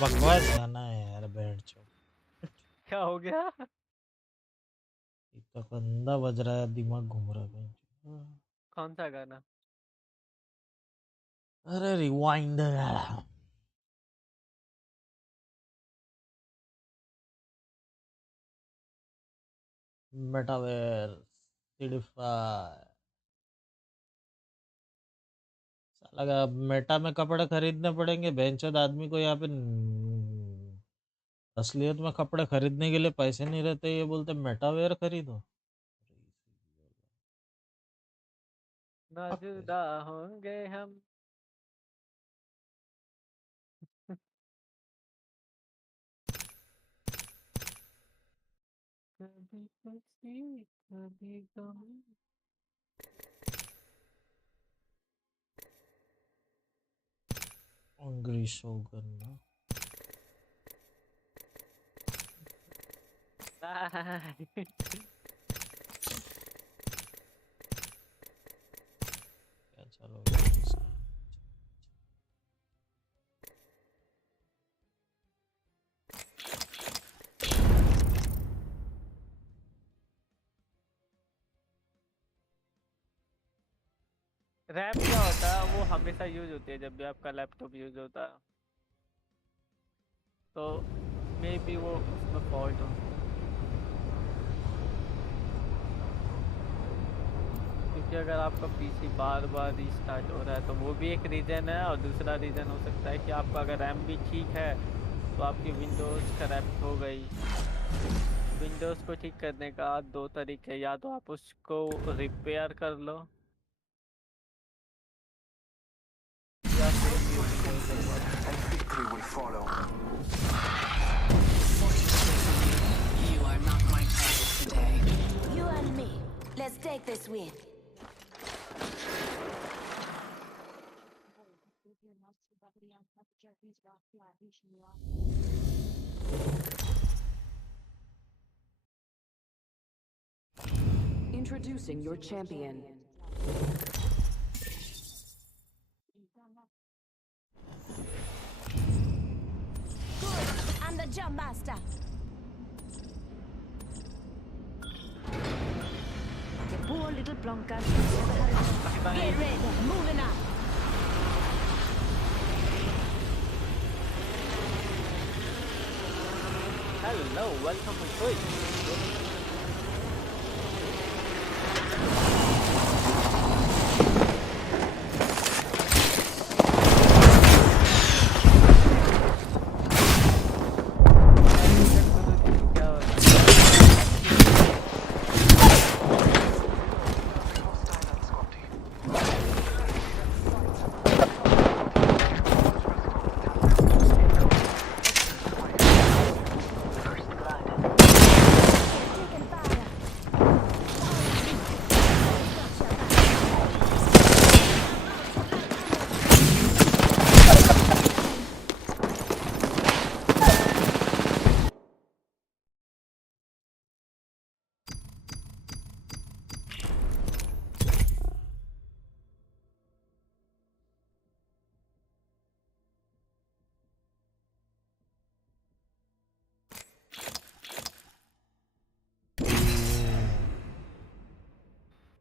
बकवास गाना है यार बैंड चो। क्या हो गया? इतना गंदा बज रहा है, दिमाग घूम रहा है बैंड चो। कौन सा गाना? अरे रिवाइंड मेटावेयर सीडीफाई। साला मेटा में कपड़े खरीदने पड़ेंगे बेंचोद आदमी को यहाँ पे असलियत में कपड़े खरीदने के लिए पैसे नहीं रहते, ये बोलते मेटावेयर खरीदो। ना Fuck this. जुदा होंगे हम। कभी खुशी कभी गम। Angry Shogun ना। Bye. क्या चालू है इसका? रैम क्या होता है? वो हमेशा यूज होती है जब भी आपका लैपटॉप यूज होता है, तो मे बी वो उसमें फॉल्ट हो। क्योंकि अगर आपका पीसी बार बार रीस्टार्ट हो रहा है तो वो भी एक रीज़न है, और दूसरा रीज़न हो सकता है कि आपका अगर रैम भी ठीक है तो आपकी विंडोज़ करप्ट हो गई। विंडोज़ को ठीक करने का दो तरीके, या तो आप उसको रिपेयर कर लो या फिर न्यू विंडोज़ लगवा लो। You are not my target today. You and me. Let's take this win. Introducing your champion. Good. I'm the jump master. You poor little plonker. Get ready. Moving up. Hello, welcome to Twitch.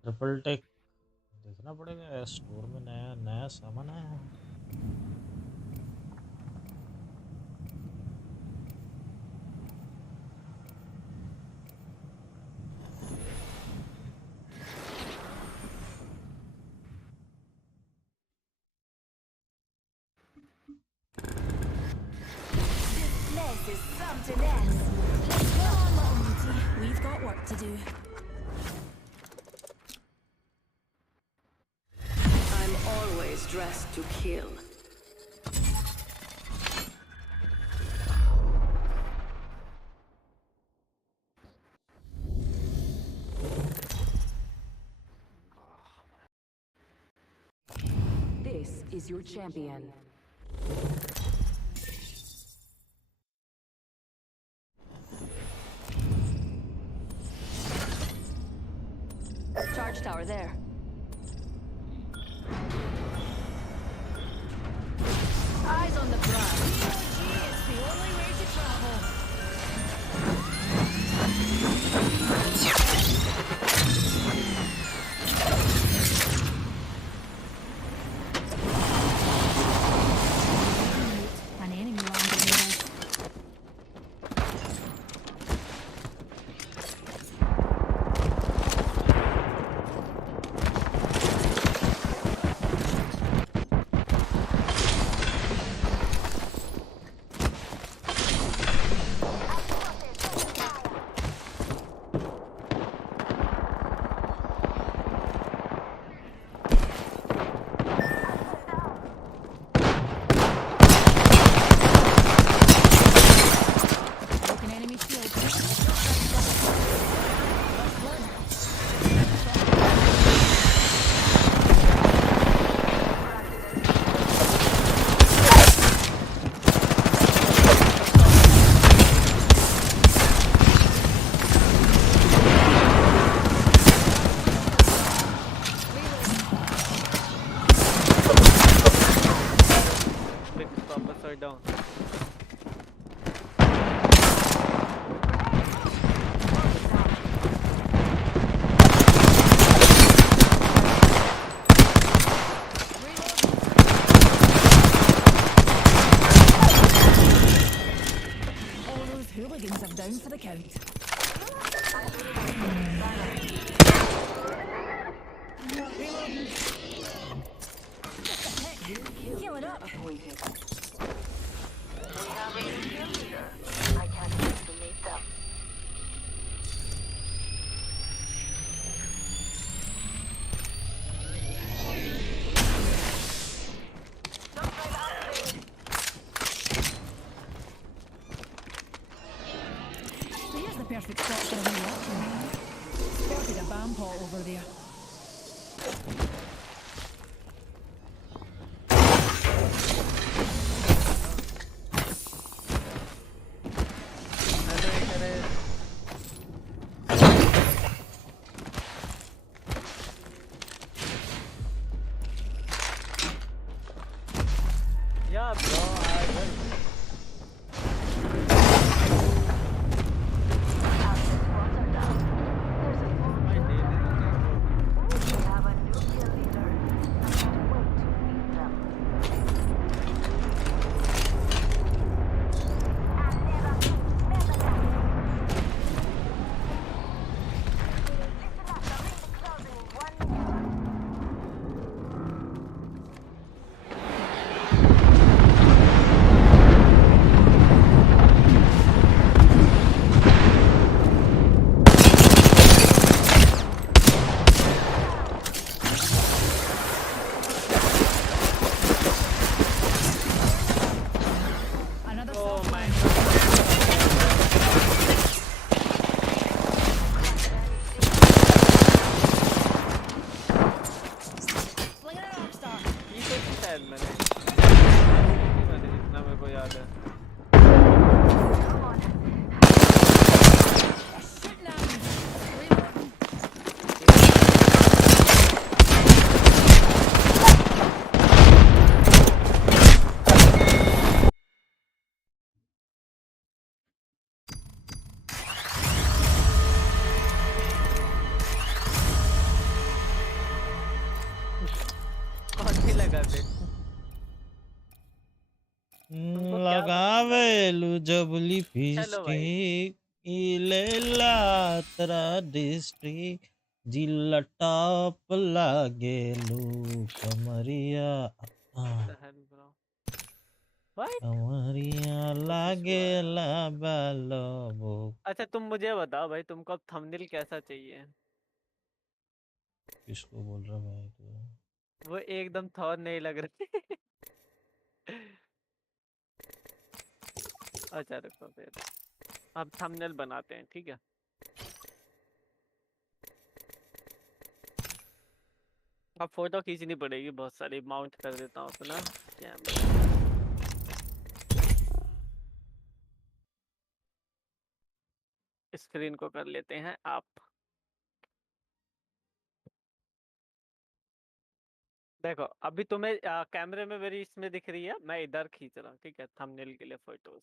Triple take देखना पड़ेगा यार, store में नया नया सामान आया है। This place is something else. Let's go on, Monty. We've got work to do. I'm always dressed to kill. This is your champion. Charge tower there. Eyes on the prize. GSP. count. Heal it up. Here's the perfect spot for a wee walk. Spotted a bomb pot over there. Yeah, bro, I will. My name is Another Oh soft my one. Fling it up, star. ये तो शायद मैंने जितना मेरे को याद है। Shooting at me. Reloading. कौन सी लगा दे? तुमको क्या लगावेलु जबली चलो भाई। फिस्टी इलेला तरा डिस्ट्रिक्ट जिला टॉप लागेलु कमरिया दहन bro. What? कमरिया लागेला बालोबो। अच्छा तुम मुझे बताओ भाई, तुमको अब थंबनेल कैसा चाहिए? किसको बोल रहा भाई तू? वो एकदम थॉर नहीं लग रहे। अच्छा रुको फिर अब थंबनेल बनाते हैं, ठीक है? अब फोटो खींचनी पड़ेगी बहुत सारी, माउंट कर देता हूँ अपना कैमरा। स्क्रीन को कर लेते हैं आप। देखो अभी तुम्हें कैमरे में मेरी इसमें दिख रही है, मैं इधर खींच रहा हूँ, ठीक है, थंबनेल के लिए फोटोज।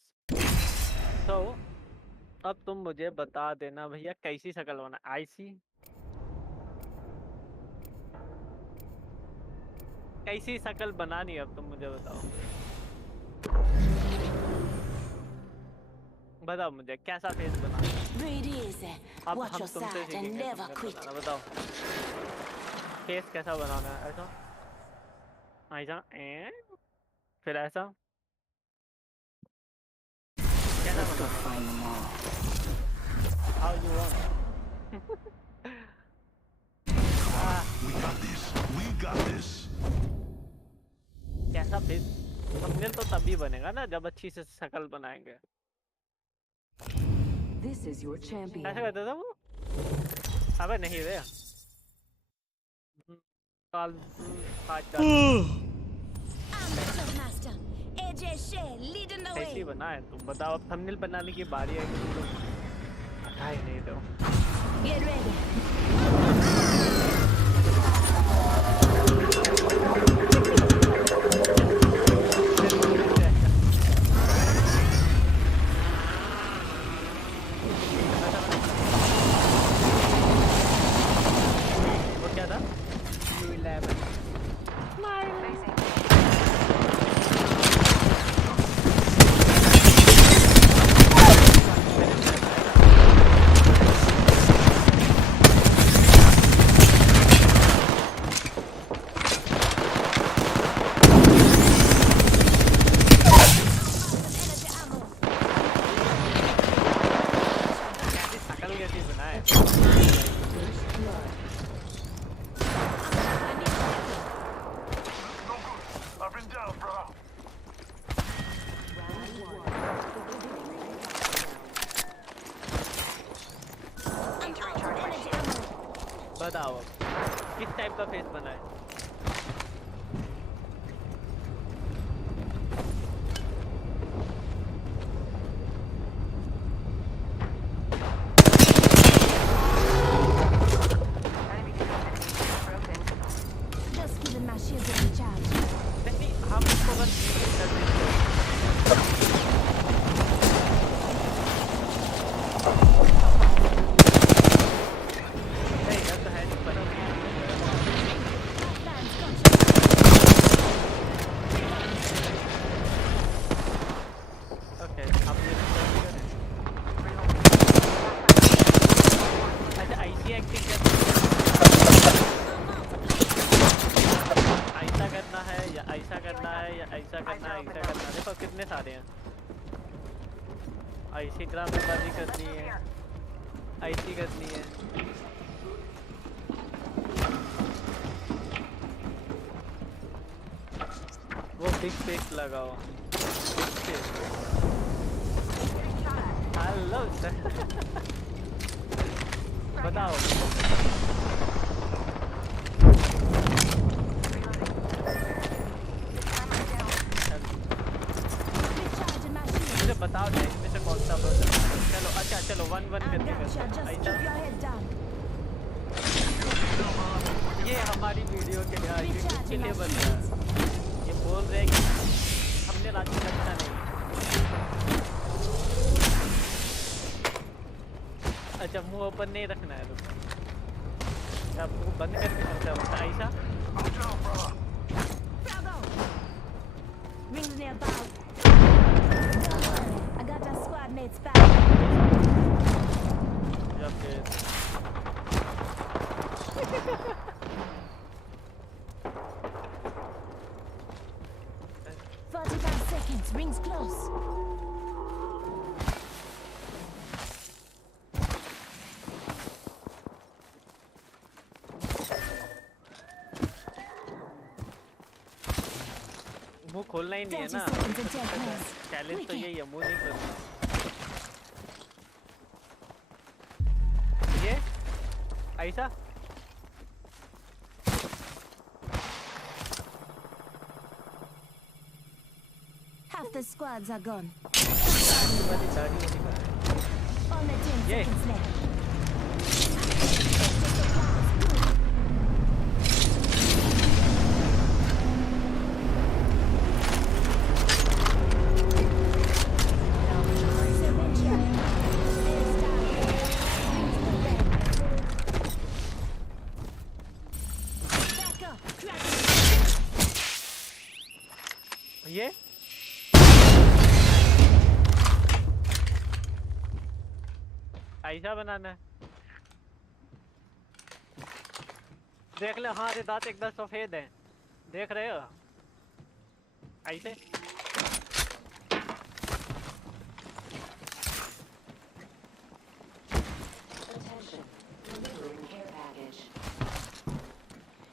तो अब तुम मुझे बता देना भैया कैसी शक्ल बना। आईसी कैसी शक्ल बनानी है, अब तुम मुझे बताओ। बताओ मुझे कैसा फेस बनाना है। Breathe easy. अब Watch हम your तुमसे side and सीखेंगे never तुमने quit. बनाना। बताओ फेस कैसा बनाना है। ऐसा ऐसा फिर ऐसा कैसा Let's go banana find them all. How you want. We got this. We got this. कैसा फेस थंबनेल तो तभी बनेगा ना जब अच्छी से शक्ल बनाएंगे। This is your ऐसा champion. करता था वो। अबे नहीं रे काल आज Amateur master. AJ Shea leading the कैसी way. बना है तुम बताओ। अब थंबनेल बनाने की बारी है कि तुम हटा ही नहीं दो। Get ready. वो क्या था? U11 Reloading. बनाओ अब, किस टाइप का फेस बनाए? Just giving my shields a recharge. नहीं, हम इसको बस कर देंगे। नहीं, इधर तो है नहीं, पर Flatlands got ओके, आप ये करें। अच्छा, ऐसी एक्टिंग ऐसा करना है या ऐसा करना है या ऐसा करना है, ऐसा करना है। देखो कितने सारे हैं। ऐसी ड्रामेबाजी करनी है, ऐसी करनी है। वो बिग फेस लगाओ, बिग फेस। हेलो सर, बताओ। recharging my shields. मुझे बताओ टाइम में से कौन सा बस। चलो अच्छा, चलो 1-1 I करके gotcha. Just करते keep हैं। your head down. ये हमारी वीडियो के लिए यूट्यूब के लिए बन रहा है। ये बोल रहे हैं कि हमने रात में अच्छा नहीं। अच्छा, मुंह ओपन नहीं रखना है, रुको। क्या मुंह बंद करके अच्छा होता है ऐसा? Bravo! Rings nearby. Don't worry, I got our squad mates back. या फिर 45 seconds. Rings close. मुंह खोलना ही नहीं है 30 ना। seconds until close. चैलेंज तो यही है, मुंह नहीं खोलना। ये ऐसा Half the squads are gone. वाली दाढ़ी वाली बात। Only 10 Yeah. seconds left. Extra supplies. Syringe here. There's time. Rings the red. Back up. Crack it. ये ऐसा बनाना है। देख ले, हमारे दांत एकदम सफेद हैं, देख रहे हो? ऐसे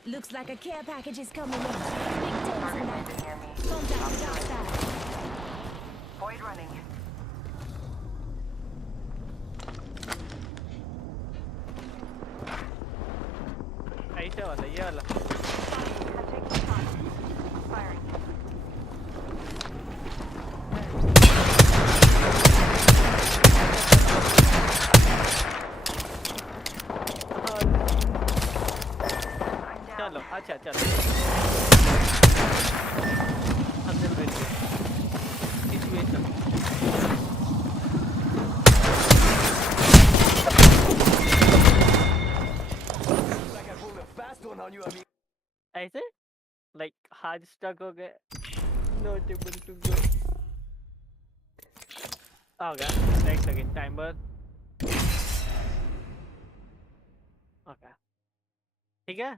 Looks like a care package is coming in. Big things in that. Contact with hostile. Void running. ऐसे वाला, ये वाला। Firing. चलो अच्छा चलो, हमने बैठ गए सिचुएशन। ऐसे लाइक हार्ड स्टक हो गए, नॉट एबल टू गो। आ गया, एक सेकंड, टाइमर। ओके, ठीक है।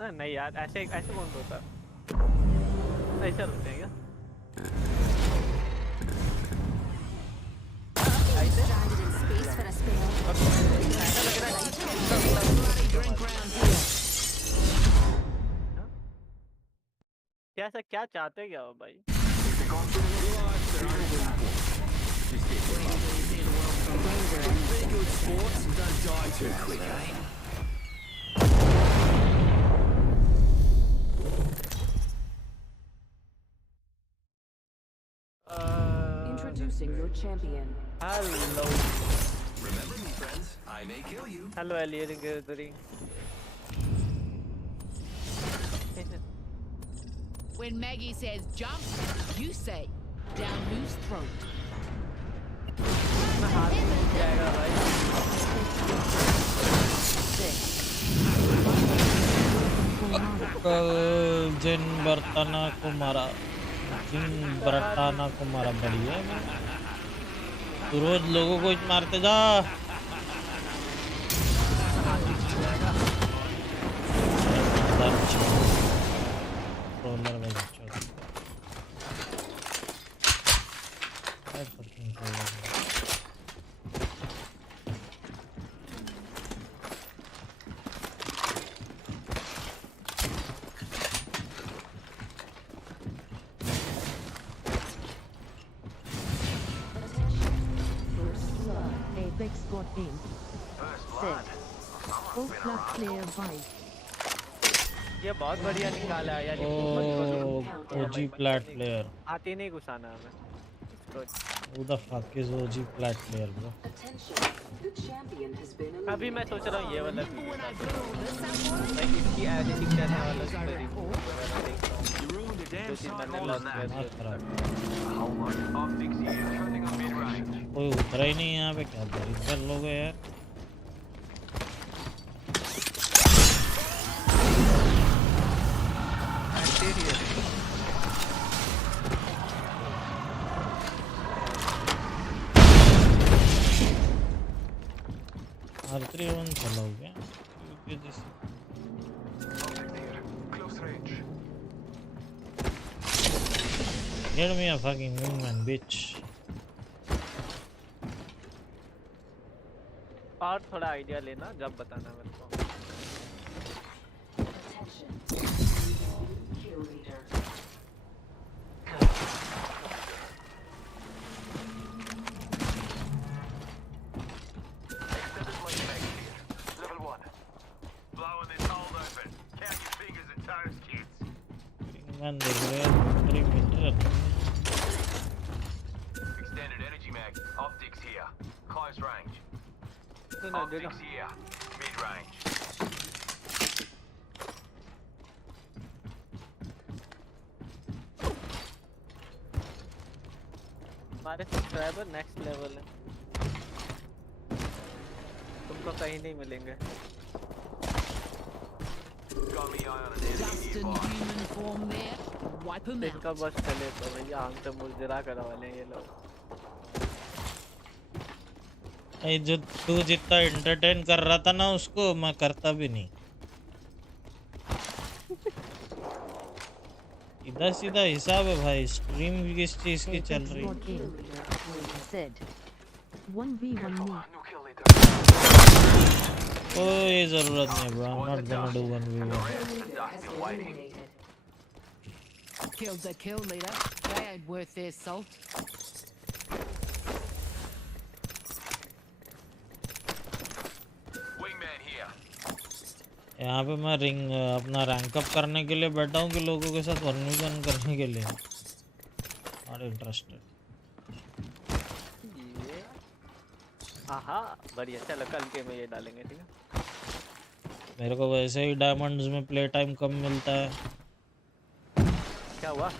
नहीं यार, ऐसे ऐसे कौन होता? ऐसे होते हैं क्या? ऐसे Stranded in space for a spell. ऐसा लग रहा है क्या सा, क्या चाहते क्या हो भाई? good sports and don't die too quick, eh? Introducing your champion. Hello. Remember me, friends. I may kill you. Hello, Alien Gathering. When Maggie says jump, you say down whose throat. मैं हाथ में जाएगा भाई. कल जिन बर्ताना को मारा बढ़िया है। तू रोज लोगों को मारते जा। रोलर में Apex got in. Set. Full plug player vibe. ये बहुत बढ़िया निकाला है यार. OG plat player. आते नहीं घुसाना हमें. Who the fuck is OG plat player, bro? अभी मैं सोच रहा हूँ ये वाला लाइक इसकी एडिटिंग करने वाला story You ruined the damn sight मैंने more लॉस than कर that. दिया. Hold on, I'll fix you. Turning on mid-range. कोई उतरा ही नहीं यहाँ पे, क्या दरिद्र लोग हैं यार। R3 1 चला हो गया। Close range. Get me a fucking wingman, bitch. और थोड़ा आइडिया लेना जब बताना मेरे को. Level 1. Blowing this hole open. Count your fingers and toes, kids. Wingman देख रहे हैं 3 metre. Extended energy mag. Optics here. Close range. सुनो Optics here. Mid-range. हमारे सब्सक्राइबर नेक्स्ट लेवल है. तुमको कहीं नहीं मिलेंगे. Got me eye on an enemy Just in nearby. human form there. Wipe them इनका out. बस चले तो भैया हमसे मुजरा करवा लें ये लोग. जो तू जितना एंटरटेन कर रहा था ना उसको, मैं करता भी नहीं। सीधा सीधा हिसाब है भाई। स्ट्रीम किस चीज की चल रही है? Said. 1v1 me. कोई जरूरत नहीं bro, I'm not gonna do 1v1। Killed the kill leader. They ain't worth their salt. Wingman here. यहाँ पे मैं रिंग अपना रैंक अप करने के लिए बैठा हूँ कि लोगों के साथ 1v1 करने के लिए। Not interested. ये आहा बढ़िया. चलो कल के में ये डालेंगे. ठीक है. मेरे को वैसे ही डायमंड्स में प्ले टाइम कम मिलता है। क्या हुआ?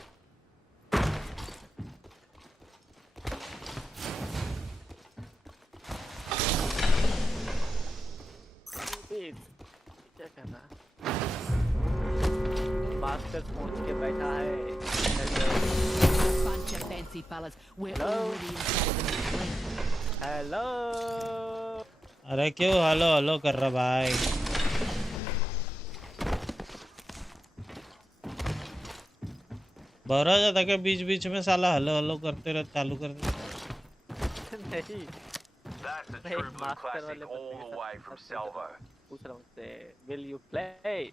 क्या करना? मास्टर पहुंच के बैठा है. Bunch of fancy fellas. We're already inside the new ring. Hello. अरे क्यों हेलो हेलो कर रहा भाई? बहरा जाता क्या बीच बीच में? साला हेलो हेलो करते रहे, चालू कर दे। नहीं. That's a Hey, true blue master classic वाले all बंदे the के way साथ from बात Salvo. पूछ रहा हूँ से will you play?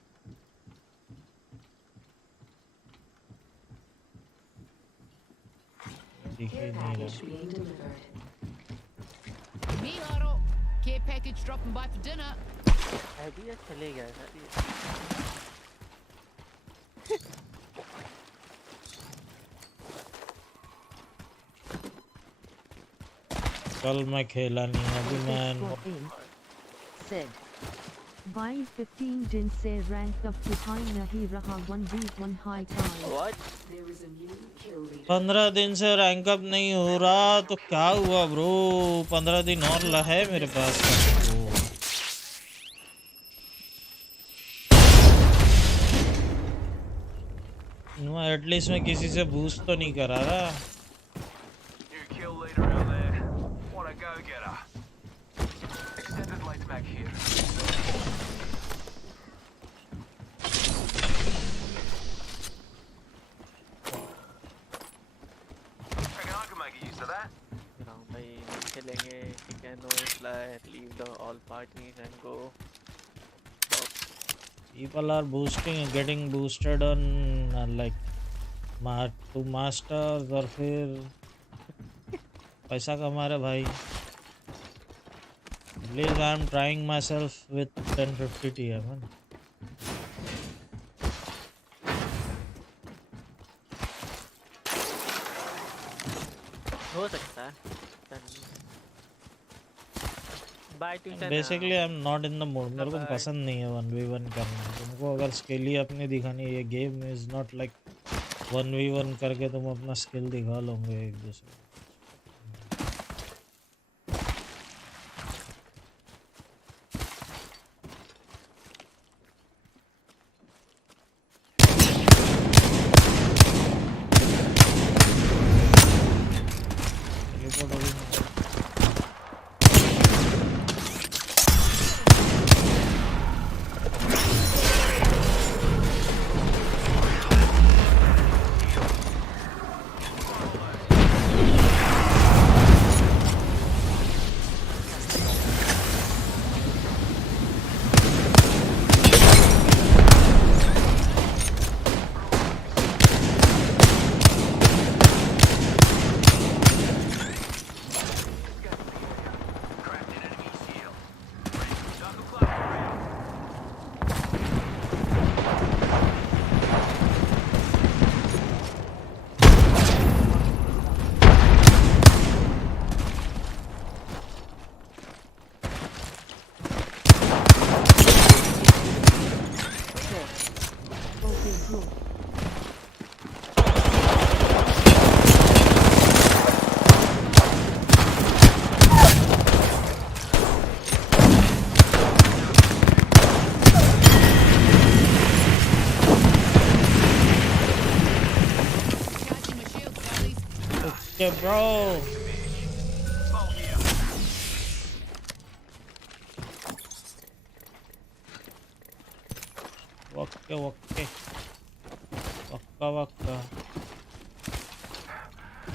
दिख ही नहीं रहा। Me, Otto. Care package dropping by for dinner. हैबियत चले गया सर ये। कल मैं खेला नहीं अभी Apex मैं got in. Said. By 15 दिन से rank up to high नहीं रहा 1v1 high time. What? 15 दिन से रैंक अप नहीं हो रहा तो क्या हुआ ब्रो 15 दिन और है मेरे पास एटलीस्ट मैं किसी से बूस्ट तो नहीं करा रहा New kill leader out there. What a go-getter. Extended lights back here. Reckon I can make use of that. Ground भाई नहीं खेलेंगे ठीक है no reply leave the all parties and go people are boosting getting boosted on like to masters और फिर पैसा कमा रहे भाई please I am trying myself with 1050 TM man. हो सकता है by two basically I am not in the mood मेरे को पसंद नहीं है 1v1 करना तुमको अगर स्किल ही अपनी दिखानी है ये game is not like 1v1 करके तुम अपना स्किल दिखा लोगे एक दूसरे Okay, bro. Okay. वक्का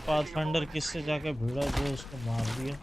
पाथफाइंडर किससे जाके भिड़ा जो उसको मार दिया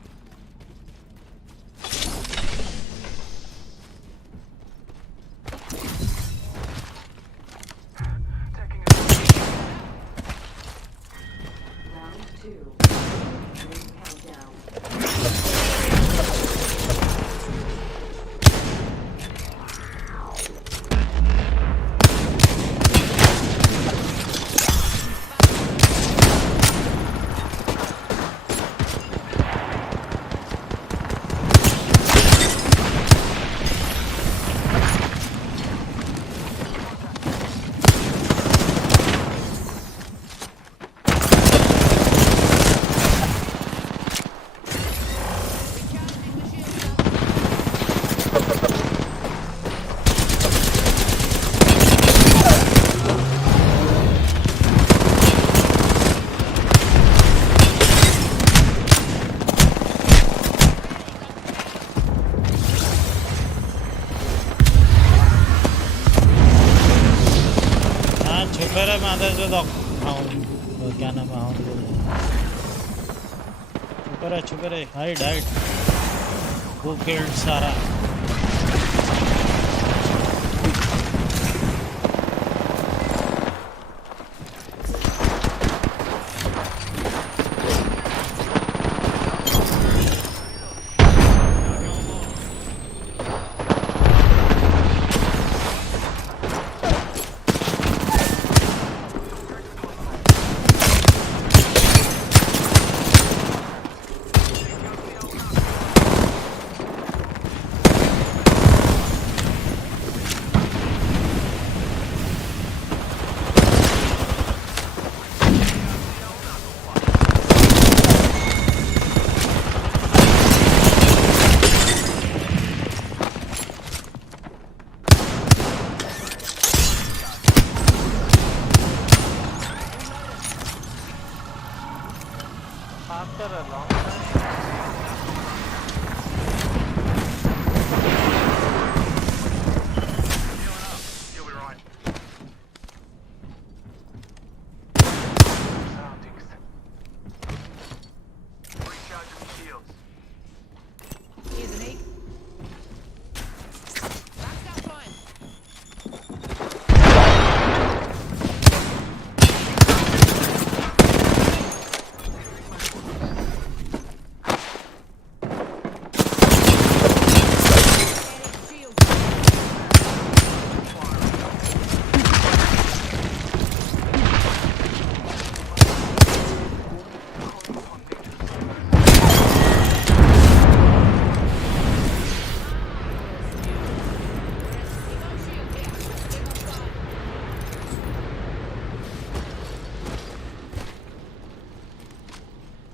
क्या नाम है छुपर है हाइड वो किल्ड सारा for a long time. Healing up. You'll be right. Surroundings. Recharging shields. Here's an eight. Back up one. Shield.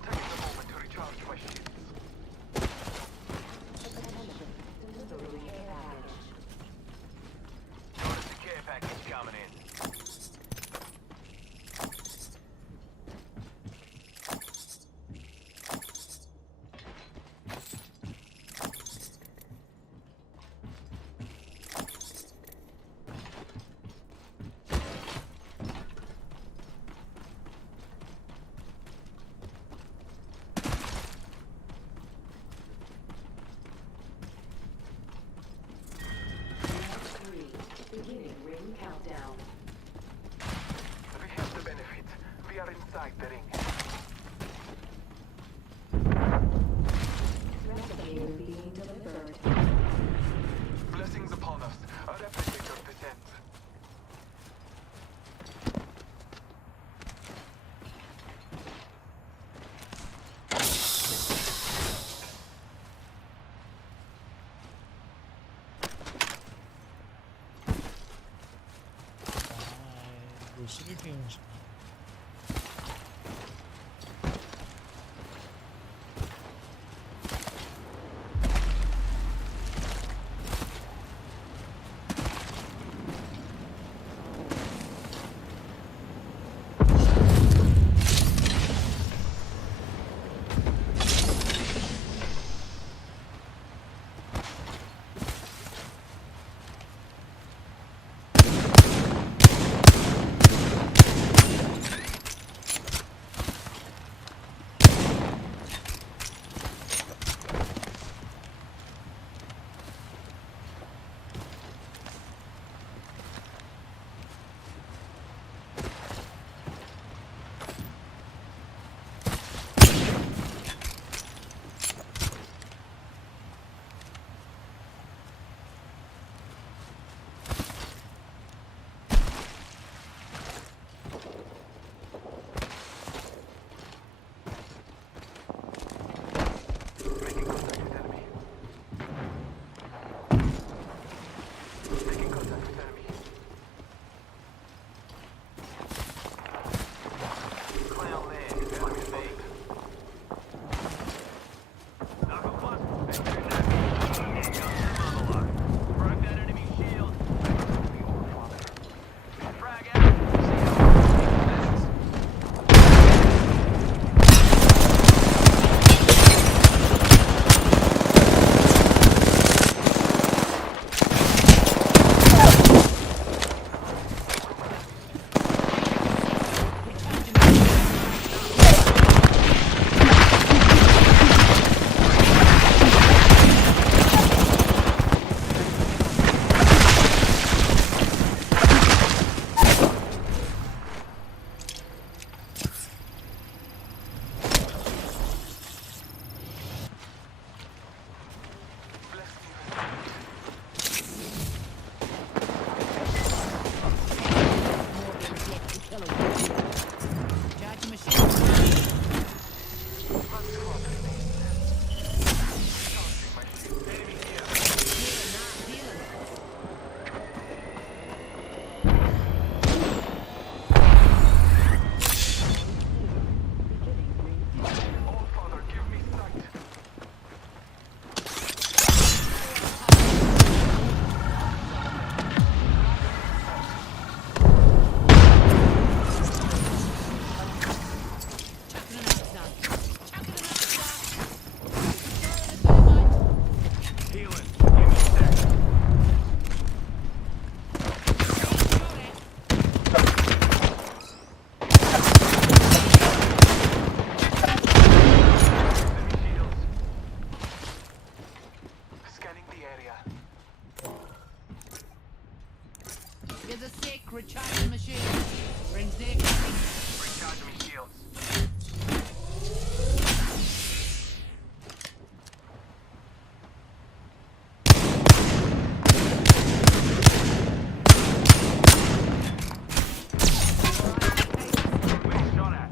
Taking a moment to recharge my shields. Notice the care package coming in. We have the benefit. We are inside the ring. Blessings upon us. A replicator descends. दूसरी team से recharging my shield. Rings near. Recharging my shields. Being shot at.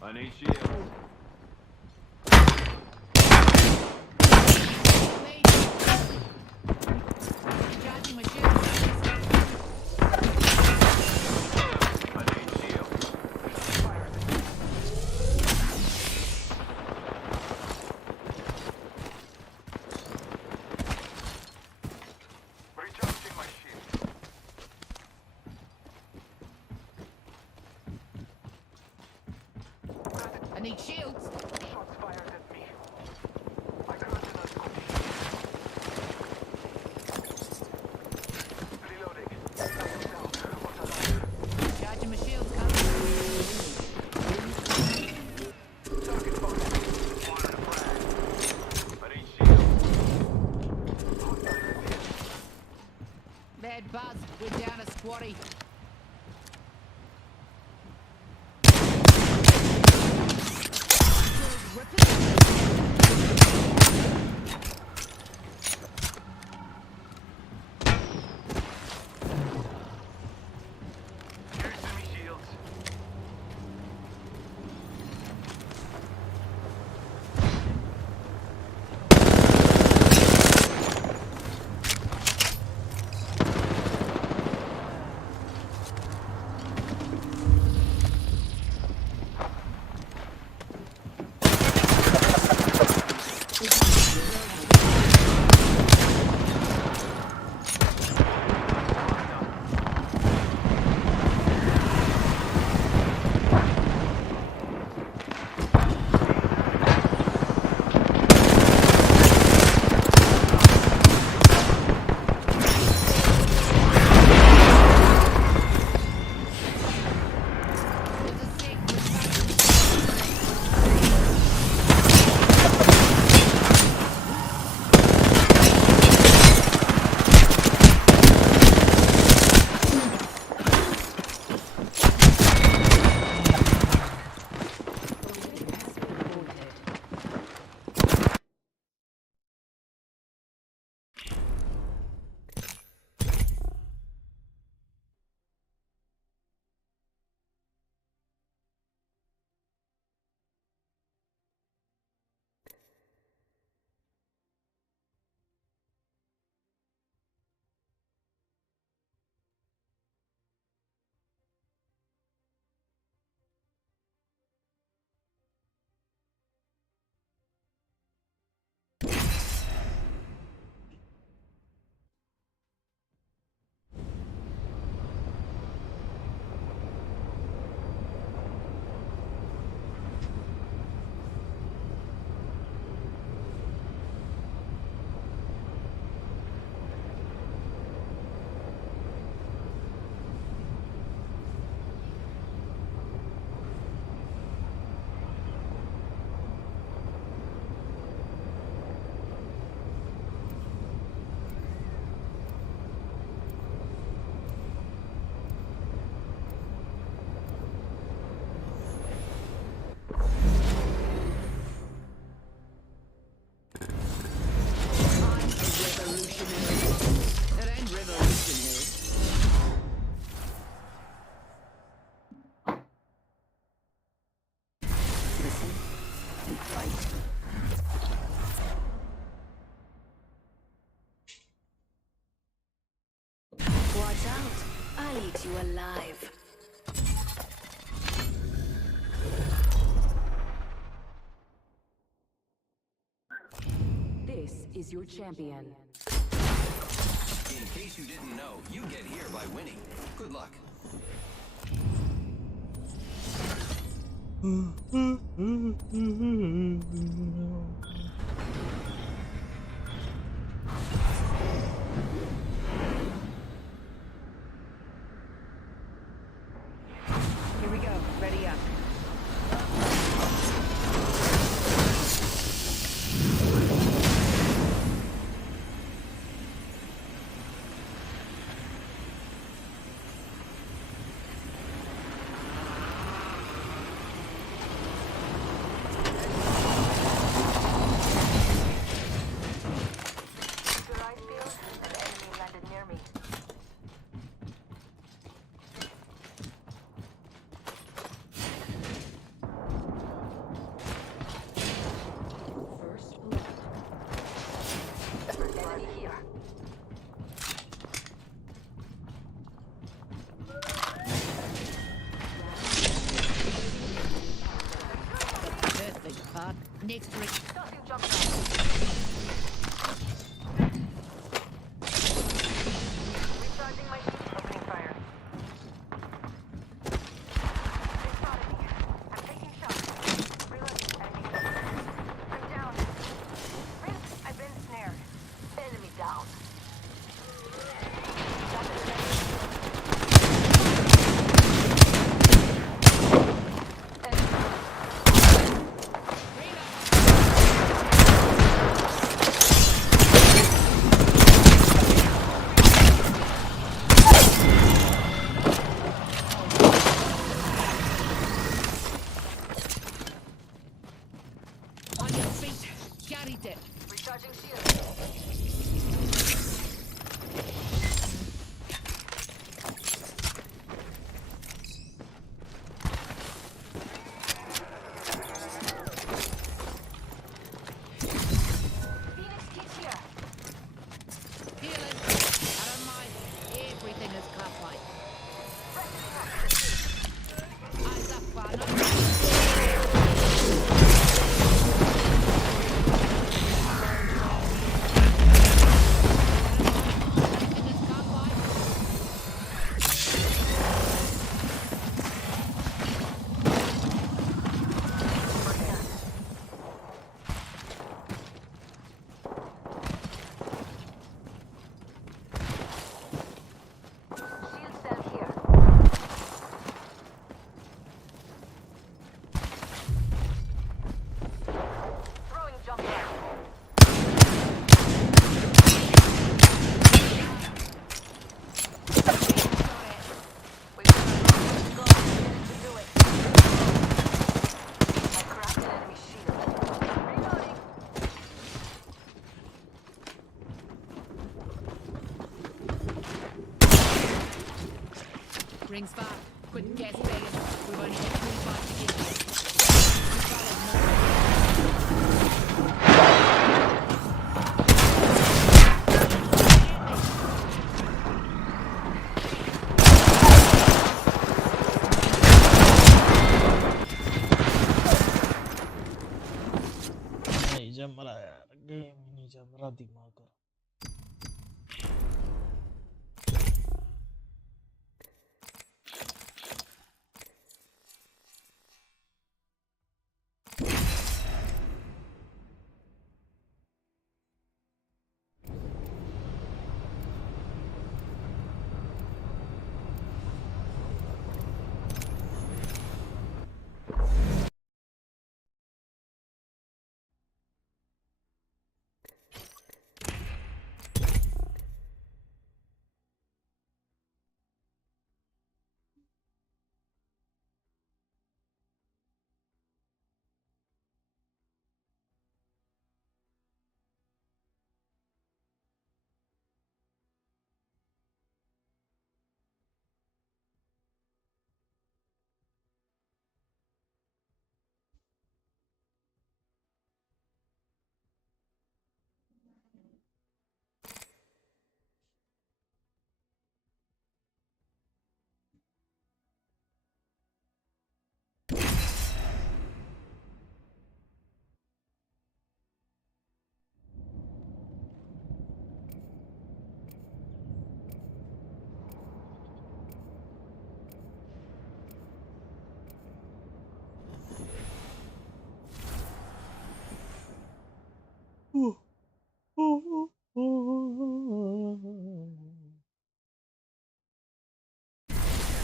I need shields. Recharging my shield. I need shields. Recharging my shield. I need shields. Shots fired at me. I couldn't do that quickly. Reloading. Down. What's alive? Charging my shields. Coming. Target spotted. Fire a frag. I need shields. Bad buzz. We're down a squatty. Using me shields. Watch out. I'll eat you alive. This is your champion. In case you didn't know, you get here by winning. Good luck. Here we go. Ready up. Next ring. Tossing jump pad. Recharging my shield. Opening fire. They spotted me. I'm taking shots. Reloading. Enemy. I'm down. Prince, I've been snared. Enemy down. On your feet. Carried it. Recharging shield. Phoenix kit here. Healing. I don't mind. Everything is classified. Eyes up, partner. Everything is classified. Shield cell here. Throwing jump pad. We got a go. To do it. I cracked an enemy shield. Reloading. Rings far. Quick gas bagging. We've only got 25 to get. नहीं जम रहा यार, game ही नहीं जम रहा दिमाग का।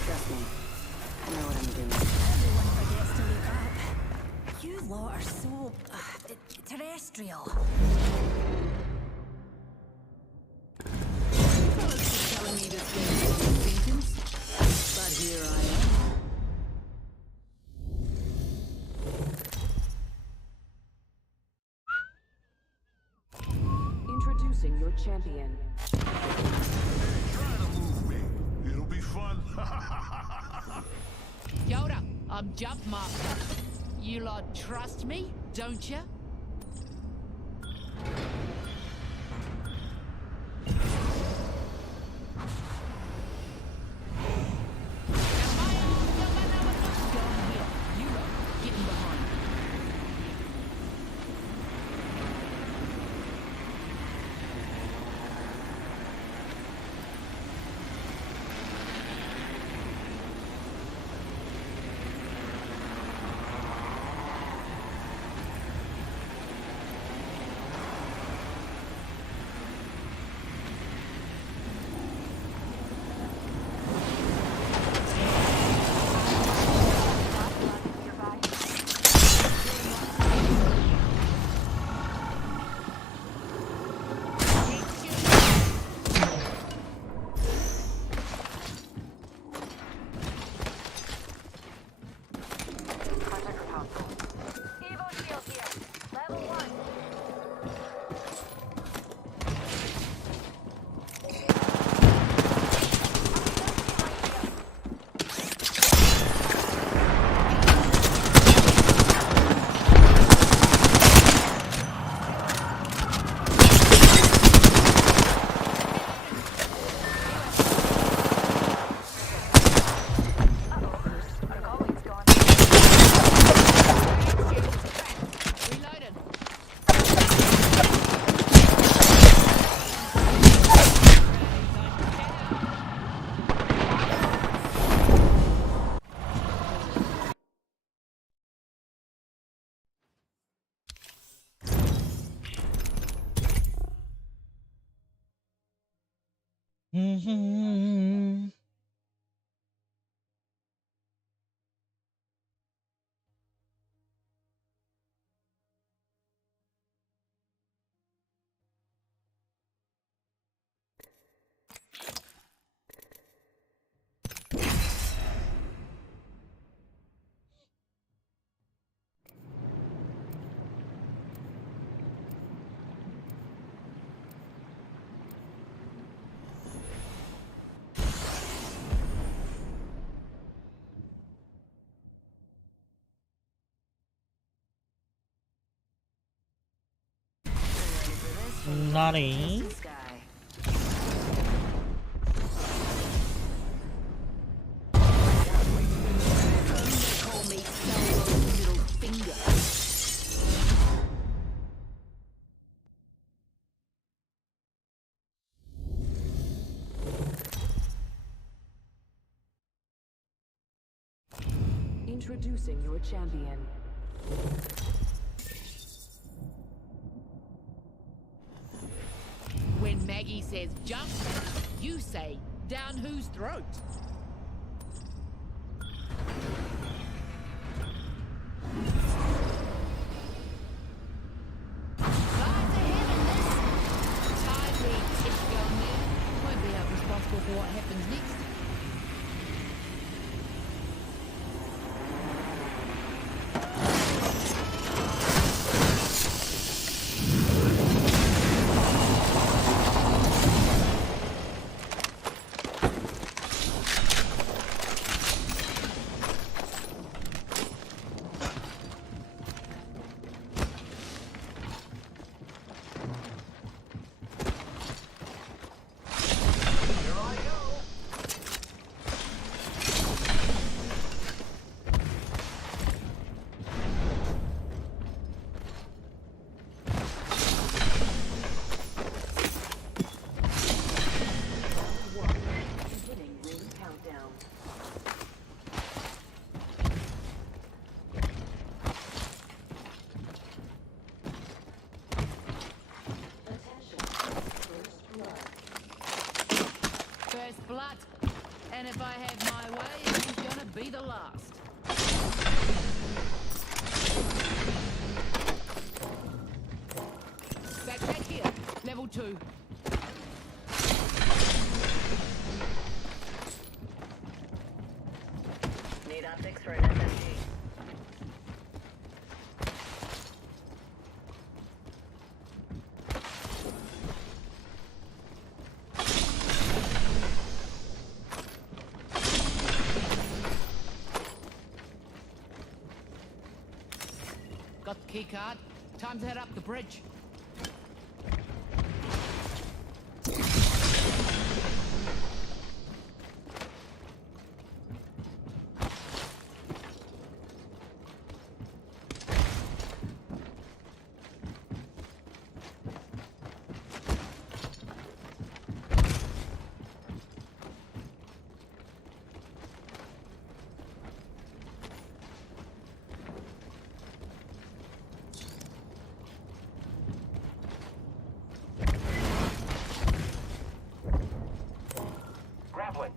Trust me. I know what I'm doing. Everyone forgets to look up. You lot are so terrestrial. Telling me this game is sentence, but here I am. Introducing your champion. Try to move me. It'll be fun. Yoda, I'm Jump Master. You lot trust me, don't you? Mhm. Nani? Sky. Call me Sauron's middle finger. Introducing your champion. When Maggie says jump, you say down whose throat? Guys ahead in this. Tide being tipped going there. Won't be held responsible for what happens next. Beginning ring countdown. Attention. First blood. First blood. And if I have my way, it's gonna be the last. Backpack here. Level 2. Need optics for an SMG. Got the key card. Time to head up the bridge. Grappling.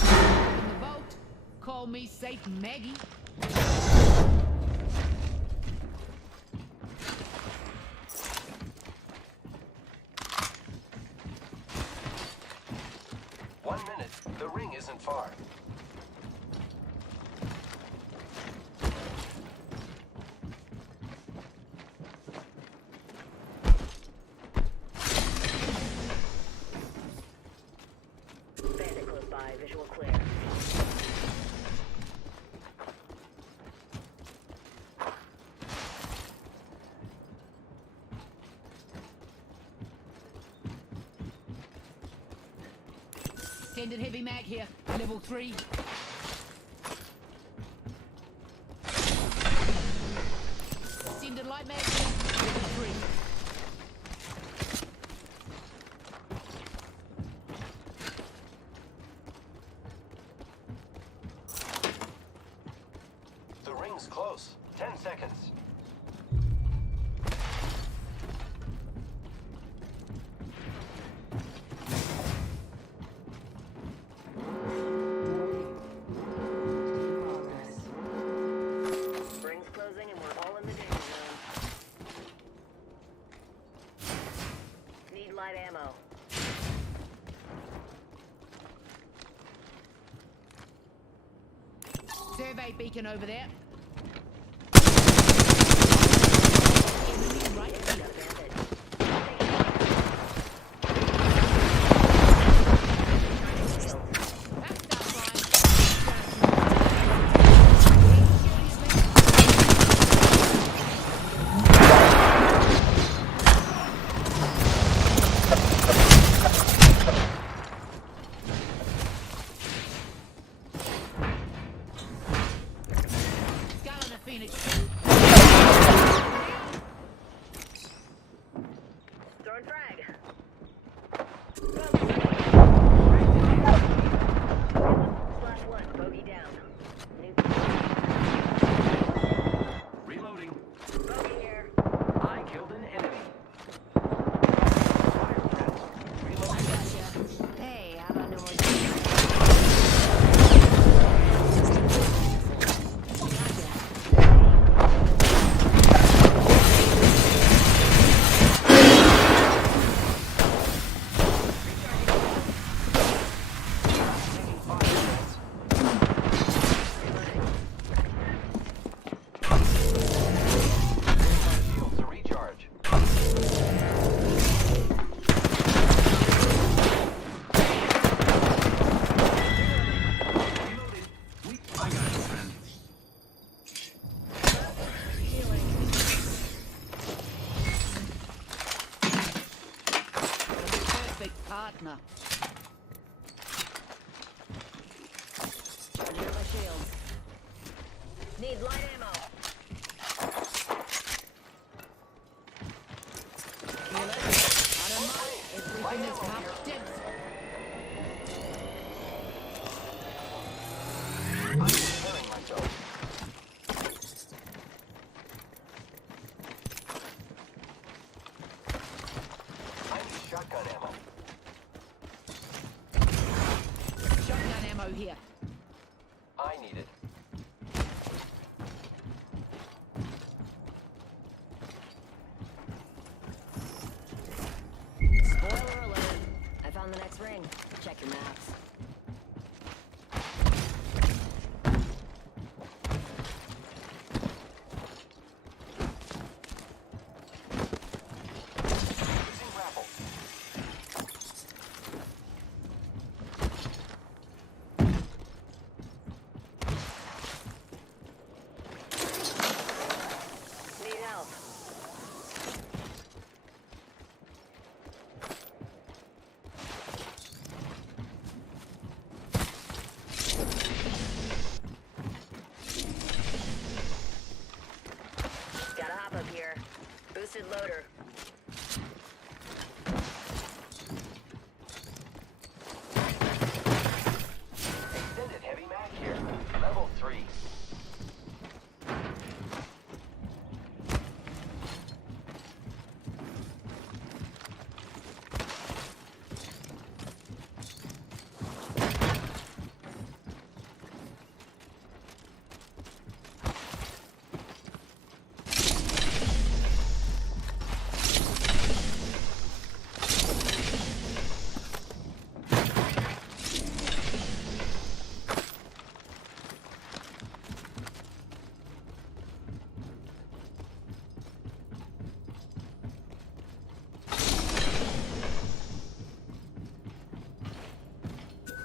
In the boat. Call me Safe Maggie. One minute. The ring isn't far. Bandit close by. Visual clear. Extended heavy mag here. Level 3. Extended light mag here. Level 3. Rings close. 10 seconds. Rings closing and we're all in the danger zone. Need light ammo. Survey beacon over there. Throwing frag. Slash one, bogey down. Reloading. Bogey here. I killed an enemy. Fire threat. Reloading. Hey, how about no more? Shield to recharge. Reloaded. I got it, friend. Perfect partner. Charging up my shields. Need light ammo. I don't mind. Everything is half dead. I'm repairing myself. I need shotgun ammo. Shotgun ammo here. I need it. Spoiler alert. I found the next ring. Check your maps. Using grapple. Need help. Gotta hop up here. Boosted loader. Extended heavy mag here. Level 3.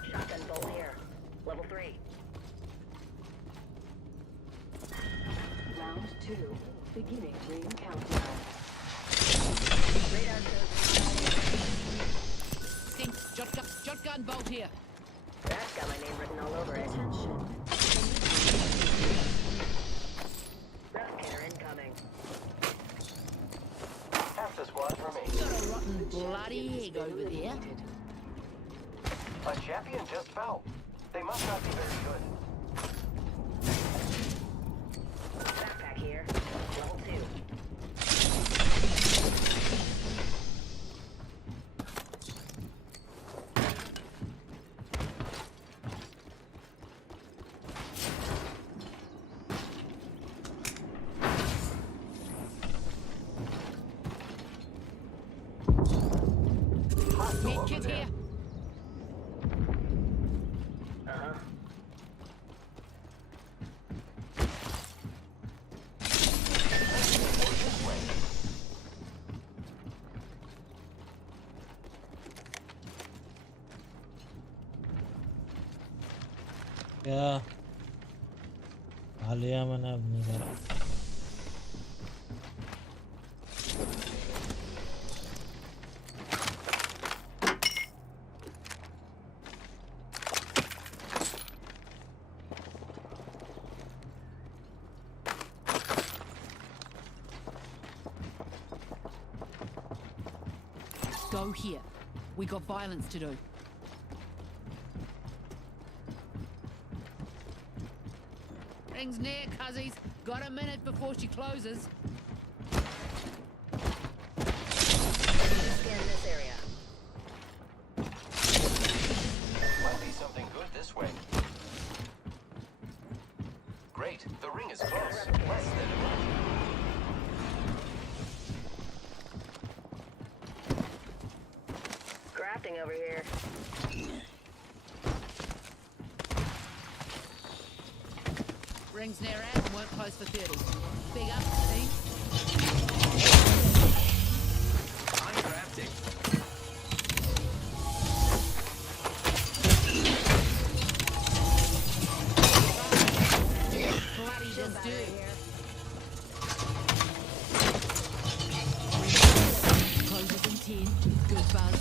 Shotgun bolt here. Level 3. Round 2. Beginning ring countdown. Radar shows. Stink. Shotgun bolt here. That's got my name written all over it. Attention. Replicator incoming. Half the squad for me. Got a rotten bloody egg over there. A champion just fell. They must not be very good. क्या खा लिया मैंने, अब नहीं करा। Go here. We got violence to do. Ring's near, cuzzies. Got a minute before she closes. Scan this area. Might be something good this way. Great. The ring is close. Less than a minute. Crafting over here. Ring's near out and won't close for 30. Big up, team. I'm crafting. Bloody just do. Closes in 10. Good buzz.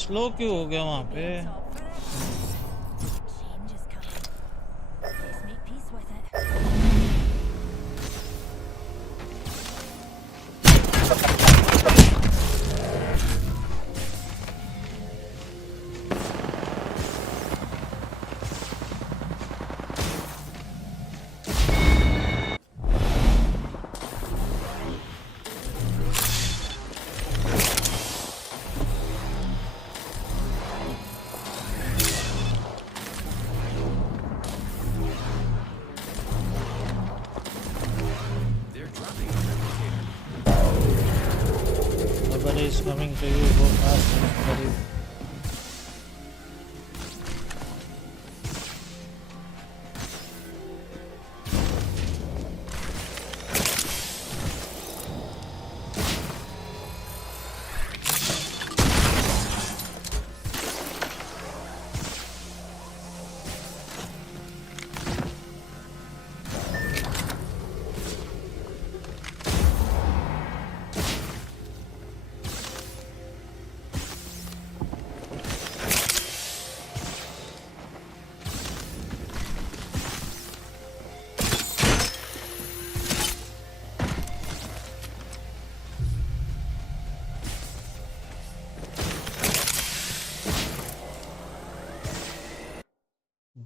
Slow क्यों हो गया वहाँ पे? Change is coming. Let's make peace with it. They're dropping a replicator. Nobody is coming to you. Go fast, buddy.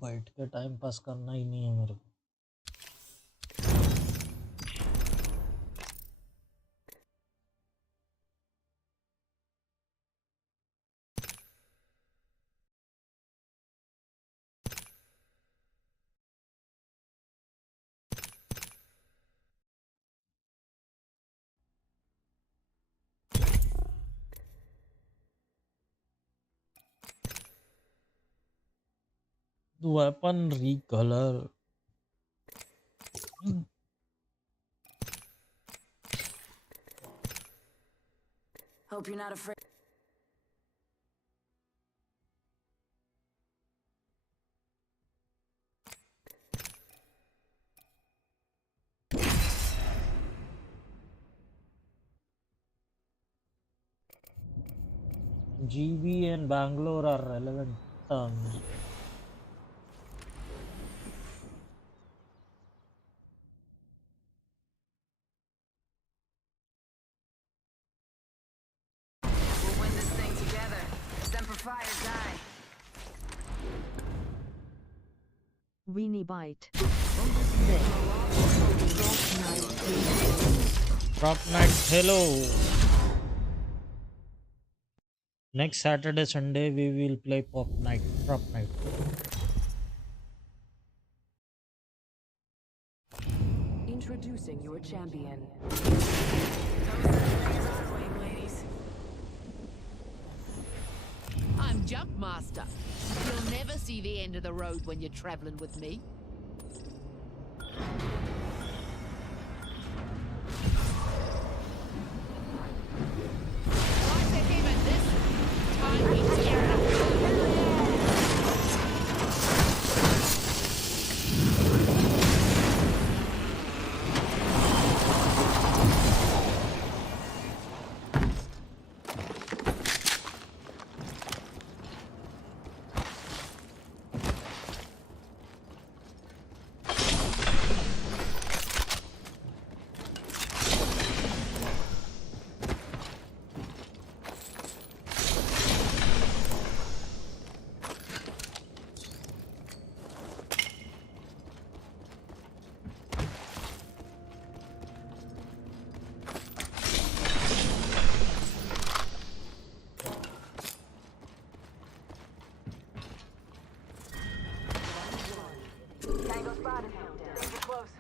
बैठ के time pass करना ही नहीं है मेरे को। Weapon recolor. Hope you're not afraid. GB and Bangalore are relevant terms. We'll win this thing together. Semper Fi or die. Weenie Bite. Rock Knight, hello. Next Saturday, Sunday, we will play pop night, prop night. Introducing your champion. I'm Jump Master. You'll never see the end of the road when you're traveling with me. Like the heaven, this time we tear it up. Tango spotted. Things are close.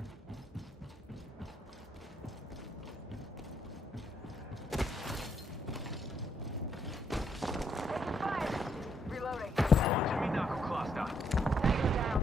Taking fire. Reloading. Launching me knuckle cluster. Tango down.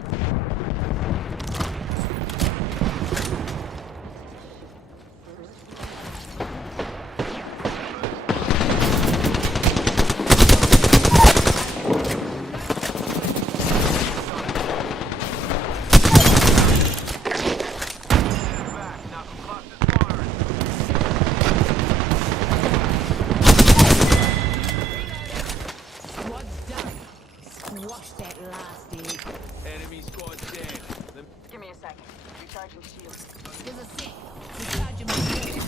Stand back. Knuckle cluster's firing. Squad's done. Squash that last egg. Enemy squad dead. Give me a second. Recharging shields. There's a set. Recharging my shield.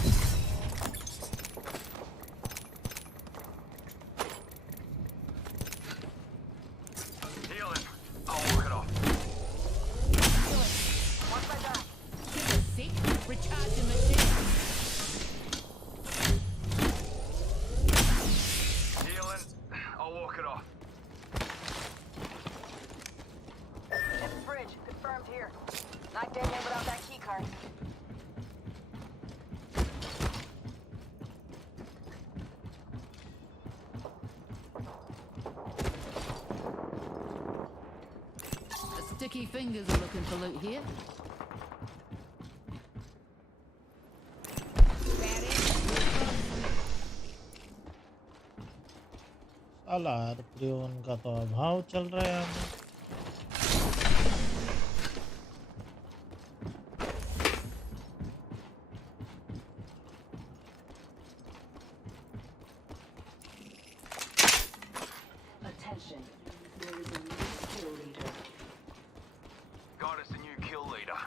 Healing. I'll walk it off. Watch my back. Give a sec. Recharging my shield. Healing. I'll walk it off. Ship's bridge. Confirmed here. Not getting in without that key card. The sticky fingers are looking for loot here. साला are का तो अभाव चल रहा है यहाँ पे। Attention. There is a new kill leader. Got us a new kill leader.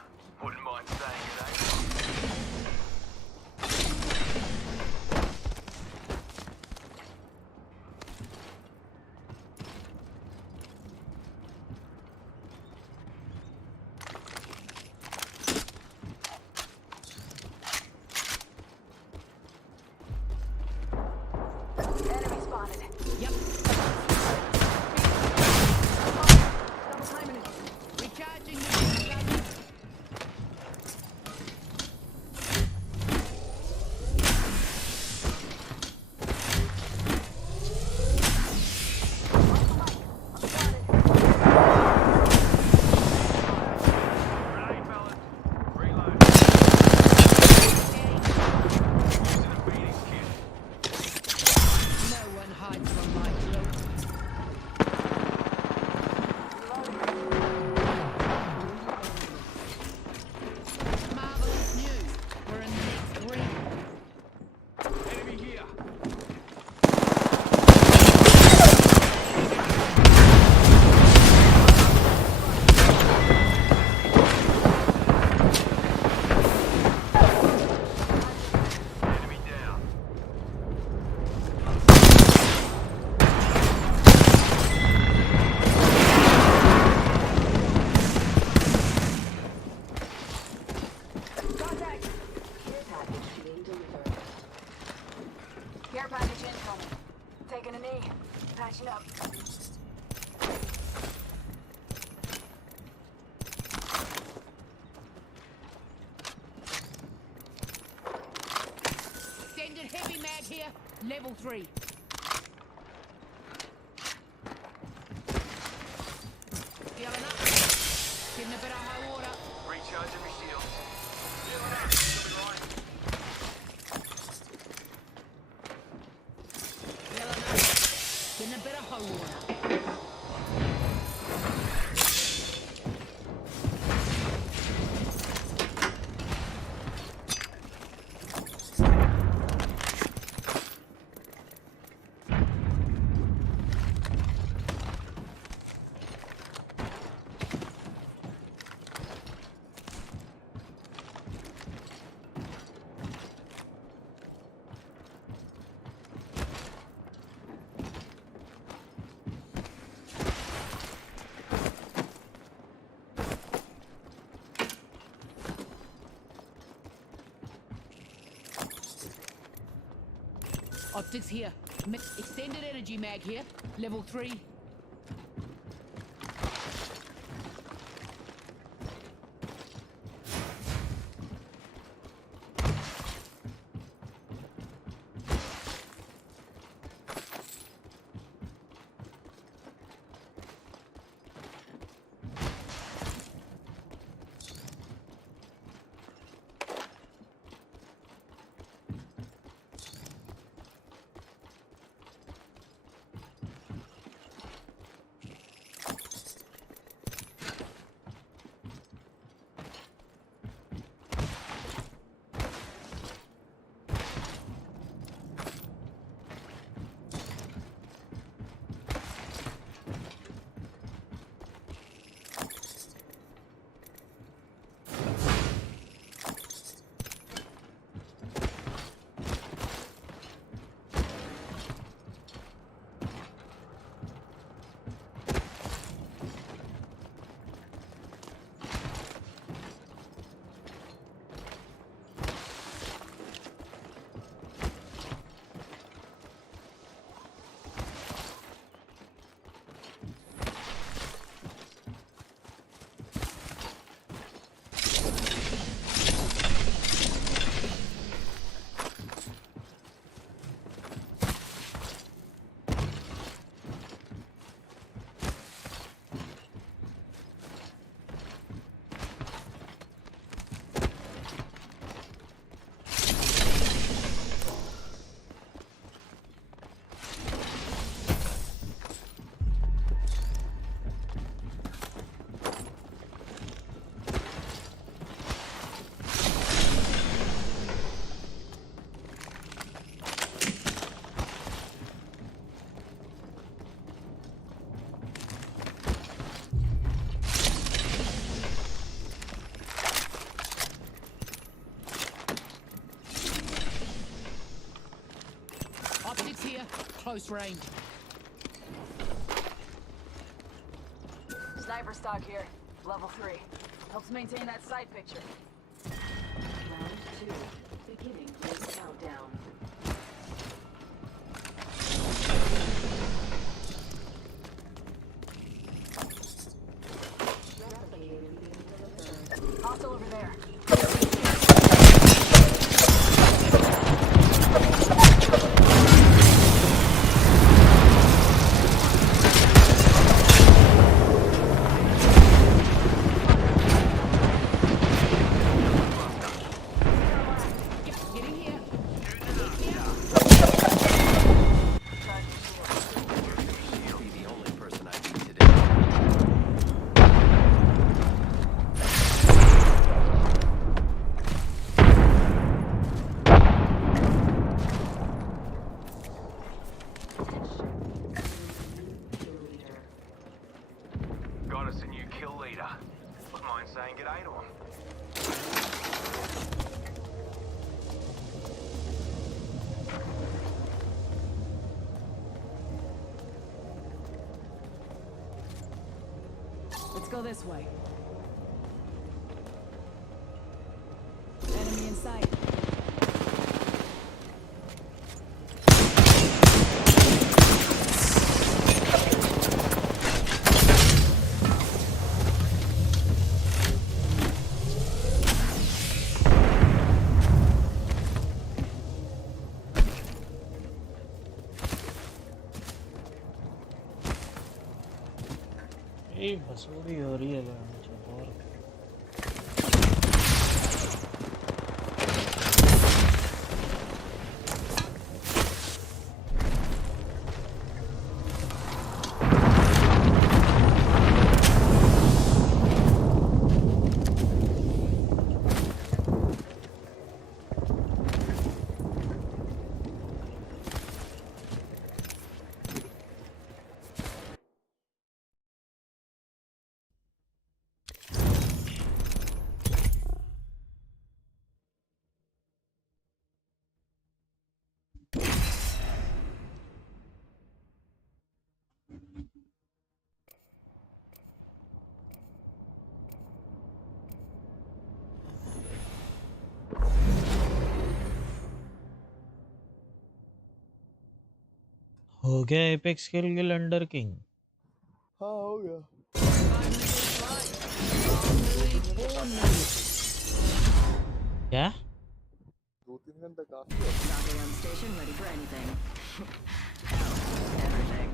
Wouldn't mind saying his name. Enemy spotted. Yep. Double timing it. Recharging my shield. Grenade, fellas. Reload. Using a Phoenix kit. No one hides from my me. Patching up. Extended heavy mag here, level 3. Healing up. Getting a bit of high water. Recharging my shields. Healing up. Coming right. Healing up. Getting a bit of high water. Optics here. Extended energy mag here, level 3. Close range. Sniper stock here, level 3. Helps maintain that sight picture. Round 2, beginning the countdown. Hostile over there. Got us a new kill leader. Wouldn't mind saying g'day to him. Let's go this way. Enemy in sight. यही भसूड़ी हो रही है बहन और हो गया apex खेल के लंडर किंग। हाँ हो गया। क्या 2-3 घंटे काफी है। Rocket on station, ready for anything. Hell, everything.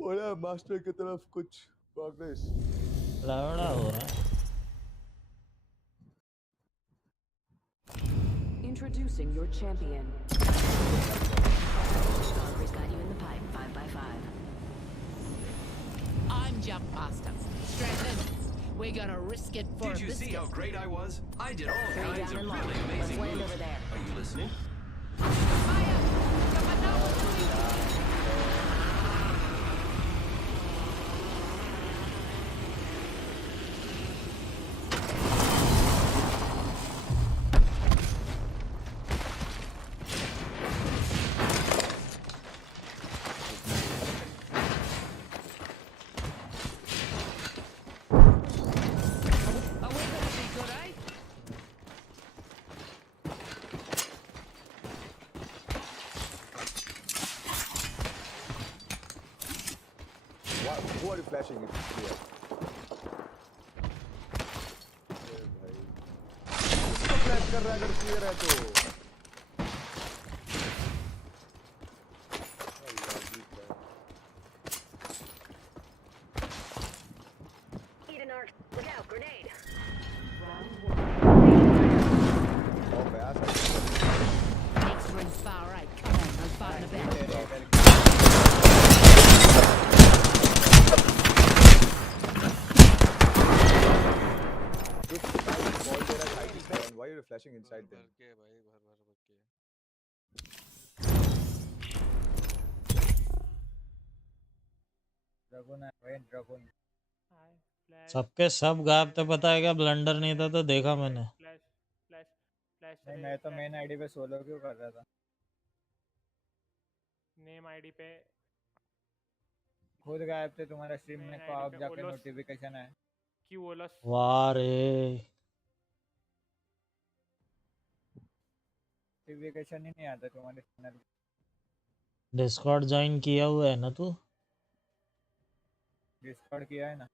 बोला मास्टर की तरफ कुछ प्रोग्रेस। लड़ा हो रहा है। Introducing your champion. Valkyrie's got you in the pipe, 5x5. I'm Jump Master. Strap in. We're gonna risk it for Did a you see how biscuit. great I was? I did all Three kinds down of and really low. Let's amazing land moves. over there. Are you listening? Fire! Kapanawa Nui! Are we gonna be good, eh? Who are you flashing it here? किसको flash कर रहा है अगर clear है तो? Need an arc. Look out, grenade. Oh, Beas है। Next ring's far right. Come on, no fighting about. Dude, ball तेरा side is down. Why are you flashing inside them? सबके सब गायब थे, पता है क्या? ब्लंडर नहीं था तो देखा मैंने। फ्लैश फ्लैश फ्लैश नहीं मैं तो मेन आईडी पे सोलो क्यों कर रहा था। नेम आईडी पे खुद गायब थे तुम्हारा स्ट्रीम में नहीं, को आईडी आप पे जाके ओलोस। नोटिफिकेशन है। क्यों ओलस वाह रे, नोटिफिकेशन ही नहीं आता तुम्हारे चैनल। डिस्कॉर्ड ज्वाइन किया हुआ है ना तू? डिस्कॉर्ड किया है ना।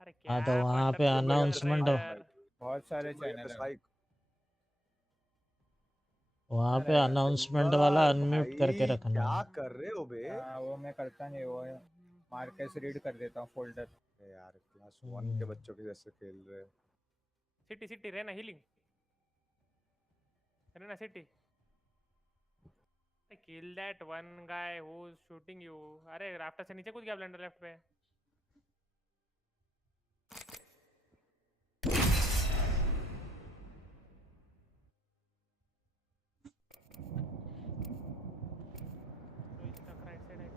अरे क्या हाँ तो वहाँ पे बटन अनाउंसमेंट बहुत सारे चैनल है। Spike. वहाँ पे अरे अनाउंसमेंट वाला अनम्यूट भाई, करके रखना क्या है। कर रहे हो बे? हाँ वो मैं करता नहीं, वो मार्केस रीड कर देता हूँ फोल्डर। यार क्लास 1 के बच्चों के जैसे खेल रहे हैं। सिटी सिटी रहना हीलिंग रहना city kill that one guy who is shooting you. अरे राफ्टर से नीचे कूद गया ब्लेंडर लेफ्ट पे। तो इसका राइट साइड है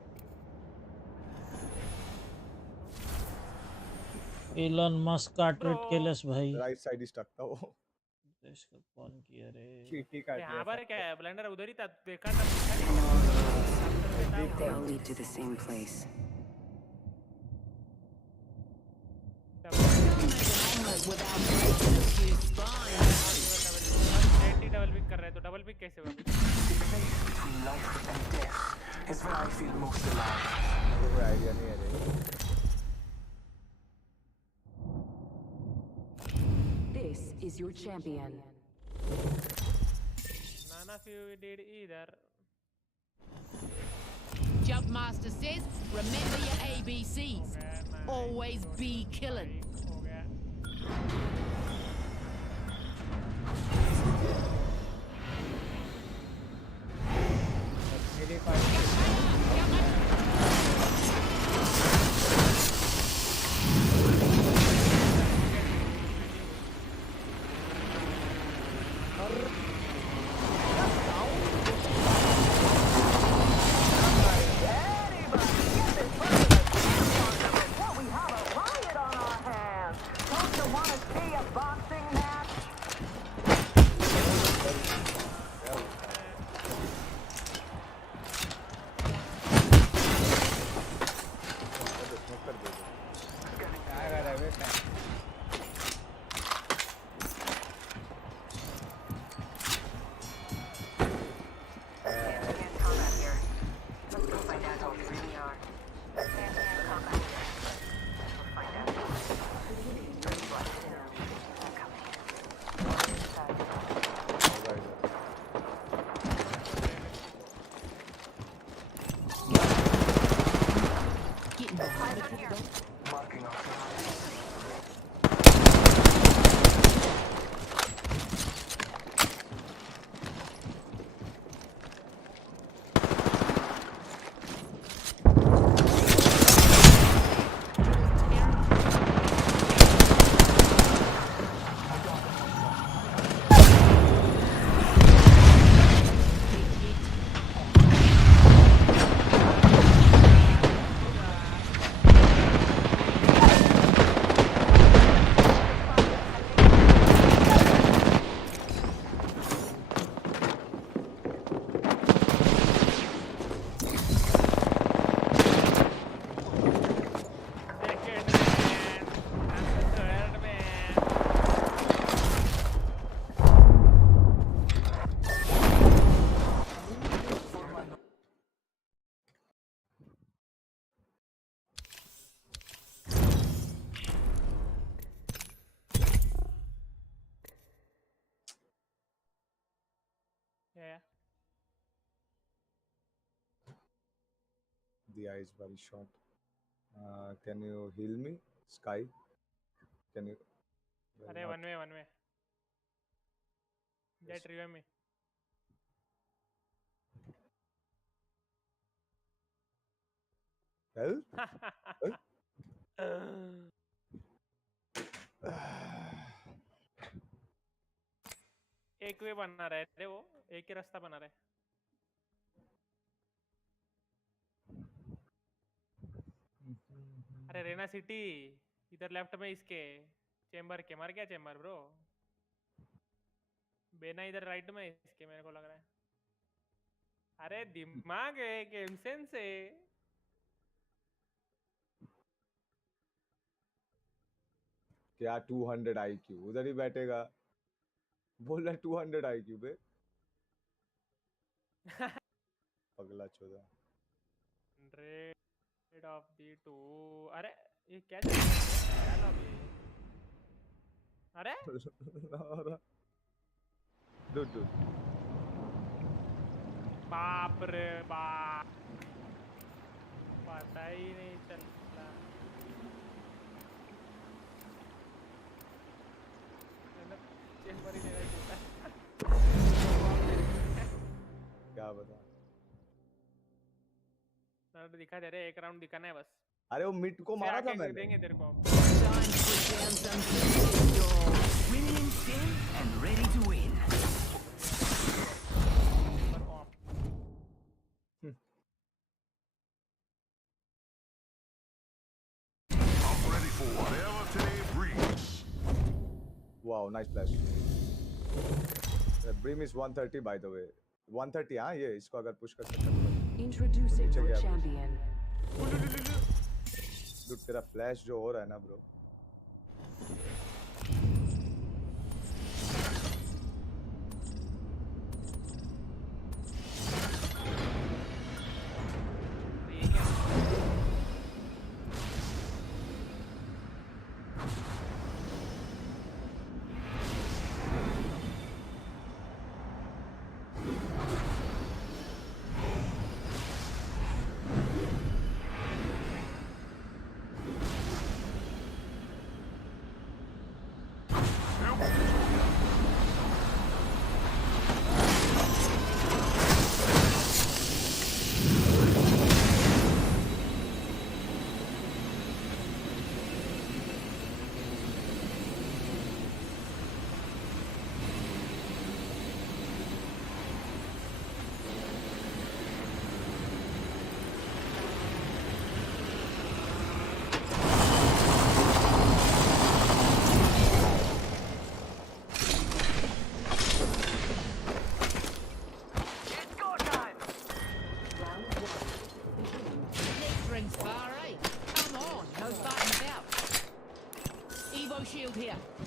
इलॉन मस्क का ट्वीट केलेस भाई। राइट साइड ही स्टक था वो। देश का कौन किया रे? चीटी काट यहाँ दिया पर सब। क्या है ब्लेंडर उधर ही था देखा था They all lead to the same place. Double pick कर रहे तो डबल पिक कैसे हुआ? मुझे कोई आइडिया नहीं है रे। This is your champion. None of you did either. Jumpmaster says, remember your ABCs. Always be killing. हो गया मेरी party What, we have a riot on our hands. Don't you want to see a boxing match? Smoke कर दे क्या कर रहा है बे? Hand-to-hand combat here. Let's go find out who we really are. Hand-to-hand combat here. We'll find out. Blood thinner. Coming. होगा इधर Getting behind Eyes on here. Marking our second man and the third man yeah The eye is very short. Can you heal me, Sky? Can you? Well, अरे not- one way get revive me Help? एक वे बना रहे थे वो एक ही रास्ता बना रहे अरे रेना सिटी इधर लेफ्ट में इसके चेंबर के मर गया चेंबर ब्रो बेना इधर राइट में इसके मेरे को लग रहा है अरे दिमाग है गेम सेंस है क्या 200 IQ उधर ही बैठेगा बोल रहा 200 IQ बे पगला चोदा 100 ऑफ दी 2 अरे ये क्या चल रहा है क्या लॉबी अरे dude बाप रे बाप पता ही नहीं चलता मैंने चेंबर ही नहीं रखा क्या बता सर दिखा दे रहे एक राउंड दिखाना है बस अरे वो मिड को से मारा था आके मैंने देंगे तेरे को Time to put down some serious dogs. Winning in skin and ready to win. पर of I'm ready for whatever today brings. wow nice flash Brim is 130 by the way 130 हाँ ये इसको अगर पुश कर सकते हैं Introducing नीचे your गया champion. dude तेरा फ्लैश जो हो रहा है ना ब्रो ये क्या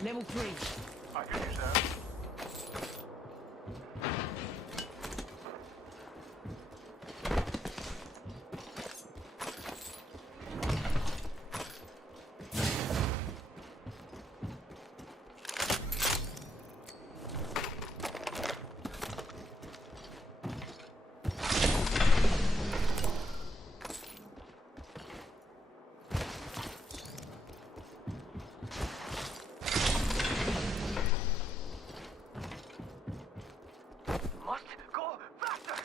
Level 3. I can use that. Must go faster.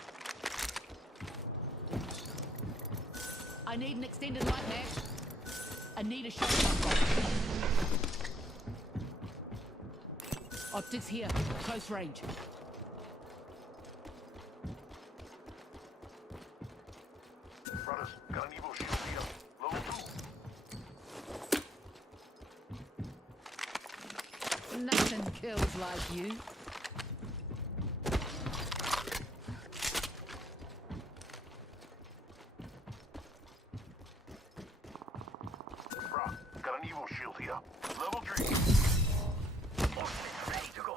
I need an extended light mag. I need a shotgun bolt. Optics here, close range. Brothers, got an Evo shield here. Level 2. Nothing kills like you. Bruh, got an Evo shield here. Level 3. Ready to go.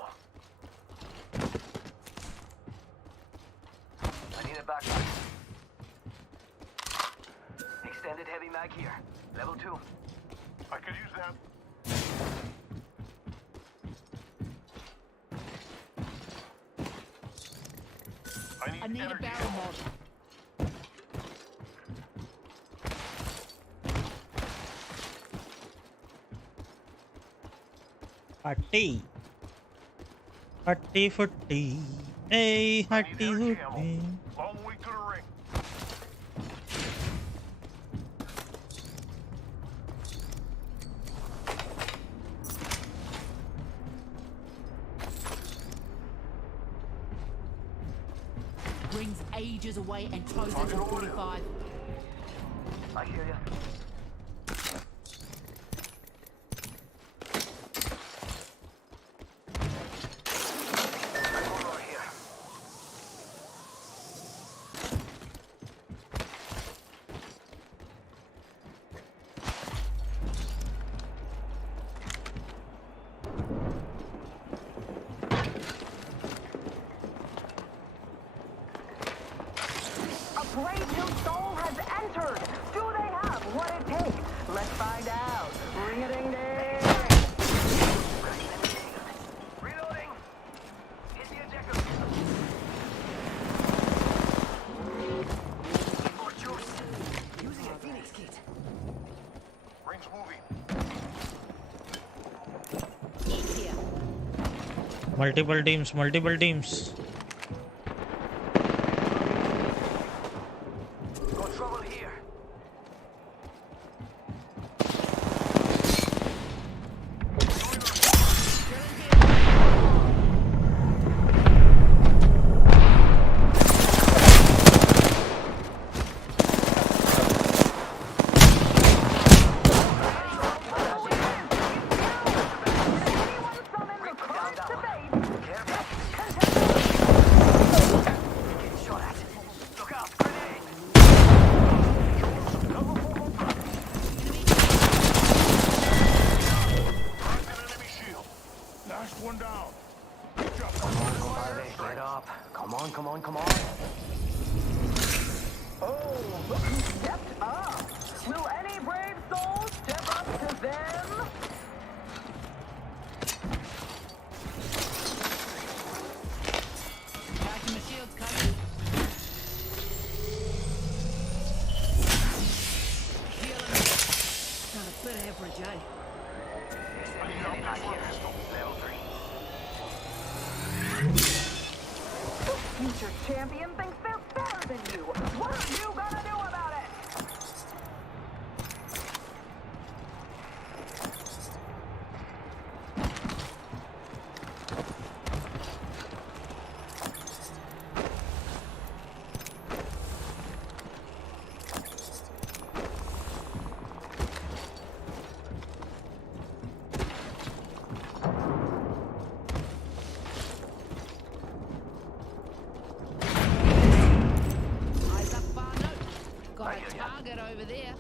I need a backpack. Extended heavy mag here. Level 2. I could use that. I need a energy barrel ammo. mod. Hutty. Hutty footy. Hey, I need hutty energy hooty. ammo. Long way to the ring. Rings ages away and closes in 45. I hear ya. Over here. A brave new soul has entered. Do they have what it takes? Let's find out. Ring-a-ding-ding. Reloading. Hit the ejector. More juice. Using a Phoenix kit. Rings moving. Eat here. Multiple teams, multiple teams. Got trouble here. Shot at. Look out, grenade. Cracked an enemy shield. Last one down. Good job. Get up. Come on, come on, come on. Oh, look who stepped up. Will any brave soul step up to them? Back in the shield's coming. Healing. Got a bit average, eh? I need help back here. Level 3. Future champion thinks they're better than you. What are you gonna do about it? Eyes up, far note. Got a target over there.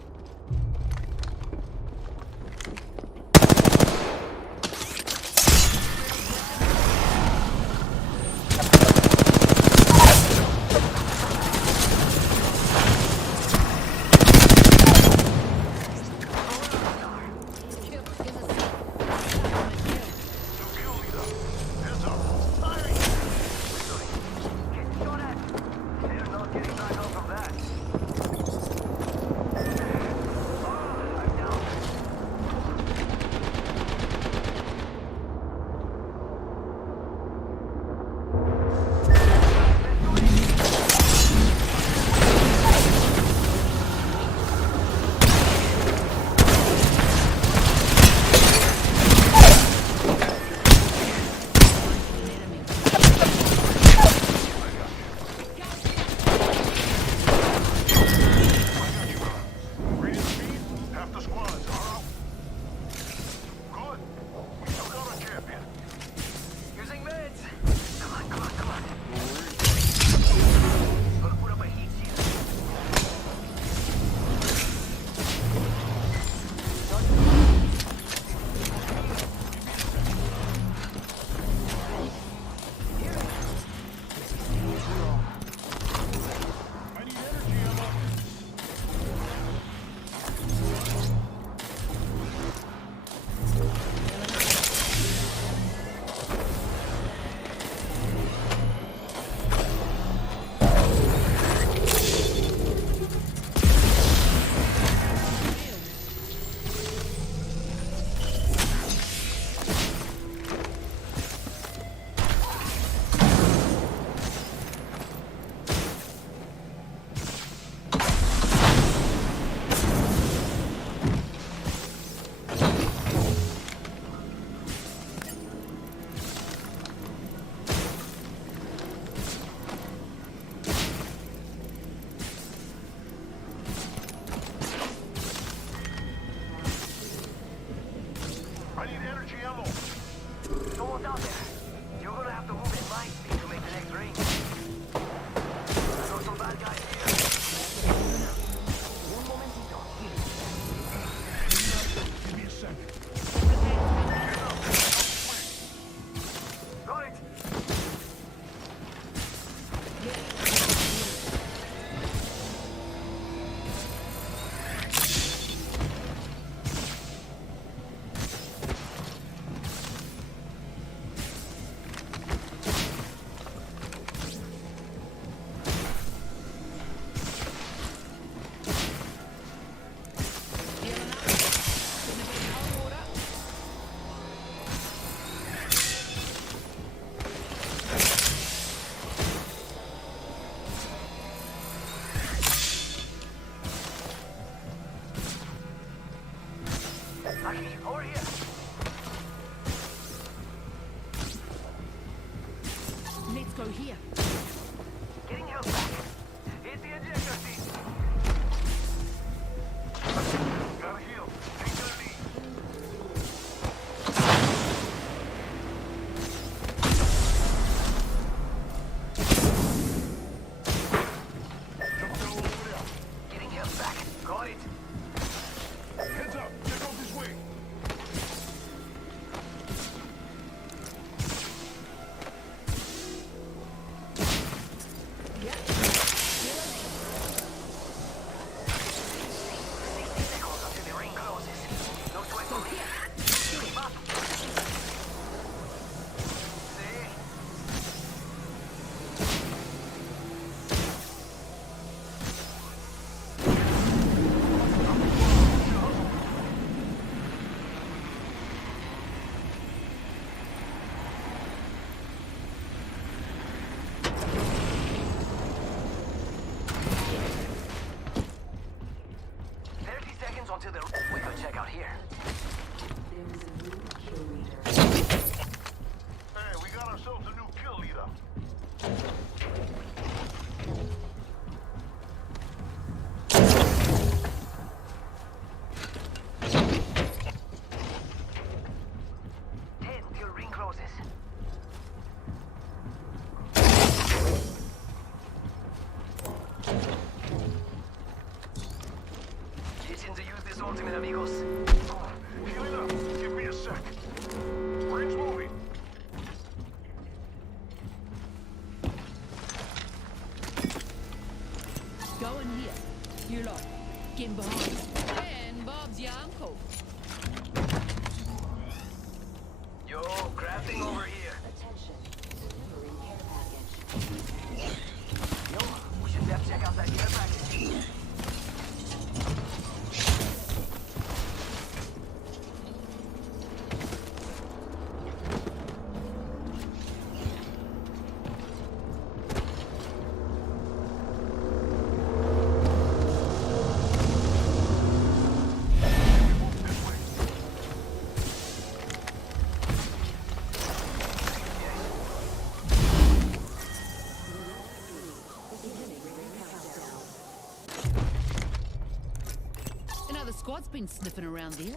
ultimate, amigos. Healing up. Give me a sec. Ring's moving. Go in here. You lot. Get behind. And Bob's your uncle. Yo, crafting over here. Attention. Delivering care package. Yo, we should def check out that care package. Another squad's been sniffing around there.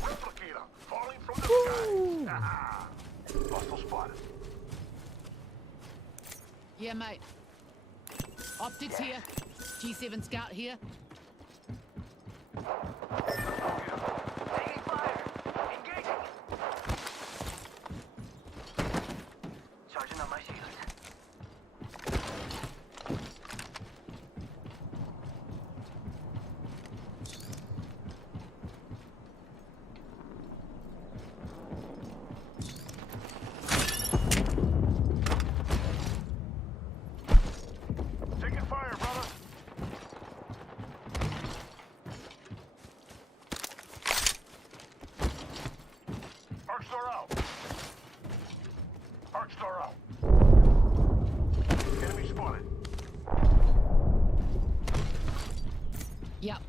Replicator falling from the sky. Hostile spotted. Yeah, mate. Optics here. G7 Scout here. Taking fire. Engaging. Charging on my shield. Taking fire, brother. Arc star out. Arc star out. Enemy spotted. Yep.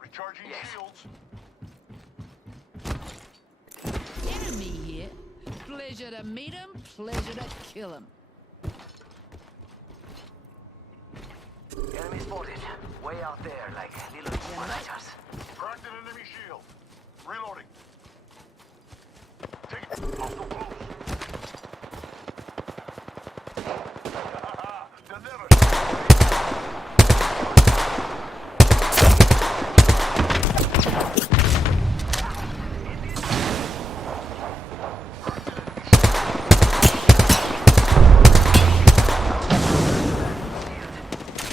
Recharging shields. Enemy here. Pleasure to meet him, pleasure to kill him. Enemy spotted. Way out there, like little cucarachas. Cracked an enemy shield. Reloading. Take it. Hostile close. Delivered.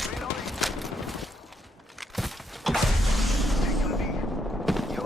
Reloading. Taking a knee. Yo.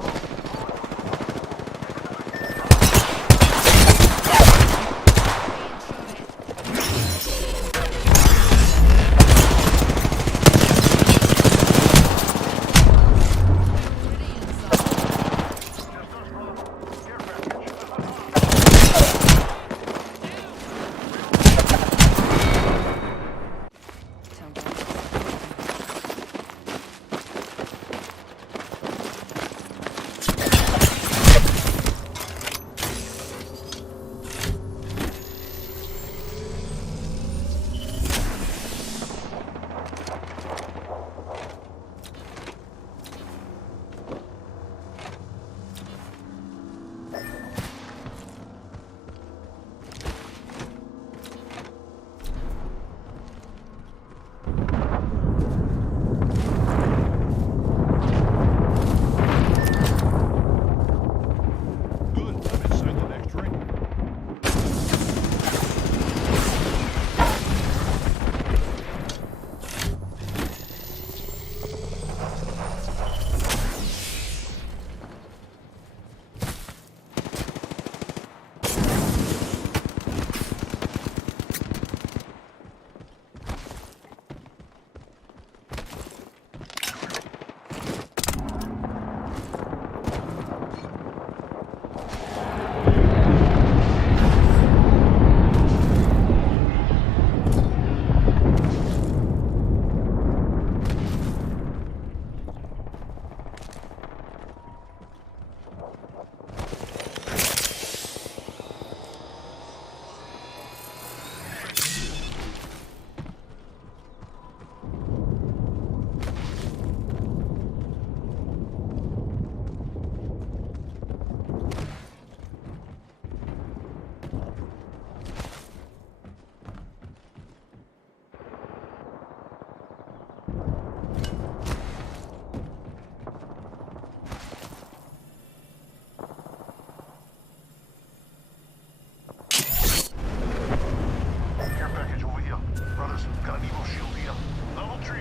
brothers. Got an Evo shield here. Level 3.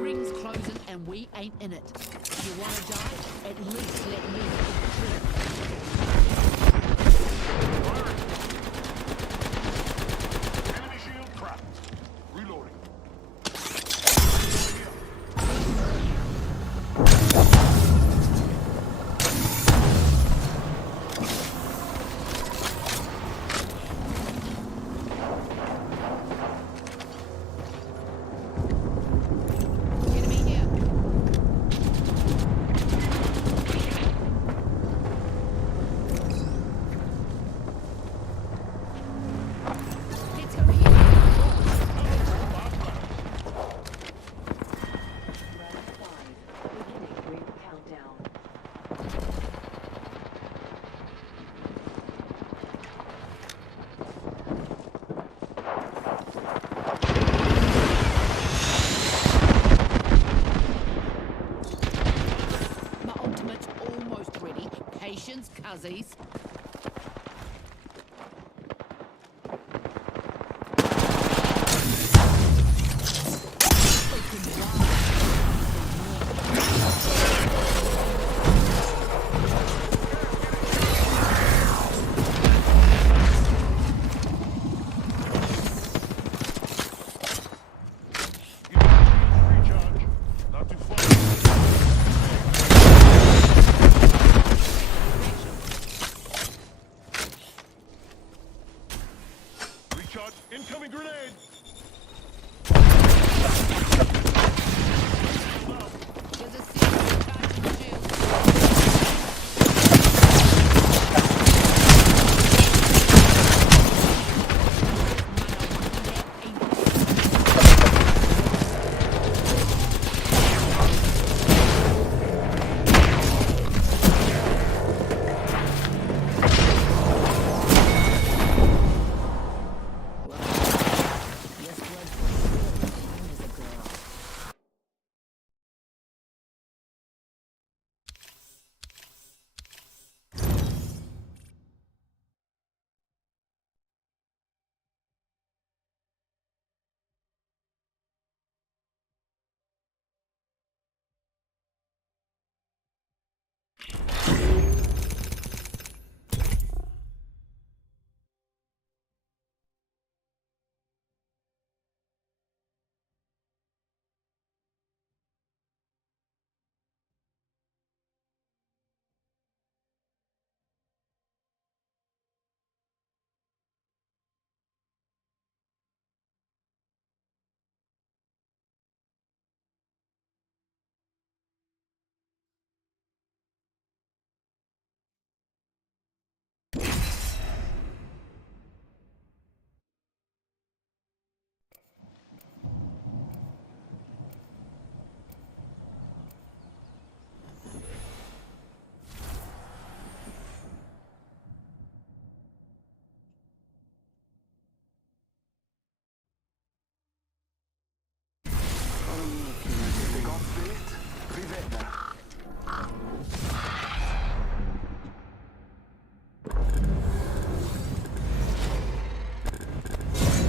Ring's closing and we ain't in it. If you want to die, at least let me get Enemy shield cracked. Reloading. enemy here. Let's go here. Round 5. Beginning ring countdown. My ultimate's almost ready. Patience, cuzzies. Recharge. Not too far. Recharge. Incoming grenade. There's a serious charging shield. Yes, blood for sure. Mine is a girl.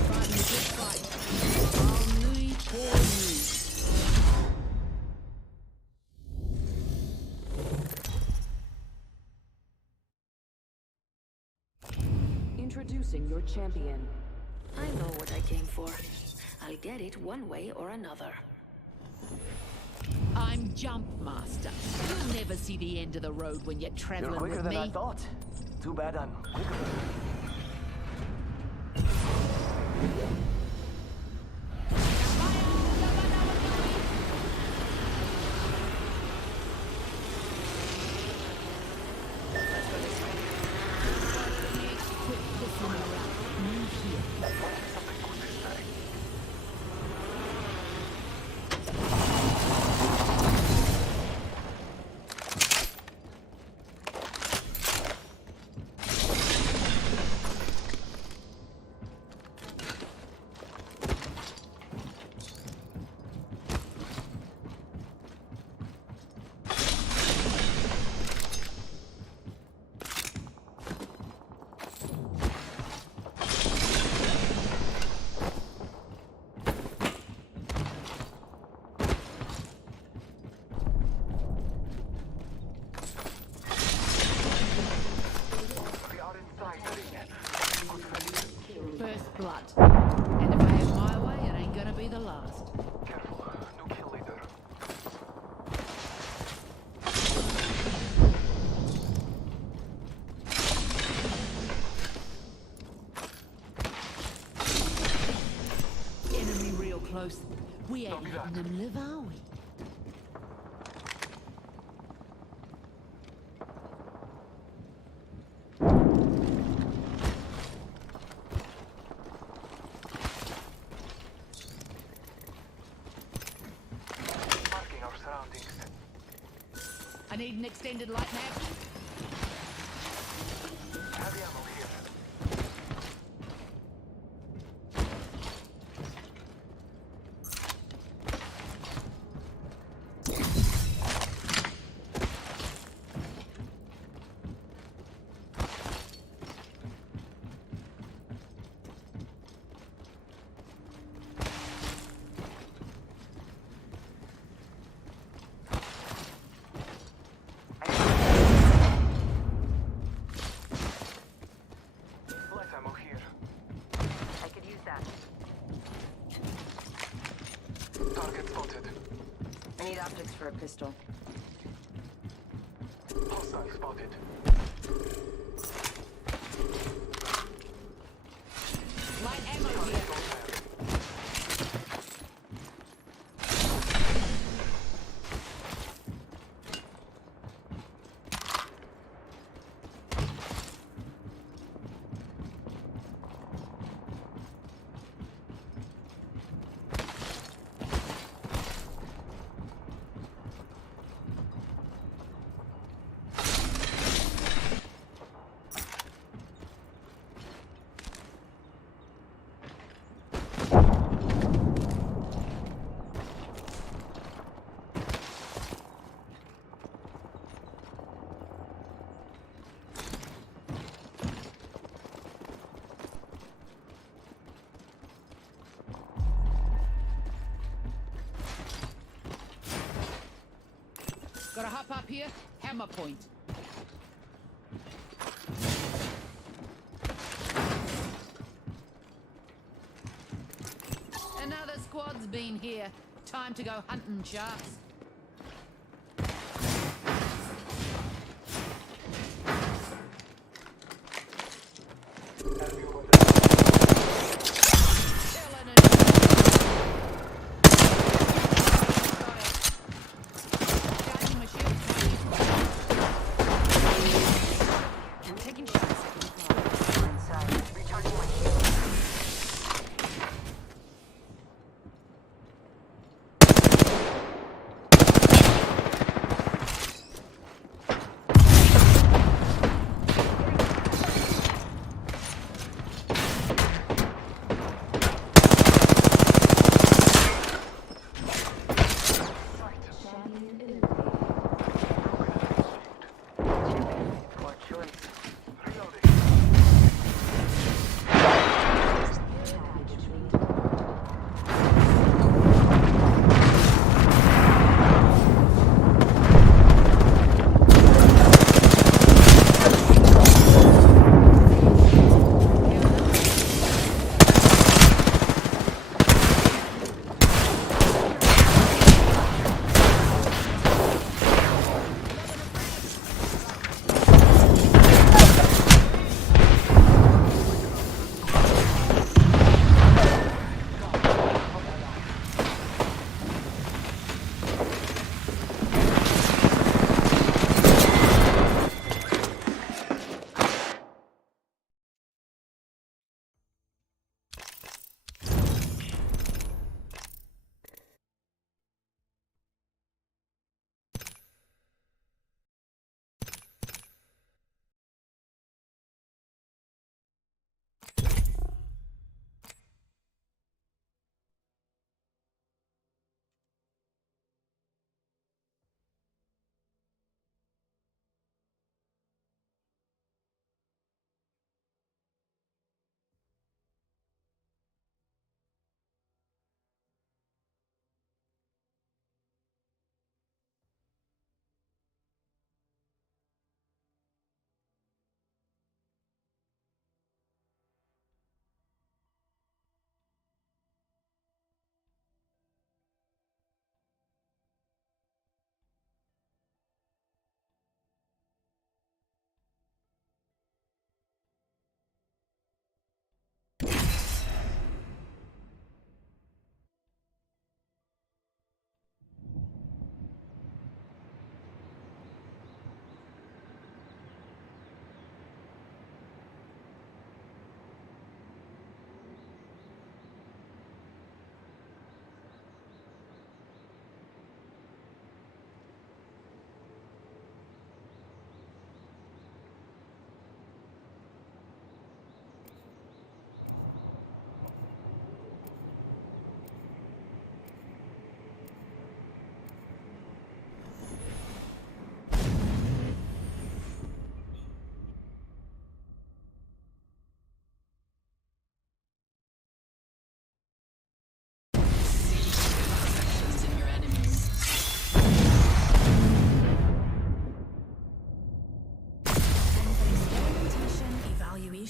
Fighting a good fight. All new for you. Introducing your champion. I know what I came for. I'll get it one way or another. I'm Jump Master. You'll never see the end of the road when you're You're traveling quicker with than me. I thought. Too bad I'm quicker. Quit pissing around. Move here. Something good this time. blood. And if I have my way, it ain't gonna be the last. Careful, new kill leader. Enemy real close. We ain't letting them live, are we? Marking our surroundings. I need an extended light mag. Heavy ammo here. Light ammo here. I could use that. Target spotted. I need optics for a pistol. Hostile spotted. Light ammo here. Gotta hop up here. Hammer point. Another squad's been here. Time to go hunting sharks. Enemy over there. Killing it. Got it. Charging my shield. I'm taking shots. We're inside. Recharging my shield.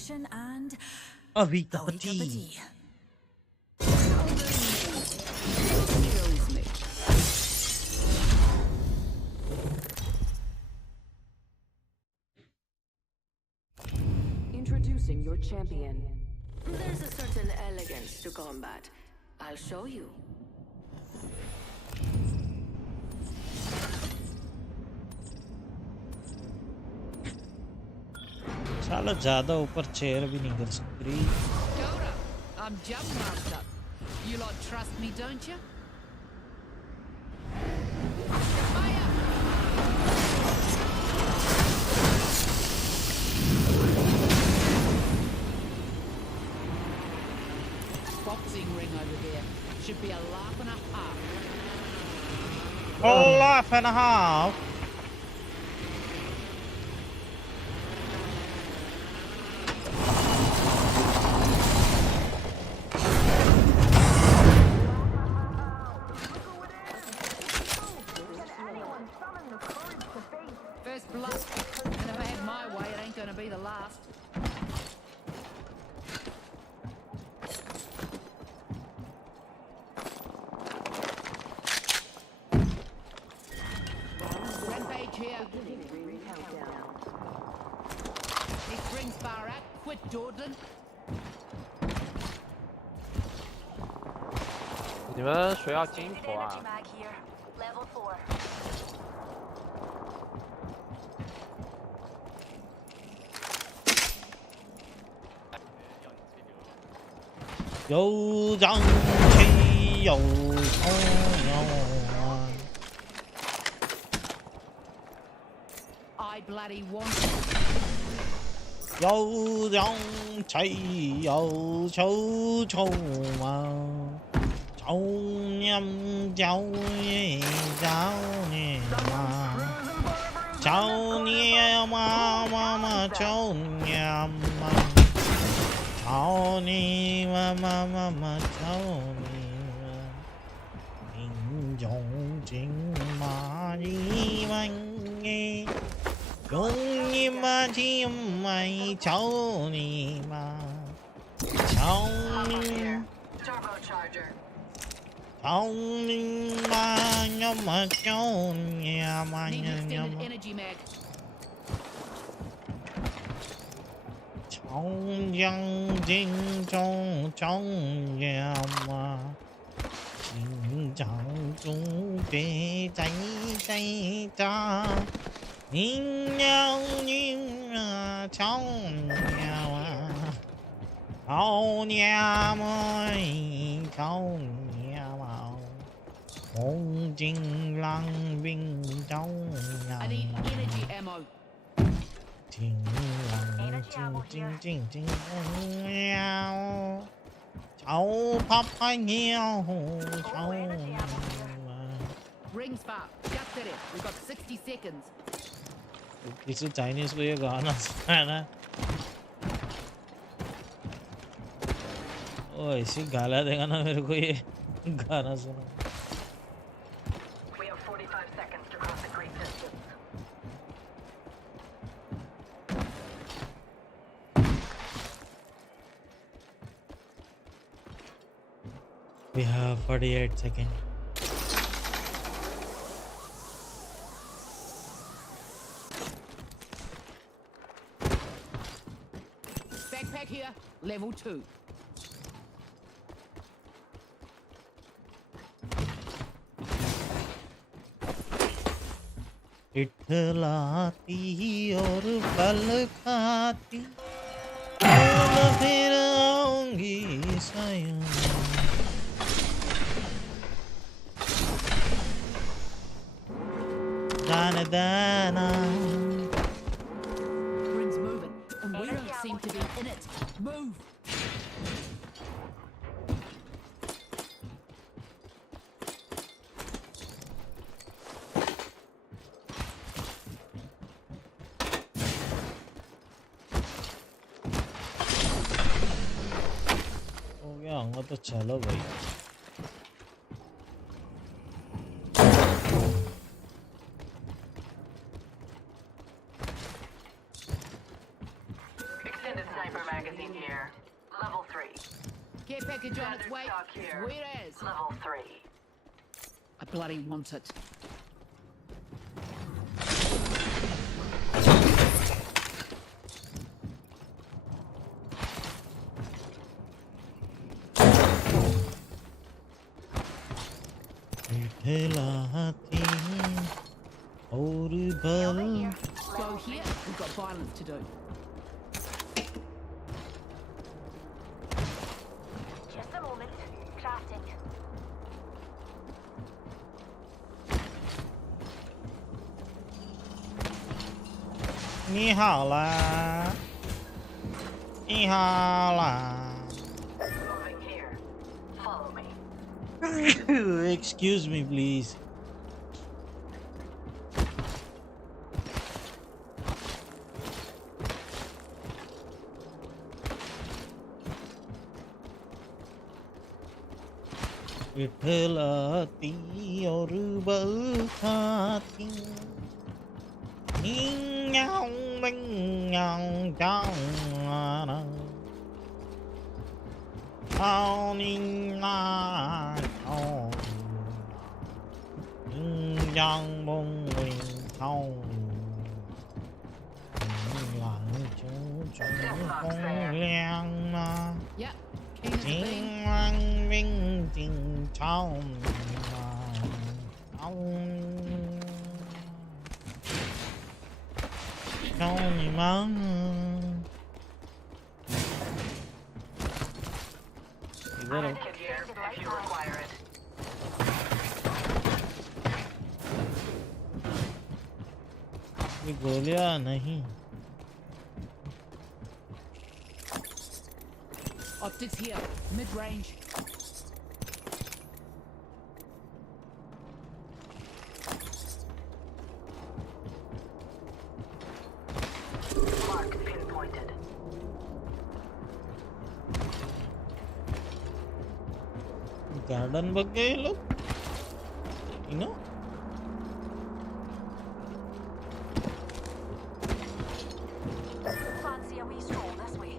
Celebration and अभी a cup of tea. tea. Kills me. Introducing your champion. There's a certain elegance to combat. I'll show you. साला ज्यादा ऊपर chair भी नहीं कर सकती। Dora, I'm Jump Master. You lot trust me, don't you? Fire! Boxing ring over there. Should be a laugh and a half. A laugh and a half. First blood. And if I had my way, it ain't gonna be the last. Rampage here. Next ring's far out. Quit dawdling. 你们谁要金佛 Energy 啊？ mag here. Level 4. Yo răng chi yo I bloody want it. yo răng chi yo châu châu mà châu nhâm châu nhẹ châu nhẹ mà châu nhẹ mà châu nhẹ mà châu nhẹ mà châu nhẹ mình dùng chính mà đi mang nghe dùng như mà chim mày châu nhẹ mà châu nhẹ Turbocharger. Ông mà nhóm mà cháu nhà mà Need nhà extended mà energy mag. cháu dân chính trong nhà mà chính chẳng chúng để cháy ta nhìn nhau như cháu nhà mà cháu nhà mới cháu nhà màu hôn chinh lăng binh trong nhà I need energy ammo. chinh lăng chinh nhau cháu pháp hay nhiều cháu Rings far. Just did it. We've got 60 seconds. किसी Chinese को ये गाना सुना ना ओ ऐसी गाला देगा ना मेरे को ये गाना सुना We have 45 seconds to cross the great distance. we have 48 seconds Backpack here. Level 2. इठलाती और बल खाती बोल फिर आऊंगी स्वयं दान दाना Ring's moving. And we don't seem to be in it. Move. हो गया होगा तो चलो भाई Extended Sniper magazine here. Level 3. Care package on its Standard way. stock here. Sweet as. Level 3. I bloody want it. खिलाती और बल Go here. We've got violence to do. Just a moment. Crafting. Ni hao la. Ni hao la. Moving here. Follow me. Excuse me, please. विठलाती और बखाती nhau bên nhau trong ao ninh na ao giang bông mình không lặng chúng không liên mà Yep. Keen as a bean. tiếng oan vinh tình trong ông trong mong Medkit here if you require it. ये गोलियां नहीं Optics here. Mid-range. Mark pinpointed. Garden bug गए ये लोग you know Fancy a wee stroll this way.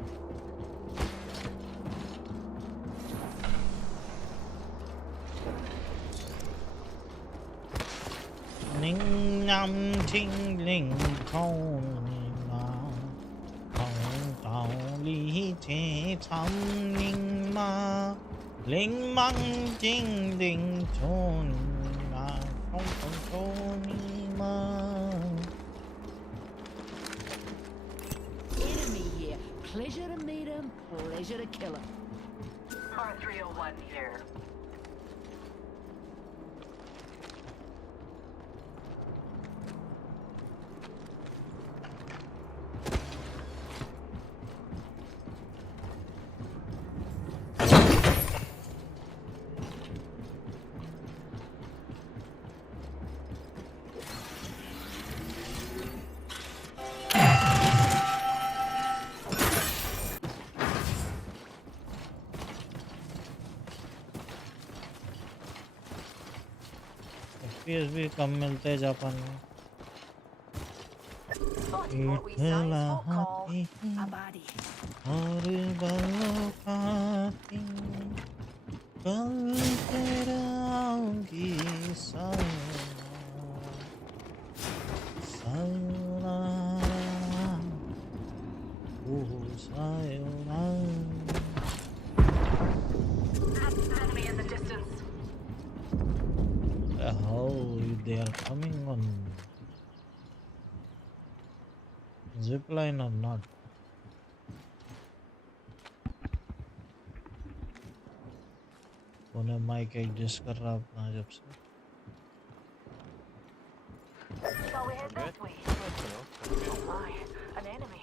ninh năm trinh linh không mà không tàu lý thế thăm ninh mà linh măng trinh đình chôn mà không còn chôn mà Enemy here. Pleasure to meet him. Pleasure to kill him. R301 here. FPS भी कम मिलते हैं Japan में A body. और बलों खाती कल तेरा आऊंगी sayonara oh sayonara Enemy in the distance. the hell they are coming on zipline or not उन्हें माइक एडजस्ट कर रहा अपना जब से Shall we head this way? Oh my, an enemy.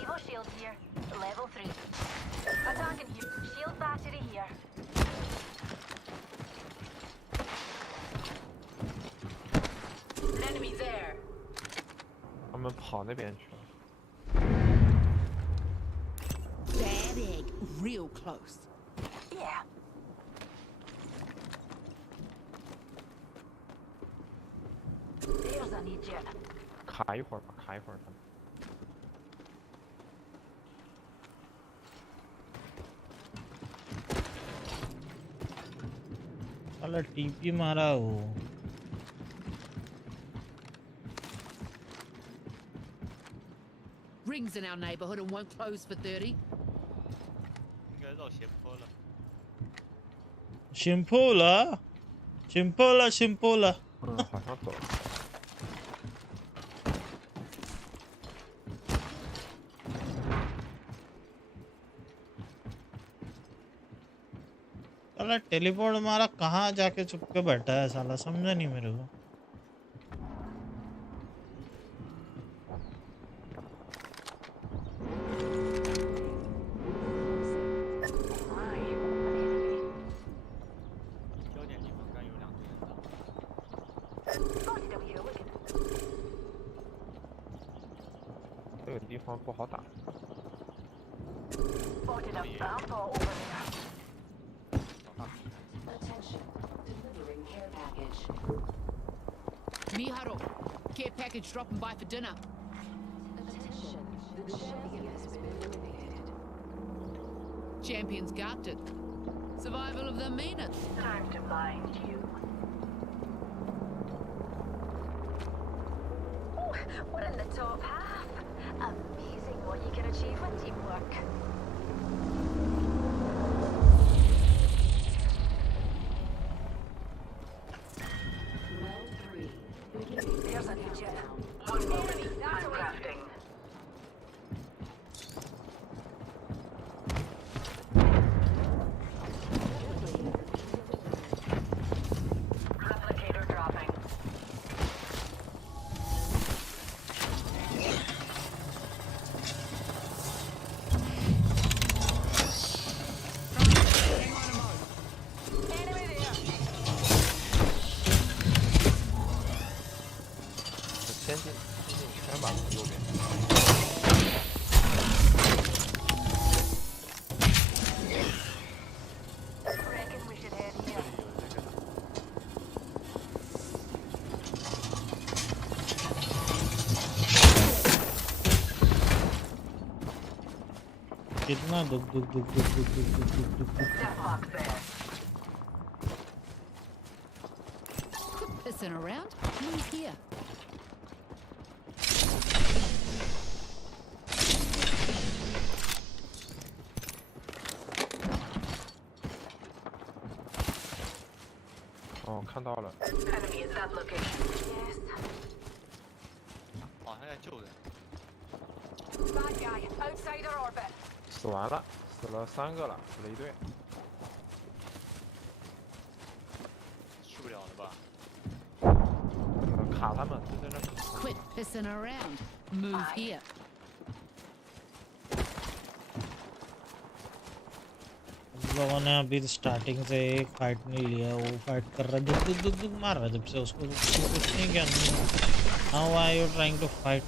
Evo shield here, level 3. Attacking you, shield battery here. An enemy there. 他们跑那边去了。 Bad egg. Real close. Yeah. There's an Egypt. 卡一会儿吧，卡一会儿。 साला TP मारा वो। Rings in our neighborhood and won't close for 30. 应该绕斜坡了。Shimpola, Shimpola, Shimpola。好像走了。साला teleport मारा कहाँ जाके चुप के बैठा है साला समझा नहीं मेरे को।这个地方不好打。 Spotted a bumper over there. Attention, delivering care package. Miharo, care package dropping by for dinner. Attention, the champion has been eliminated. Champions got it. Survival of the meanest. Time to blind you. Oh, we're in the top half. Amazing what you can achieve with teamwork. Round 3. There's an Egypt. One moment. I'm crafting. Replicator dropping. Enemy there. 先进圈吧，右边。 Reckon we should head here. कितना दुख दुख दुख दुख दुख दुख दुख दुख दुख दुख। Step box there. Quit pissing around. Move here.哦，看到了。 Enemy at that location. Yes. 哦，还在救人。 Bad guy. Outside our orbit. 死完了，死了3个了，死了一队。去不了了吧？卡他们，就在那卡。 Quit pissing around. Move here. लोगों ने अभी स्टार्टिंग से एक फाइट नहीं लिया, वो फाइट कर रहा है, दुख दुख दुख दुख मार रहा है जब से उसको कुछ नहीं किया। How are you trying to fight?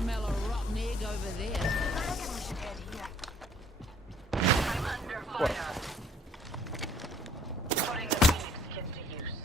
Smell a rotten egg over there. Reckon we should head here. I'm under fire. Putting the Phoenix kit to use.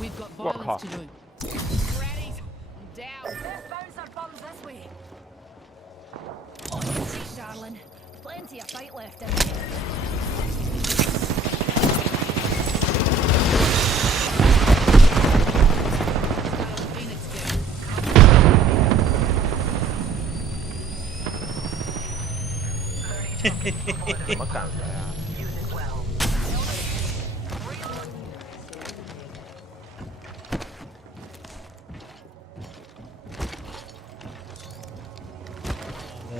We've got What violence car? to do. Grannies, I'm down. There's bouncer bombs this way. Sheesh, darling. Plenty of fight left in me. Phoenix girl.怎么赶的呀？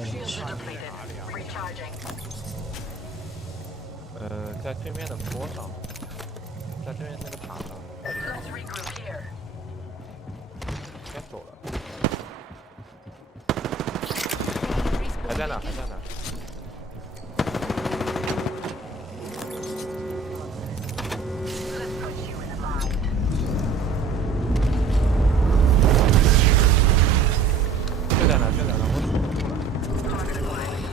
Shields are depleted. Recharging. 在对面的坡上，在对面那个塔上， Let's regroup here. 先走了。还在哪？还在哪？ Let's put you in a bind. 就在哪？就在哪？我走了出来。 Target acquired.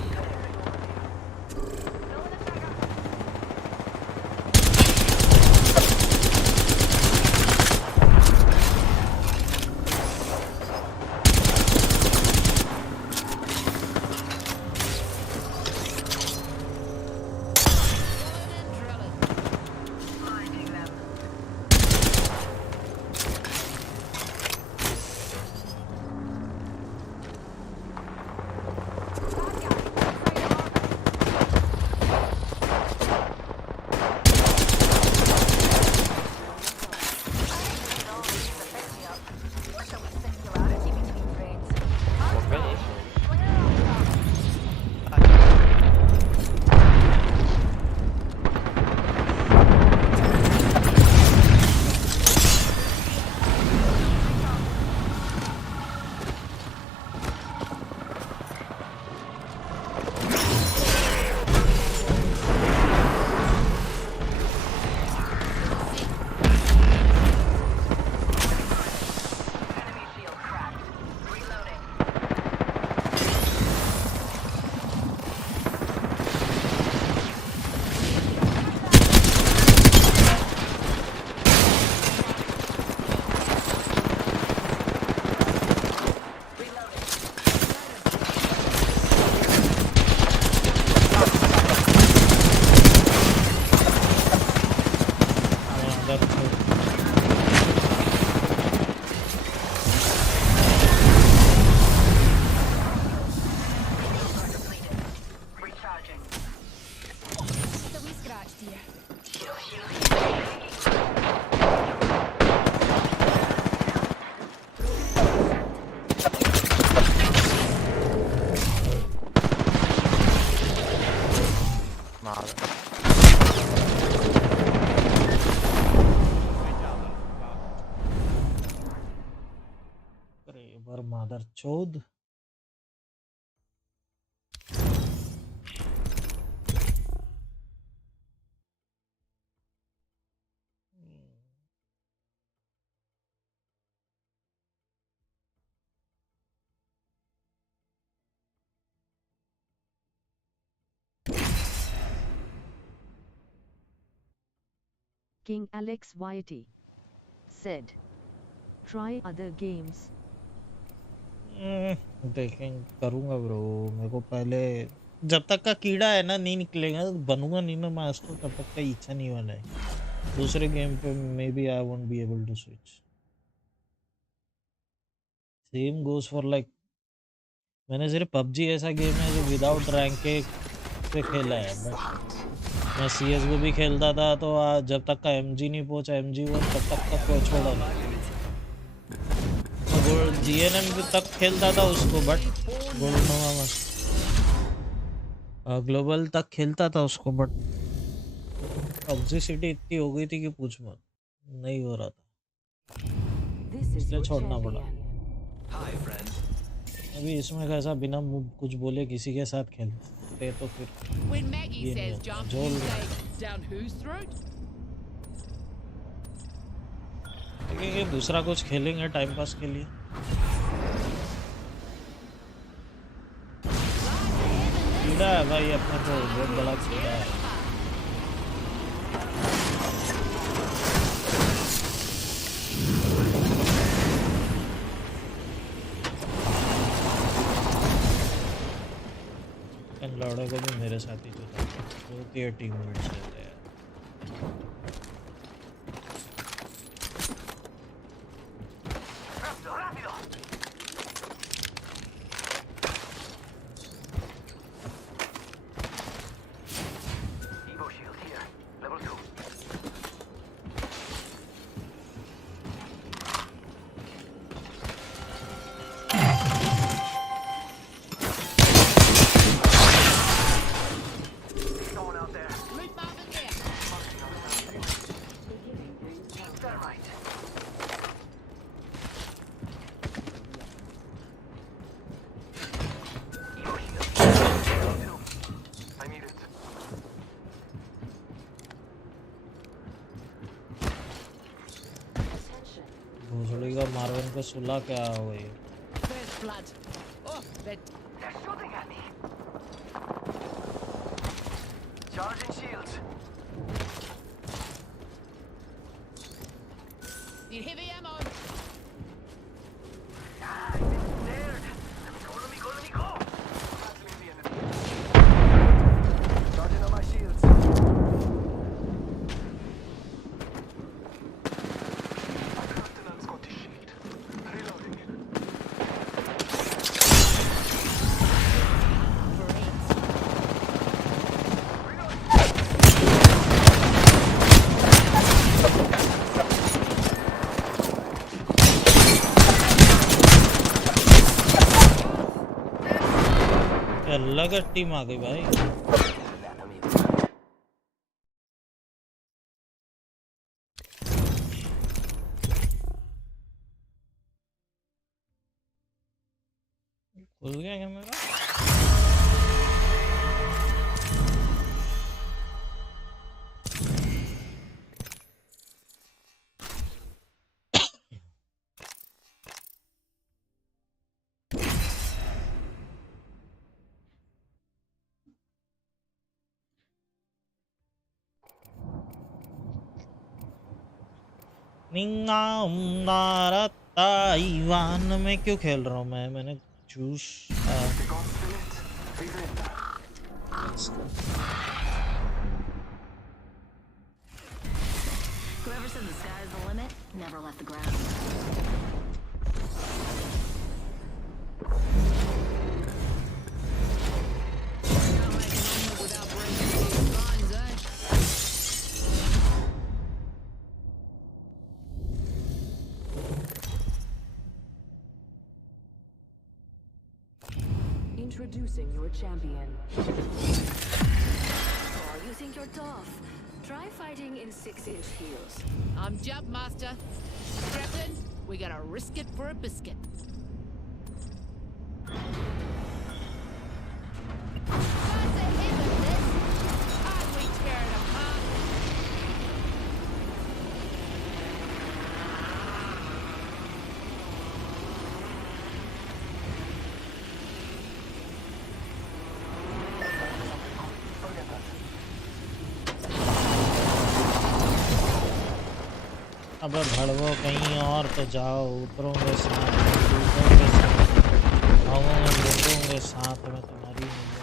Blinding them. Singularity between brains. 我跟你一起。 Enemy shield cracked. Reloading. Recharging. Just a wee scratch, dear.妈的！ अरे बर मादर चौद King Alex YT said, try other games. देखें करूंगा bro मेरे को पहले जब तक का कीड़ा है ना नहीं निकलेगा बनूंगा नहीं ना मास्टर तब तक का इच्छा नहीं वाला है दूसरे गेम पे maybe I won't be able to switch same goes for like मैंने सिर्फ पबजी ऐसा गेम है जो विदाउट रैंक के पे खेला है बट मैं CS:GO भी खेलता था तो जब तक का MG नहीं पहुंचा MG1 तब तक का कोई छोड़ा नहीं गोल्ड GNM तक खेलता था उसको बट गोल्ड नोवा ग्लोबल तक खेलता था उसको बट पबजी सिटी इतनी हो गई थी कि पूछ मत नहीं हो रहा था इसलिए छोड़ना पड़ा अभी इसमें कैसा बिना कुछ बोले किसी के साथ खेलते तो फिर When Maggie ये says नहीं jump, होता। you say down whose throat? ठीक है दूसरा कुछ खेलेंगे टाइम पास के लिए कीड़ा है भाई अपने को बहुत बड़ा कीड़ा है इन लड़ों को भी मेरे साथ ही चुता होती है, टीममेट्स रहते हैं। Rápido, rápido. Evo shield here. Level 2. Someone out there. Loot market there. Thermite. Evo shield. Level 2. I need it. भोसड़ी का मार्विन को सुला क्या हो गई? First blood. Oh, that They're shooting at me. Charging shields. need heavy ammo. Ah, I've been snared. Let me go. Battling the enemy. Charging on my shields. Lieutenant's got his shield. Reloading. अलग team आ गई भाई। खुल गया क्या मेरा? Taiwan में क्यों खेल रहा हूँ मैंने juice Whoever said the sky's the limit never left the ground. Introducing your champion. Oh, you think you're tough? Try fighting in 6-inch heels. I'm Jump Master. Captain, we gotta risk it for a biscuit. What's ahead of this? How'd we tear it apart? अबे भड़वो कहीं और तो जाओ, उतरोगे साथ में, कूदोगे साथ में, हवा में लूटोगे साथ में, तुम्हारी नहीं है।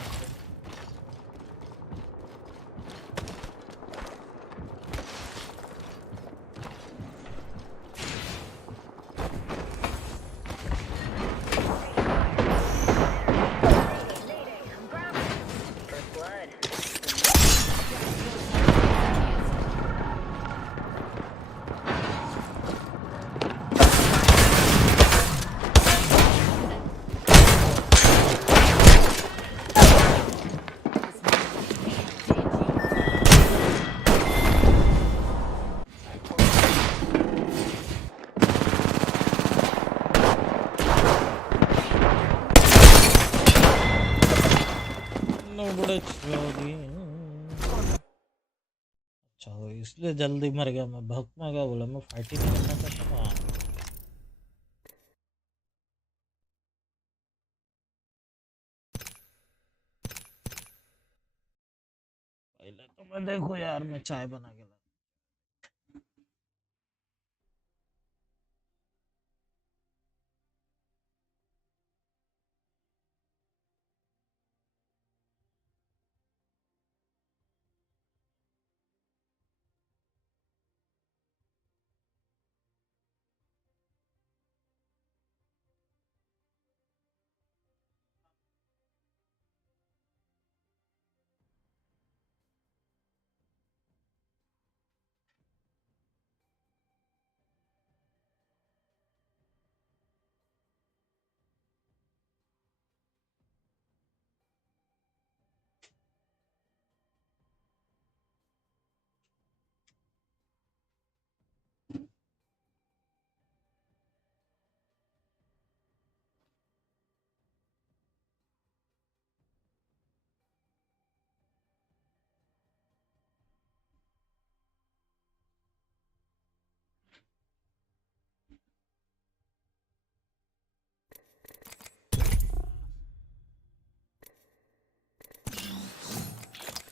अच्छा हो इसलिए जल्दी मर गया मैं। भगमा क्या बोला, मैं फाइट ही नहीं करना चाहता था। पहले तो मैं देखो यार, मैं चाय बना के ला।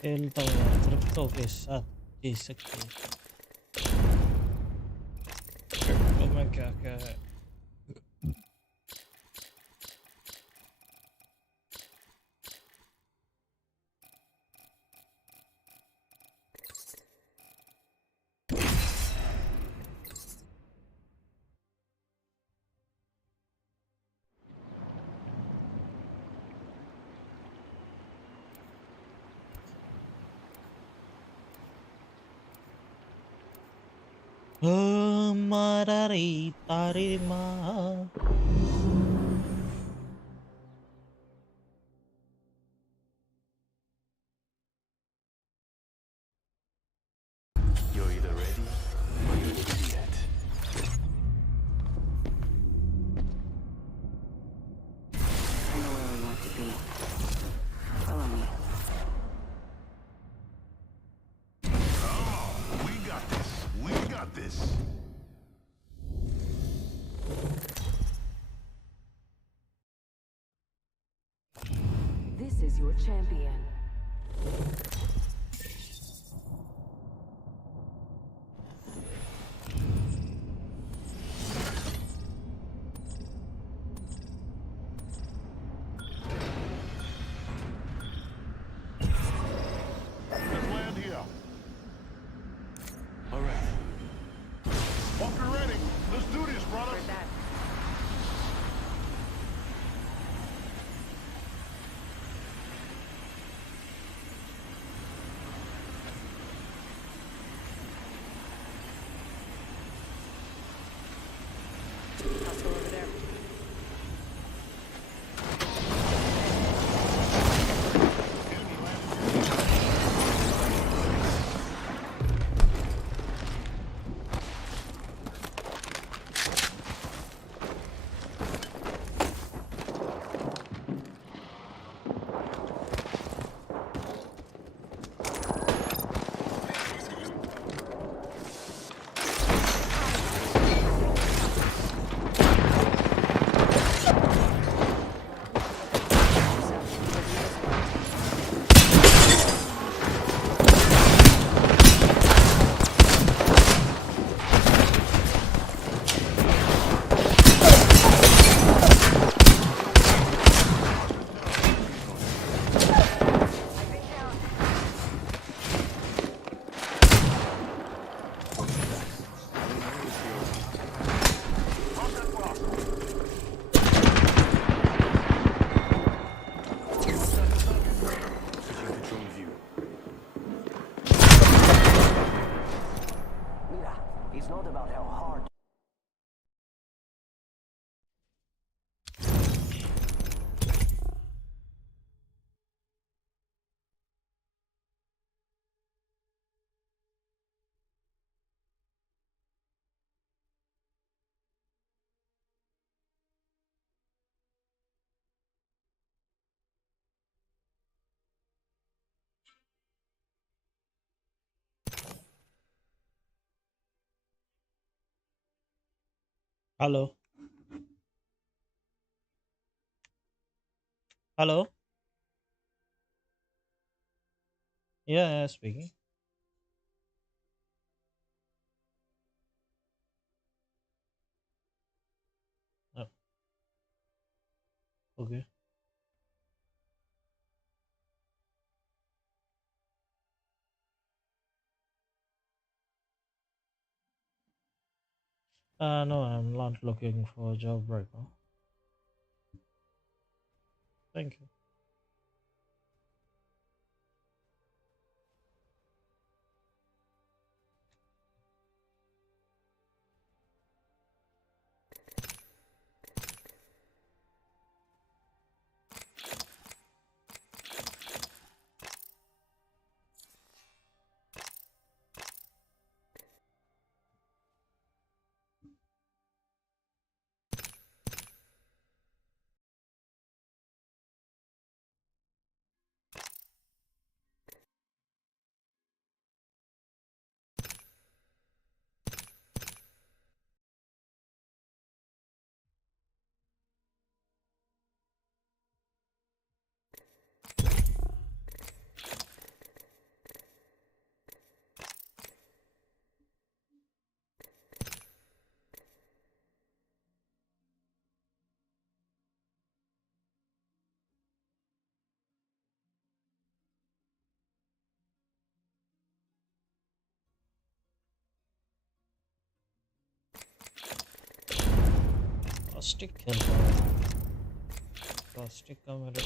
खेलता हूँ यार क्रिप्टो के साथ जी सकते क्रिप्टो में क्या क्या है मारा रे तारे माँ You're either ready or you're an idiot. I know where we want to be. Follow me. We got this. We got this. This is your champion. Let's land here. All right. Hope you're ready. Let's do this, brother. Hostile over there. It's not about how hard. Hello hello yeah speaking okay no I'm not looking for a job right now thank you plastic खेलता हूँ, plastic का मेरे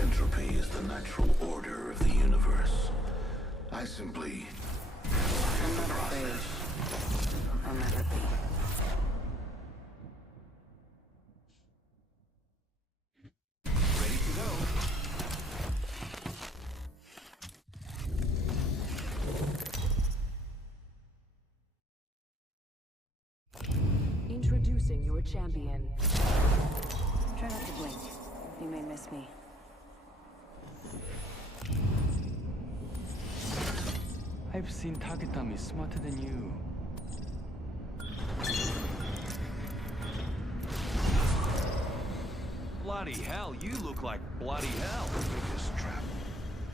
Entropy is the natural order of the universe. I simply... I'm not afraid. I'll never be. Ready to go. Introducing your champion. Try not to blink. You may miss me. I've seen Taketami smarter than you. Bloody hell, you look like bloody hell. The biggest trap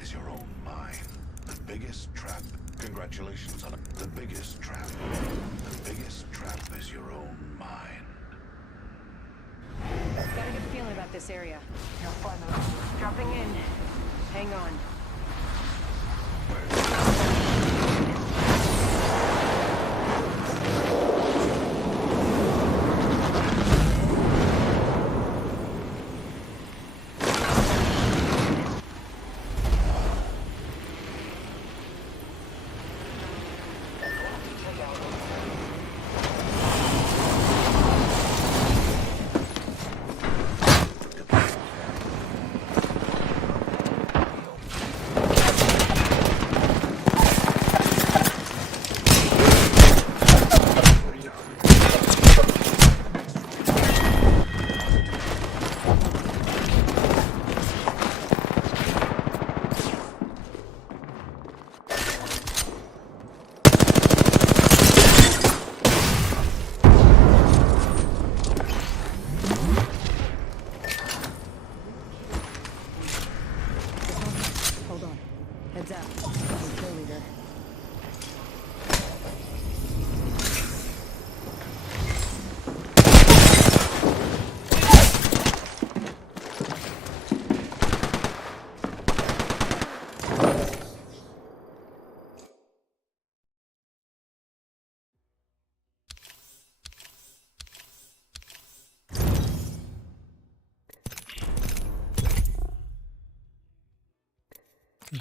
is your own mind. The biggest trap. Congratulations on it. The biggest trap. The biggest trap is your own mind. Got a good feeling about this area. You're finally dropping in. Hang on.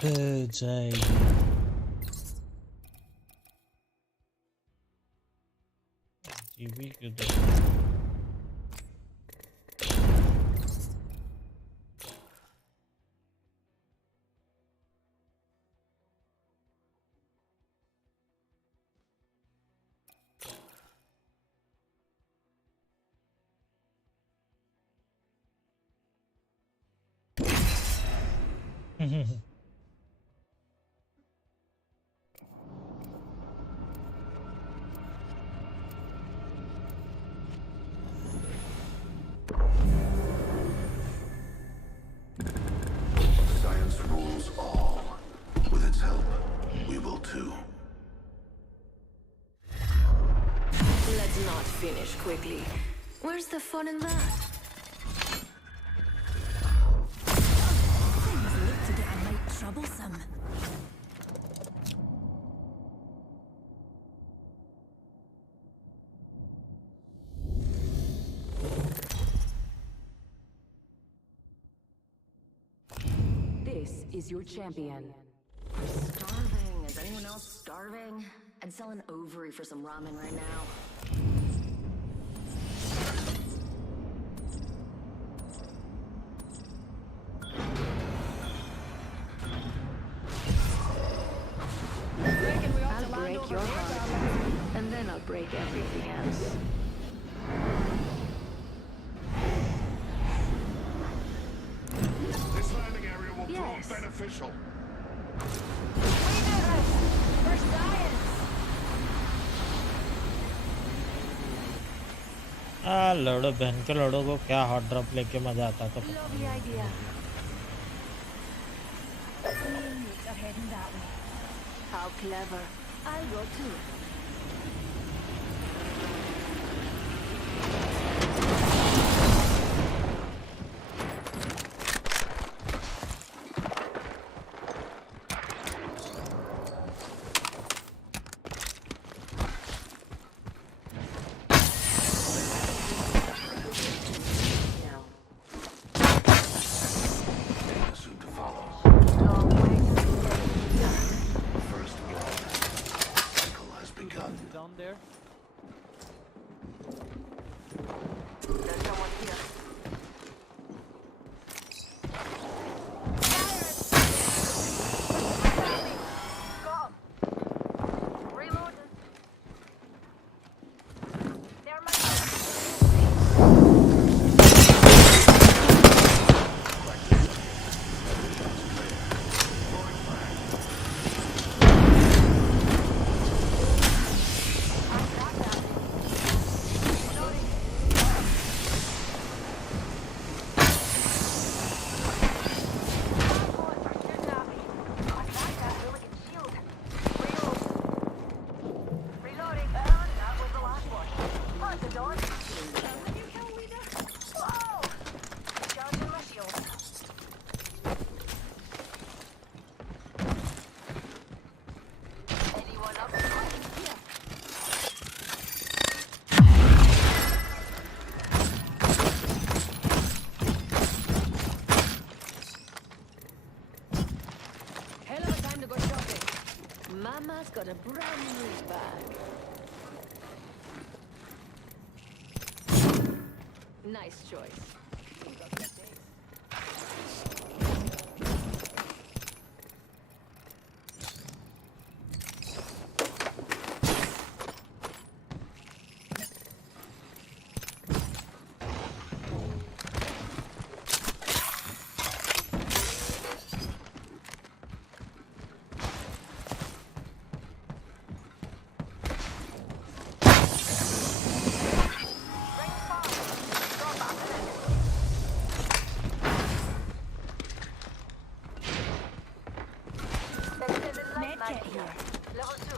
दे जाएगी जीवी किधर Science rules all. With its help, we will too. Let's not finish quickly. Where's the fun in that? Things look to get a mite troublesome. This is your champion. I'm starving. Is anyone else starving? I'd sell an ovary for some ramen right now. I'll break your heart, and then I'll break everything else. more beneficial. For science. लड़ो बहन के लड़ो को क्या hot drop लेके मजा आता तो Lovely idea. Teammates are heading that way. How clever. I'll go too. Soon to follow. Long way to the First blood. Cycle has begun. Down there. There's someone here. Got 'em. Reloading. They're my Reloading. That was the last one. Punch the door. Whoa! Charging my shield. Anyone up? Here. Hell of a time to go shopping. Mama's got a brand new bag. Nice choice. You got good taste. Medkit here. Level 2.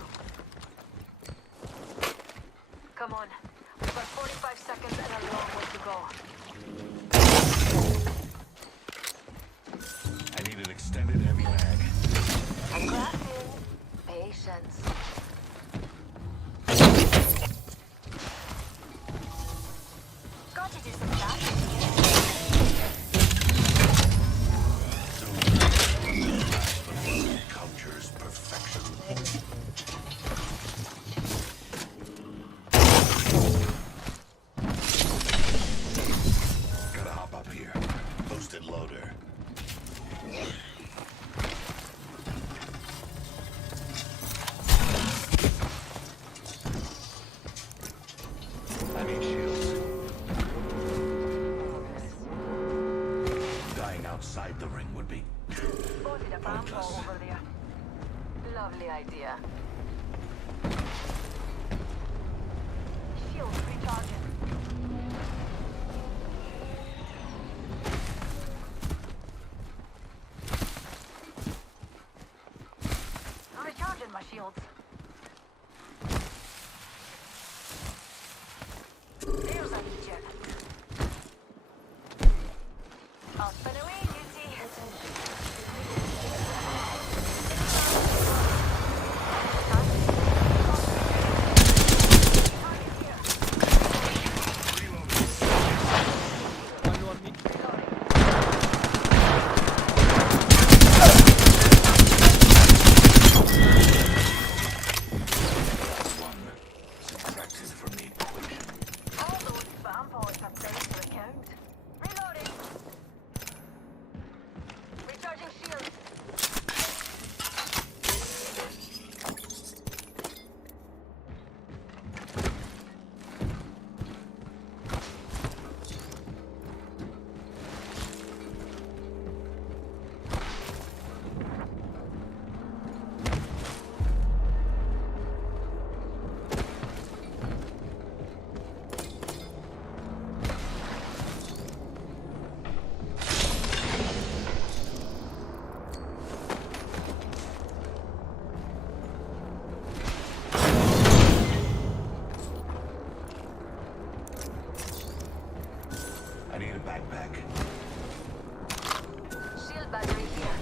Come on. We've got 45 seconds and a long way to go. I need an extended heavy mag. Crafting. Patience. Got to do some Culture's perfection. Gotta hop up here. Boosted loader. I need shields. Dying outside the ring would be Spotted a bomb ball over there. Lovely idea. Shield recharging. Recharging my shields. There's a regen. I'll spin away, Beauty. backpack. Shield battery here.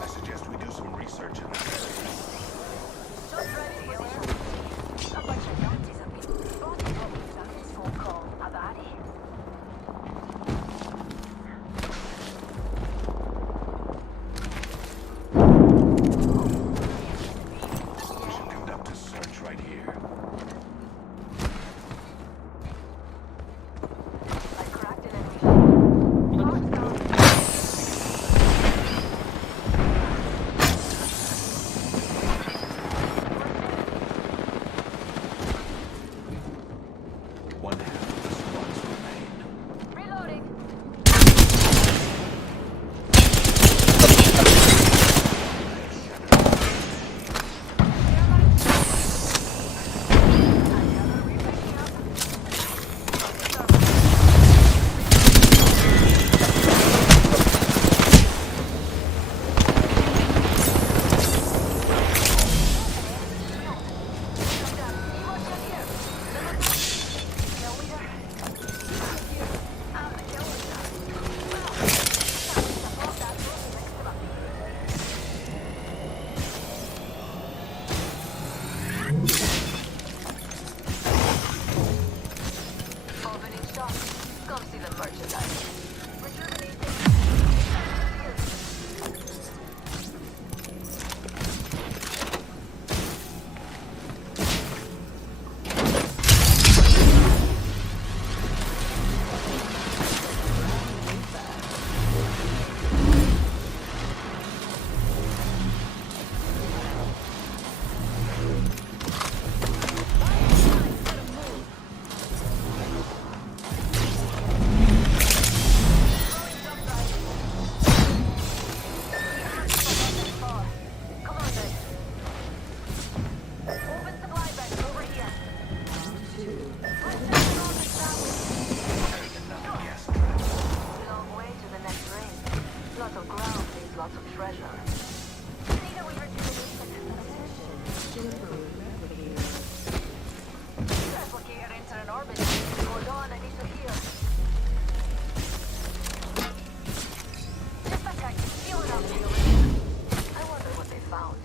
I suggest we do some research in this area. Just ready for this. A bunch of Nazis have been spotted what we found this phone call. A body. We should conduct a search right here. I cracked an enemy. One half of the squads remain. Reloading. Opening shop. Come see the merchandise. Come on then. Open supply bags over here. Long way to the next ring. Lots of ground means lots of treasure. See that we replicator enter an orbit. Hold on, I need to heal. Just a sec. Heal it up, heal it. I wonder what they found.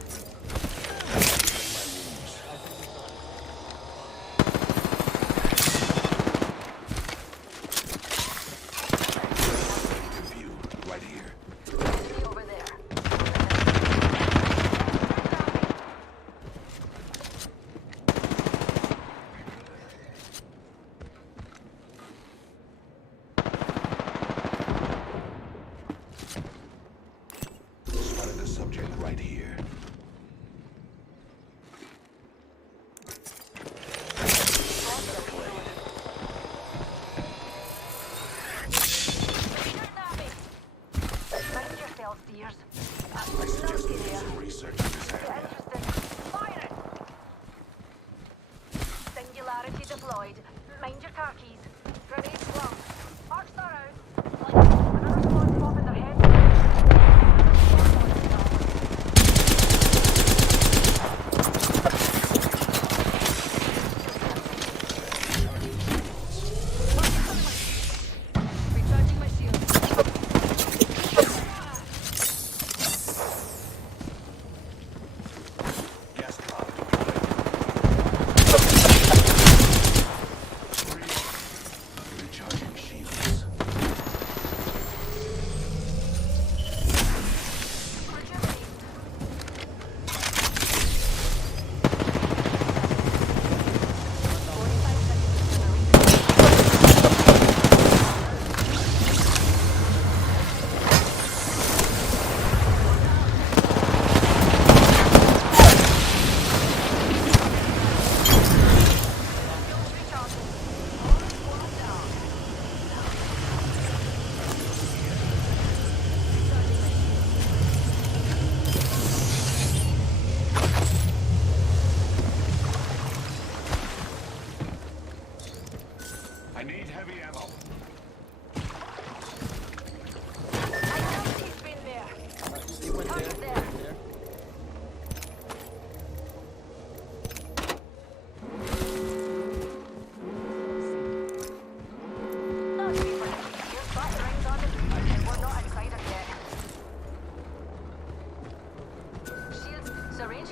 View right here. See over there. Spotted the subject right here. Mind yourself, dears. I suggest we do some research in this area. Fire it! Singularity deployed. Mind your car keys. Grenades flung. Arcs are out. Another squad popping their heads.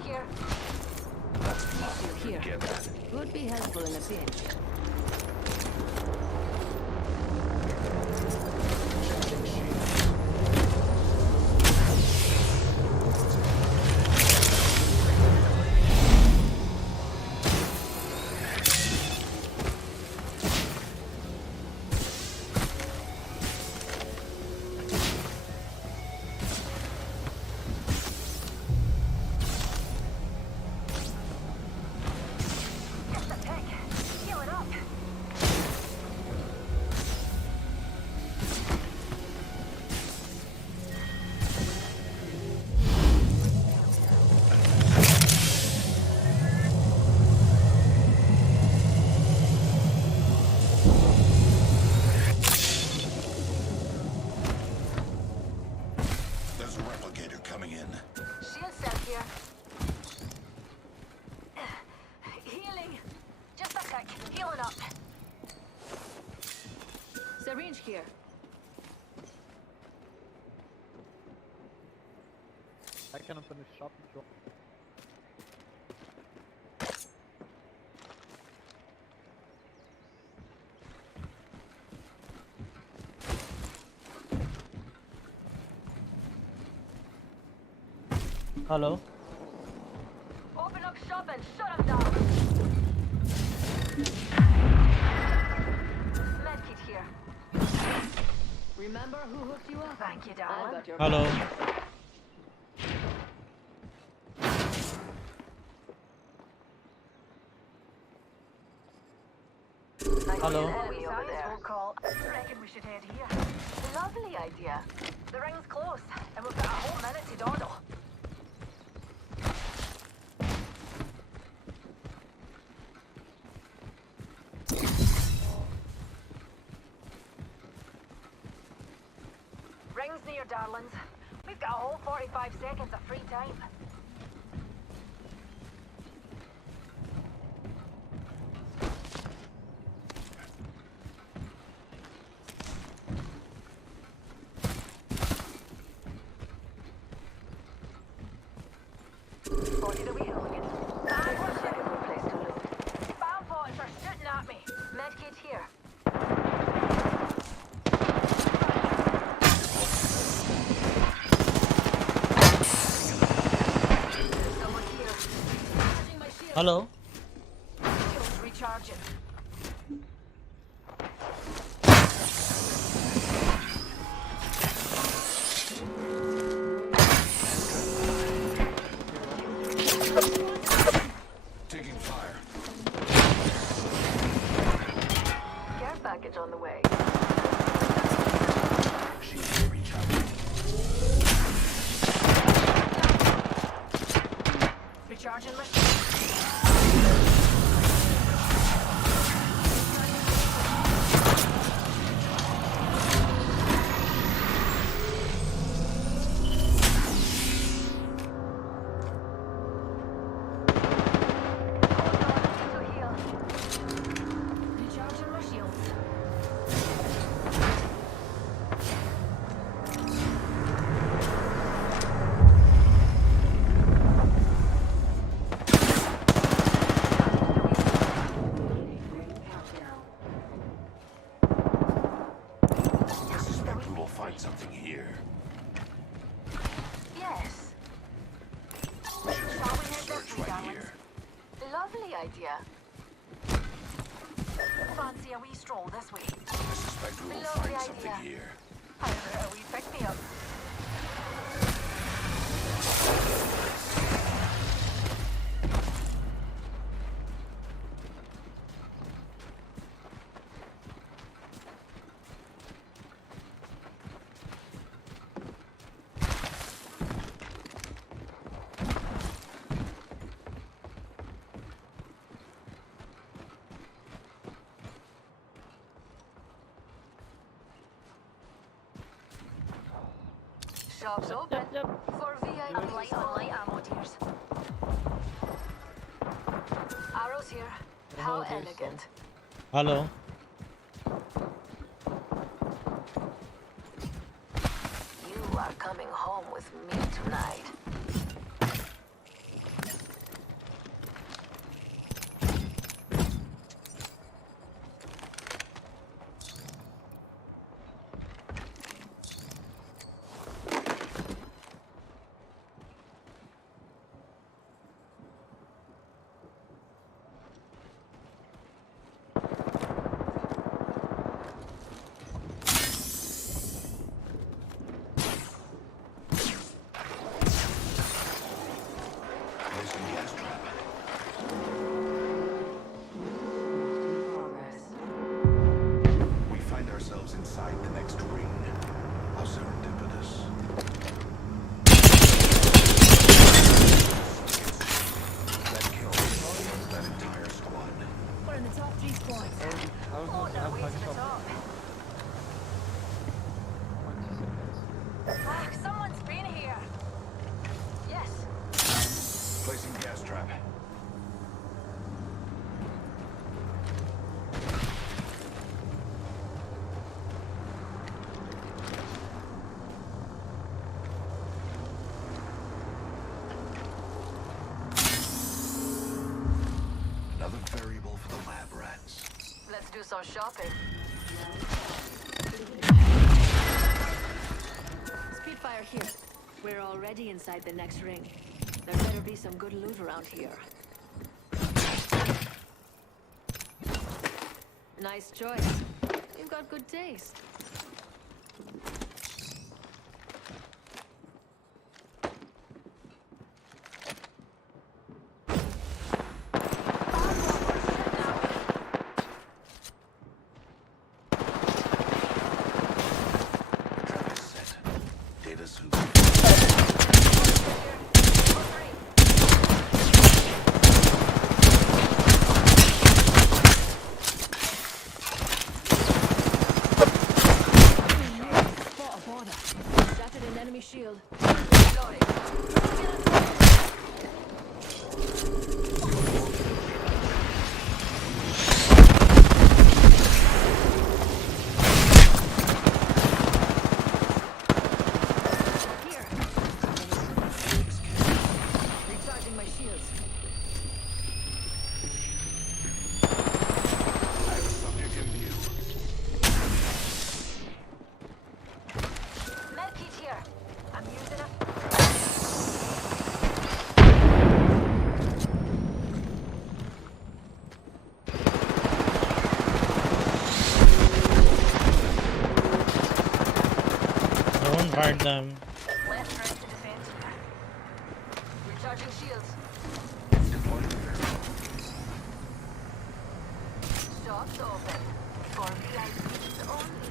here. Here. Get that. Would be helpful in a pinch. Get the pick. Heal it up. There's a replicator coming in. Shield cell here. Healing. Just a sec. Healing up. Syringe here. I can open the shop. Hello. Open up shop and shut him down. Medkit here. Remember who hooked you up? Thank you, I darling. got your Hello. Hello. Enemy over there. We'll call. Reckon we should head here. Lovely idea. The ring's close, and we've got a whole minute to dawdle. Ring's near, darlings. We've got a whole 45 seconds of free time. Body the wheel again. And we're set. Good place to load. Spam pods are shooting at me. Medkit here. Someone here. Charging my shield. Hello. Shields recharging. Taking fire. Care package on the way. She's recharging. Recharging my shield. Hold on, to heal. Recharging my shields. I suspect we will find something here. Yes. We should Shall we head search this way, right darlings? here. Lovely idea. Fancy a wee stroll this way. I suspect we will Lovely find something idea. here. How about a wee pick me up? Shop's open. For VIP light on light ammo, dears. Arrows here. How elegant. Hello. You are coming home with me tonight. Placing gas trap. We find ourselves inside the next ring. How serendipitous. That killed that entire squad. We're in the top 3 squads. Oh, no, way to the top. Fuck, someone's been here. Yes. Placing gas trap. Another variable for the lab rats. Let's do some shopping. Spitfire here. We're already inside the next ring. There better be some good loot around here. Nice choice. You've got good taste. Trap is set. Data sync. Spot a border. Shattered an enemy shield. Here. Recharging my shields. I have a subject in view. Medkit here. I'm using it. Don't fight them. Left right to defend. Recharging shields. Deploying the variable. Shops open. For VIPs only.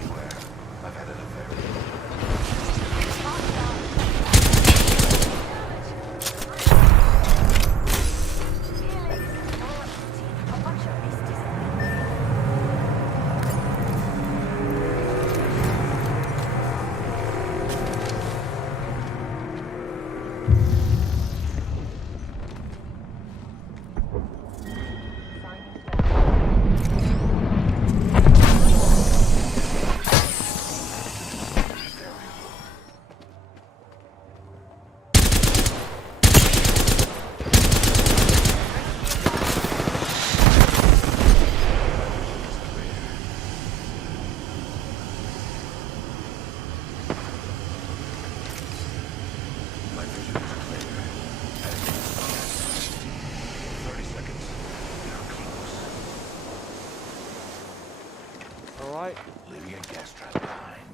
Beware. I've added a variable. A bunch of beasties. My vision is clear. Heading to the gas. 30 seconds. We are close. Alright. Leaving a gas trap behind.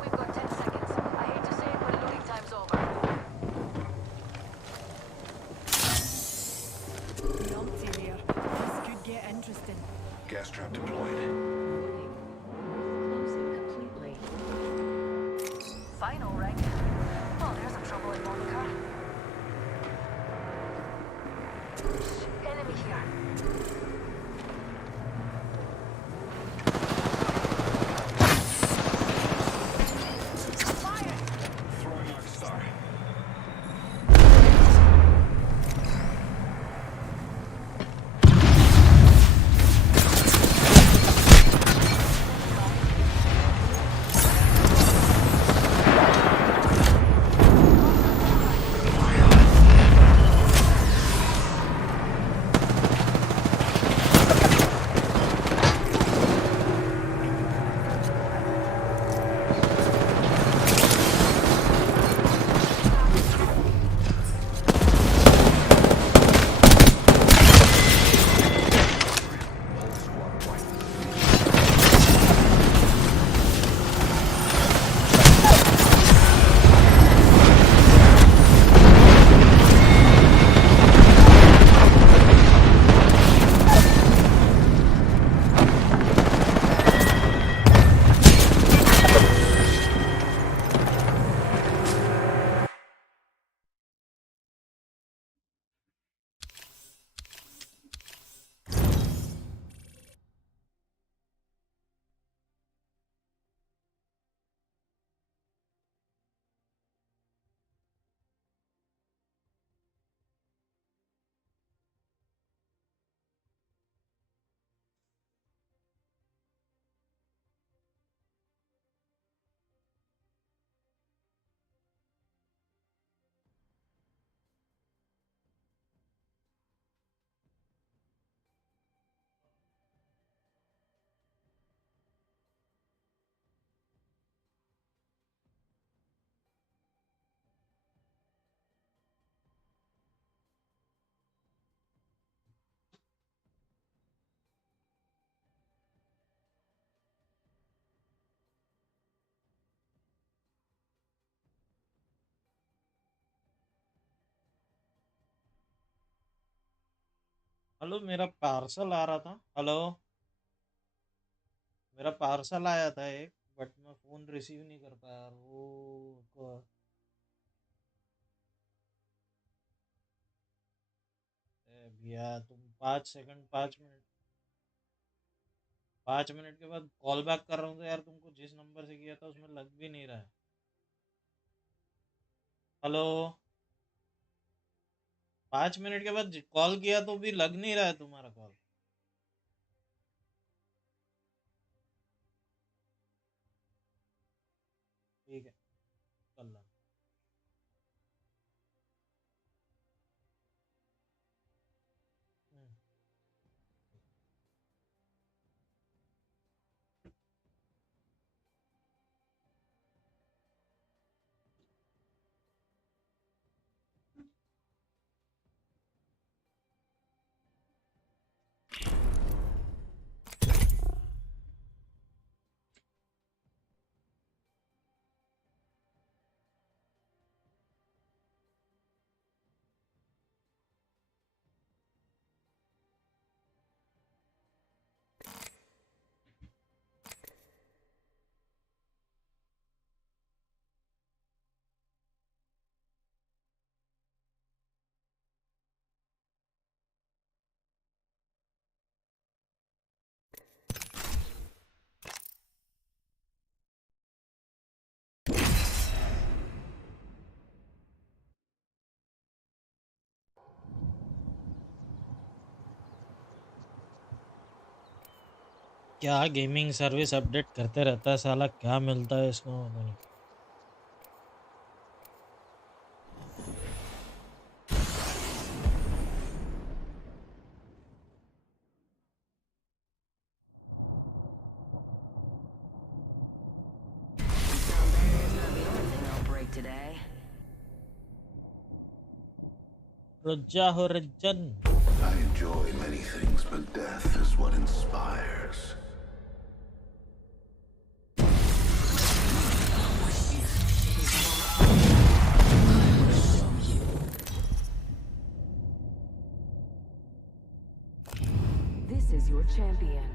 We've got 10 seconds. I hate to say it, but loading time's over. Numpty here. This could get interesting. Gas trap deployed. Closing completely. Final ring. Oh, there's a trouble in Monica. Enemy here. Throwing Arc Star. Hello, मेरा parcel आ रहा था। Hello, मेरा parcel आया था एक, but मैं phone receive नहीं कर पाया यार। भैया तुम 5 सेकंड 5 मिनट के बाद कॉल बैक कर रहा हूँ तो यार तुमको जिस नंबर से किया था उसमें लग भी नहीं रहा है। हेलो, 5 मिनट के बाद कॉल किया तो भी लग नहीं रहा है तुम्हारा कॉल। ठीक है, कर लो। क्या गेमिंग सर्विस अपडेट करते रहता है साला, क्या मिलता है इसको पता नहीं। Today. रुज्जा हो Rajjan. I enjoy many things, but death is what inspires. This is your champion.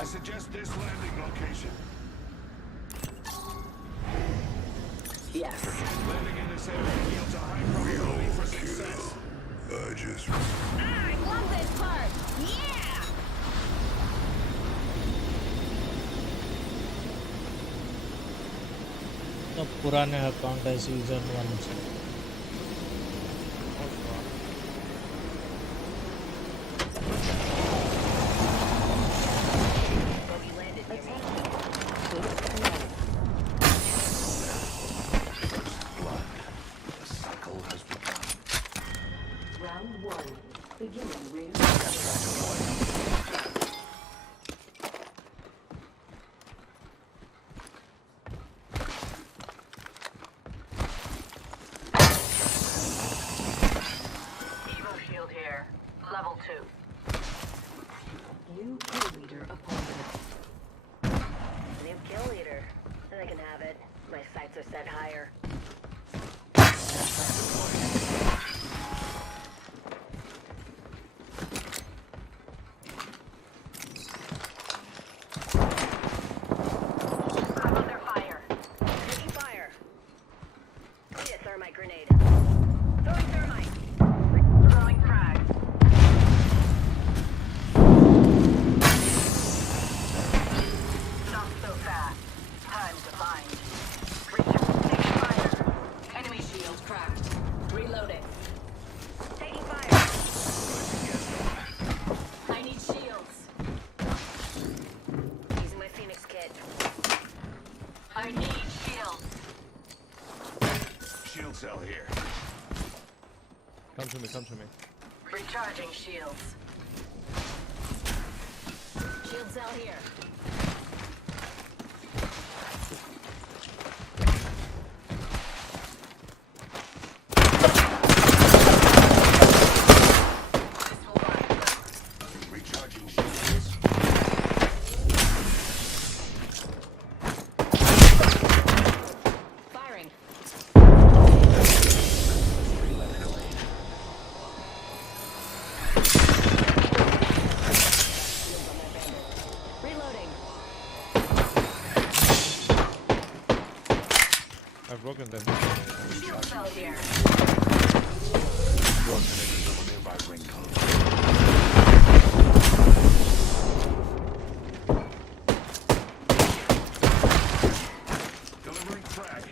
I suggest this landing location. Yes. Landing in this area yields a high probability for success. I just... I love this part! Yeah! तो पुराने account है season 1 से। Round 1. Beginning ring. Evo shield here. Level 2. New kill leader appointed. New kill leader. Then I can have it. My sights are set higher. I'm under fire. Taking fire. Need a thermite grenade. Throwing thermite. Throwing frag. Not so fast. Time to bind. Taking fire. Enemy shield cracked. Reloading. Taking fire. I need shields. Using my Phoenix kit. I need shields. Shield cell here. Come to me, come to me. Recharging shields. Shield cell here. Recharging shields. Firing. Reloading. I've broken them. Shield cell here. Nearby ring code. Delivering frag.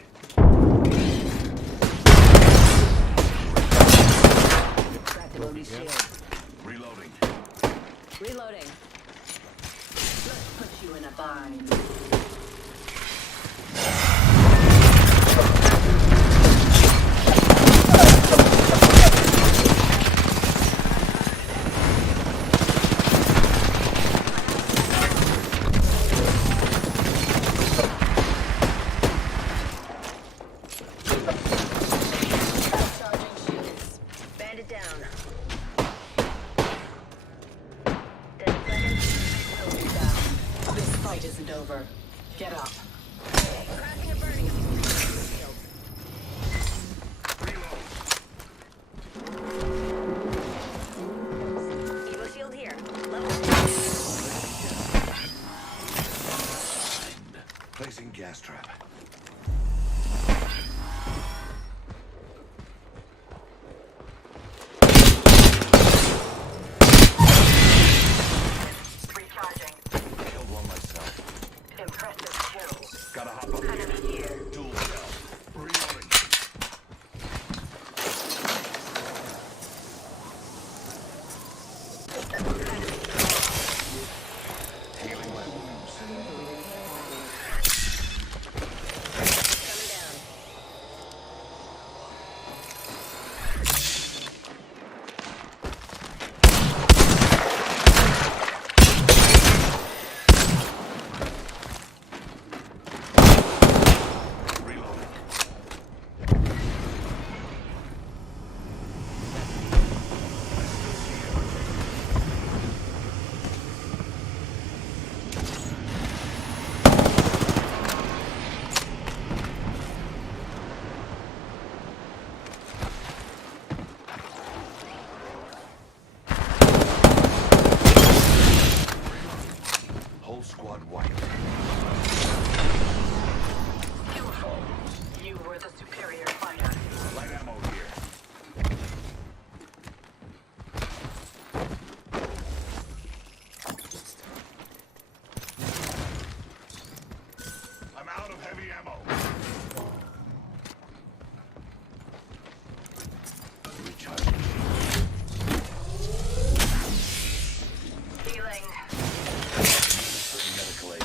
Cracked loading shield. Reloading. Reloading. Let's put you in a bind. Charging shields. Bandit down. 10 seconds. Will be down. This fight isn't over. Get up. Crashing and burning. Shield. Evo shield here. Level. Placing gas trap. Recharging. Killed one myself. Impressive kill. Gotta hop up here. Enemy here. Dual kill. Reloading. Healing my wounds. Coming down. Reloading. Whole squad wiped. Beautiful. You were the superior fighter. Light ammo here. I'm out of heavy ammo. Recharging. Healing. Medical aid.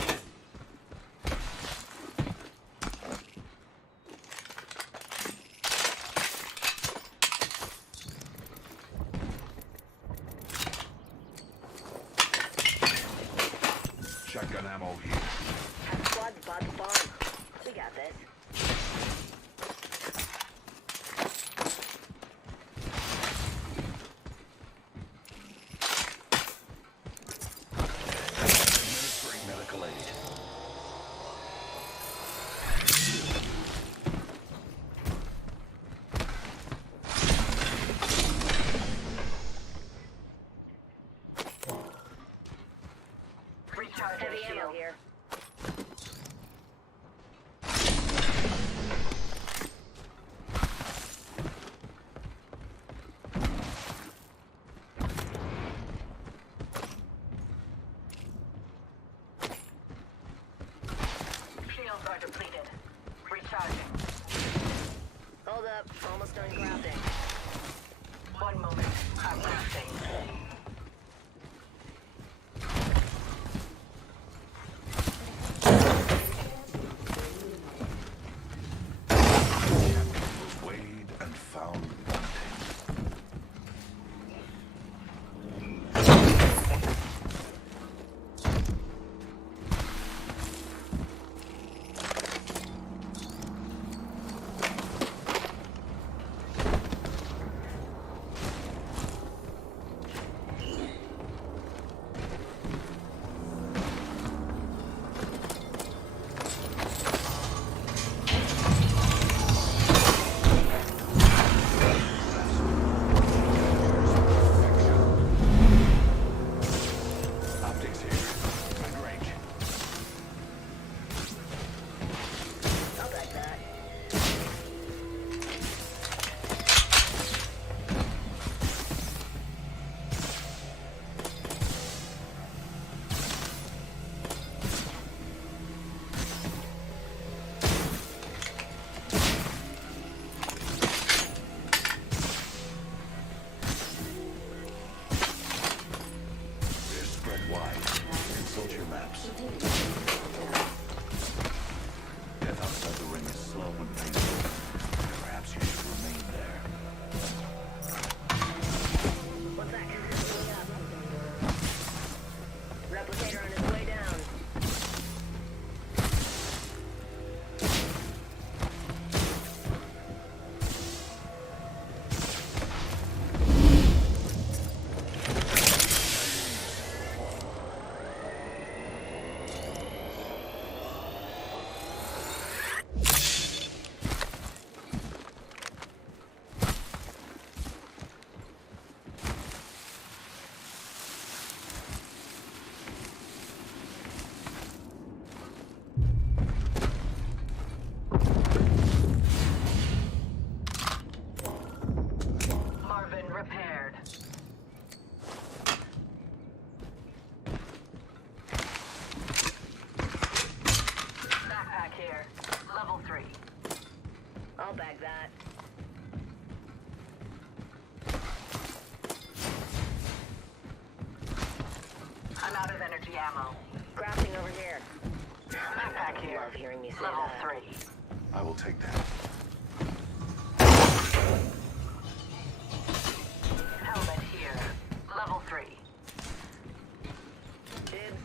Shotgun ammo here. Squad's bought the bomb. We got this. Administering medical aid. Recharging heavy ammo here. Shields are depleted. Recharging. Hold up. Almost done grafting. 1 moment. I'm grafting. Weighed and found wanting. I'll bag that. I'm out of energy ammo. Crafting over here. Backpack here. Love hearing me say Level that. 3. I will take that. Helmet here. Level 3. Dibs.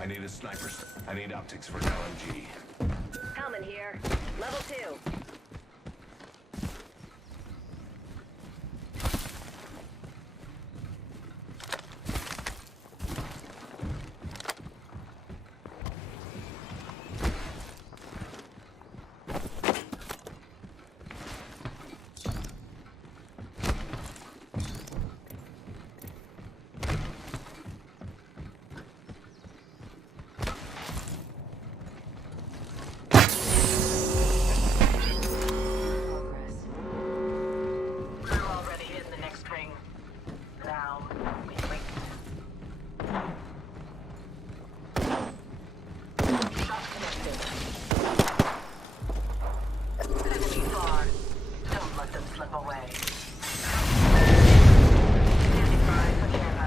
I need a sniper. I need optics for an LMG. Helmet here. Level 2. We're already in the next ring. Now, we wait. Shot connected. Enemy far. Don't let them slip away. Standing by for camera.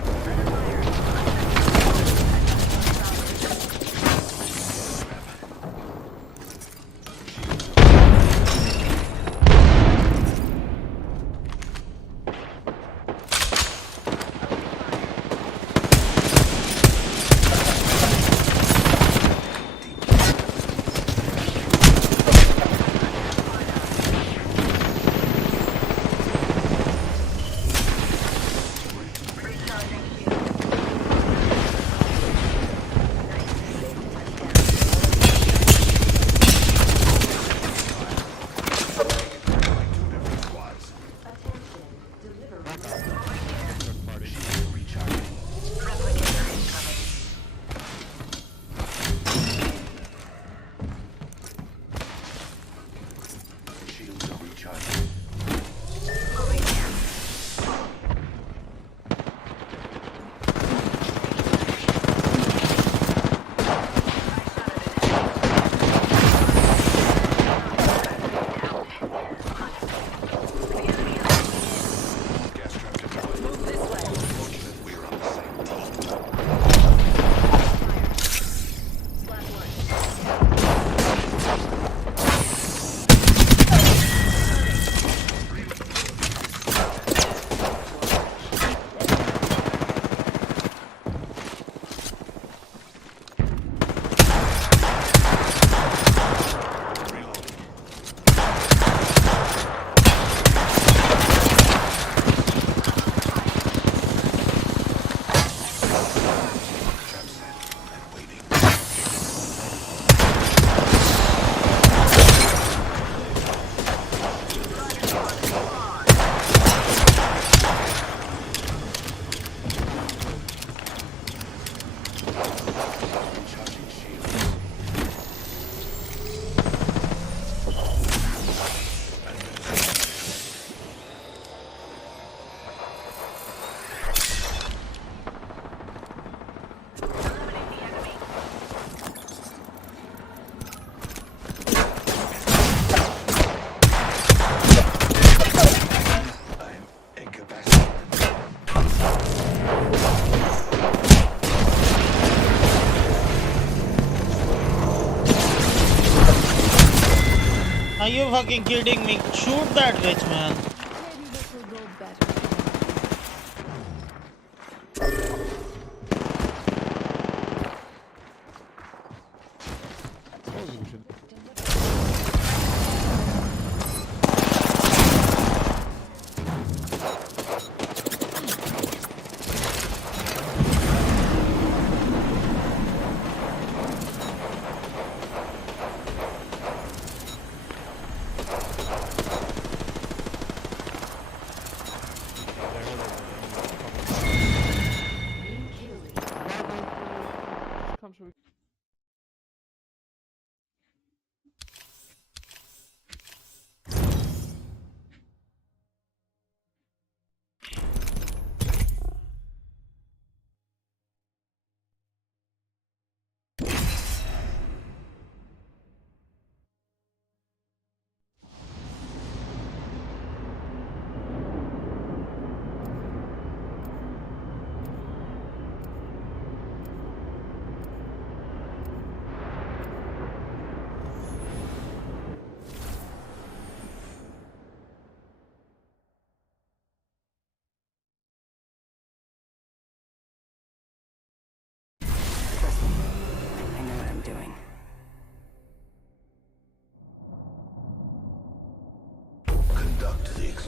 Shields are recharging. Gas trap deployed. Move this way. Fortunate we're on the same team. Slap Trap set and waiting. Recharging shields. I'm incapacitated. Are you fucking kidding me? Shoot that bitch, man. Maybe this will go better.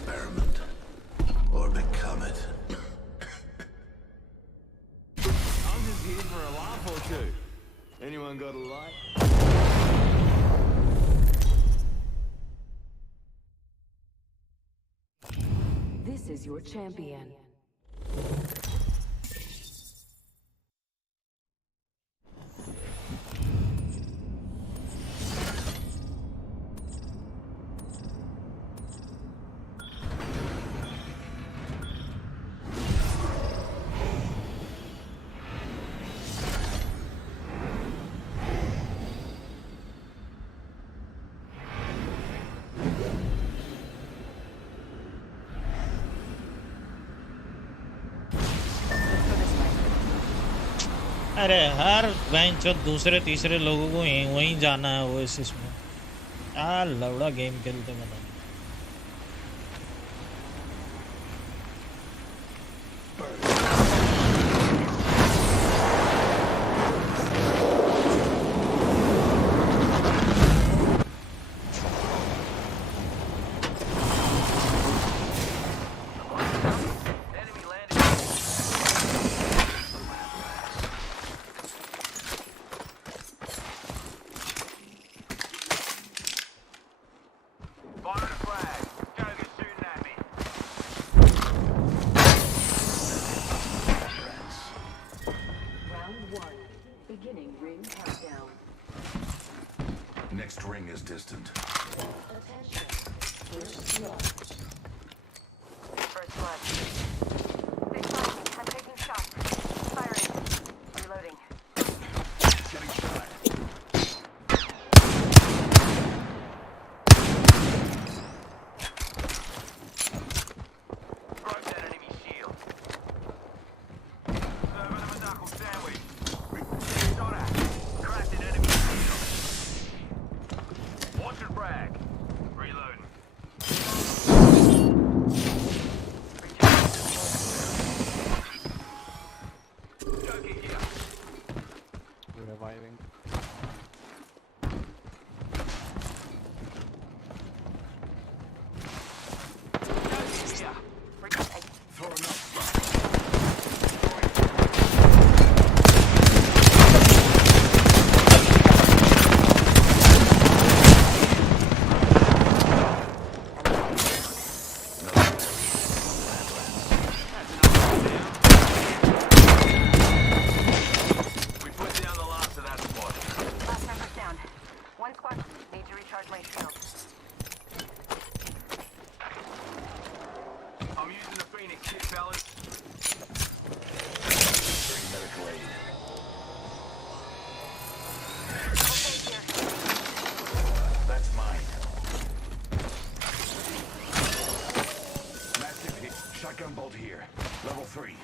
experiment or become it. I'm just here for a laugh or two. Anyone got a light? This is your champion. अरे हर bench और दूसरे तीसरे लोगों को वहीं जाना है वो इसमें लौड़ा गेम खेलते मतलब Next ring is distant. Attention. First blood. First blood. They spotted me. I'm taking shots. Firing. Reloading. Getting shot. Broke that enemy shield. Serving him a knuckle sandwich. Shot at. Cracked an enemy shield. Watch it brag. Reloading. Joking here. Reviving. Joking here. Throwing up. We put down the last of that squad. Last member's down. One squad. Need to recharge my shield. I'm using the Phoenix kit, fellas. Bring medical aid. That's mine. Massive hit. Shotgun bolt here. Level 3.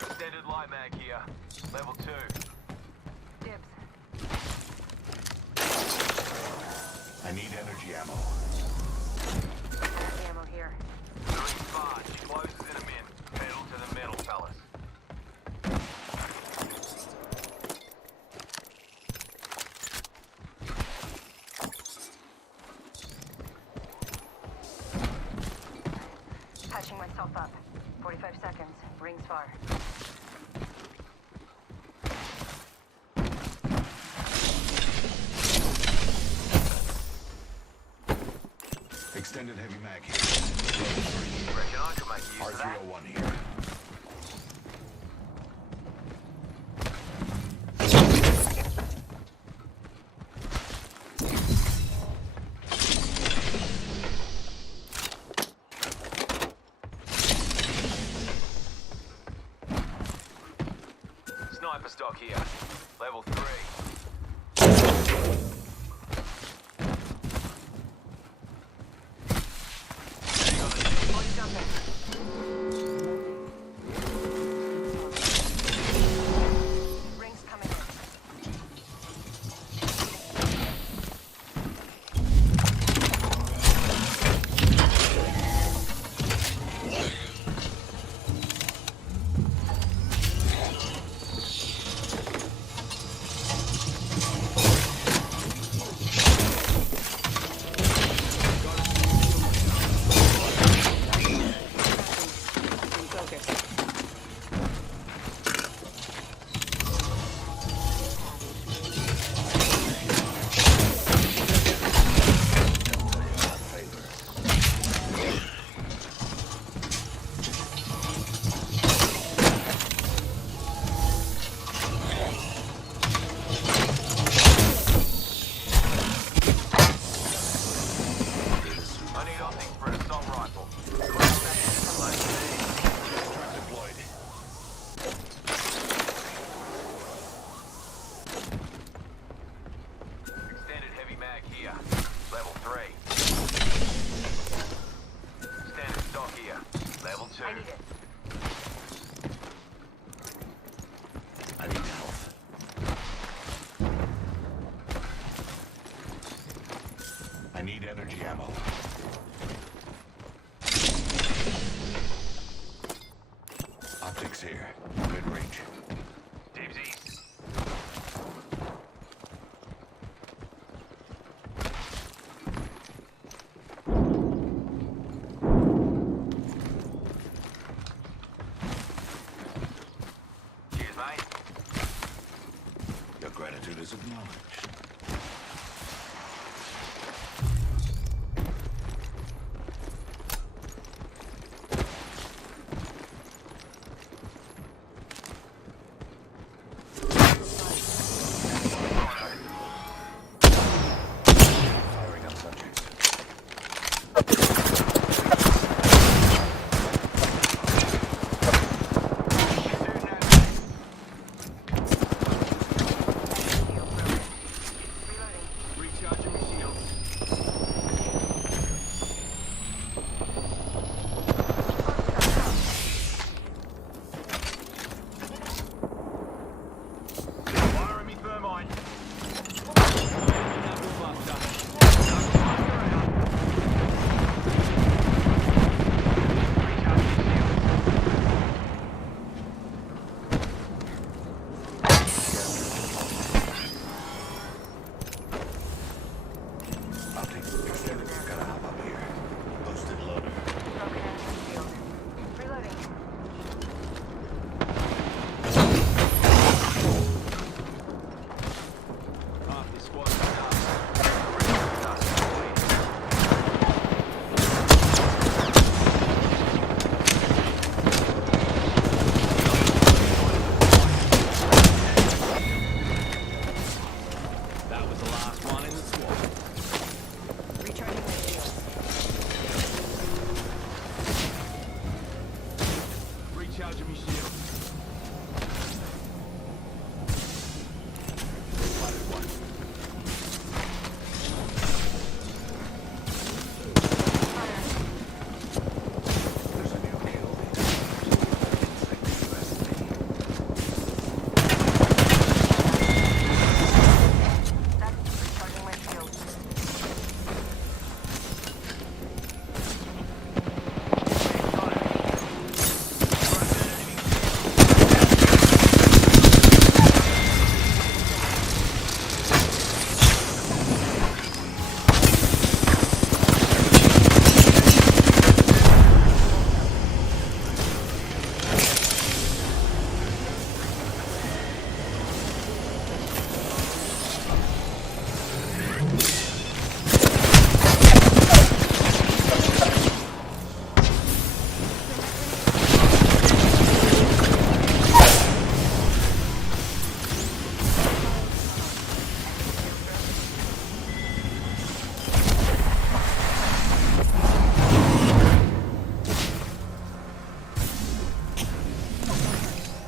Extended light mag here. Level 2. Dibs. I need energy ammo. Ammo here. Doing fine. She closes in a min. Pedal to the metal, fellas. Patching myself up. 45 seconds. Rings far. Extended heavy mag here. Reckon I could make use of that. R301 here. Sniper stock here. Level 3. Rings coming in. I need optics for an assault rifle. Trap deployed. Extended heavy mag here. Level 3. Standard stock here. Level 2. I need it. I need health. I need energy ammo. Optics here. Mid range. Dibs east. Cheers, mate. Your gratitude is acknowledged. Firing on subject. Recharging the shields. Firing me thermite. Optics. Gotta hop up here. Posted loader. Broken energy shield. Reloading. Half the squad's up. That was the last one in the squad. Recharging my shields. Recharging me shield. Spotted one. There's a new kill. Insect USD. That's recharging my shield.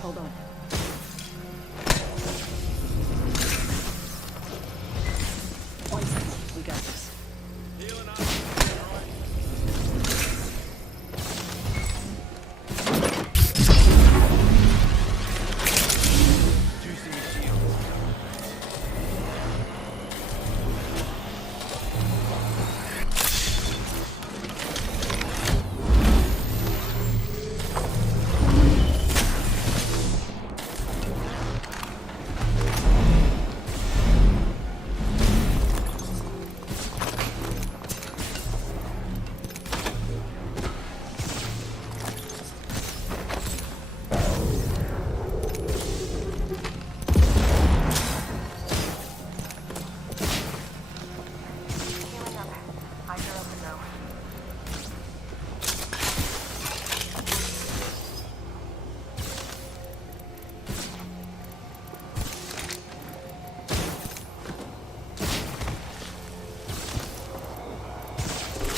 Hold on. One second. We got this. Healing up. Juicing me shield. Healing up. Eyes are open now.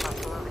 Hostile over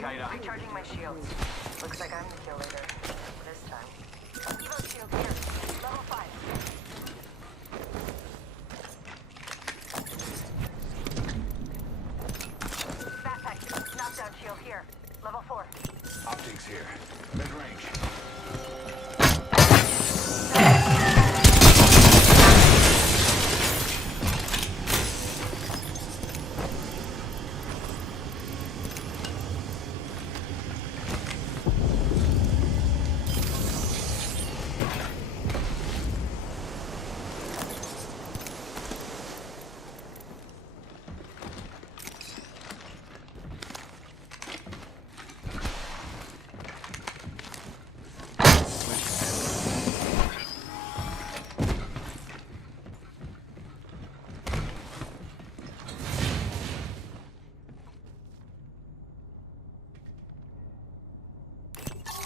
indicator. Recharging my shields. Looks like I'm the kill leader. This time. Evo shield here. Level 5. Backpack. Knockdown shield here. Level 4. Optics here. Mid-range.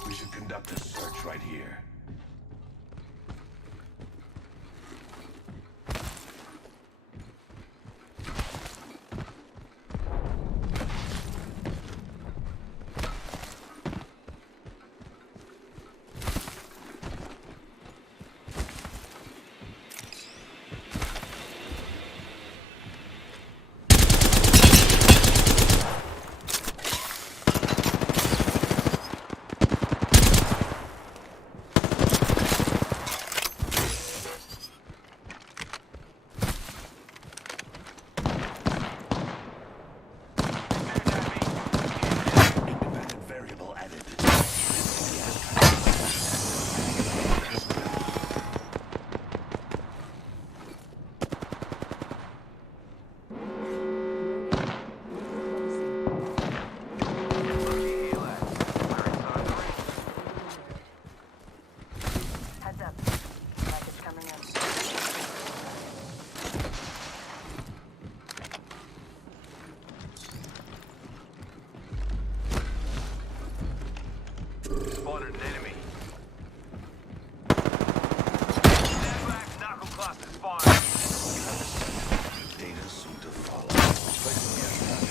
We should conduct a search right here. Independent variable added. Heads up. Like it's coming up. Spotted an enemy. Stand back, knuckle clusters fired. Data soon to follow. Placing the attack.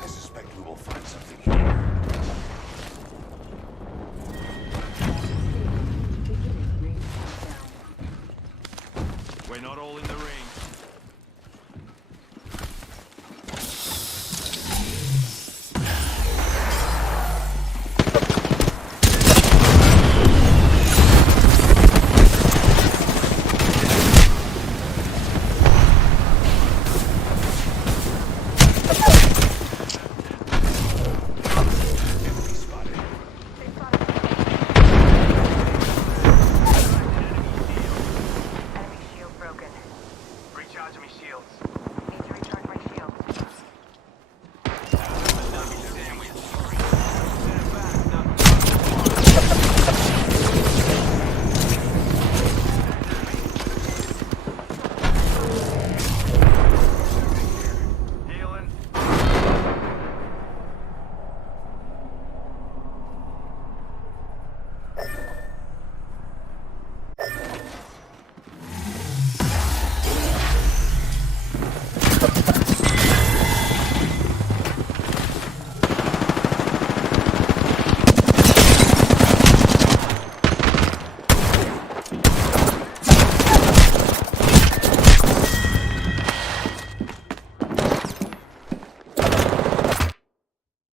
I suspect we will find something here. We're not all in the ring. Enemy spotted. Enemy shield broken. Recharging me shields. Need to recharge my shield. Sandwich. Stand back, knuckle clusters fired. Healing.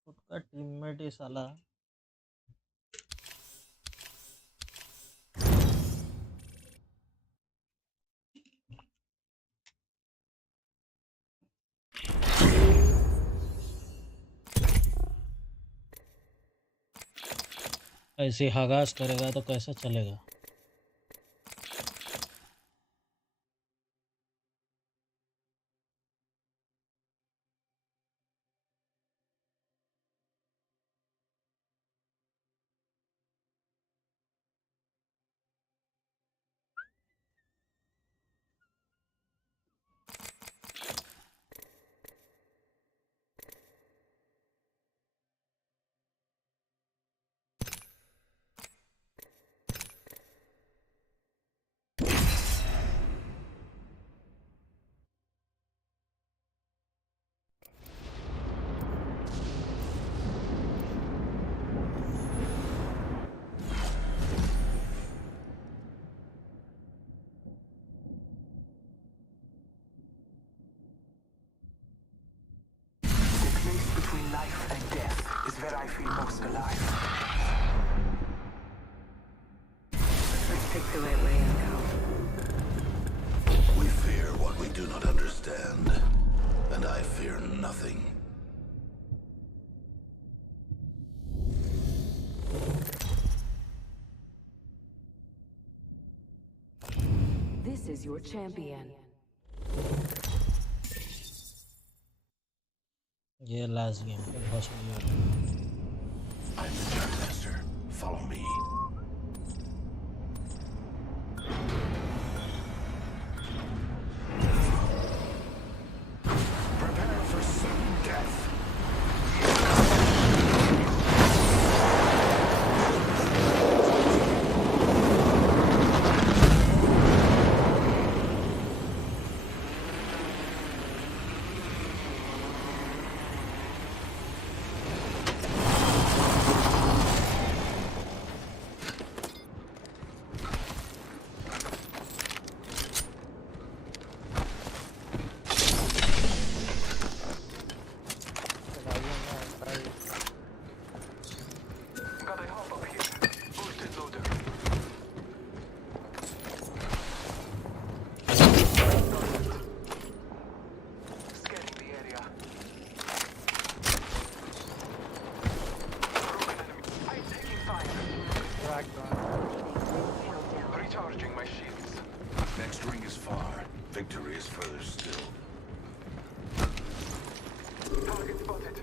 उसका teammate ही साला ऐसे हगास करेगा तो कैसे चलेगा। Life and death is where I feel most alive. Let's pick the right way and go. We fear what we do not understand, and I fear nothing. This is your champion. ये last game पे बहुत सही हो I'm the Darkmaster. Follow me. Prepare for sudden death. Got a hop up here. Boosted loader. Scanning the area. Broken enemy. I'm taking fire. Recharging my shields. Next ring is far. Victory is further still. Target spotted.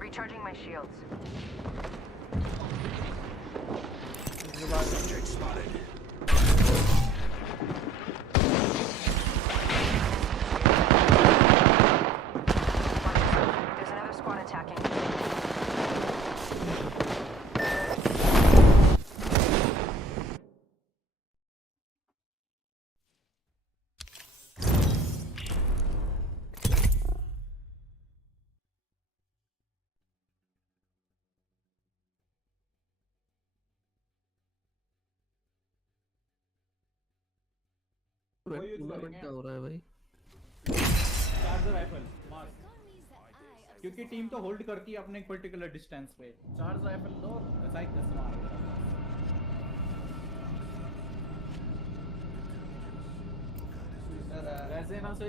Recharging my shields. Subject spotted. There's another squad attacking. क्या हो रहा है भाई? Charger rifle मस्त, क्योंकि team तो hold करती है अपने एक पर्टिकुलर डिस्टेंस पे. चार्ज राइफल लो साइड इस्तेमाल. वैसे ना से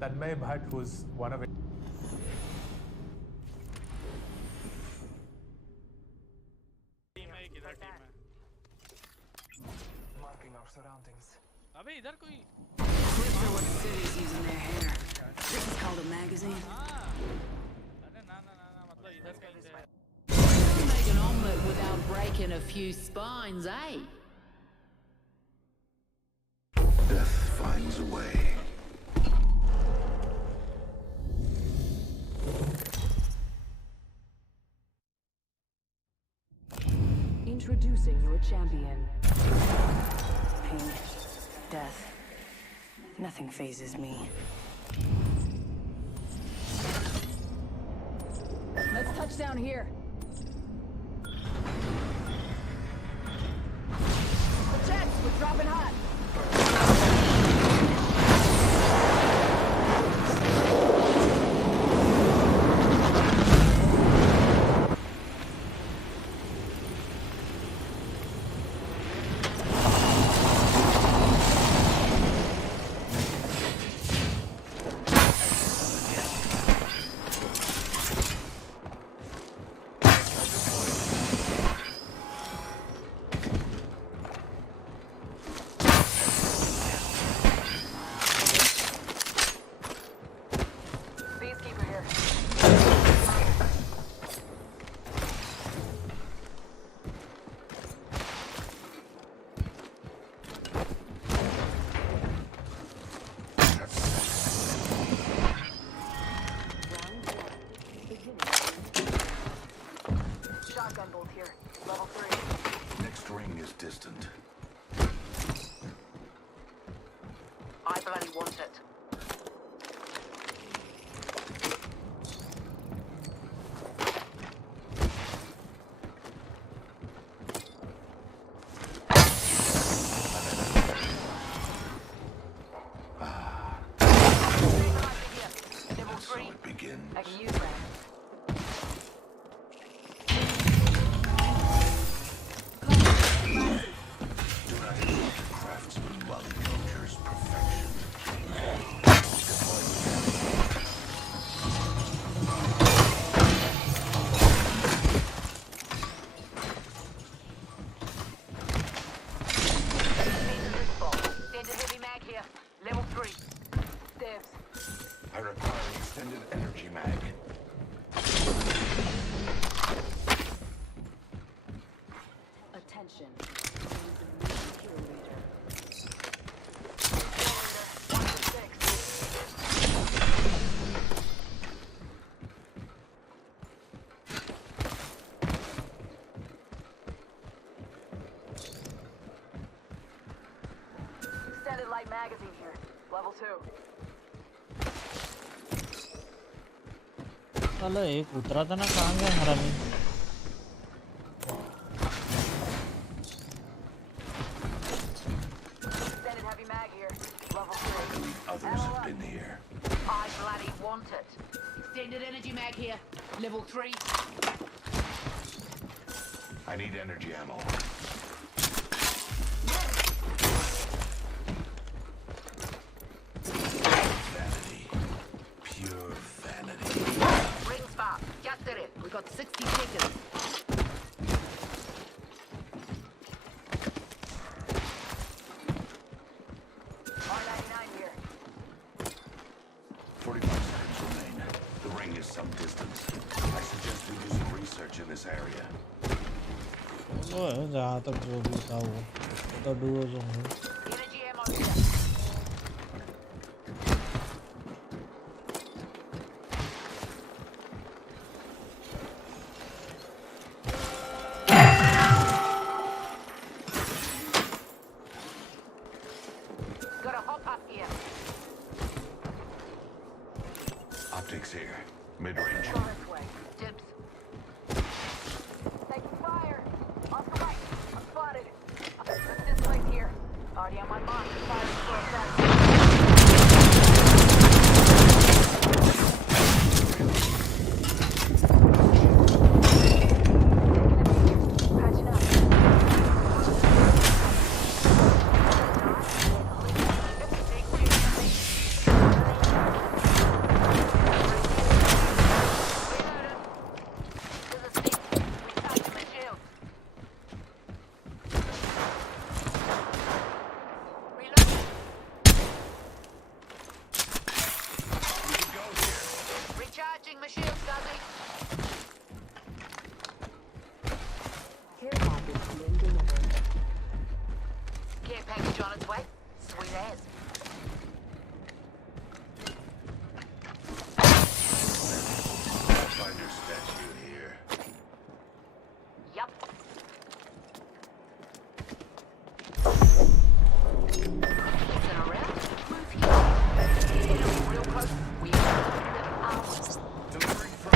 Tanmay Bhatt, who's one of it. Marking our surroundings. अबे इधर कोई Clips are what the city's using their hair. This is called a magazine. अरे ना ना ना ना मतलब इधर कहीं से Make an omelette without breaking a few spines, eh? Death finds a way. Introducing your champion. Pain, death. Nothing phases me. Let's touch down here. The jets, we're dropping hot. Shotgun bolt here. Level 3. Next ring is distant. I bloody want it. So it begins. I can use that. Do not interrupt a craftsman while he conjures perfection. Standard heavy mag here. Level 3. Devs. I require extended energy mag. Attention. Extended light magazine here. Level 2. साला एक उतरा था ना, कहाँ गया हरामी? Extended heavy mag here. Level 3. Others have been here. I bloody want it. Extended energy mag here. Level 3. I need energy ammo. Vanity. Pure vanity. Ring spot. Just did it. We got 60 seconds. R99 here. 45 seconds remain. The ring is some distance. I suggest we do some research in this area. वो है जहाँ तक जो भी था वो तो Duos होंगे। Energy ammo here. Got a hop up here. Optics here. Mid-range. Go this way. Dibs. Taking fire. Off the right. I'm spotted. Let's this place here. Already on my mark. Fire square set. Patching up. Recharging my shield, Scuzzy. Care package being delivered. Care package on its way. Sweet as. Finder statue here. Yup. Looking around. Move here. Enemy real close. We have 7 hours. Delivering from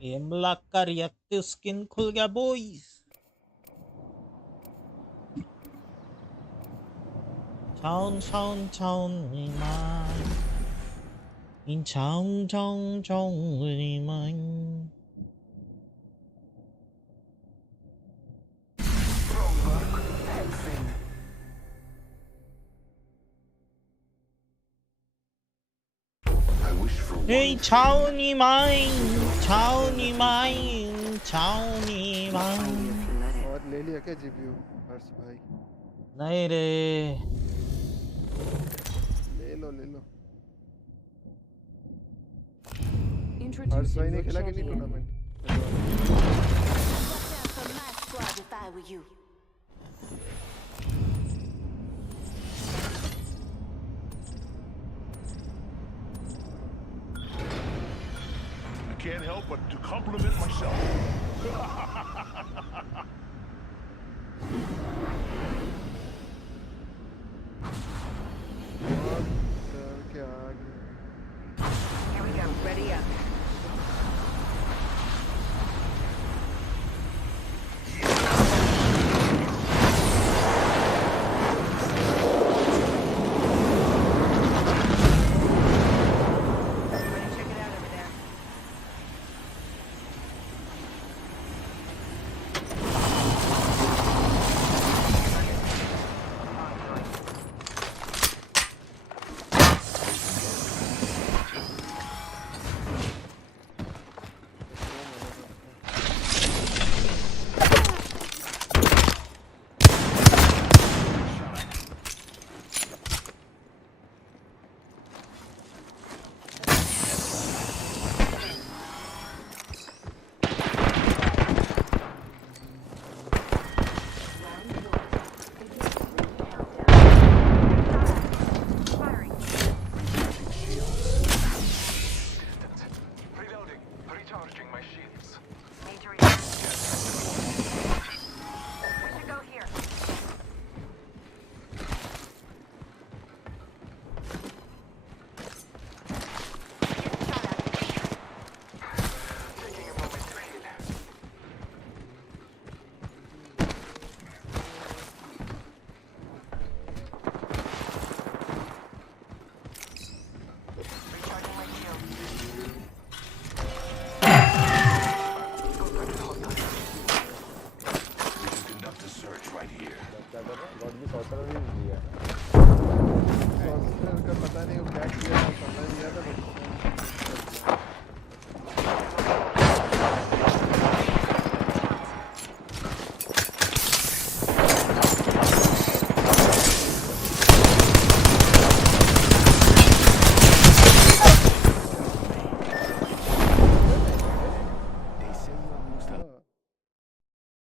एमलॉक का reactive skin खुल गया boys. 차운 차운 차운이만 인 차운 차운 차운이만 에이 차운이만 차운이만 차운이만 और ले लिया क्या GPU हर्ष भाई? नहीं रे ले लो हर्ष भाई ने खेला कि नहीं tournament? I can't help but to compliment myself. Here we go. Ready up.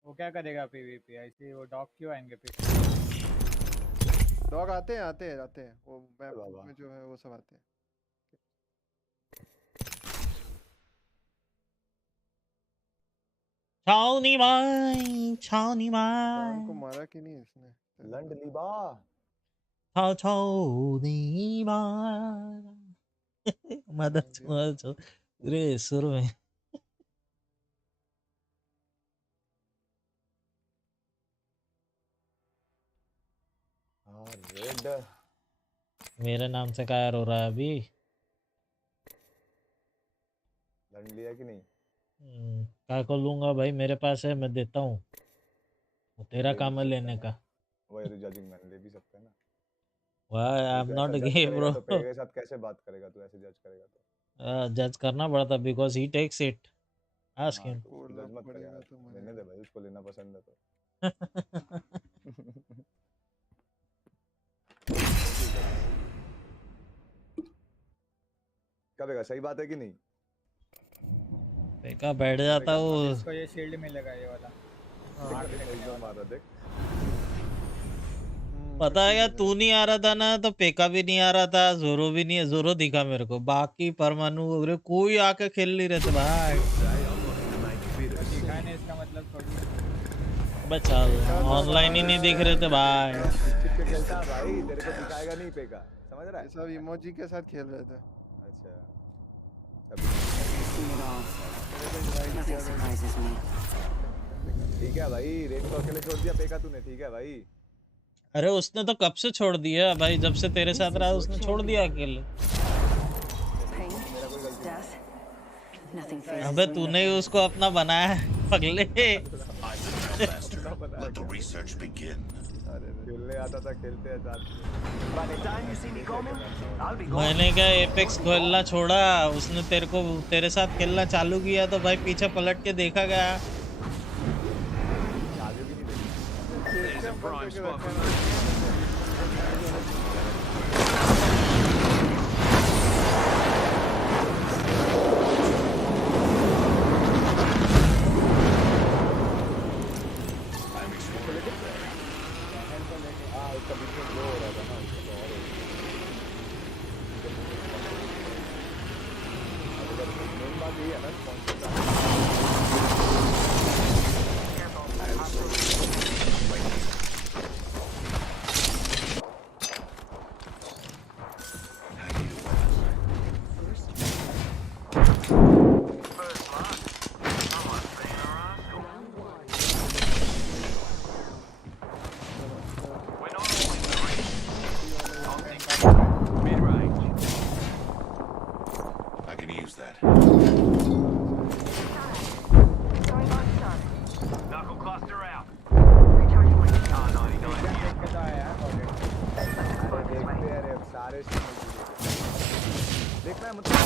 वो क्या करेगा पीवीपी? ऐसे वो डॉग क्यों आएंगे पे? डॉग आते हैं वो मैप में जो है वो सब आते हैं। छावनीमान को मारा कि नहीं इसने? लंड लीबा छावनीमान मदद रे सुर में रेड मेरे नाम से क्या हो रहा है अभी? लंड लिया कि नहीं? क्या कर लूंगा भाई, मेरे पास है, मैं देता हूँ। तेरा काम है लेने का। वही तो जजिंग मैन ले भी सकते हैं ना। वाह I am not gay bro. तो पेगे के साथ कैसे बात करेगा तू? ऐसे जज करेगा तो जज करना पड़ता because he takes it. Ask him. जज मत कर यार, लेने दे भाई, उसको लेना पसंद है तो। करेगा, सही बात है कि नहीं? पेका बैठ जाता वो। इसको ये शील्ड मिलेगा ये वाला। मारा देख। पता है क्या, तू नहीं आ रहा था ना तो पेका भी नहीं आ रहा था, जोरो भी नहीं है। जोरो दिखा मेरे को, बाकी परमाणु वगैरह कोई आके खेल नहीं रहे थे भाई। दिखाने इसका मतलब थोड़ी बच्चा ऑनलाइन ही नहीं दिख रहे थे भाई। खेलता भाई, तेरे को दिखाएगा नहीं पेका, समझ रहा है? सब इमोजी के साथ खेल रहे थे। अच्छा Seen it all. Nothing surprises me. ठीक है भाई, रेड को अकेले छोड़ दिया पेका तूने, ठीक है भाई। अरे उसने तो कब से छोड़ दिया भाई, जब से तेरे साथ रहा उसने छोड़ दिया अकेले। अबे तूने ही उसको अपना बनाया है पगले। Let the research begin. खेलने आता था, खेलते हैं साथ में। By the time you see me coming, I'll be gone. मैंने क्या एपेक्स खेलना छोड़ा, उसने तेरे साथ खेलना चालू किया तो भाई पीछे पलट के देखा गया। There's a prime spot for me. I can use that. Knuckle cluster out. अरे सारे देखना है मतलब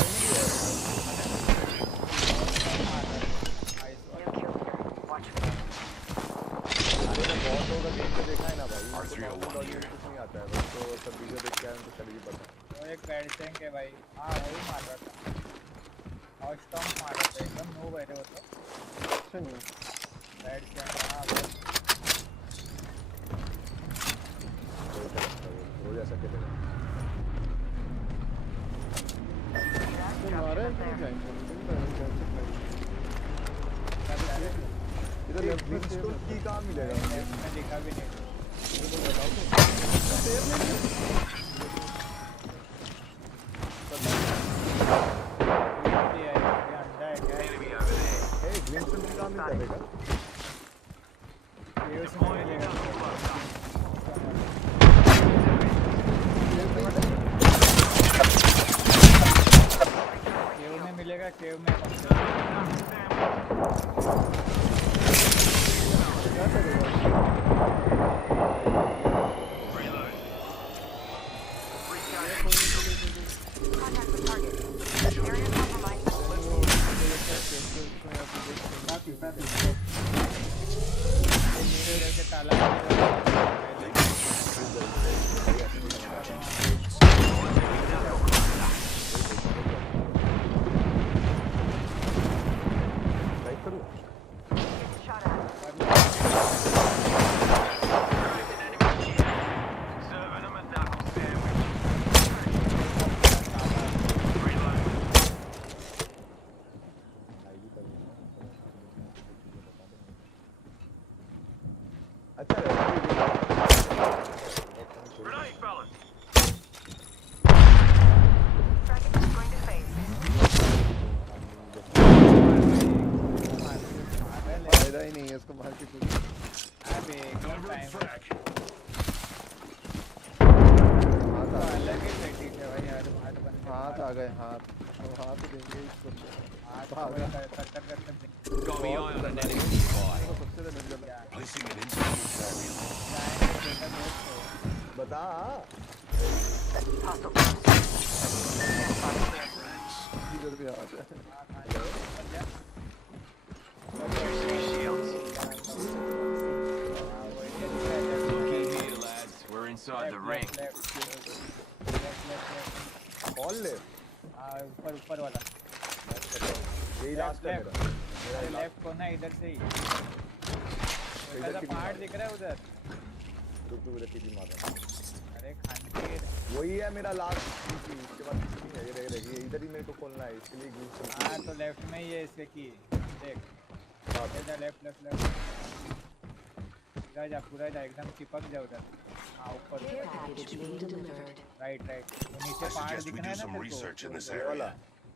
बहुत होगा देख के देखा है ना भाई, कुछ नहीं आता है बस, तो सब वीडियो देख के आए तो चल भी पता। वो एक बैड टैंक है भाई। हाँ वही मार रहा था, और स्टॉम मार रहा था, एकदम नो बैठे वो तो। अच्छा नहीं बैड टैंक। हाँ बस वो जैसा खेलेगा मारा है नहीं जाएंगे इधर लेफ्ट में तो की कहाँ मिलेगा मुझे, मैं देखा भी नहीं। ग्लिम्पसन की कहाँ मिलता है बेटा? ये उसमें मिलेगा। केव में मिलेगा, केव में। ऊपर वाला यही रास्ता है मेरा, लेफ्ट कोना इधर से ही। इधर पहाड़ दिख रहा है उधर। रुक उधर टीपी मार रहा। अरे खानगीर वही है मेरा लास्ट टीपी, इसके बाद कुछ नहीं है। ये रही इधर ही मेरे को खोलना है, इसके लिए ग्लिच। हां तो लेफ्ट में ही है इसके की, देख इधर लेफ्ट लेफ्ट लेफ्ट जा पूरा जा, एकदम चिपक जा उधर। हां ऊपर राइट राइट, वो नीचे पहाड़ दिख रहा है ना तेरे को,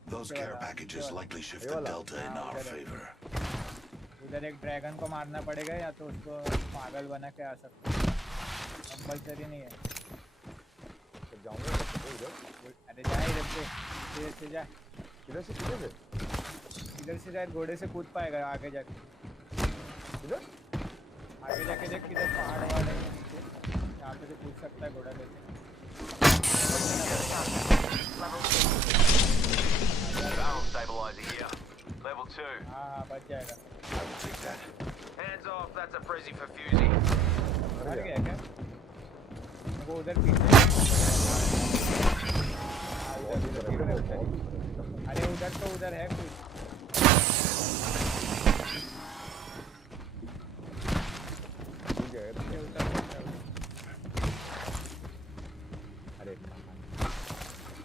Those care packages likely shift the delta in our favor. उधर एक ड्रैगन को मारना पड़ेगा या तो उसको पागल बना के आ सकते हैं, कंपल्सरी नहीं है। जाऊंगा उधर। अरे जा इधर से जा। इधर से इधर से शायद घोड़े से कूद पाएगा आगे जाके। इधर आगे जाके देख किधर पहाड़ वहाड़ है नीचे, यहाँ पे से कूद सकता है घोड़ा लेके। Barrel stabilizer here. Level 2. हाँ बच जाएगा। Hands off, that's a Prezi for Fusey. मर गया क्या? वो उधर पीछे। अरे उधर तो उधर है कुछ।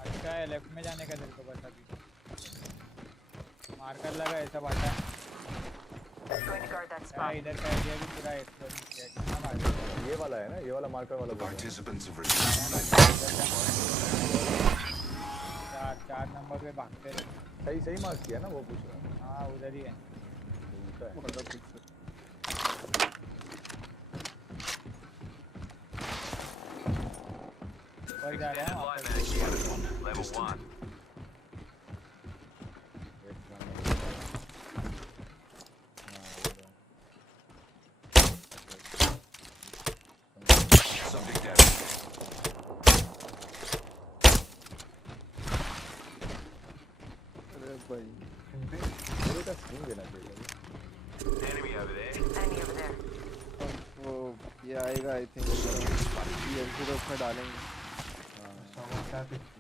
अच्छा है लेफ्ट में जाने का तेरे को बता दी। मार्कर लगा ऐसा बाटा। इधर का एरिया भी पूरा एक्सप्लोर किया। कितना मार्कर? ये वाला है ना, ये वाला मार्कर वाला। Participants have received चार नंबर पे भागते रहे। सही मार्क किया ना, वो पूछ रहा। हाँ उधर ही है। और जा रहे हैं Level 1. subject down. अरे भाई मेरे का स्क्रीन देना चाहिए। Enemy over there. Enemy over there. वो ये आएगा आई थिंक DLC में डालेंगे।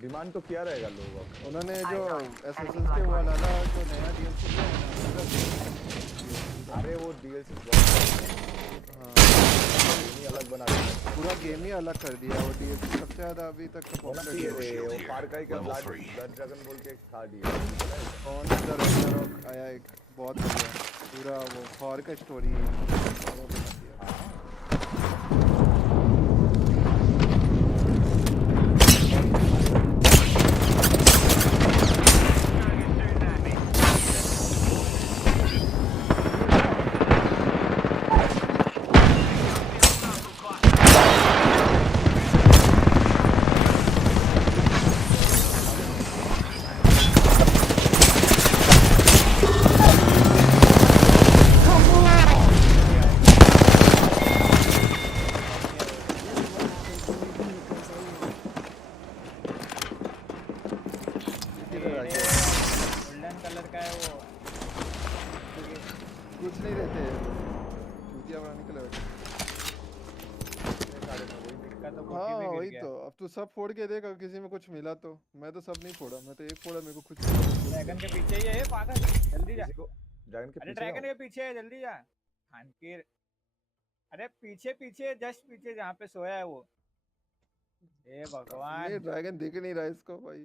डिमांड तो क्या रहेगा लोगों का? उन्होंने जो एसएसएस के वाला ना जो नया DLC दिया है ना, अरे वो DLC अलग बना दिया, पूरा गेम ही अलग कर दिया। वो DLC सबसे ज्यादा अभी तक का पॉपुलर वो फार क्राई का ब्लड ड्रैगन बोल के एक था DLC। कौन सा रॉक आया एक बहुत बढ़िया, पूरा वो फॉर का स्टोरी बना दिया। सब फोड़ के देख, अगर किसी में कुछ मिला तो। मैं तो सब नहीं फोड़ा, मैं तो एक फोड़ा, मेरे को कुछ। ड्रैगन के पीछे ही है पागल, जल्दी जा। ड्रैगन के अरे ड्रैगन के पीछे है, जल्दी जा। खानकीर, अरे पीछे पीछे, जस्ट पीछे जहाँ पे सोया है वो। हे भगवान, ये ड्रैगन दिख नहीं रहा इसको भाई।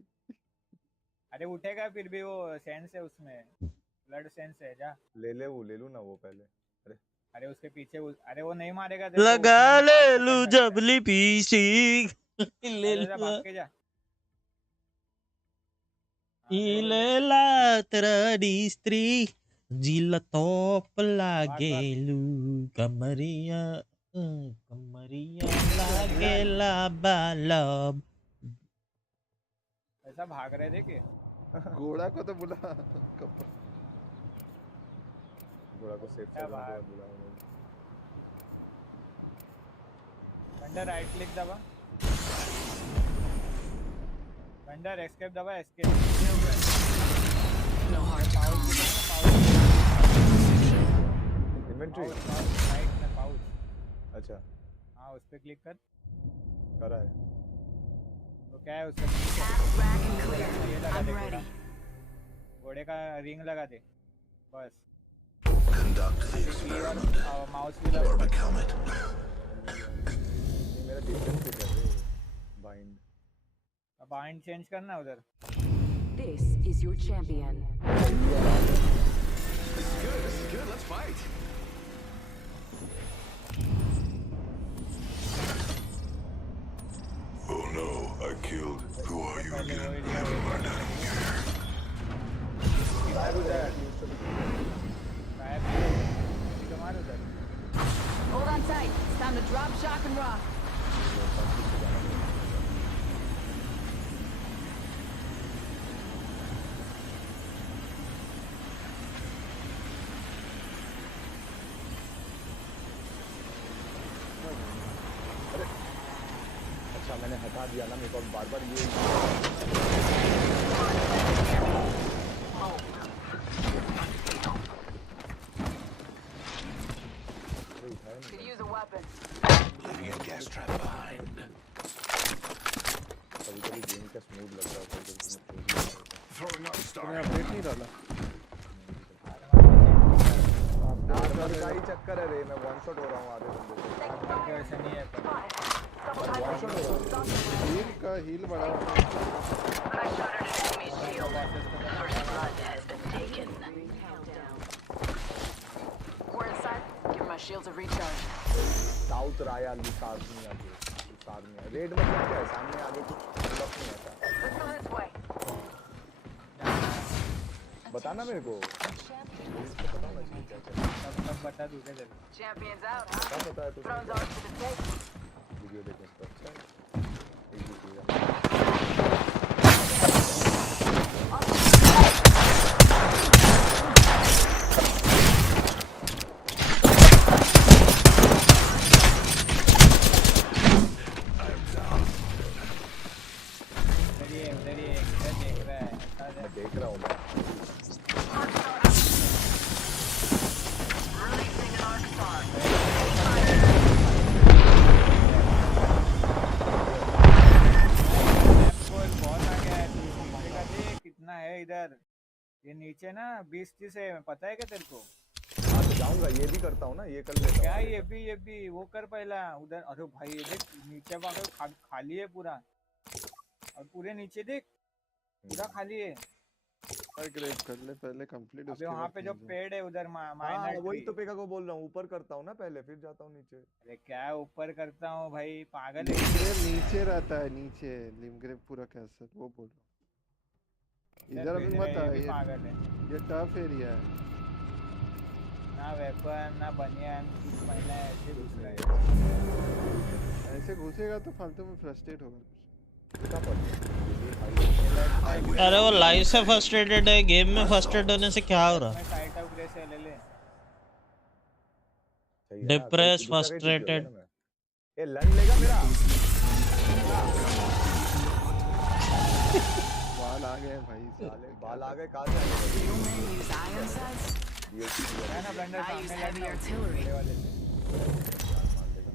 अरे उठेगा फिर भी, वो सेंस है उसमें, ब्लड सेंस है। जा ले लूँ ना वो पहले। अरे उसके पीछे अरे वो नहीं मारेगा, लगा ले लू जबली पीसी ले ला तेरी स्त्री जिला टॉप लागेलू कमरिया लागेला बालब। ऐसा भाग रहे थे कि घोड़ा को तो बुला, घोड़ा को सेफ से बुला। अंडर राइट क्लिक दबा, अंडर एस्केप दबा, escape. No hard pouch, inventory right में पाउच। अच्छा हाँ उस पे क्लिक कर है। तो क्या है उसमें? ये लगा दे, घोड़े का रिंग लगा दे बस। Conduct the experiment. Mouse Orbit helmet. मेरा डिफरेंस है बाइंड। बाइंड चेंज करना उधर। This is your champion. This is good, let's fight. Oh no, I killed. Who are you again? I haven't learned how to care. मार उधर मार उधर Hold on tight. It's time to drop, shock, and rock. अच्छा मैंने हटा दिया ना, मेरे को बार बार ये Could use a weapon. Leaving a gas trap behind. कभी कभी गेम का स्मूथ लगता है, कभी कभी Throwing up star. तूने अपडेट नहीं डाला? आर्मर का ही चक्कर है रे, मैं वन शॉट हो रहा हूँ आधे बंदे से। ऐसा नहीं है वन शॉट हो रहा हूँ। हील का हील बढ़ा। We're inside. Give my shields a recharge. South राया लिसार्निया के लिसार्निया रेड मतलब क्या है? सामने आगे कुछ मतलब नहीं आता। Let's go this way. बताना मेरे को, पता होना चाहिए क्या क्या। सब बता दूंगा जल्दी। Champions out, huh? क्या पता है तुझे? Thrones ours to the taste. Video देखने से अच्छा है। एक ही चीज़ है। देख रहा हूँ मैं। कितना है इधर, ये नीचे ना 20-30 है, पता है क्या तेरे को? हाँ तो जाऊँगा, ये भी करता हूँ ना, ये कर लेता हूँ। क्या ये भी वो कर पहला उधर। अरे भाई ये देख नीचे वाला खाली है पूरा, और पूरे नीचे देख पूरा खाली है। ग्रेब कर ले पहले कंप्लीट। अबे वहाँ पे जो पेड़ है उधर हाँ वही तो पेका को बोल रहा हूँ, ऊपर करता हूँ ना पहले, फिर जाता हूँ नीचे। अरे क्या ऊपर करता हूँ भाई, पागल है। नीचे रहता है, नीचे लिमग्रेव पूरा कैसे वो बोल रहा हूँ। इधर अभी मत आ, ये टफ एरिया है ना, वेपन ना बनियान कुछ पहना है, ऐसे घुस रहा है। ऐसे घुसेगा तो फालतू में फ्रस्ट्रेट होगा। अरे वो लाइव से फ्रस्ट्रेटेड है, गेम में फ्रस्ट्रेट होने से क्या हो रहा? Depress, frustrated. ये लन लेगा मेरा। बाल आ गए भाई, बाल आ गए कहाँ से?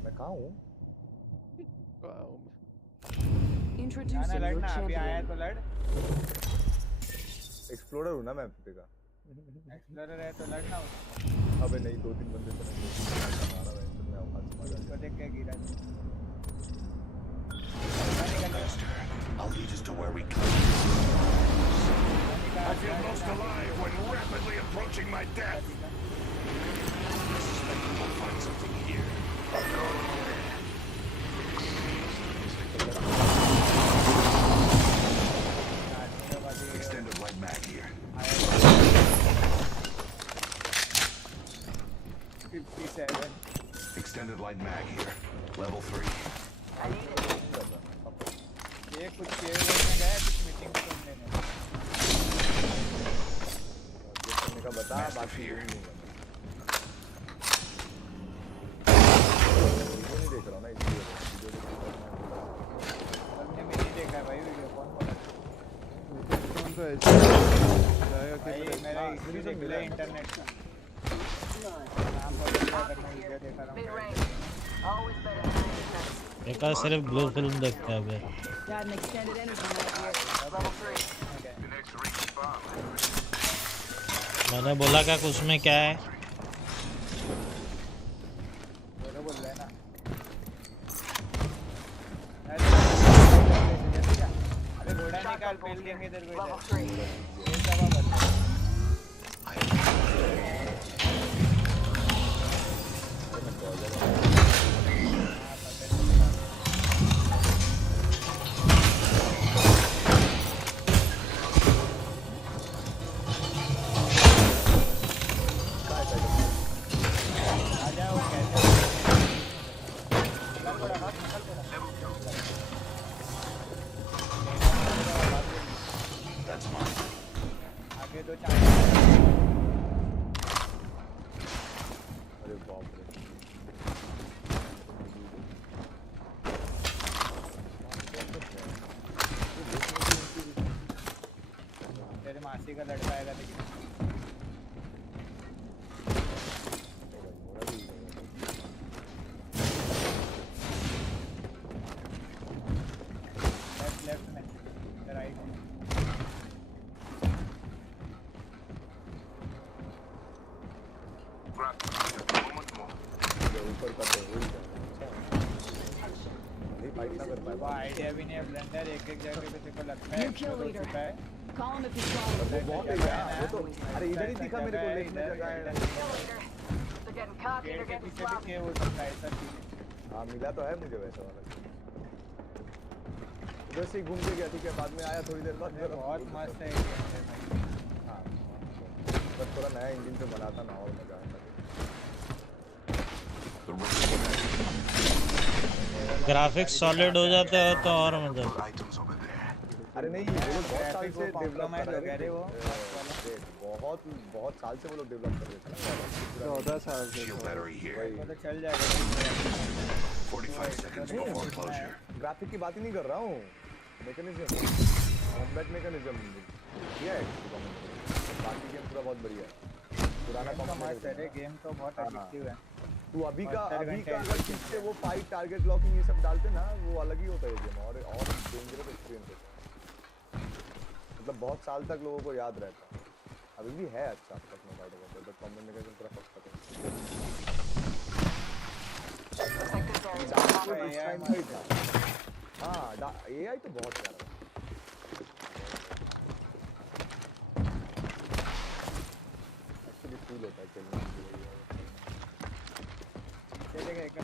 मैं कहाँ हूँ? Introducing your champion. एक्सप्लोरर हूँ ना मैं का। एक्सप्लोरर है तो लड़ना। अबे नहीं, 2-3 बंदे से मारा मैं, मैं हाथ मारा। इसको देख के गिरा। I'll lead us to where we come. I feel most alive when rapidly approaching my death. I suspect we'll find something here. Extended light mag here. 57. Extended light mag here. Level 3. ये कुछ केवल में गया, कुछ meeting सुनने में। करने का बता, बाकी नहीं देख रहा ना, इसलिए हमने में नहीं देखा भाई वीडियो। कौन बोला? कौन सा है? भाई मेरा इसलिए देख लिया इंटरनेट का। नाम पर करना वीडियो देख रहा हूँ। एक सिर्फ ब्लू फिल्म देखता है बे। Got an extended energy mag here. Level 3. मैंने बोला क्या कुछ में क्या है? बोल रहा है ना। अरे घोड़ा निकाल, पेल देंगे तेरे को का लड़का आएगा लेकिन लेफ्ट में राइट में ऊपर का तो नहीं फाइट ना कर पाए। वो आइडिया भी नहीं है ब्लेंडर एक जगह पे तेरे को लगता है एक्सप्लोर हो चुका है। Call him if you saw वो बहुत ही गया वो तो अरे इधर ही दिखा मेरे को लेफ्ट में जगह है। They're getting cocky, they're getting sloppy. हो सकता है ऐसा चीज। हाँ मिला तो है मुझे वैसा वाला। उधर से घूम के गया ठीक है बाद में आया थोड़ी देर बाद। बहुत मस्त है हाँ बस थोड़ा नया इंजन से बना था ना और मजा आता। ग्राफिक्स सॉलिड हो जाते हैं तो और मजा। अरे नहीं वो लोग बहुत साल से डेवलप कर रहे थे वो बहुत साल से वो लोग डेवलप कर रहे थे 14 साल से वो तो चल जाएगा 45 seconds before closure. ग्राफिक की बात ही नहीं कर रहा हूँ मैकेनिज्म कॉम्बैट मैकेनिज्म ये है बाकी गेम पूरा बहुत बढ़िया है पुराना कॉम्बैट है गेम तो बहुत एडिक्टिव है। तू अभी का अगर ठीक से वो फाइट टारगेट लॉकिंग ये सब डालते ना वो अलग ही होता है गेम और डेंजरस एक्सपीरियंस होता है मतलब बहुत साल तक लोगों को याद रहता है अभी भी है अच्छा तक में फाइट होता है बट कॉम्बैट मैकेनिज्म पूरा फर्स्ट है। हाँ एआई तो बहुत प्यारा है एक्चुअली फील होता है खेलने में चलेगा एक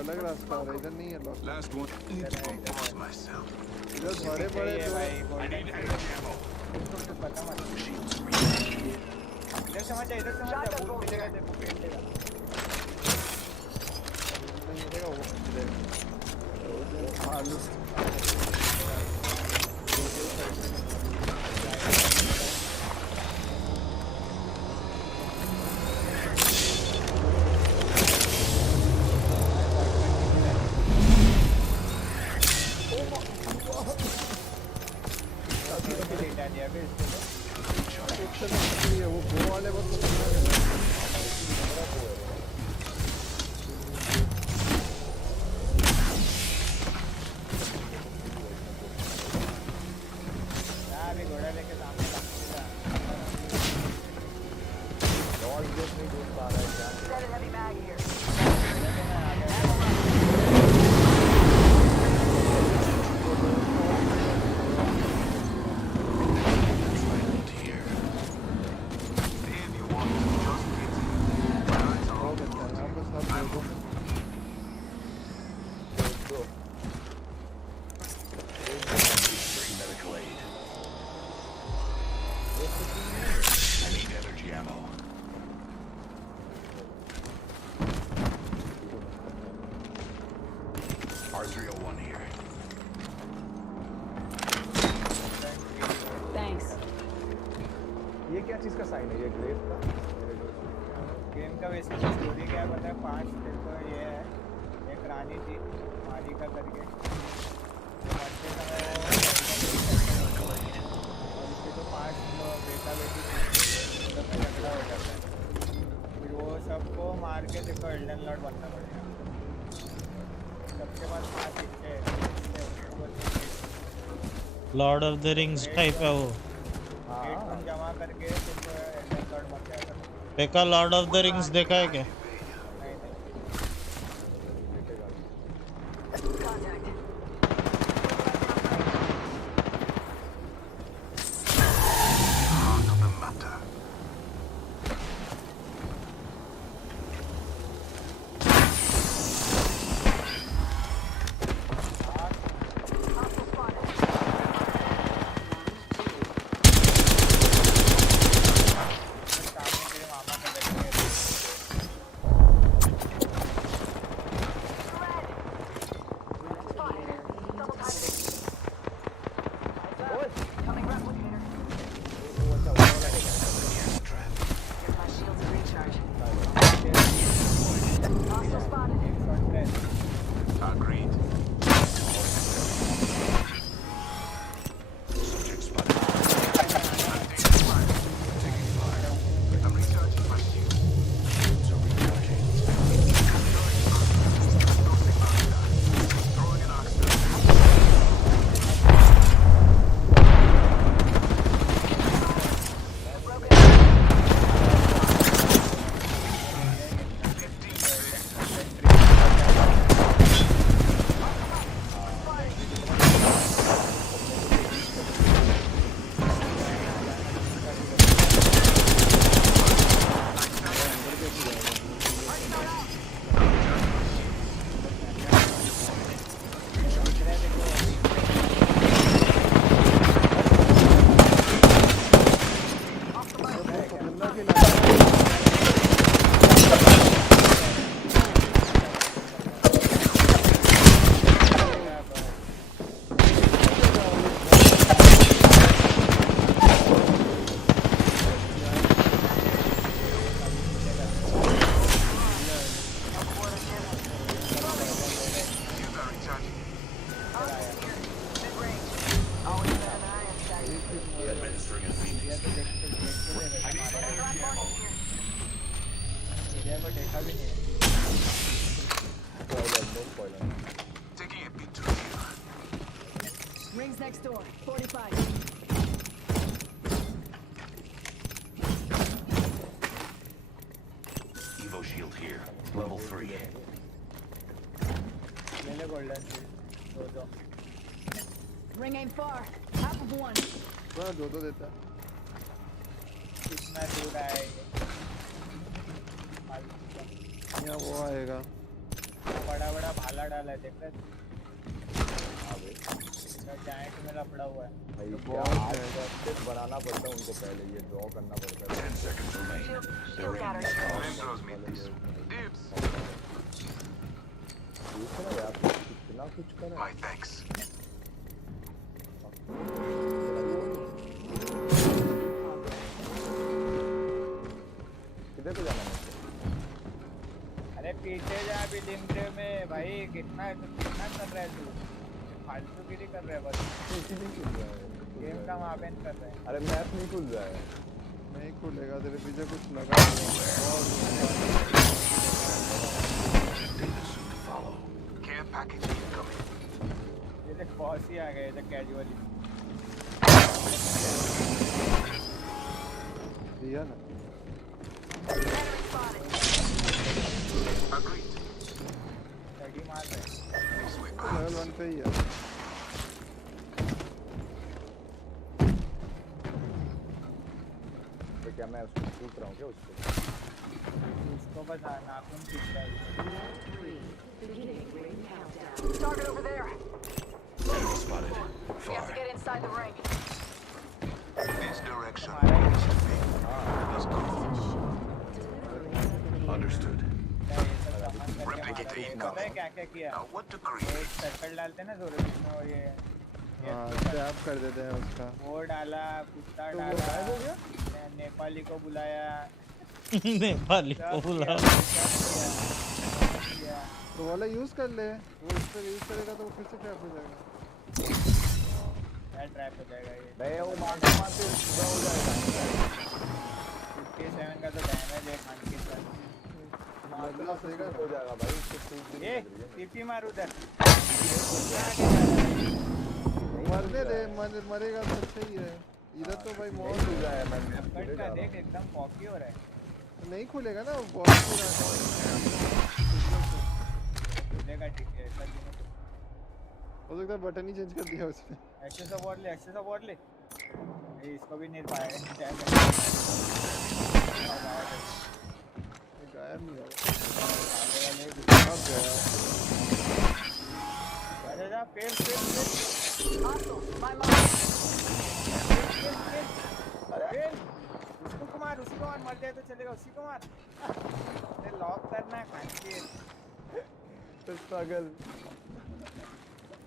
अलग रास्ता आ रहा है इधर नहीं है lock Last one. Need to compose myself. इधर बड़े बड़े इधर समझ जा इधर समझ जा बूट मिलेगा तेरे को पेट देगा मिलेगा वो आलू वो वाले बहुत घोड़ा लेके सामने नहीं ढूंढ पा रहा है If you want to just get चीज का साइन है ये ग्रेव का? गेम का वैसे स्टोरी क्या पता है? 5 तो ये है, एक रानी थी मालिका करके, मरते समय और उसके तो 5 बेटा बेटी थी, सब में झगड़ा हो जाता है, फिर वो सबको मार के देखो एल्डन लॉर्ड बनना पड़ेगा। सबके पास 5 हिस्से हैं, Lord of the rings type है वो। तुम जमा करके तुमको एल्डन लॉर्ड बन जाएगा। पेका लॉर्ड ऑफ द रिंग्स देखा है क्या? Rings next door. 45. Evo shield here. Level 3. Ring ain't far. Half of one. हाँ दो देता है। कितना दूर आएगा? यहाँ वो आएगा। बड़ा बड़ा भाला डाला है देख रहे? जाइंट में लपड़ा हुआ है। भाई क्या आर्टिस्ट बनाना पड़ता है उनको पहले ये ड्रॉ करना पड़ता है। 10 seconds remain. The ring is दूसरा यार कितना कुछ करा। my thanks. किधर पे जाना है? अरे पीछे जा अभी लिंक्रे में भाई कितना कर रहा है तू? फालतूगिरी कर रहा है बस। गेम का मापेन कर रहा है। अरे मैप नहीं खुल रहा है। नहीं खुलेगा तेरे पीछे कुछ लगा। Care package incoming. ये देख बॉस ही आ गए इधर कैजुअली। दिया ना। Agreed. लगी मार रहे। लेवल 1 पे ही है। तो क्या मैं उसको शूट रहा हूँ क्या उसको? उसको बस नाखून खींच रहा है। Target over there. Enemy spotted. We have to get inside the ring. This direction. Let's go. Understood. पता है क्या क्या किया? Now what degree? एक सर्कल डालते ना जोर में वो ये हाँ ट्रैप कर देते हैं उसका। वो डाला, कुत्ता तो वो डाला, गायब हो गया? नेपाली को बुलाया, नेपाली को बुला। तो वाला यूज कर ले, वो इस पर यूज करेगा तो वो फिर से ट्रैप हो जाएगा। क्या ट्रैप हो जाएगा ये? भाई वो मारते मारते पूरा हो जाएगा। 57 का तो डैमेज है खान के साथ। मारना सही हो जाएगा भाई, इसको सूट भी ये नहीं लग रही है। टीपी मार उधर। मरने दे, मरेगा तो अच्छा ही है। इधर तो भाई मौत हो जाए। कट का देख एकदम फॉकी हो रहा है। नहीं खुलेगा ना वो बहुत पूरा। खुलेगा ठीक है, ऐसा क्यों? हो सकता है बटन ही चेंज कर दिया उसने। एक्सेस ऑफ वॉर ले, एक्सेस ऑफ वॉर ले। ये इसको भी नहीं पाएगा। गायब नहीं हुआ। अरे जा फेल फेल फेल। अरे उसको मार, उसी को मार, मर जाए तो चलेगा, उसी को मार। अरे लॉक करना है खान के। तो स्ट्रगल।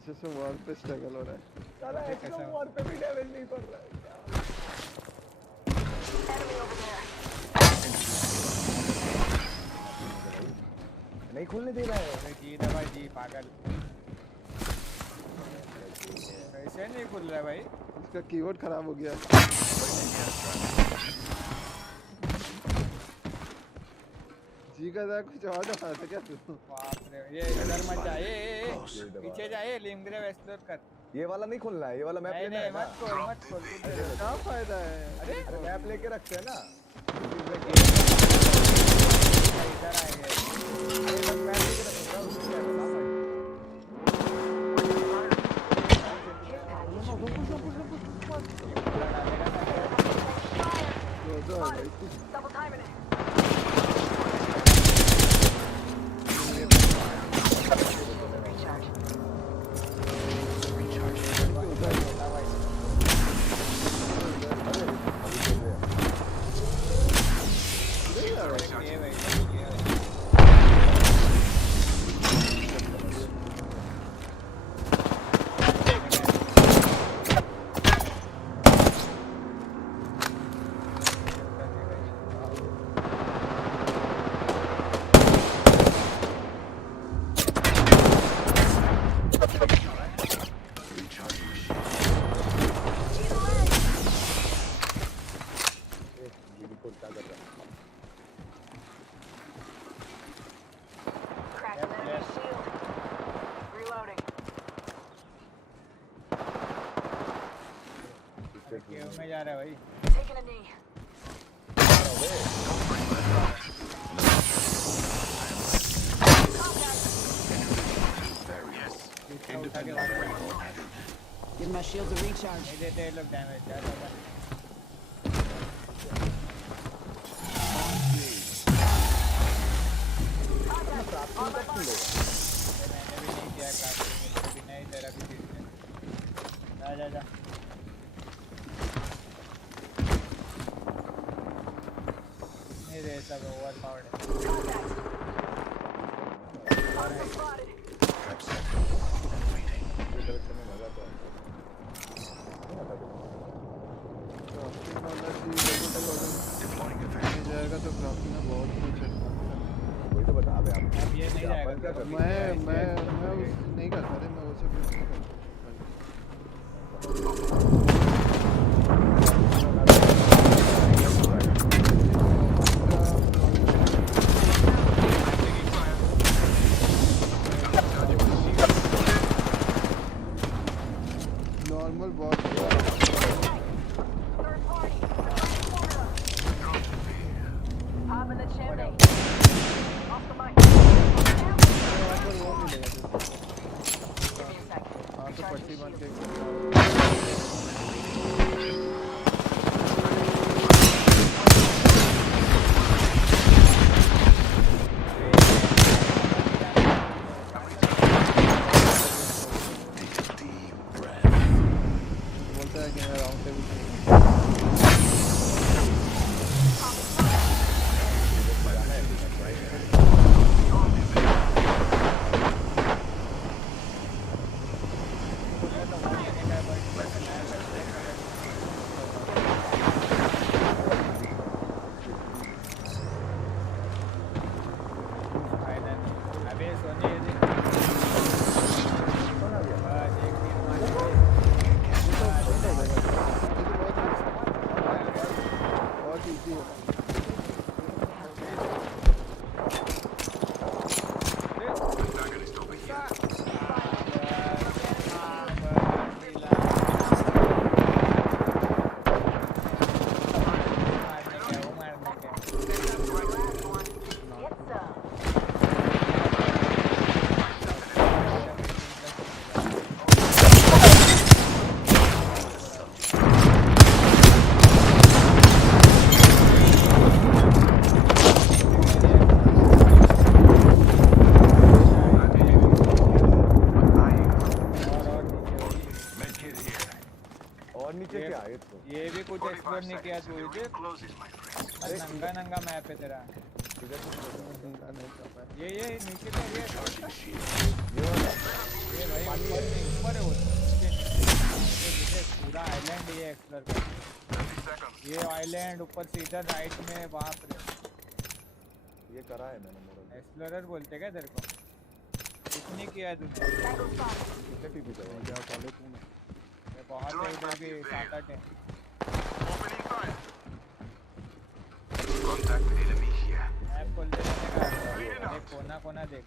जैसे वॉर पे स्ट्रगल हो रहा है। साला एक्स्ट्रा वॉर पे भी डैमेज नहीं पड़ रहा है। नहीं खुलने दे रहा है। जी दबा जी पागल। कैसे नहीं खुल रहा है भाई? इसका कीबोर्ड खराब हो गया। जी का था कुछ और था क्या तू? बाप रे, ये इधर मत जा, ये पीछे जा, ये लिमग्रेव एक्सप्लोर कर। ये वाला नहीं खोलना है, ये वाला मैप लेना है। मत खोल मत खोल। क्या फायदा है? अरे मैप लेके रखते हैं ना। इधर आएंगे। अरे बस मैप लेके रखूंगा, उसमें क्या है बता भाई। Double timing it. में जा रहा है भाई। Taking a knee. Give my shields a recharge. नहीं देते लोग डैमेज ज्यादा। मैंने भी नहीं किया क्राफ्टिंग, भी नहीं तेरा भी ठीक है। जा जा जा। नहीं दे सब ओवर पावर्ड जाएगा तो क्राफ्टिंग में बहुत कुछ है। वही तो बता रहे आप। अब ये नहीं जाएगा। मैं उस नहीं कर पा रहे, मैं वो सब नहीं कर normal boss Pop in the chimney. Off the mic. Give me a sec. हाँ तो पट्टी बांध के बोलता है कि मैं राउंड टेबल और नीचे क्या है? ये भी कुछ एक्सप्लोर नहीं किया तू इधर। अरे नंगा मैप है तेरा। ये नीचे तो ये भाई ऊपर है वो। पूरा आइलैंड ये एक्सप्लोर कर। ये आइलैंड ऊपर सीधा राइट में वहाँ पर ये करा है मैंने मोरल। एक्सप्लोरर बोलते क्या तेरे को? कुछ नहीं किया है तूने। कितने टीपी कर रहा है? ये बहुत है उधर भी 7-8 है। मैप खोलते रहने का। देख कोना देख।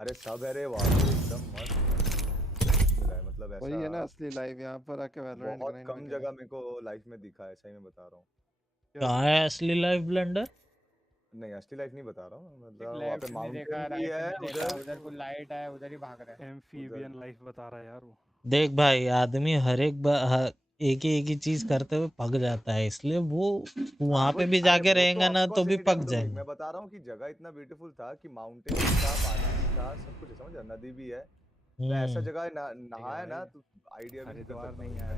अरे सब है रे वाह एकदम मस्त मिला है। मतलब ऐसा वही है ना असली लाइफ। यहाँ पर आके वैलोरेंट बहुत कम जगह मेरे को लाइफ में दिखा है, सही में बता रहा हूँ। कहाँ है असली लाइफ ब्लेंडर? नहीं असली लाइफ नहीं बता रहा हूँ, मतलब वहाँ लेफ्ट पे में देखा, माउंटेन भी है उधर कोई लाइट है, उधर ही भाग रहा है। एम्फीबियन लाइफ बता रहा है यार वो। देख भाई आदमी हर एक एक ही चीज करते हुए पक जाता है, इसलिए वो वहां पे भी जाके रहेगा ना तो भी पक जाएगा। मैं बता रहा हूँ कि जगह इतना ब्यूटीफुल था कि माउंटेन भी था, पानी भी था, सब कुछ है, समझ, नदी भी है। तो ऐसा जगह नहाया ना तो आइडिया भी हरिद्वार नहीं आया।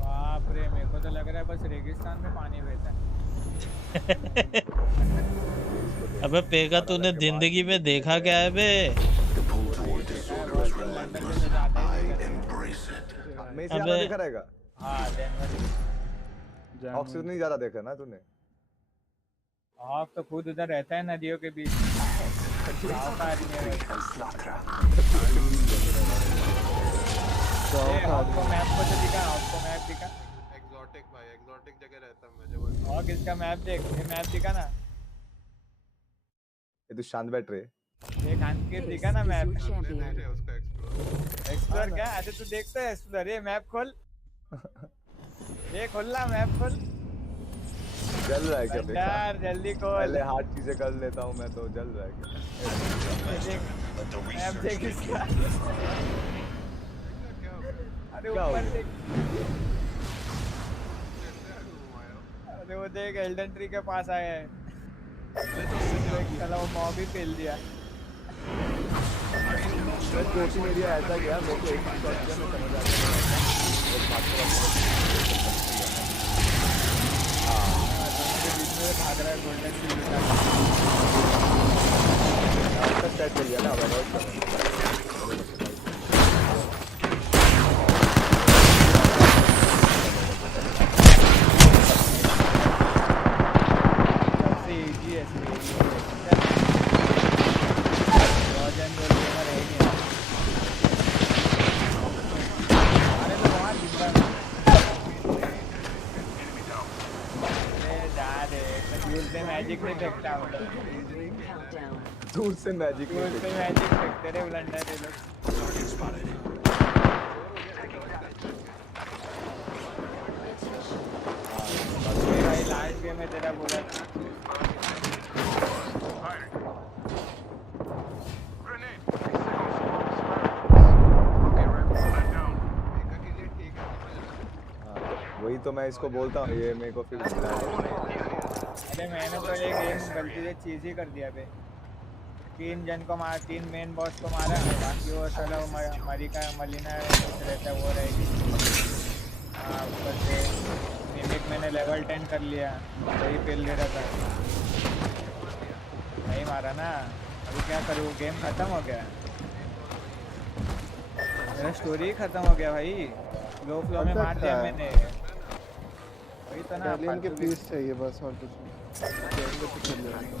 बाप रे, मेरे को तो लग रहा है बस रेगिस्तान में पानी बहता है। अबे पेगा तूने जिंदगी में देखा क्या है बे? में से ज्यादा देखा रहेगा। हाँ हॉक से नहीं ज्यादा देखा ना तूने? हॉक तो खुद उधर रहता है नदियों के बीच। आपको मैप को तो दिखा, आपको मैप दिखा। एक्सोटिक भाई, एक्सोटिक जगह रहता हूं मैं। और किसका मैप देख, ये मैप दिखा ना। ये तो शांत बैठ रहे। ये कांकेर दिखा ना मैप। एक्सप्लोर क्या? अरे तू देखता है एक्सप्लोर। ये मैप खोल, ये खोलना मैप खोल। जल रहा है क्या यार? जल्दी खोल। पहले हार्ड चीजें कर लेता हूँ मैं, तो जल रहा है क्या? मैप देख इसका। अरे ऊपर देख। अरे वो देख एल्डन ट्री के पास आया है। चलो वो मॉब ही फेल दिया। कोचिंग एरिया ऐसा गया, मेरे को एक ही शॉट किया, मैं समझ आ गया। भाग रहा है गोल्डन सिल्वर का सेट कर लिया ना। मैजिक नहीं फेंकता हूँ। दूर से मैजिक फेंकते रहे ब्लंडर ये लोग। भाई लास्ट गेम में तेरा बोला था। वही तो मैं इसको बोलता हूँ, ये मेरे को फिर अरे मैंने तो ये गेम गलती से चीज ही कर दिया बे। 3 जन को मार, 3 मेन बॉस को मारा, बाकी वो साला मलिना रहता है वो रहेगी। हाँ ऊपर से मिमिक मैंने लेवल 10 कर लिया, वही फेल दे रहा था, नहीं मारा ना। अभी क्या करूँ, गेम खत्म हो गया, मेरा स्टोरी खत्म हो गया भाई। लो फ्लो में मार दिया मैंने। तो ना इटालियन के पीस चाहिए बस और कुछ नहीं जाएंगे तो चल जाएंगे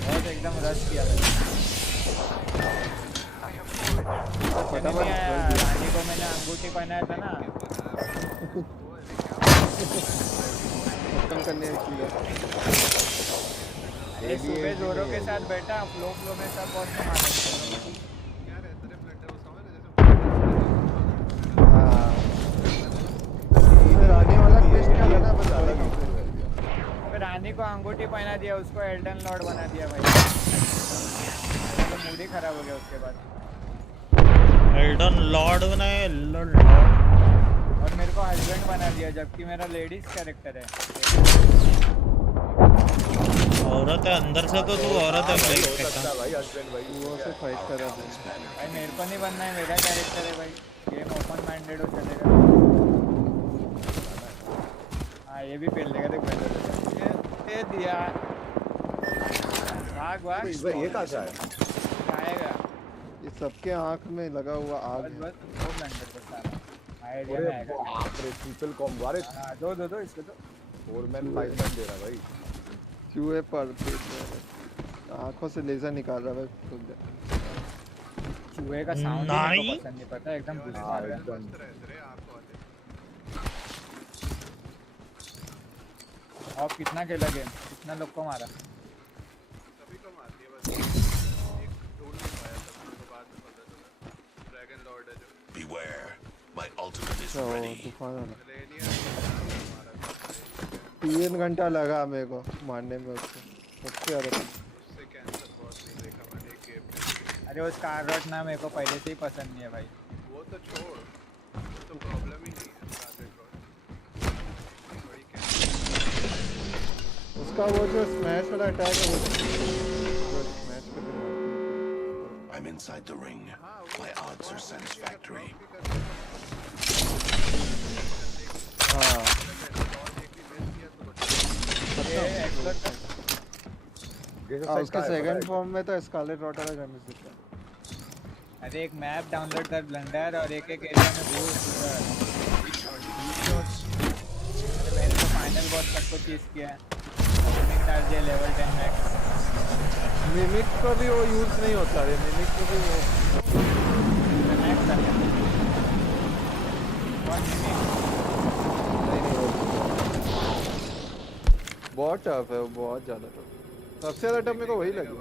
बहुत एकदम रश किया मैंने फटाफट रानी को मैंने अंगूठी पहनाया था ना खत्म करने की अरे सुबह जोरों के साथ बैठा फ्लो में सब बहुत मारा रानी वाला टेस्ट क्या लेना बस अलग ही रानी को अंगूठी पहना दिया उसको एल्डन लॉर्ड बना दिया भाई तो मूड ही खराब हो गया उसके बाद एल्डन लॉर्ड बनाए लॉर्ड और मेरे को हस्बैंड बना दिया जबकि मेरा लेडीज कैरेक्टर है औरत है अंदर से तो तू औरत है भाई भाई हस्बैंड भाई वो से फाइट कर रहा है भाई मेरे को नहीं बनना है मेरा कैरेक्टर है भाई गेम ओपन माइंडेड हो चलेगा हाँ ये भी पेल लेगा देख ये दिया भाग ये कहाँ से आया आएगा ये सबके आंख में लगा हुआ आग है बस वो ब्लेंडर बस सारा आइडिया में आएगा अरे ट्रिपल कॉम्बो अरे दो इसको तो 4 मैन 5 मैन दे रहा भाई चूहे पर आंखों से लेजर निकाल रहा है खुद चूहे का साउंड मेरे को पसंद नहीं पता एकदम गुस्सा आ रहा है और कितना खेला गेम कितना लोग को मारा सभी को मार दिया बस एक ढूंढ नहीं पाया था उसको बाद में पता चला ड्रैगन लॉर्ड है जो Beware, my ultimate is ready. तूफान वाला 3 घंटा लगा मेरे को मारने में उसको सबसे ज्यादा उससे कैंसर बहुत नहीं देखा मैंने एक गेम में अरे वो स्कारलेट ना मेरे को पहले से ही पसंद नहीं है भाई वो तो छोड़ वो तो प्रॉब्लम ही नहीं है स्कारलेट लॉर्ड बड़ी उसका वो जो स्मैश वाला अटैक है वो स्मैश करके I'm inside the ring. My odds are satisfactory. हाँ उसके सेकंड फॉर्म में तो स्कारलेट रॉट वाला डैमेज देता है अरे एक मैप डाउनलोड कर ब्लेंडर और एक एरिया में घुस मैंने तो फाइनल बॉस तक को चीज किया है लेवल 10 मैक्स मिमिक का भी वो यूज नहीं होता है मिमिक को भी वो मैक्स कर गया बहुत टफ है वो बहुत ज्यादा टफ सबसे ज्यादा टफ मेरे को वही लगा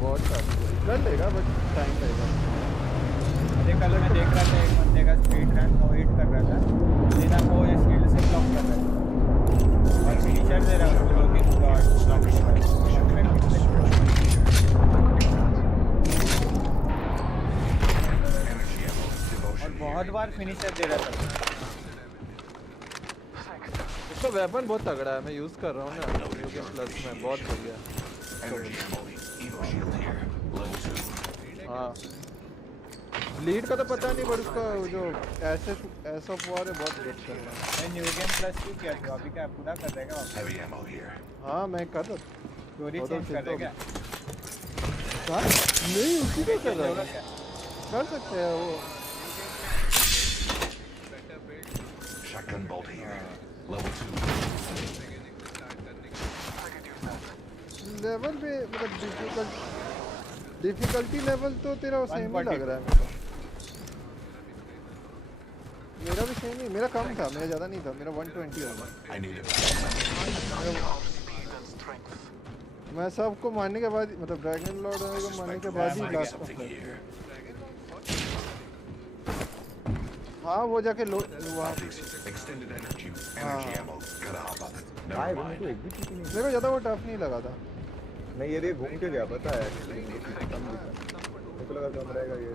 बहुत टफ कर लेगा बट टाइम लगेगा अरे कल मैं देख रहा था एक बंदे का स्पीड रन नो हिट कर रहा था लेना वो ये स्किल से ब्लॉक कर रहा था और फिनिशर दे रहा है उसको कि ब्लॉक और बहुत बार फिनिशर दे रहा था इसका वेपन बहुत तगड़ा है मैं यूज कर रहा हूँ ना न्यू प्लस में बहुत बढ़िया हाँ लीड का तो पता नहीं पर उसका जो ऐसे ऐसा वॉर है बहुत good चल रहा है मैं न्यू गेम प्लस क्यों किया था अभी क्या पूरा कर देगा हाँ मैं कर रहा स्टोरी चेंज कर देगा हाँ नहीं उसी को कर रहा है कर सकते हैं वो Shotgun bolt here. Level 2. Level पे मतलब डिफिकल्टी लेवल तो तेरा सेम ही लग रहा है मेरे को मेरा भी सेम ही मेरा कम था मेरा ज़्यादा नहीं था मेरा 120 होगा मैं सबको मारने के बाद मतलब ड्रैगन लॉर्ड को मारने के बाद ही लास्ट में हाँ वो जाके लो वहाँ मेरे को ज़्यादा वो टफ नहीं लगा था नहीं ये घूम के गया पता है मेरे को लगा कम रहेगा ये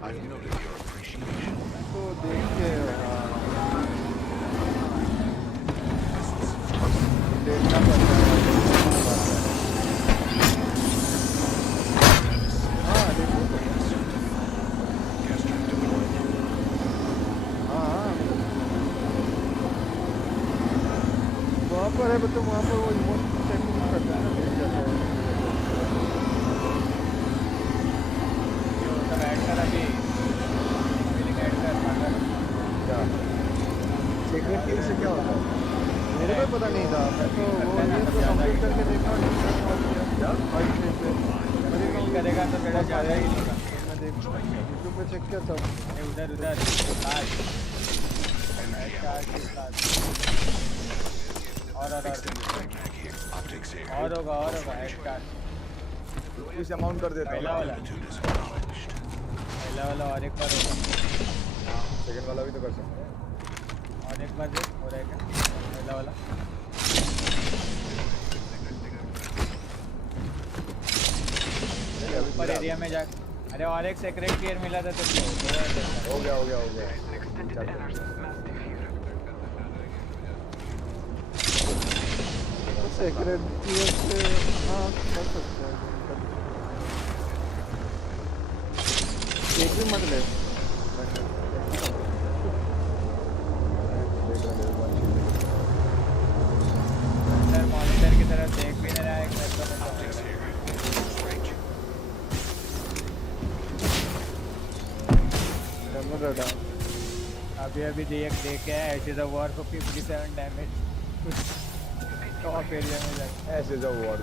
तो देख के देखना पड़ता है हाँ देखो वहाँ पर है मतलब वहाँ पर वो इमोट टेक्निक करता है ना जाता है ऐड कर अभी ऐड कर यही से क्या होता है? मेरे को पता नहीं था, मैं तो वो ये तो कंप्लीट करके देखा नहीं करेगा तो मेरा ज़्यादा ही नहीं होगा। मैं देख यूट्यूब पे चेक किया सब उधर उधर और होगा एक्स्ट्रा इस अमाउंट कर देता पहला वाला और एक बार होगा, सेकंड वाला भी तो कर सकते हैं और एक बार देख हो रहेगा पहला वाला। ऊपर एरिया में जा, अरे और एक सेक्रेट गियर मिला था तुमको, हो गया सेक्रेट गियर से हाँ कर सकते हैं, एक भी मत ले मॉनिटर की तरफ देख भी नहीं रहा है अभी देखे है ऐसे द वॉर को 57 डैमेज टॉप एरिया में लगा ऐसे द वॉर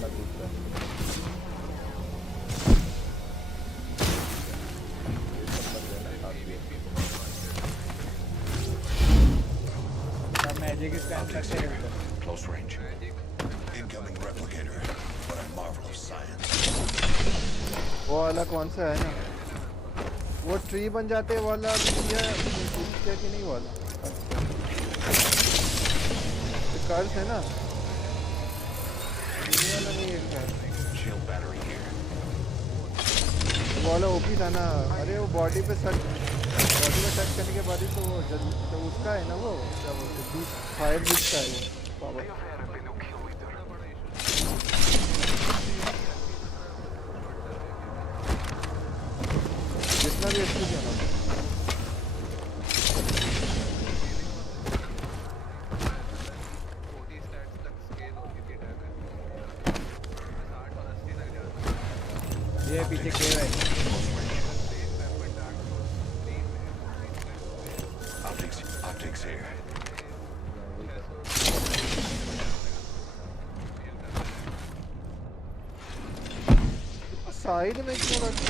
ना दूसरा मैजिक स्कैन करते हैं Close range. Incoming replicator. What a marvel of science. वो वाला कौन सा है ना, वो ट्री बन जाते वाला क्या कि नहीं वाला कर्स है ना, ये वाला नहीं है Shield battery here. वो वाला ओपी था ना। अरे वो बॉडी पे टच करने के बाद ही तो वो तो उसका है ना, वो क्या बोलते हैं फायर बीट का है वो पावर। जितना भी अच्छी क्या ना ये पीछे केव है। Optics here. साइड में क्यों रखा,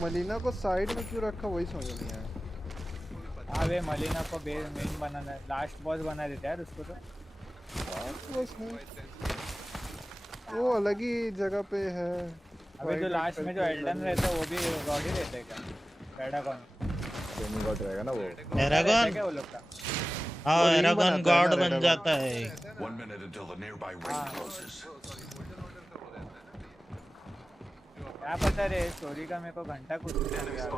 मलीना को साइड में क्यों रखा वही समझ नहीं आया। हाँ वे मलीना को मेन बनाना है, लास्ट बॉस बना देता है उसको तो। वो अलग ही जगह पे है। अभी जो लास्ट में जो एल्डन रहता है वो भी गॉड ही रहता है क्या? पैडागॉन गॉड रहेगा ना वो। एरागॉन क्या वो लोग का? हाँ एरागॉन गॉड बन जाता है। 1 minute until the nearby ring closes. क्या पता रे स्टोरी का मेरे को घंटा कुछ नहीं याद।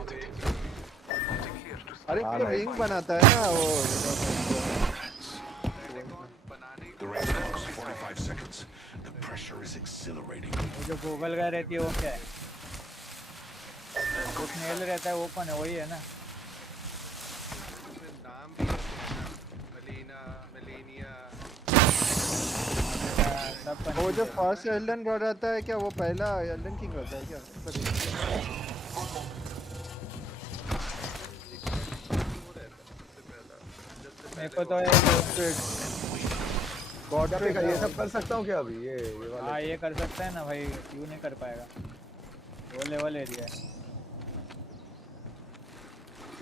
अरे तो रिंग बनाता है ना वो। The ring closes 45 seconds. The pressure is exhilarating. वो जो गूगल का रहती है वो क्या है? वो स्नेल रहता है वो कौन है? वही है ना? नाम भी मलीना मलेनिया वो जो फर्स्ट एल्डन गॉड आता है क्या, वो पहला एल्डन किंग होता है क्या? मेरे को तो गॉड पे ये सब कर सकता हूँ क्या अभी ये वाला? हाँ ये कर सकता है ना भाई, क्यों नहीं कर पाएगा? वो लेवल एरिया है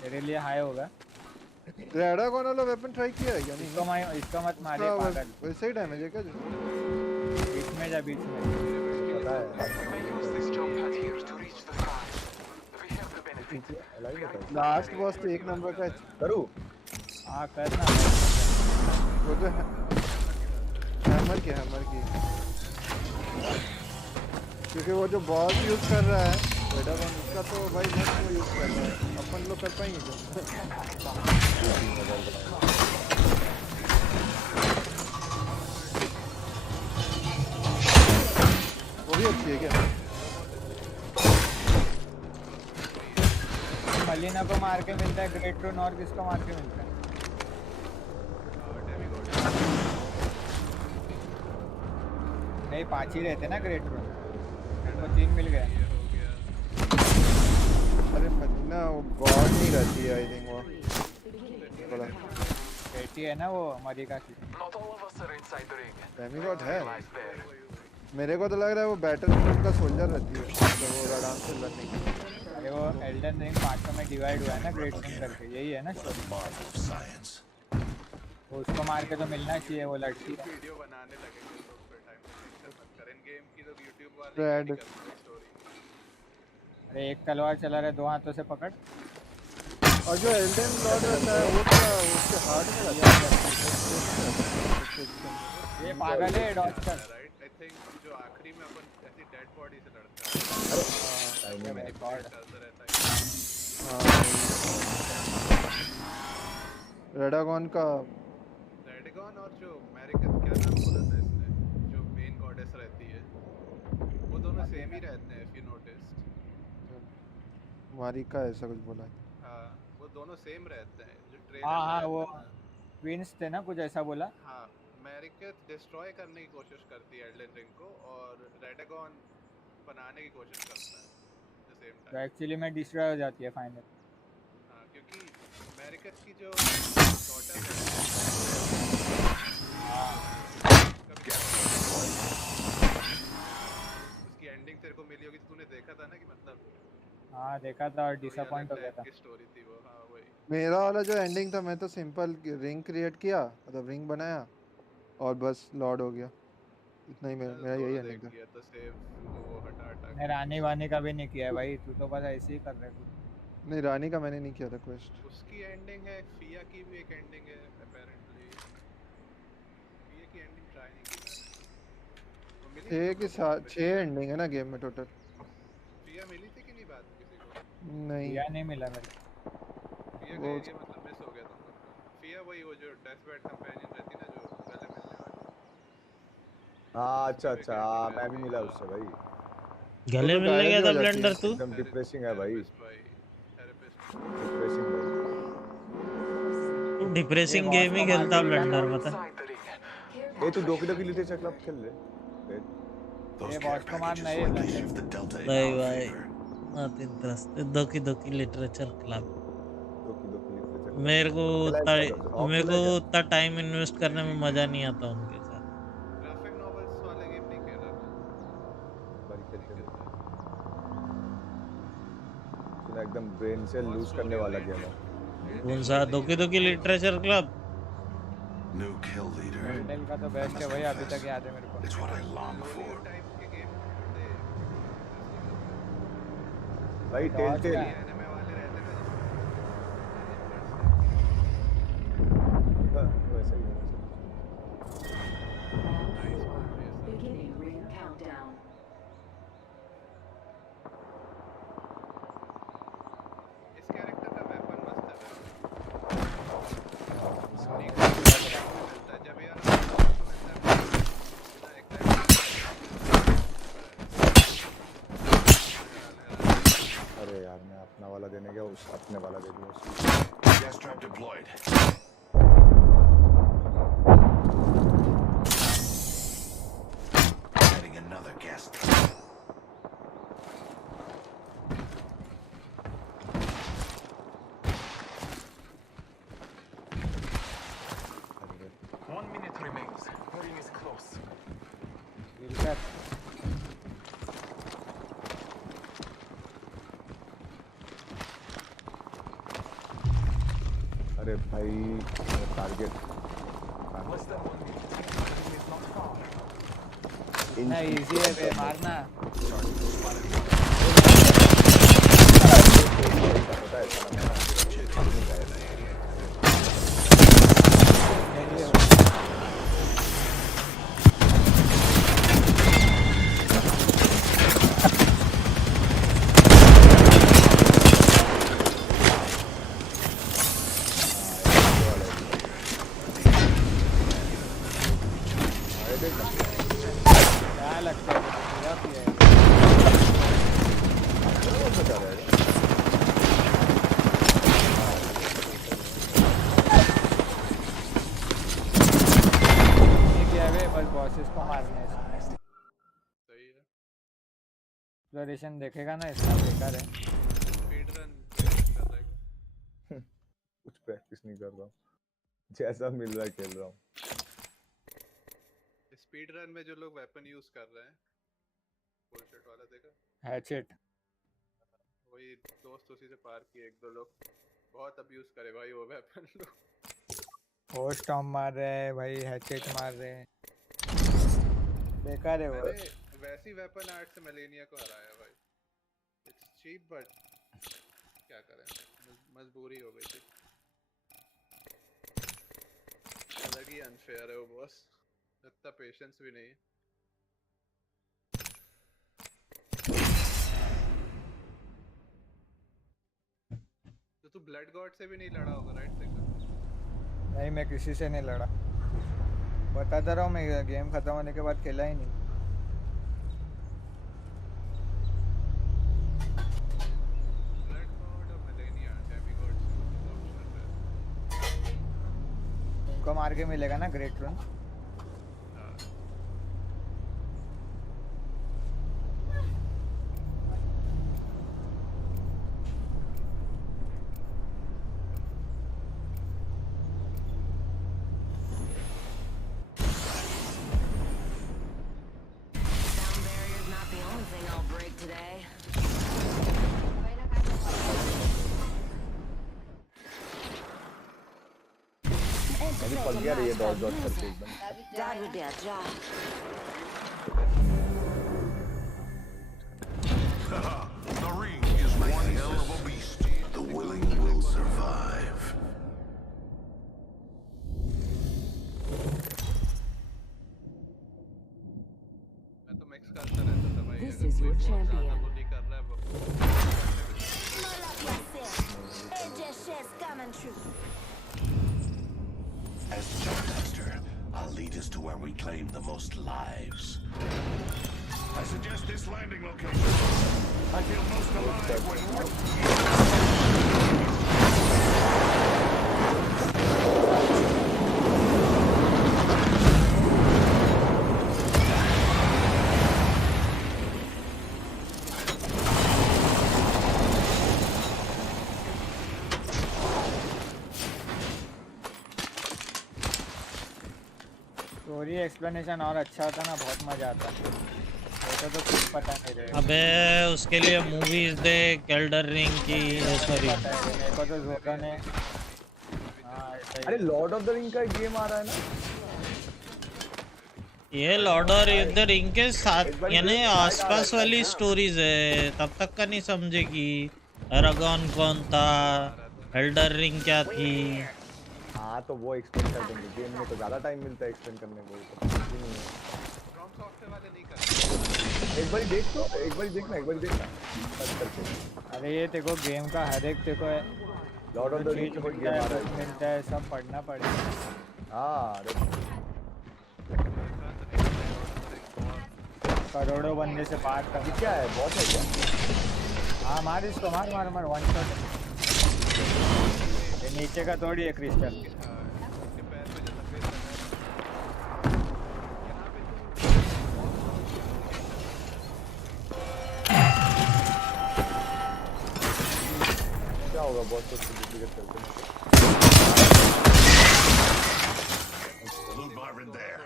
तेरे लिए हाई होगा। एरागॉन वाला वेपन ट्राई किया है क्या? नहीं इसको मत मारे पागल। वैसे ही डैमेज है क्या? बीच में जा, बीच में पता है लास्ट बॉस तो एक नंबर का करूँ? हाँ करना। वो जो हैमर की क्योंकि वो जो बॉस यूज कर रहा है एरागॉन उसका तो भाई मस्त वो यूज कर रहा है, अपन लोग कर पाएंगे क्या? वो भी अच्छी है क्या? मलीना को मार के मिलता है ग्रेट रून, और किसको मार के मिलता है? नहीं 5 ही रहते ना ग्रेट रून, वो 3 मिल गए। अरे मदीना वो गॉड नहीं रहती है आई थिंक वो। पड़ा। बेटी है ना वो अमेरिका की। Not all of us are inside the ring. Demigod है। Lies there. मेरे को तो लग रहा है वो बैटलफील्ड का सोल्जर रहती है, तो वो रडान से लड़ने की। अरे वो एल्डन रिंग पार्टों में डिवाइड हुआ है ना ग्रेट रिंग करके, यही है ना स्टोरी। वो उसको मार के तो मिलना चाहिए वो लड़की का। वीडियो बनाने लगेंगे तो फिर टाइम वेस्ट मत करें। गेम की तो YouTube वाले Thread. नहीं करते स्टोरी। अरे एक तलवार चला रहा है, 2 हाथों से पकड़। और जो एल्डन लॉर्ड रहता है वो क्या उसके हार्ट में रहता है? ये पागल है, डॉज कर। राइट आई थिंक जो आखिरी में अपन ऐसी डेड बॉडी से लड़ता है। अरे मेरे गॉड चलता रहता है। रेडागॉन का रेडागॉन और जो अमेरिकन क्या नाम बोला था इसने, जो मेन गॉडेस रहती है, वो दोनों सेम ही रहते हैं इफ यू नोटिस्ड। मारिका ऐसा कुछ बोला है। हाँ वो दोनों सेम रहते हैं जो ट्रेलर हाँ में हाँ रहते वो हैं ना। ट्विंस थे ना, कुछ ऐसा बोला। हाँ अमेरिका डिस्ट्रॉय करने की कोशिश करती है एल्डन रिंग को और रेडागॉन बनाने की कोशिश करता है द सेम तो टाइम। एक्चुअली में डिस्ट्रॉय हो जाती है फाइनल। हाँ क्योंकि अमेरिका की जो डॉटर है उसकी एंडिंग तेरे को मिली होगी तो तूने देखा था ना कि मतलब। हाँ देखा था और डिसअपॉइंट हो गया था। स्टोरी थी वो। हाँ वही। मेरा वाला जो एंडिंग था, मैं तो सिंपल रिंग क्रिएट किया, मतलब रिंग बनाया और बस लॉर्ड हो गया, इतना ही मेरा यही एंडिंग था। किया तो सेव वो हटा हटा मैं रानी वानी का भी नहीं किया है भाई, तू तो बस ऐसे ही कर रहा है कुछ। नहीं रानी का मैंने नहीं किया था क्वेस्ट। उसकी एंडिंग है, फिया की भी एक एंडिंग है अपेरेंटली। फिया की एंडिंग ट्राई नहीं की मैंने। वो मिली 6 के साथ 6 एंडिंग है ना गेम में टोटल। फिया मिली थी कि नहीं बात किसी को? नहीं फिया नहीं मिला मेरे। फिया का वो एरिया मतलब मिस हो गया तुम लोग का। फिया वही वो जो डेथबेड कंपेनियन रहती ना जो गले मिलने वाली। हाँ अच्छा अच्छा, हाँ मैं भी मिला उससे भाई। गले तो मिलने गायब गया ही था हो जाती है, ब्लेंडर तू? एकदम डिप्रेसिंग है भाई। थेरेपिस्ट डिप्रेसिंग भाई। तू डिप्रेसिंग गेम ही खेलता ब्लेंडर बता। ए तू डोकी डोकी लिटरेचर क्लब खेल ले। ये बॉस को मारना है नहीं भाई not interested. Doki Doki Literature Club Doki Doki Literature मेरे को मेरे उतना टाइम इन्वेस्ट करने में मजा नहीं आता उनके साथ। ग्राफिक नॉवेल्स वाले गेम नहीं खेला मैं। बड़ी खेलते हैं सुना, एकदम ब्रेन से लूज करने वाला गेम है। कौन सा Doki Doki Literature Club? New kill leader. Mental का तो बेस्ट है भाई, अभी तक याद है मेरे को। It's what I long for. Type के गेम थे भाई टेलटेल एनिमे वाले रहते ना वैसे ही है। Beginning ring countdown. इस कैरेक्टर का वेपन मस्त है। जब यार अरे यार मैं अपना वाला देने गया, उस अपने वाला दे दिया उसको। Gas trap deployed. Adding another gas trap. One minute remains. The ring is close. अरे भाई target Less than 1 minute. The ring is not far. ना इजी है बे, मारना। क्या लगता है पूरा किया है। ये क्या है बे, बस बॉसेस को मारने हैं। सही है। एक्सप्लोरेशन देखेगा ना, इसका बेकार है। स्पीड रन कर रहा है। कुछ प्रैक्टिस नहीं कर रहा हूँ, जैसा मिल रहा है खेल रहा हूँ। स्पीड रन में जो लोग वेपन यूज कर रहे हैं, बुलशिट वाला देखा? हैचेट वही दोस्त उसी से पार किए एक दो लोग, बहुत अब्यूज करे भाई वो वेपन लोग। वो स्टॉर्म मार रहे हैं भाई, हैचेट मार रहे हैं, बेकार है वो। मैंने वैसी वेपन आर्ट से मिलेनिया को हराया भाई। इट्स चीप बट क्या करें, मजबूरी हो गई थी। अलग ही अनफेयर है वो बॉस, इतना पेशेंस भी नहीं है। तो तू ब्लड गॉड से भी नहीं लड़ा होगा राइट? नहीं, मैं किसी से नहीं लड़ा, बताता रहा हूँ, मैं गेम खत्म होने के बाद खेला ही नहीं। ब्लड गॉड और मिलेनिया डेमी गॉड से उनको मार के मिलेगा ना ग्रेट रन। अभी पक गया ये डॉट डॉट करके एकदम। That would be a job. The ring is one hell of a beast. The willing will survive. मैं तो मिक्स करता रहता था भाई। This is your champion. बुली कर रहा है वो। As Jumpmaster, I'll lead us to where we claim the most lives. I suggest this landing location. I feel most alive when story explanation और अच्छा होता ना, बहुत मजा आता। वो तो कुछ पता नहीं रहे। अबे उसके लिए मूवीज देख, एल्डर रिंग की, सॉरी मेरे को तो जोका ने। अरे लॉर्ड ऑफ द रिंग का गेम आ रहा है ना, ये लॉर्ड ऑफ द रिंग के साथ यानी आसपास वाली स्टोरीज है, तब तक का नहीं समझेगी। अरागॉन कौन था, एल्डर रिंग क्या थी। हाँ तो वो एक्सप्लेन कर देंगे, गेम में तो ज़्यादा टाइम मिलता है एक्सप्लेन करने को, तो नहीं है। फ्रॉम सॉफ्टवेयर वाले नहीं करते। एक बार देख तो, एक बार देखना, एक बार देखना सर्च करके। अरे ये देखो गेम का हर एक देखो लॉर्ड ऑफ द रिंग का गेम आ रहा है, मिलता है, सब पढ़ना पड़ेगा। हाँ करोड़ों बंदे से बात कर। क्या है, बहुत है क्या? हाँ मार इसको, मार मार मार, वन शॉट। ये नीचे का थोड़ी है क्रिस्टल। क्या होगा बहुत कुछ डुप्लीकेट करते हैं। Blue Marvin there.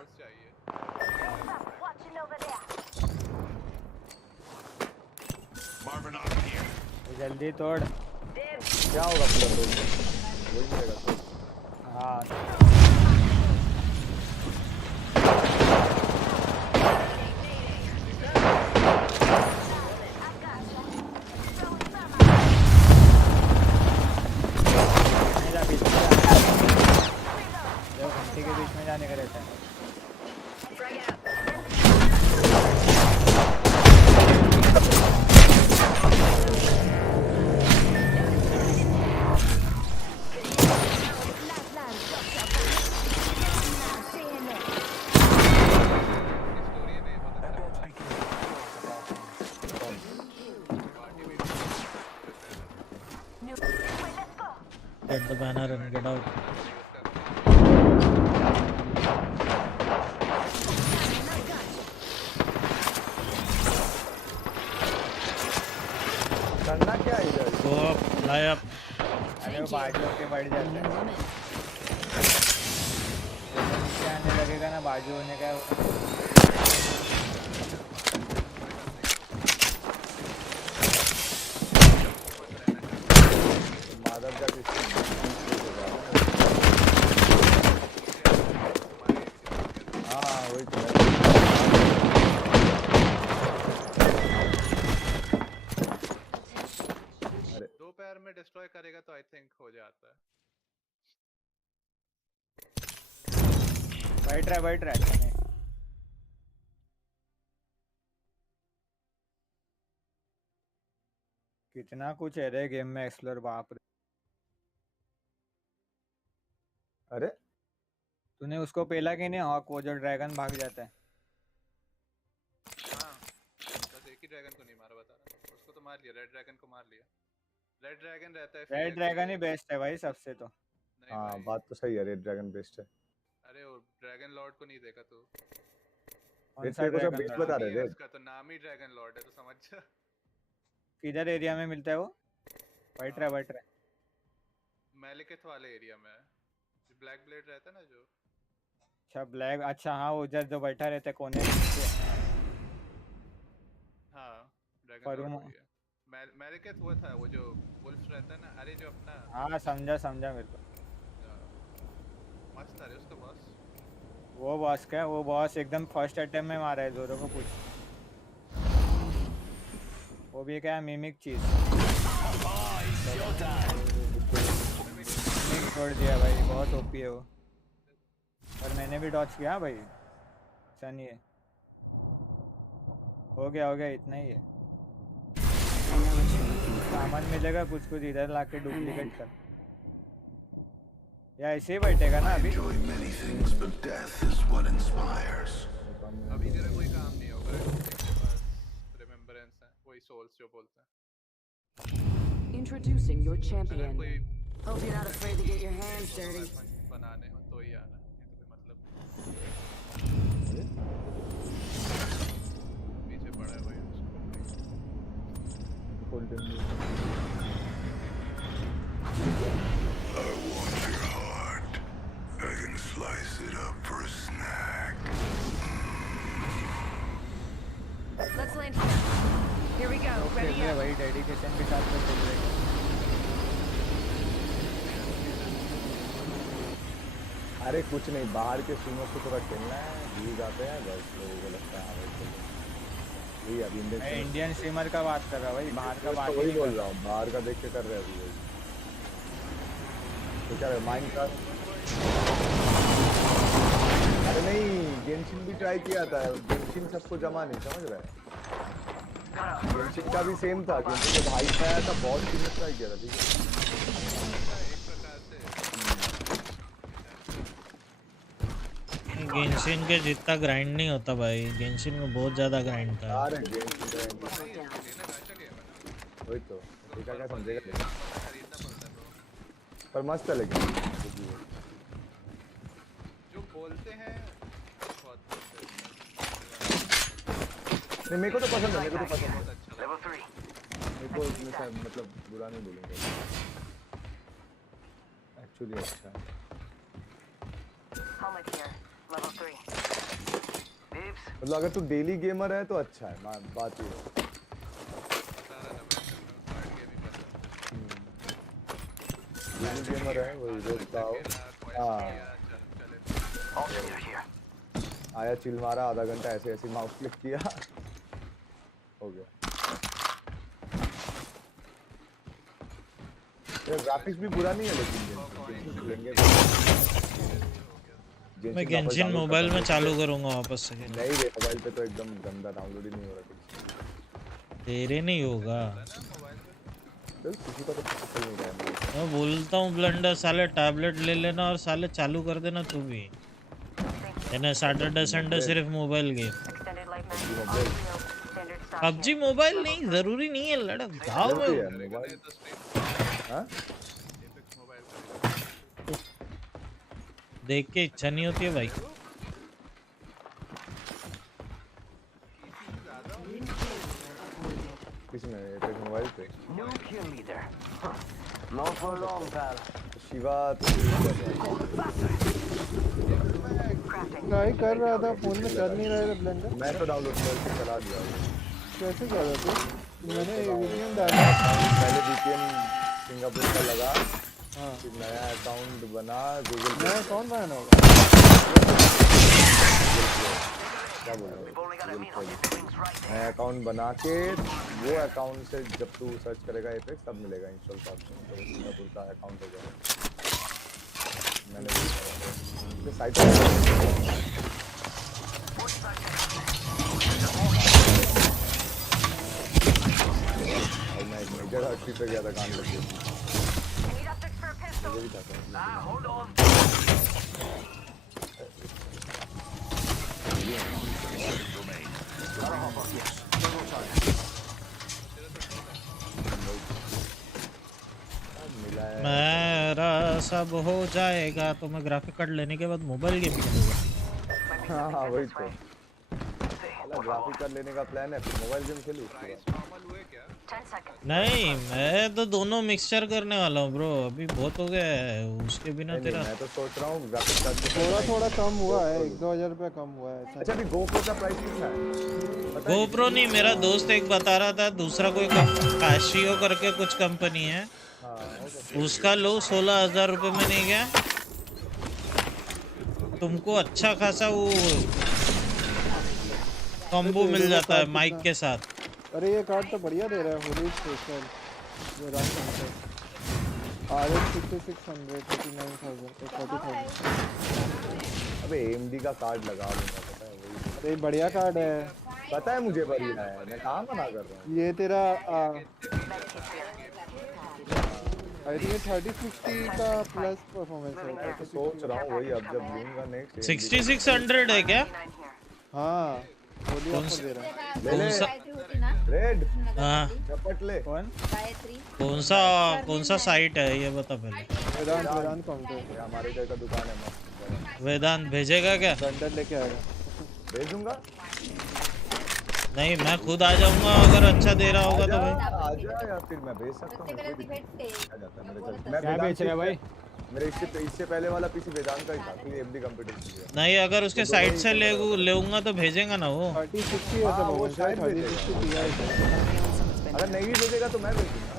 Marvin on here. जल्दी तोड़। क्या होगा पूरा तोड़ के? वही मिलेगा तो। हाँ घंटे के बीच में जाने का रहता है। Get the banner and get out. करना क्या है इधर? Go up, fly up. अरे वो बाजू के बढ़ जाता है, नीचे आने लगेगा ना बाजू होने का। माधव का हाँ वही तो दो पैर में डिस्ट्रॉय करेगा तो आई थिंक हो जाता है। बैठ रहा है। कितना कुछ है रे गेम में एक्सप्लोर, बाप रे। अरे तूने उसको पेला कि नहीं, हॉक, वो जो ड्रैगन भाग जाता है? हाँ बस एक ही ड्रैगन को नहीं मारा, बता रहा उसको तो मार लिया, रेड ड्रैगन को मार लिया। रेड ड्रैगन रहता है, रेड ड्रैगन ही बेस्ट है भाई सबसे तो। हाँ बात तो सही है, रेड ड्रैगन बेस्ट है। अरे वो ड्रैगन लॉर्ड को नहीं देखा तू? तेरे को सब बेस्ट बता रहे थे। उसका तो नाम ही ड्रैगन लॉर्ड है, तो समझ जा। किधर एरिया में मिलता है वो? बैठ रहा है मैलिकेथ वाले एरिया में ब्लैक ब्लेड रहता है ना जो। अच्छा ब्लैक, अच्छा हाँ वो उधर जो बैठा रहता है कोने में। हाँ ड्रैगन लॉर्ड है। मैलिकेथ वो था, वो जो वुल्फ रहता है ना, अरे जो अपना। हाँ समझा मेरे को। मस्त था रे उसका बॉस। वो बॉस क्या, वो बॉस एकदम फर्स्ट अटेम्प्ट में मारा है जोरो को कुछ। वो भी क्या मिमिक चीज छोड़ दिया भाई, बहुत ओपी है वो। पर मैंने भी डॉच किया भाई, ऐसा नहीं है। हो गया इतना ही है। सामान मिलेगा कुछ इधर लाके डुप्लीकेट कर, या ऐसे ही बैठेगा ना अभी। अभी तेरा कोई काम नहीं होगा, रिमेम्बरेंस है, वही सोल्स जो बोलते हैं। Introducing your champion. Hope you're not afraid to get your hands dirty. बनाने हो तो ही आना, नहीं तो मतलब पीछे पड़ा है भाई I want your heart. I can slice it up for a snack. Let's land here. Here we go. Ready up. भाई डेडिकेशन के साथ तो खेल रहे हैं। अरे कुछ नहीं, बाहर के सीनों से थोड़ा खेलना है, व्यूज आते हैं बस, लोगों को लगता है वही। अभी इंडियन स्ट्रीमर का बात कर रहा भाई, बाहर का बात वही बोल रहा हूँ, बाहर का देख के कर रहे हैं अभी। तो क्या है माइनक्राफ्ट? अरे नहीं, गेंशिन भी ट्राई किया था, गेंशिन सबको जमा नहीं, समझ रहा है? गेंशिन का भी सेम था, गेंशिन के भाई का आया था, बहुत सीन ट्राई किया था, ठीक है। गेंशिन के जितना ग्राइंड नहीं होता भाई, गेंशिन में बहुत ज्यादा ग्राइंड था। अरे गेंशिन वही तो देखा क्या समझेगा, पर मस्त है लेकिन जो बोलते हैं बहुत नहीं, मेरे को तो पसंद है, मेरे को इसमें शायद मतलब बुरा नहीं बोलूँगा, एक्चुअली अच्छा है। मतलब अगर तू डेली गेमर है तो अच्छा है, बात ये है। डेली गेमर है वही रोकता हो। हाँ आया, चिल मारा, आधा घंटा ऐसे माउस क्लिक किया, हो गया। ग्राफिक्स भी बुरा नहीं है लेकिन मैं गेंशिन मोबाइल में चालू करूंगा वापस से। नहीं रे, मोबाइल पे तो एकदम गंदा, डाउनलोड ही नहीं हो रहा। तेरे नहीं होगा, किसी का तो पता नहीं रहा। मैं बोलता हूँ ब्लंडर, साले टैबलेट ले लेना और साले चालू कर देना तू भी। यानी सैटरडे संडे सिर्फ मोबाइल गेम। पबजी मोबाइल नहीं, जरूरी नहीं है लड़ा गाँव में। देख के इच्छा नहीं होती है भाई। किसमें? एपेक्स मोबाइल पे? No kill leader. No for हो सकता है शिवा तो ट्राई कर रहा था फोन में चल नहीं रहा था ब्लेंडर। मैं तो डाउनलोड करके चला दिया कैसे कर रहा था? मैंने VPN डाला पहले VPN सिंगापुर का लगा हाँ फिर नया अकाउंट बना गूगल नया अकाउंट बनाना होगा क्या बोल रहा हूँ नया अकाउंट बना के वो अकाउंट से जब तू सर्च करेगा एपेक्स तब मिलेगा इंस्टॉल का ऑप्शन तो सिंगापुर का अकाउंट हो जाएगा मैंने साइट मैं एक मेजर हट्टी पे गया था काम करके मुझे भी चाहता हूँ मेरा सब हो जाएगा तो मैं ग्राफिक कार्ड लेने के बाद मोबाइल गेम खेलूंगा। हाँ वही तो ग्राफिक कार्ड लेने का प्लान है फिर मोबाइल गेम खेलूं नहीं मैं तो दोनों मिक्सचर करने वाला हूँ ब्रो अभी बहुत हो गया है उसके बिना तेरा मैं तो सोच रहा हूँ ग्राफिक कार्ड थोड़ा कम हुआ है 1-2 हज़ार रुपया कम हुआ है अच्छा अभी GoPro का प्राइस कितना है GoPro नहीं मेरा दोस्त एक बता रहा था दूसरा कोई काशियो करके कुछ कंपनी है उसका लो 16,000 रुपये में नहीं गया तुमको अच्छा खासा वो कॉम्बो मिल जाता है माइक के साथ। अरे ये कार्ड तो बढ़िया दे रहा है होली स्पेशल ये RX 5600 39,000 अबे AMD का कार्ड लगा दूंगा पता है वही अरे बढ़िया कार्ड है पता है मुझे बढ़िया है मैं कहाँ मना कर रहा हूँ ये तेरा आई थिंक 3060 का प्लस परफॉर्मेंस है तो सोच रहा हूँ वही अब जब लूंगा नेक्स्ट 6600 है क्या? हाँ कौन सा रेड हाँ कौन सा साइट है ये बता पहले। वेदांत काउंटर हमारे घर का दुकान है वेदांत भेजेगा क्या? बंडल लेके आएगा भेजूंगा नहीं मैं खुद आ जाऊंगा अगर अच्छा दे रहा होगा तो भाई आ जा या फिर मैं भेज सकता हूँ मैं क्या बेच रहा है भाई मेरे इससे पहले वाला पीसी वेदांत का ही था फिर AMD कंप्यूटर नहीं अगर उसके साइट से लेऊंगा तो भेजेगा ना वो 3060 ऐसा वो शायद 3060 अगर नहीं भी भेजेगा तो मैं भेजूंगा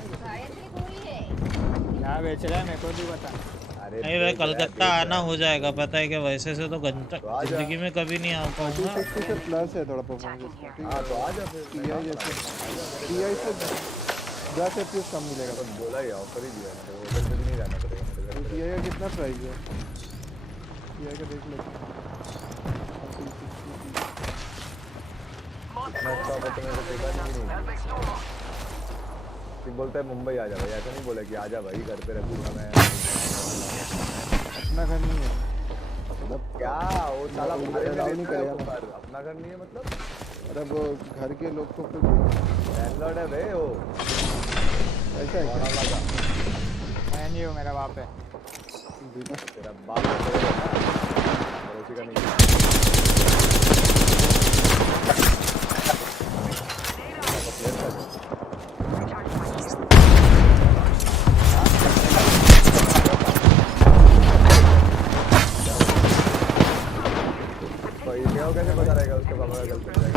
क्या बेच रहा है मेरे को भी बता नहीं भाई कलकत्ता आना हो जाएगा पता है कि वैसे से तो जिंदगी में कभी नहीं आ पाऊंगा 3060 से प्लस है थोड़ा परफॉर्मेंस हां तो आ जा फिर TI से 10 FPS कम मिलेगा तो बोला ही ऑफर ही दिया है होटल में भी नहीं जाना पड़ेगा TI का कितना प्राइस है TI का देख लेते हैं अच्छा तो मेरे को देखा नहीं फिर बोलता है मुंबई आ जा भाई ऐसा नहीं बोला कि आ जा भाई घर पे रखूंगा मैं अपना घर नहीं है मतलब क्या वो साला अलाउ नहीं करेगा अपना घर नहीं है मतलब अरे वो घर के लोग को लैंडलॉर्ड है भाई वो ऐसा है मैं नहीं हूँ मेरा बाप है तेरा बाप है पड़ोसी का नहीं कैसे पता रहेगा उसके पापा का गर्लफ्रेंड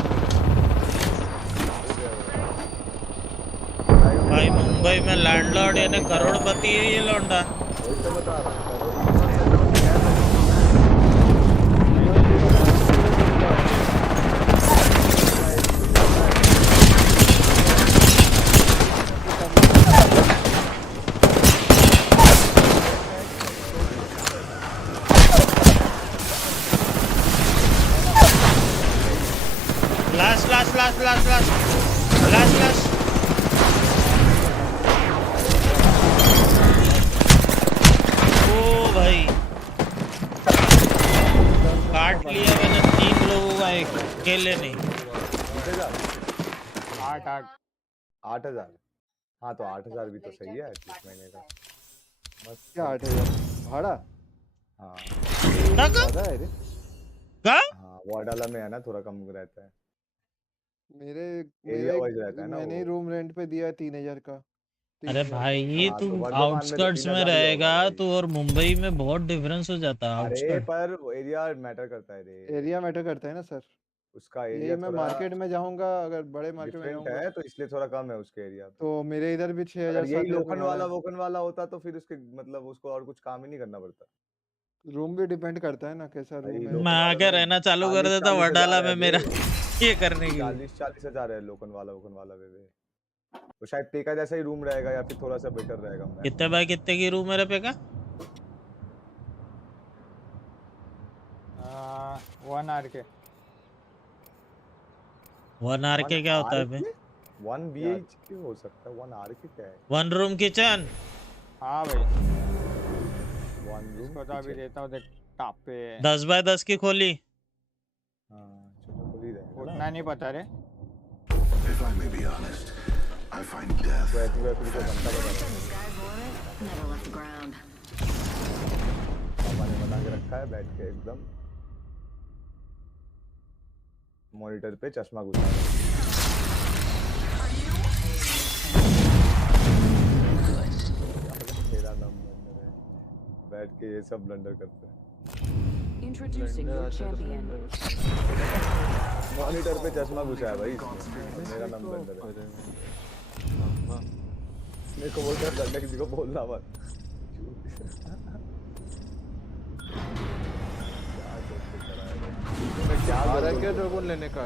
भाई मुंबई में लैंडलॉर्ड यानी करोड़पति है ये लौंडा वही तो बता रहा हूँ लास्ट ओ भाई काट लिया मैंने 3 लोगों का एक अकेले नहीं 8,000 हाँ तो 8,000 भी तो सही है इस महीने का मस्त क्या 8,000 भाड़ा हाँ ज्यादा है रे क्या हाँ वाडाला में है ना थोड़ा कम रहता है मेरे एरिया वाइज रहता है ना मैंने रूम रेंट पे दिया 3,000 का अरे भाई हाँ तू तो वर्धमान में तो आउटस्कर्ट्स में 3000 ही रहेगा होगा भाई। तो और मुंबई में बहुत डिफरेंस हो जाता है अरे आउटस्कर्ट। पर एरिया मैटर करता है रे। एरिया मैटर करता है ना सर। उसका यही एरिया मैं थोड़ा मार्केट में जाऊंगा, अगर बड़े मार्केट में डिफरेंट जाऊंगा है तो इसलिए थोड़ा कम है उसके एरिया पे। तो मेरे इधर भी 6000 अगर यही 7000 लोकल कमा रहा वाला है। वोकन वाला होता तो फिर उसके मतलब उसको और कुछ काम ही नहीं करना पड़ता। रूम भी डिपेंड करता है ना कैसा भाई रूम है। मैं लोकल वाले आके में रहना चालू कर देता 40-40 वडाला हजार में है मेरा बे। ये करने के लिए। 40-40 हजार है लोकल वाला बे। तो शायद पे का जैसा ही रूम रहेगा या फिर थोड़ा सा बेटर रहेगा मैं। कितने बाय कितने की रूम मेरे पे का? 1 आर के 1 आर के क्या होता है बे? 1 BHK हो सकता है, 1 RK क्या है? 1 रूम किचन। हाँ भाई 1 रूम इसको तो अभी देता हूँ देख टॉप पे 10 बाय 10 की खोली। हाँ छोटा खुल ही रहेगा ना। उतना नहीं पता रे। If I may be honest, I find death. वैसे वैसे को घंटा बता Never left the ground. पापा ने बना के रखा है बैठ के एकदम मॉनिटर पे चश्मा घुसा है। मेरा नाम ब्लंडर है, बैठ के ये सब ब्लंडर करते हैं। Introducing your champion. मॉनिटर पे चश्मा घुसा है भाई इसमें। मेरा नाम ब्लंडर है। मेरे को बोलता है ब्लंडर किसी को बोलना मत। क्या आ रहा है क्या ड्रैगन लेने का?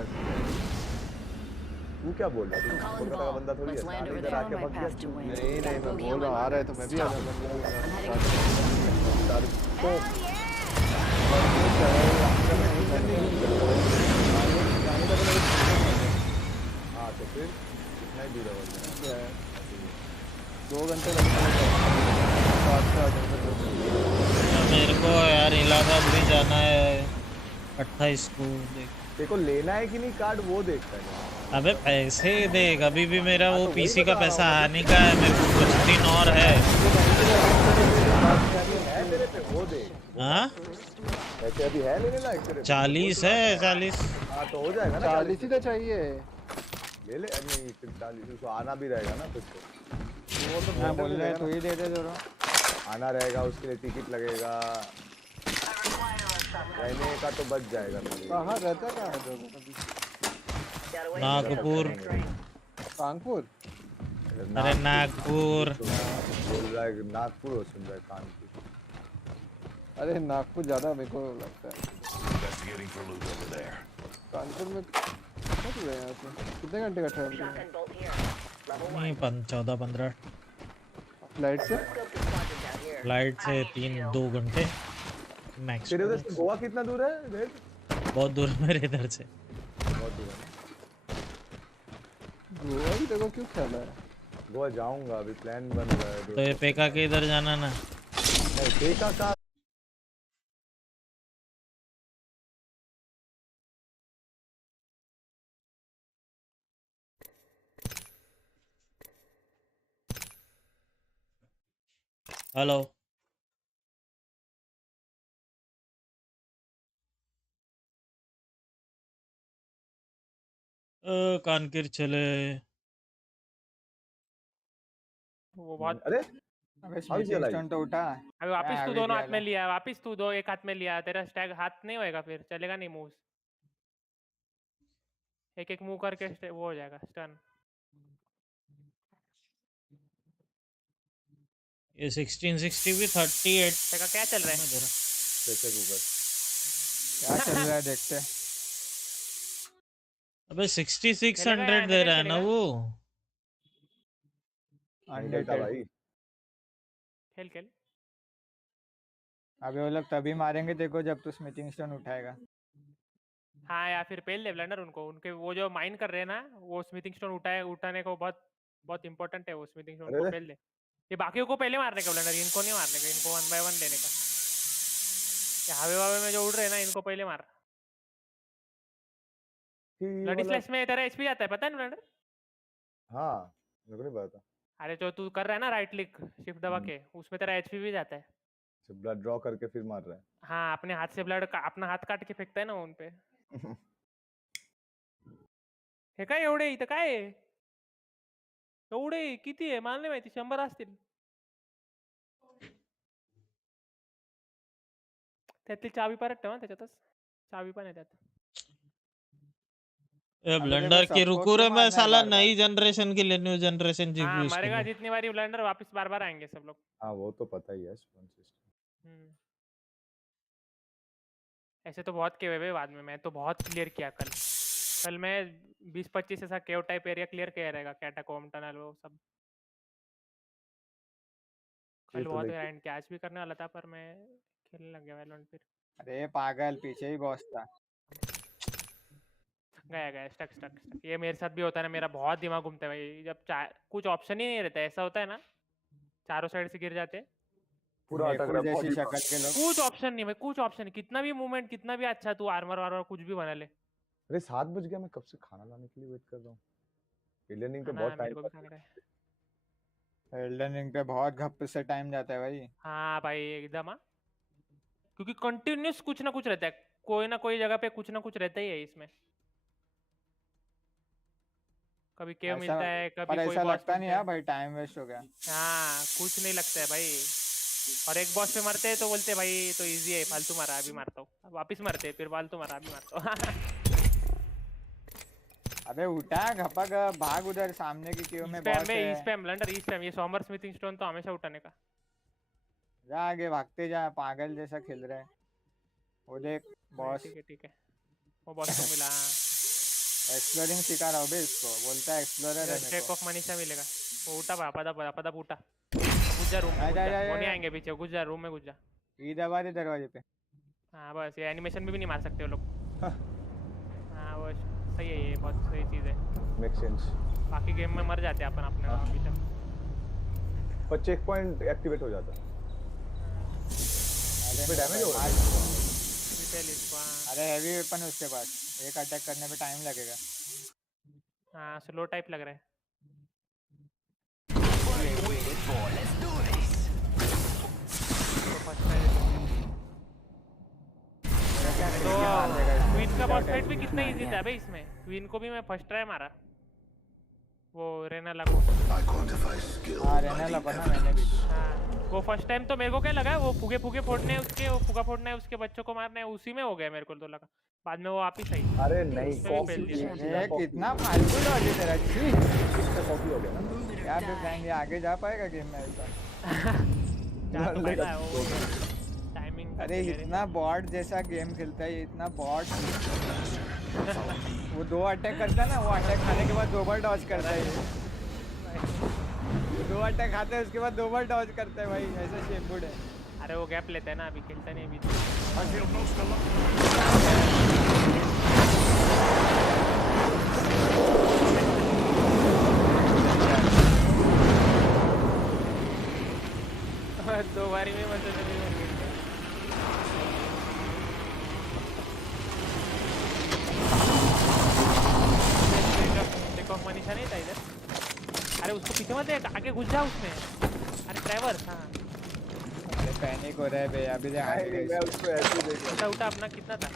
तू क्या बोल रहा है? तू कोलकाता का बंदा थोड़ी है। साले इधर आके भाग गया। नहीं नहीं मैं बोल रहा हूँ आ रहा है तो मैं भी आ हाँ तो फिर कितना ही दूर है? 2 घंटे लगते मेरे को यार इलाहाबाद भी जाना है 28 को। देख देखो लेना है कि नहीं कार्ड वो देखता है। अबे पैसे देख, अभी भी मेरा वो पीसी का पैसा आने का है, मेरे को कुछ दिन और है। तेरे पे वो देख। हाँ पैसे अभी है लेने लायक तेरे पे? 40 है 40। हाँ तो हो जाएगा ना। 40 ही तो चाहिए। ले ले। नहीं फिर 40 उसको आना भी रहेगा ना फिर तो। वो तो मैं बोल रहा है तू ही दे दे जरा। आना रहेगा उसके लिए टिकट लगेगा, रहने का तो बच जाएगा। कहाँ रहता कहाँ है ड्रैगन अभी? नागपुर। कानपुर? अरे नागपुर बोल रहा है नागपुर हो सुन रहा है कानपुर। अरे नागपुर ज्यादा मेरे को लगता है। Investigating for loot over there. Kanpur में कब गए यहाँ से? कितने घंटे का ट्रैवल किया? नहीं 14-15 फ्लाइट से? फ्लाइट से 3-2 घंटे मैक्स। तेरे उधर से गोवा कितना दूर है? बहुत दूर है मेरे इधर से। बहुत दूर है। गोवा भी देखो क्यों ख्याल है? गोवा जाऊंगा अभी प्लान बन रहा है। तो ये पेका के इधर जाना ना। नहीं पेका का हेलो कानकिर चले। वो बहुत अरे अबे स्मिथिंग स्टोन तो उठा। अबे वापिस क्या तू आगे दोनों दिया हाथ में ला? लिया, वापिस तू दो एक हाथ में लिया, तेरा स्टैग हाथ नहीं होएगा, फिर चलेगा नहीं मूव। एक एक मूव करके वो हो जाएगा स्टन। ये 1660 भी 38 तेरा क्या चल रहा है? प्रेशर कुकर क्या चल रहा है देखते। अबे 6600 चलेगा या दे नहीं रहा है ना चलेगा? वो। देता भाई। खेल खेल। अबे वो लोग तभी मारेंगे देखो जब तू स्मिथिंग स्टोन उठाएगा। हाँ या फिर पेल ले ब्लंडर उनको, उनके वो जो माइन कर रहे हैं ना वो स्मिथिंग स्टोन उठाने को बहुत बहुत इंपॉर्टेंट है वो स्मिथिंग स्टोन को अरे पेल ले। ये बाकियों को पहले मारने का ब्लंडर, इनको नहीं मारने का, इनको 1 by 1 लेने का। ये हवे वावे में जो उड़ रहे हैं ना इनको पहले मार। ब्लडी स्लैश में तेरा एचपी जाता है पता है ब्लंडर? हाँ मेरे को नहीं पता। अरे जो तू कर रहा है ना राइट क्लिक शिफ्ट दबा के, उसमें तेरा एचपी भी जाता है। ब्लड ड्रॉ करके फिर मार रहा है। हाँ अपने हाथ से ब्लड का अपना हाथ काट के फेंकता है ना उन पे। हे काय एवढे इथं काय आहे? एवढे किती आहे मला नाही माहिती 100 असतील. त्यातली चावी परत ठेवा त्याच्यातच. चावी पण आहे त्यात. ए ब्लंडर की रुकू रे मैं साला नई जनरेशन के लिए न्यू जनरेशन जीपीयू हाँ इसके मरेगा लिए। जितनी बारी ब्लंडर वापस बार-बार आएंगे सब लोग. हाँ वो तो पता ही है स्पॉन सिस्टम। ऐसे तो बहुत किए हुए बाद में मैं तो बहुत क्लियर किया कल मैं 20-25 ऐसा केव टाइप एरिया क्लियर किया रहेगा कैटाकोम टनल वो सब कल बहुत एंड कैच भी करने वाला था पर मैं खेलने लग गया वैलोरेंट फिर। अरे पागल पीछे ही बॉस था। गया स्टक ये मेरे साथ भी होता है ना मेरा बहुत दिमाग घूमता है भाई जब कुछ ऑप्शन ही नहीं रहता ऐसा होता है ना चारों साइड से गिर जाते पूरा अटक रहा जैसी शक्ल के लोग कुछ ऑप्शन नहीं भाई कुछ ऑप्शन नहीं कितना भी मूवमेंट कितना भी अच्छा तू आर्मर वार्मर कुछ भी बना ले। अरे 7 बज गया मैं कब से खाना लाने के लिए वेट कर रहा हूँ। एल्डन रिंग पे बहुत टाइम एल्डन रिंग पे बहुत घप से टाइम जाता है भाई। हाँ भाई एकदम हाँ क्योंकि कंटिन्यूस कुछ ना कुछ रहता है कोई ना कोई जगह पे कुछ ना कुछ रहता ही है इसमें कभी केव मिलता है कभी पर कोई ऐसा बॉस लगता नहीं है भाई टाइम वेस्ट हो गया। हाँ कुछ नहीं लगता है भाई और एक बॉस पे मरते हैं तो बोलते भाई तो इजी है फालतू मारा अभी मारता हूँ वापिस मरते फिर फालतू मारा अभी मारता हूँ। अबे उठा घपक भाग उधर सामने की केव में बॉस है। स्पैम ब्लंडर स्पैम ये सोमर स्मिथिंग स्टोन तो हमेशा उठाने का जा आगे भागते जा पागल जैसा खेल रहा है वो देख बॉस। ठीक है वो बॉस को मिला एक्सप्लोरिंग सिखा रहा हूँ बे इसको बोलता है एक्सप्लोरर है चेक ऑफ मनीषा मिलेगा वो उठा पदा उठा गुज्जा रूम में वो नहीं आएंगे पीछे गुज्जा रूम में गुज्जा ये दबा दे दरवाजे पे। हाँ बस ये एनिमेशन में भी नहीं मार सकते वो लोग। हाँ वो सही है ये बहुत सही चीज़ है मेक सेंस। बाकी गेम में मर जाते हैं अपन अपने अभी तक पर चेक पॉइंट एक्टिवेट हो जाता है इसमें डैमेज हो रहा है। अरे हैवी वेपन उसके पास एक अटैक करने में टाइम लगेगा। हाँ स्लो टाइप लग रहा है। तो क्वीन का बॉस फाइट भी कितना इजी था भाई इसमें क्वीन को भी मैं फर्स्ट ट्राई मारा वो रेनाला को। हाँ रेनाला बना मैंने भी। हाँ वो फर्स्ट टाइम तो मेरे को क्या लगा वो फुगे फोड़ने उसके वो फुगा फोड़ना है उसके बच्चों को मारना है उसी में हो गया मेरे को तो लगा बाद में वो आप ही सही। अरे नहीं कितना फालतू लॉजिक तेरा कॉपी हो गया ना यार तो जाएंगे आगे जा पाएगा गेम में ऐसा। टाइमिंग अरे इतना बॉट जैसा गेम खेलता है इतना बॉट वो 2 अटैक करता है ना वो अटैक खाने के बाद 2 बार डॉज करता है 2 अटैक खाते हैं उसके बाद 2 बार डॉज करता है भाई ऐसा शेमबुड है। अरे वो गैप लेता है ना अभी खेलता नहीं अभी दो बारी में मतलब देखो मनीषा नहीं था इधर। अरे उसको पीछे मत देख आगे घुस जा उसमें। अरे ड्राइवर हाँ अरे पैनिक हो रहा है बे अभी मैं उसको ऐसे ही देख रहा उठा अपना कितना था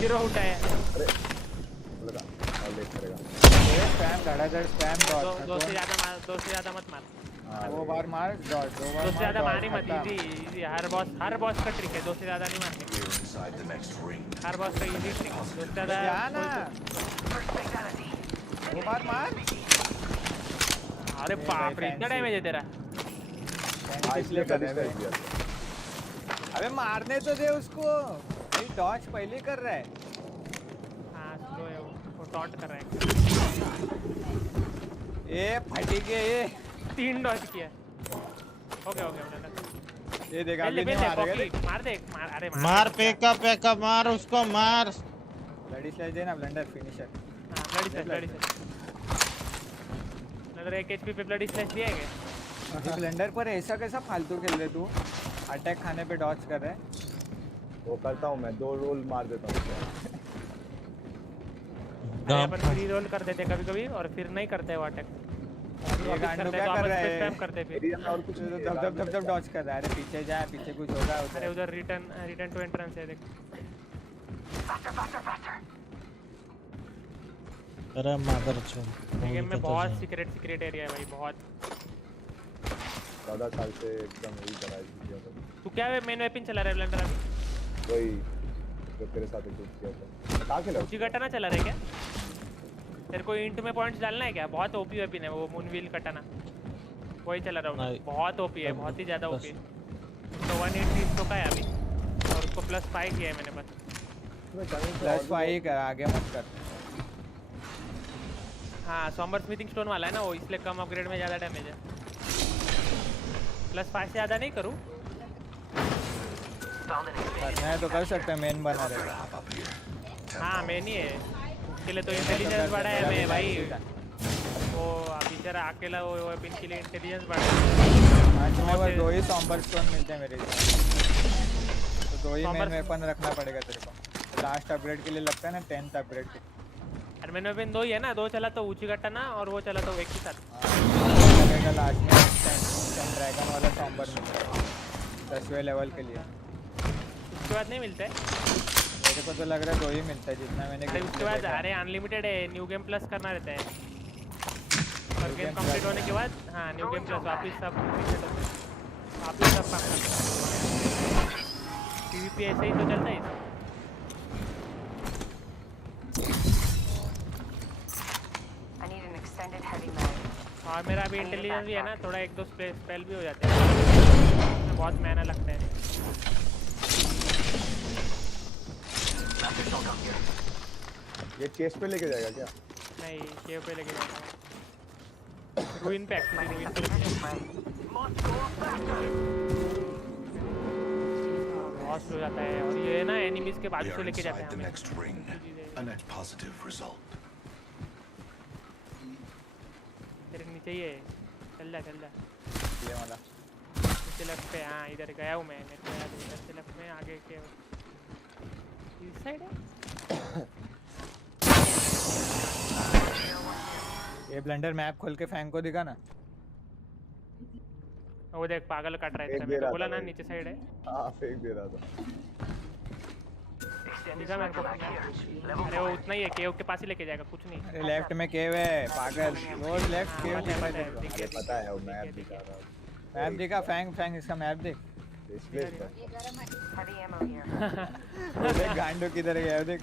0 उठा है। अरे लगा और देख करेगा ये स्पैम धड़ाधड़ स्पैम डॉट दो से ज्यादा मत मार। वो बार मार डॉट 2 बार 2 से ज्यादा मार ही मत इजी हर बॉस का ट्रिक है 2 से ज्यादा नहीं मारने हर बॉस का इजी ट्रिक 2 से ज्यादा ना 2 बार मार। अरे बाप रे इतना डैमेज है तेरा। अबे मारने तो दे उसको भाई डॉज पहले कर रहा है। हाँ स्लो है वो टॉन्ट कर रहा है। ये फटी के ये 3 डॉज किया ओके ये देखा अभी नहीं मारेगा मार दे अरे मार पेका मार उसको मार ब्लडी स्लैश देना ब्लंडर फिनिशर। हां ब्लडी स्लैश नगर 1 एचपी पे ब्लडी स्लैश दिया है क्या ब्लंडर पर ऐसा कैसा फालतू खेल रहे तू अटैक खाने पे डॉज कर रहा है। वो करता हूं मैं 2 रोल मार देता हूं अपन फ्री रोल कर देते कभी और फिर नहीं करते वो अटैक ये गांडू क्या कर रहा है करते फिर और कुछ जब डॉज कर रहा है। अरे पीछे जा पीछे कुछ होगा उधर। अरे उधर रिटर्न टू एंट्रेंस है देख अरे मादर चोद गेम में बहुत सीक्रेट एरिया है भाई, बहुत। 14 साल से एकदम यही करा किया था। तू क्या मेन वेपन चला रहा है ब्लेंडर अभी? वही जो तेरे साथ एक किया था। कहां खेला? उची कटाना चला रहा है क्या? तेरे को इंट में पॉइंट्स डालना है क्या? बहुत ओपी वेपन है वो, मून व्हील कटाना वही चला रहा हूँ। बहुत ओपी है, बहुत ही ज्यादा ओपी है। तो 180 इसको का है अभी, और उसको +5 किया है मैंने बस। +5 कर, आगे मत कर। हाँ सॉम्बर स्मिथिंग स्टोन वाला है ना वो, इसलिए कम अपग्रेड में ज़्यादा डैमेज है। +5 से ज़्यादा नहीं करूँ। करना है तो कर सकते हैं, मेन बना रहेगा। हाँ मेन ही है, उसके लिए तो इंटेलिजेंस बढ़ा है मैं भाई। वो बेचारा अकेला वो वेपन के लिए इंटेलिजेंस बढ़ा है। आज में बस 2 ही सॉम्बर स्टोन मिलते हैं मेरे हिसाब से, तो 2 ही मेन वेपन रखना पड़ेगा तेरे को। लास्ट अपग्रेड के लिए लगता है ना 10th अपग्रेड के। और मेन वेपन 2 ही है ना, 2 चला तो ऊंची कटाना और वो चला तो एक ही साथ लगेगा। लास्ट में 10 ड्रैगन वाला सॉम्बर मिलता है 10वें लेवल के लिए। उसके बाद नहीं मिलता है मेरे को तो लग रहा है 2 ही मिलता है जितना मैंने। अरे उसके बाद अरे अनलिमिटेड है, न्यू गेम प्लस करना रहता है और गेम कंप्लीट होने के बाद। हाँ न्यू गेम प्लस वापस सब रिसेट होता है, वापस सब काम करता है। PvP ऐसे ही तो चलता है। और मेरा अभी इंटेलिजेंस भी है ना थोड़ा, 1-2 स्पेल भी हो जाते हैं, बहुत मेहनत लगता है। ये चेस्ट पे लेके जाएगा क्या? नहीं केव पे लेके जाएगा, रूइन पे एक्चुअली, रूइन पे लेके जाएगा। बहुत स्लो जाता है और ये ना एनिमीज के बाजू से लेके जाते हैं हमें। तेरे नीचे ही है, चल जा चल जा। ये वाला नीचे लेफ्ट पे, हाँ इधर गया हूँ मैं, मेरे को याद है। इधर से लेफ्ट में आगे के इस साइड है। ये ब्लेंडर मैप खोल के फैंग को दिखा ना। वो देख पागल काट रहा है, मेरे को बोला ना नीचे साइड है। हाँ फेंक दे रहा था। दिखा मेरे को। अरे वो उतना ही है, केव के पास ही लेके जाएगा, कुछ नहीं। अरे लेफ्ट में केव है पागल, रोज लेफ्ट केव दिखा दे। मुझे पता है वो मैप दिखा रहा है। मैप दिखा, फैंग इसका मैप देख। देख गांडो किधर गया देख।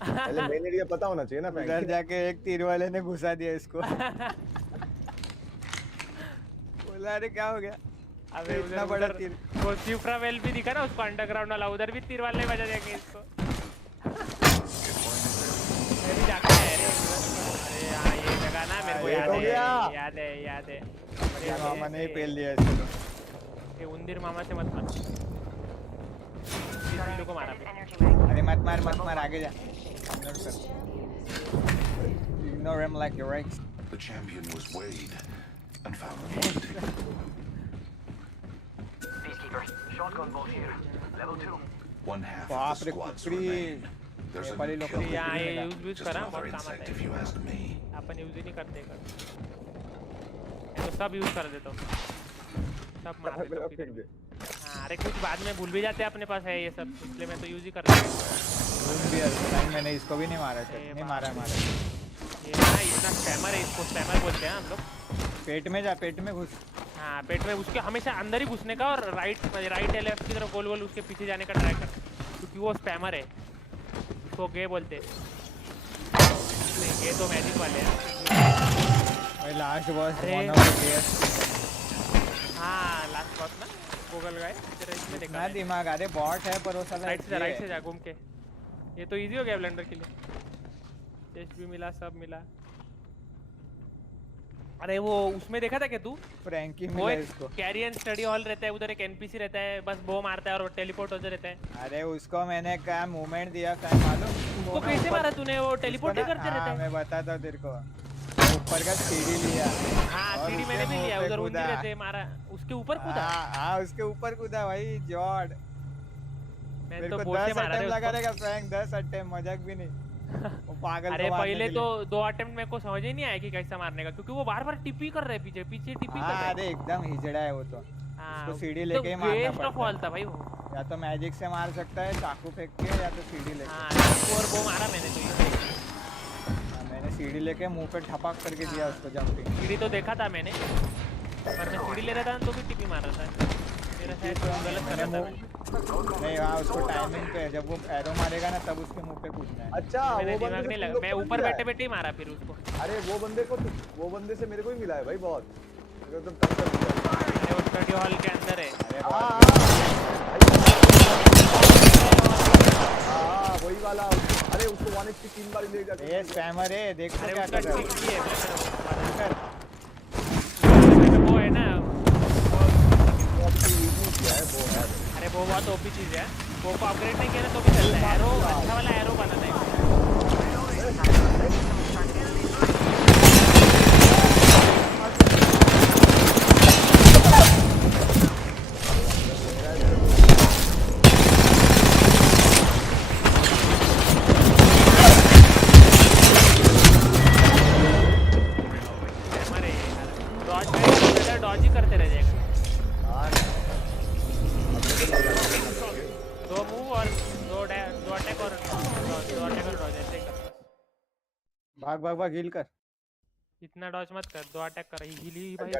पहले मेन एरिया पता होना चाहिए ना। उधर जाके एक तीर वाले ने घुसा दिया इसको। बोला अरे क्या हो गया? अबे इतना बड़ा तीर। वो शिफ्रा वेल भी दिखा ना उसको, अंडरग्राउंड वाला, उधर भी तीर वाले बजा देंगे इसको। मैं भी जाके आया रे। अरे हाँ ये जगह ना मेरे को याद है। ये मामा ने पेल दिया इसको। ये उंदीर मामा से मत मार, इस को मारा। अरे मत मार आगे जा। Ignore him like your ex. The champion was weighed and found wanting. Peacekeeper, shotgun bolt here. Level 2. One half of बाप the रे squads कुकड़ी। remain. There's a Nepali new लोग kill यहाँ ये leader. यूज Just करा, another बहुत काम आता insect है। if you ask me. अपन यूज ही नहीं करते कर, तो सब यूज कर देता हूँ, सब मार देता हूँ। हाँ अरे कुछ बाद में भूल भी जाते हैं अपने पास है ये सब, इसलिए मैं तो यूज ही कर रहा हूँ। मैंने इसको भी नहीं मारा, नहीं मारा। ये ना इतना स्पैमर है, इसको स्पैमर बोलते हैं हम लोग। पेट में जा, पेट में घुस। हाँ पेट में उसके हमेशा अंदर ही घुसने का, और राइट या लेफ्ट की तरफ गोल गोल उसके पीछे जाने का ट्राई कर, क्योंकि वो स्पैमर है। उसको गे बोलते हैं। नहीं गे तो मैजिक वाले हैं। लास्ट बॉस हाँ लास्ट बॉस ना गूगल गाय इसमें देखा ना दिमाग। अरे बॉट है पर वो साला राइट से जा घूम के। ये तो इजी हो गया ब्लेंडर के लिए, टेस्ट भी मिला, सब मिला। अरे वो उसमें देखा था क्या तू? फ्रैंकी वो मिला एक इसको। कैरियन स्टडी हॉल रहता है, उधर एक एनपीसी रहता है, बस बो मारता है और टेलीपोर्ट होते रहता है। अरे उसको मैंने क्या मूवमेंट दिया फैन मालूम? उसको कैसे मारा तूने? वो टेलीपोर्ट ही करते रहता है। मैं बताता हूँ तेरे को। ऊपर का सीढ़ी लिया। हाँ सीढ़ी मैंने भी लिया, उधर उंदी रहते मारा, उसके ऊपर कूदा। हाँ उसके ऊपर कूदा भाई जॉर्ड। मैं तो 10 अटेम्प्ट लगा रहेगा फ्रैंक, 10 अटेम्प्ट, मजाक भी नहीं। वो पागल। अरे पहले तो 2 अटेम्प्ट मेरे को समझ ही नहीं आया कि कैसा मारने का, क्योंकि वो बार-बार टिपी कर रहे पीछे टिपी कर रहे। अरे एकदम हिजड़ा है वो तो। हाँ उसको सीढ़ी लेके ही मारना पड़ता है। वेस्ट ऑफ ऑल था भाई वो। या तो मैजिक से मार सकता है चाकू फेंक के या तो सीढ़ी लेके। हाँ चाकू और वो मारा मैंने तो ये। मैंने सीढ़ी लेके मुंह पे ठपाक करके दिया उसको जंपिंग। सीढ़ी तो देखा था मैंने, पर मैं सीढ़ी ले रहा था तो भी टिपी मार रहा था। मेरा शायद गलत कर रहा था मैं। नहीं वहाँ उसको टाइमिंग पे जब वो एरो मारेगा ना तब उसके मुंह पे कूदना है। अच्छा मैंने वो दिमाग बंदे नहीं से लगा, तुम मैं लोग को ऊपर मिला है? बैठे बैठे ही मारा फिर उसको। अरे वो बंदे से मेरे को ही मिला है भाई बहुत एकदम टक्कर दिया। अरे वो स्टडी हॉल के अंदर है। हाँ वही वाला। अरे उसको 1HP 3 बार ले जाके। ये स्पैमर है देख तो अरे क्या उसका कर रहा ठीक भी है है। वो है ना वो है। अरे वो बहुत ओपी चीज है। वो को अपग्रेड नहीं किया ना तो भी चलता है। एरो अच्छा वाला एरो बनाना है। डॉज ही करते रह जाएगा। दो मूव और दो अटैक और डॉज ऐसे ही कर। भाग भाग भाग हील कर। इतना डॉज मत कर, दो अटैक कर। हील ही भाई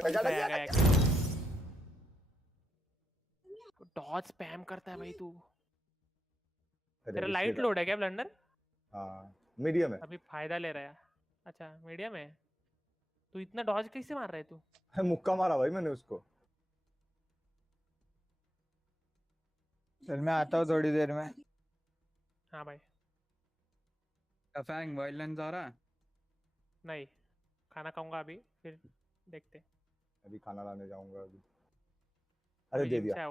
डॉज स्पैम करता है भाई तू। तेरा लाइट लोड है क्या ब्लंडर? हाँ मीडियम है। अभी फायदा ले रहा है। अच्छा मीडियम है। तू इतना डॉज कैसे मार रहा है तू? मुक्का मारा भाई मैंने उसको। चल मैं आता हूँ थोड़ी देर में। हाँ भाई। फैंग वाइल्डलैंड्स आ रहा है? नहीं खाना खाऊंगा अभी फिर देखते। अभी खाना लाने जाऊंगा अभी। अरे दे दिया।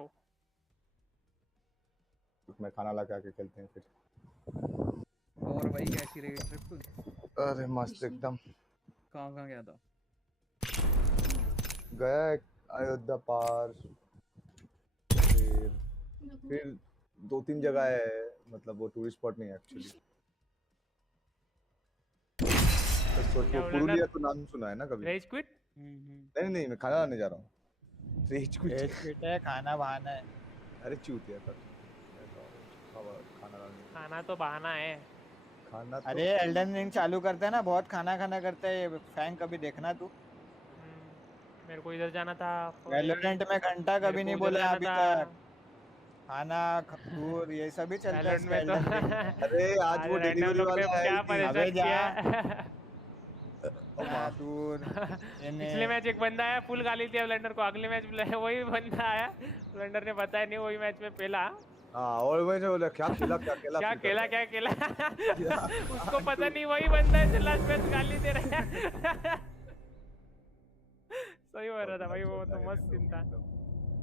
मैं खाना ला के आके खेलते हैं फिर। और भाई कैसी रही ट्रिप? अरे मस्त एकदम। कहाँ गया था? गया अयोध्या पार फिर 2-3 जगह है। मतलब वो टूरिस्ट स्पॉट नहीं है एक्चुअली। पुरुलिया तो नाम सुना है ना कभी? Rage quit? नहीं मैं खाना लाने जा रहा हूँ। रेज क्विट है खाना बहाना है। अरे चूतिया कर। खाना तो बहाना है। खाना तो अरे एल्डन रिंग चालू करता है ना बहुत खाना करता है फैंग कभी देखना तू। मेरे को इधर जाना था। वैलोरेंट में घंटा कभी नहीं बोला अभी तक। खाना दूर ये सभी चलता है तो अरे आज वो डिलीवरी वाला है। क्या परेशान किया पिछले मैच एक बंदा आया फुल गाली दिया ब्लेंडर को। अगले मैच वही बंदा आया ब्लेंडर ने बताया नहीं वही मैच में पहला। हाँ और मैं बोला क्या खेला उसको पता नहीं वही बंदा है जो लास्ट मैच गाली दे रहा है। सही हो रहा था भाई वो तो मस्त सीन था।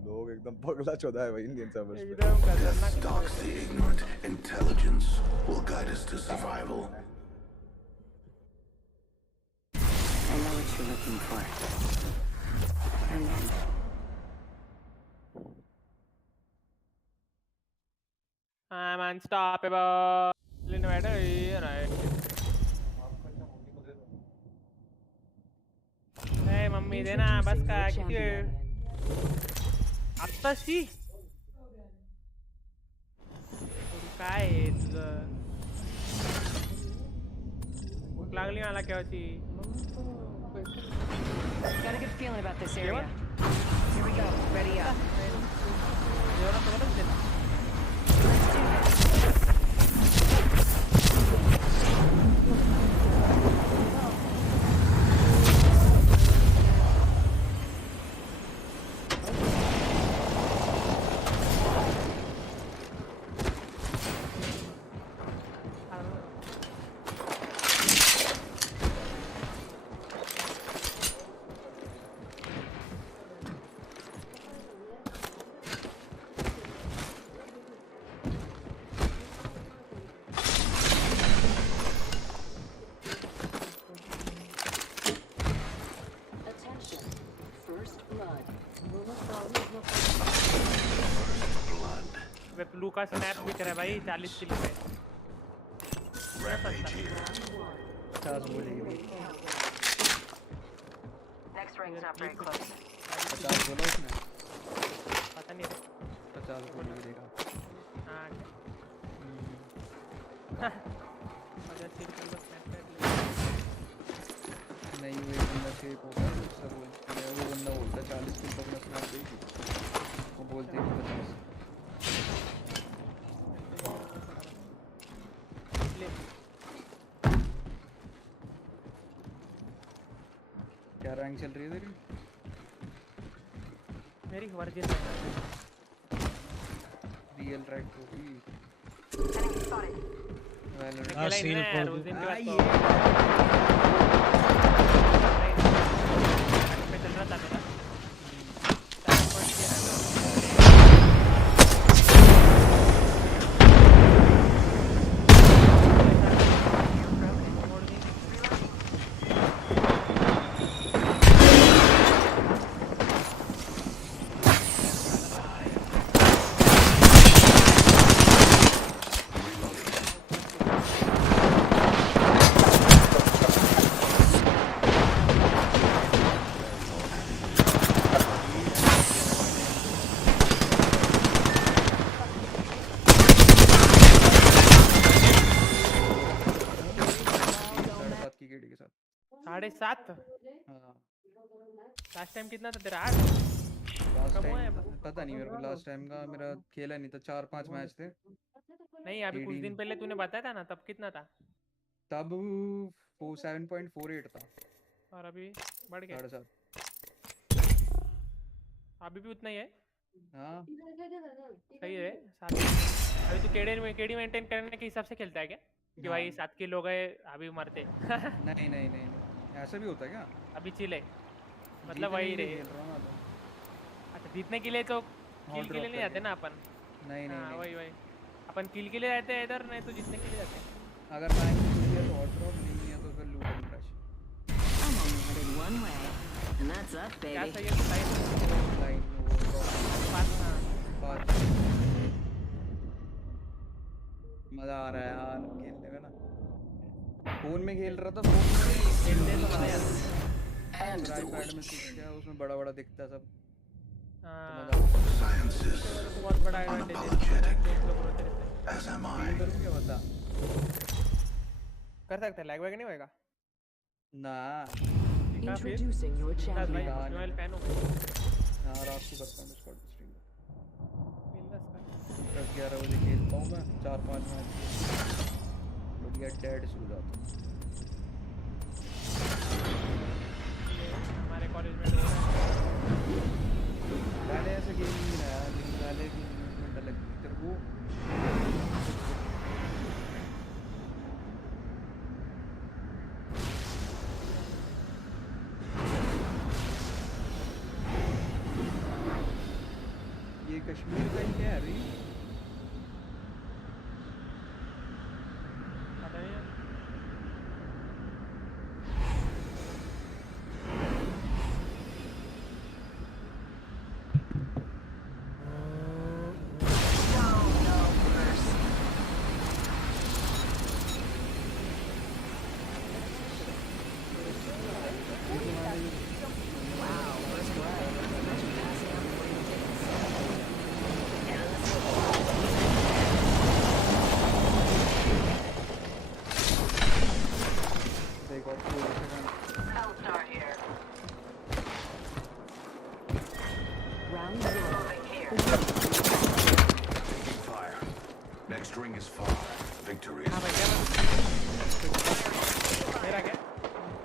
लोग एकदम पगला चौधा है भाई इंडियन सर्वर्स पे। एकदम खतरनाक। Stalks the ignorant. Intelligence will guide us to survival. I know what you're looking for. I'm unstoppable. Hey mummy देना बस का किती वेळ आत्ताशी काय आहे तुझं? भूक लागली मला केव्हाची. Got a good feeling about this area. Here we go. Ready up. जेवणासोबतच दे ना. ब्लू का स्नैप बिक रहा है भाई 40 किलो में। 50 बोलेगी। Next ring's not very close. 50 बोला उसने? पता नहीं 50 बोलेगी देखा। नहीं वो एक बंदा शेप होता है उससे बोलते हैं, वो बंदा बोलता है 40 किल तक मैं स्नैप देगी, वो बोलते हैं 50। क्या रैंक चल रही है तेरी? मेरी वर्जिन रियल रैंक होगी। हाँ सील खोल उस दिन के बाद तो पे चल रहा था मेरा साढ़े 7। लास्ट टाइम कितना था तेरा? 8? कब हुआ है? पता नहीं मेरे को, लास्ट टाइम का मेरा खेला नहीं था, 4-5 मैच थे। नहीं अभी कुछ दिन पहले तूने बताया था ना, तब कितना था? तब 7.48 था और अभी बढ़ गया 7.5। अभी भी उतना ही है? हाँ सही है 7। अभी तू केडी मेंटेन करने के हिसाब से खेलता है क्या कि भाई 7 किल हो गए अभी मरते? नहीं नहीं नहीं ऐसा भी होता है क्या? अभी चिल है मतलब वही रहे। अच्छा जीतने के लिए तो किल के लिए नहीं जाते ना अपन? नहीं नहीं वही अपन किल के लिए जाते हैं इधर, नहीं तो जीतने के लिए जाते हैं। अगर मैं किया तो हॉट ड्रॉप, नहीं है तो फिर लूट एंड क्रश। क्या सही है लाइन मजा आ रहा है यार खेलने में ना। फोन में खेल रहा था, फोन में खेलते तो मजा आता है। आईपैड में स्विच किया, उसमें बड़ा बड़ा दिखता है सब। बहुत बड़ा एडवांटेज है। करूँ क्या बता? कर सकते हैं, लैग वैग नहीं होएगा ना। Introducing your champion. Royal fan हो। हाँ रात को करता हूँ डिस्कॉर्ड स्ट्रीम। 10-11 बजे खेलता हूँ मैं, 4-5 मैच बढ़िया डेड सो जाता हूँ। हमारे कॉलेज में पहले ऐसे गेम नहीं आया, लेकिन पहले की मूवमेंट अलग थी। तेरे को ये कश्मीर का ही क्या है अभी? पता नहीं। Next ring is far. Victory is मेरा क्या?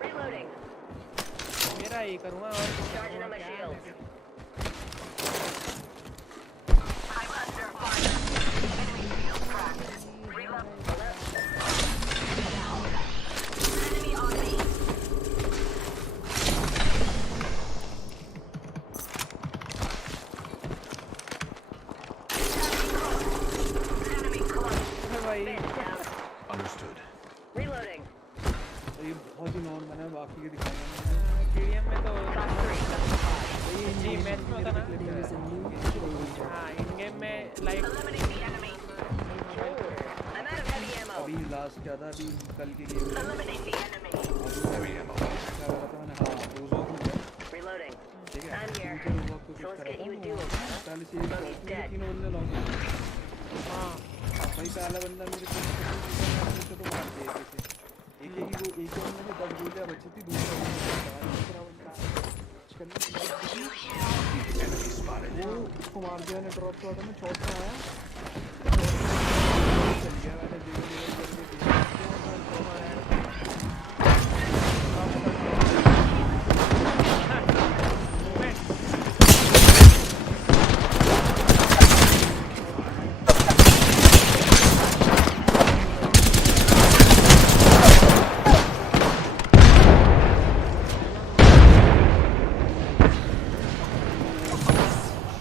Reloading. मेरा ही करूँगा और Charging on my shield. I'm under fire. Enemy shield cracked. Reload. Enemy on me. understood. Reloading. ये बहुत ही नॉन बना, बाकी के दिखाऊंगा। केडीएम में तो जी मैच में होता ना। हाँ इन गेम में लाइक अभी लास्ट क्या था, अभी कल के गेम में क्या बोला था मैंने? हाँ रोज़ोक में ठीक है, रोज़ोक को कुछ करा था 40 3 बंदे लॉन्च भाई पहला बंदा मेरे को तो मार दिया एक ही वो एक बंदा ने 10 गोलियां बची थी दूसरा बंदा वो उसको मार दिया ने ड्रॉप किया था मैं चौथा आया चल गया मैंने धीरे करके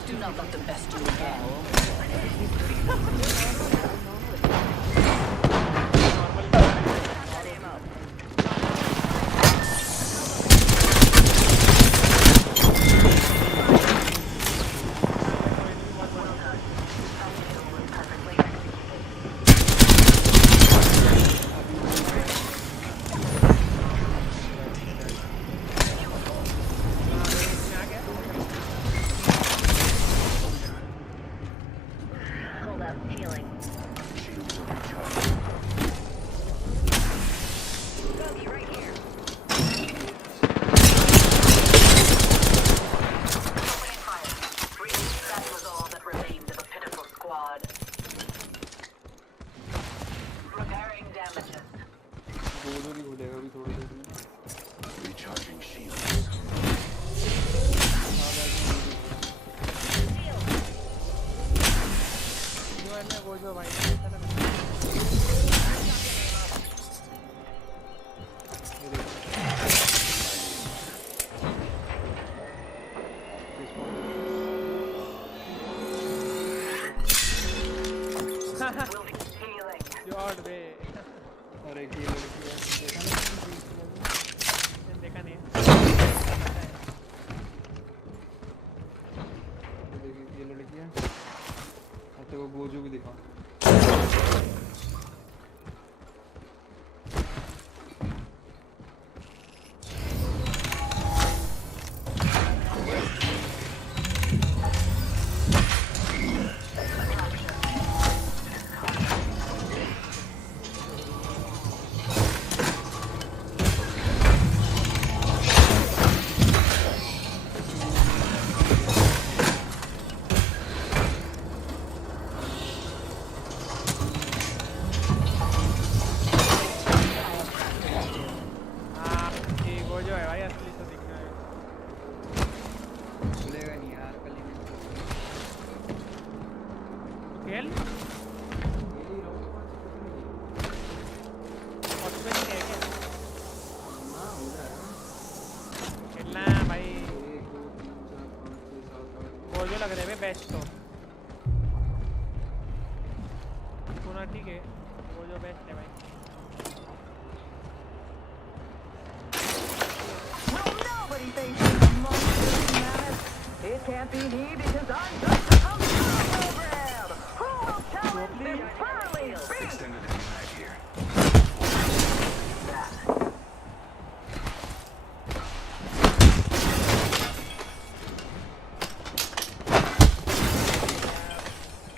Do not let the best do again. Hold up, healing. Bogey right here. Opening fire. Really, that was all that remained of a pitiful squad. Repairing damages. Golu नहीं भूलेगा भी थोड़ी देर में Recharging shields. वो जो भाई God वे और एक ये लड़की है देखा नहीं देखिए ये लड़की है तो वो गोजू भी दिखा वो जो है भाई असली तो दिखना है चलेगा नहीं यार कल ही खेल खेलना है भाई वो जो लग रहे हैं बेस्ट तो पूरा ठीक है वो जो बेस्ट है भाई Nobody thinks it's a monster madness. It can't be me because I'm just a computer program. Who will challenge this burly beast? Extended impact here.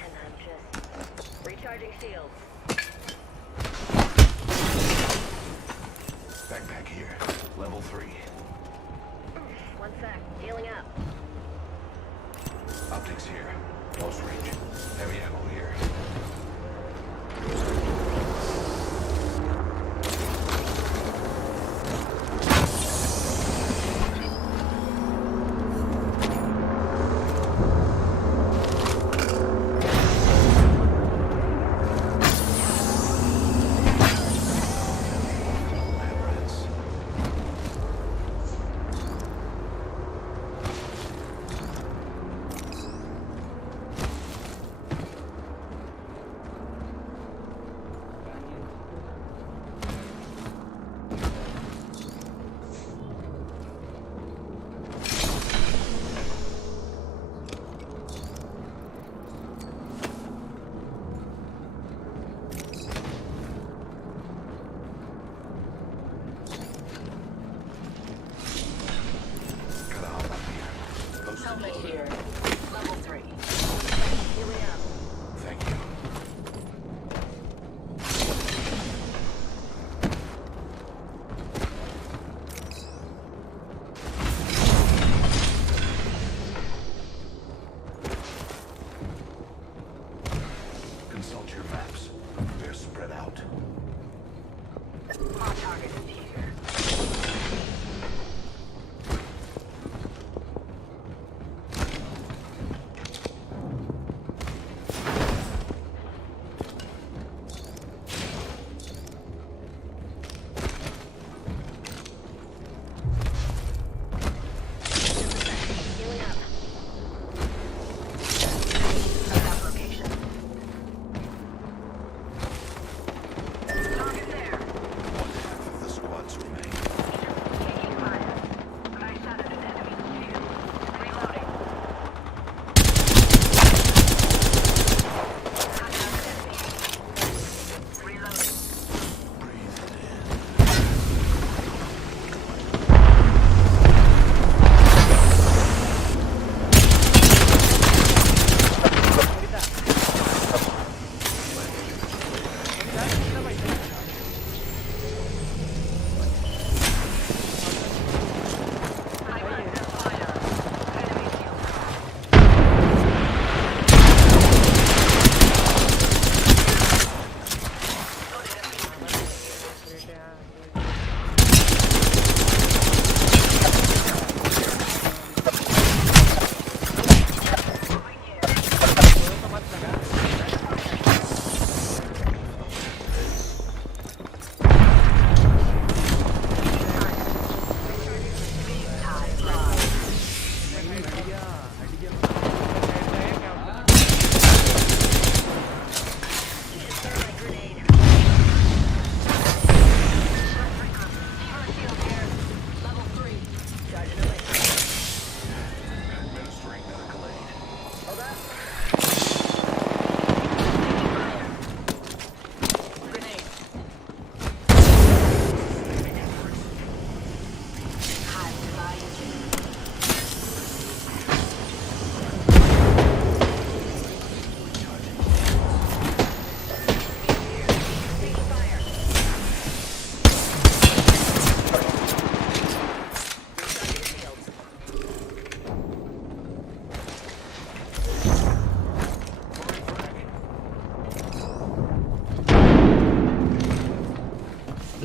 And I'm just recharging shields. Backpack here. Level 3. One sec, healing up. Optics here. Close range. Heavy ammo here.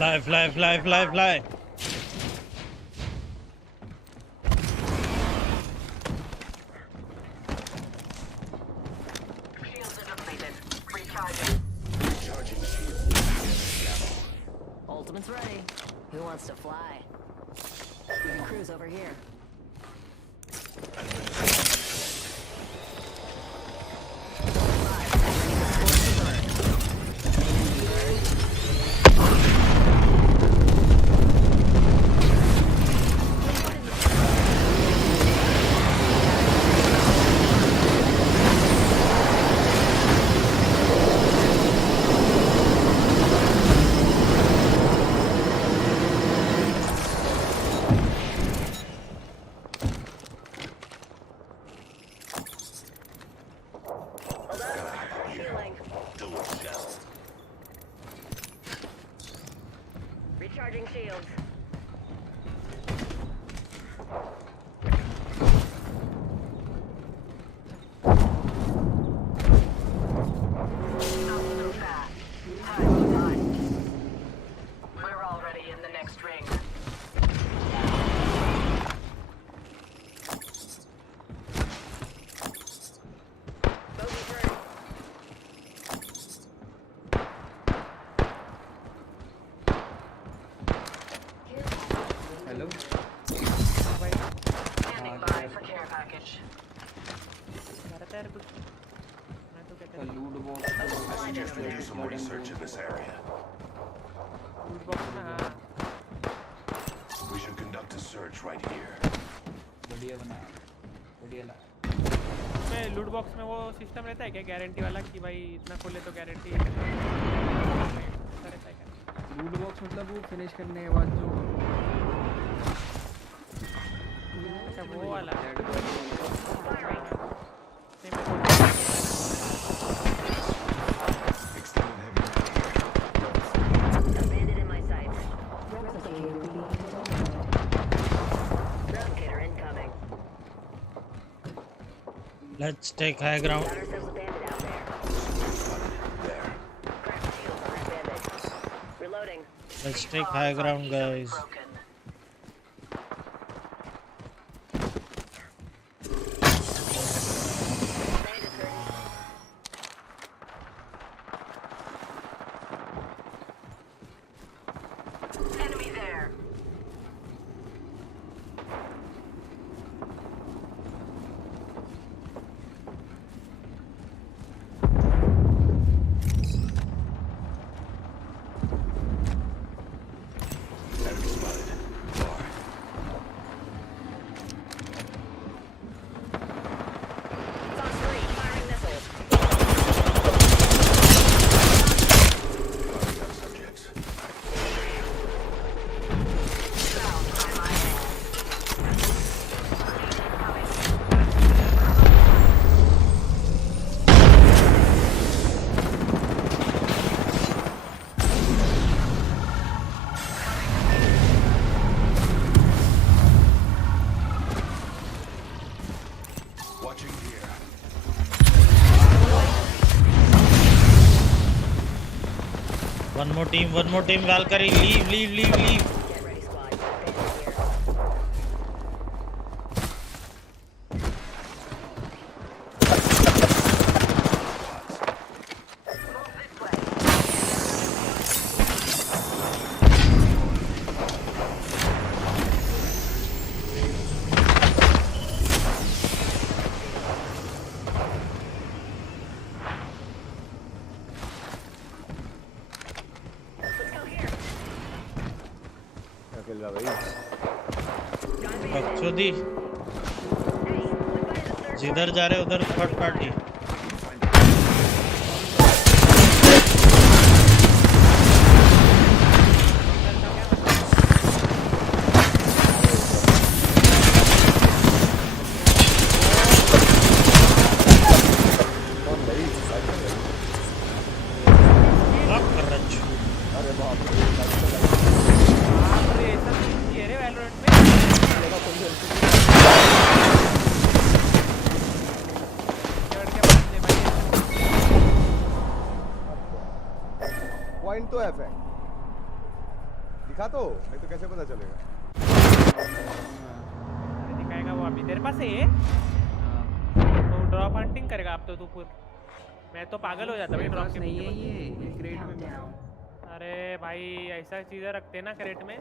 Fly, fly, fly, fly, fly. Shields are depleted. Recharging. Recharging shield. Ultimate's ready. Who wants to fly? We can cruise over here. Recharging shields. We're already in the next ring. Hello Standing by for care package. लूट Just to do some research in this area. We should conduct a search right here. बढ़िया बनाया बढ़िया लगा में लूट box में वो system रहता है क्या गारंटी वाला कि भाई इतना खोले तो गारंटी लूट बॉक्स मतलब वो फिनिश करने के बाद जो अच्छा वो वाला Bandit in my sights. Replicator incoming. Let's take high ground. Got ourselves a bandit out there. Cracked shields on that bandit. Reloading. Let's take high ground, guys. Enemy there. Enemy spotted. Far. Fox 3, firing missiles. Contact subjects. Watching here. One more team, Valkyrie, leave. Get ready, squad. क्या खेल रहा भाई? बकचोदी जिधर जा रहे उधर third party अरे बाप पॉइंट तो एफ है दिखा तो, नहीं तो कैसे पता चलेगा? अरे दिखाएगा वो अभी तेरे पास है ये? तो ड्रॉप हंटिंग करेगा आप तो तू पूर। मैं तो पागल हो जाता भाई ड्रॉप के नहीं है ये क्रेट में मिला। अरे भाई ऐसा चीज़ें रखते ना क्रेट में,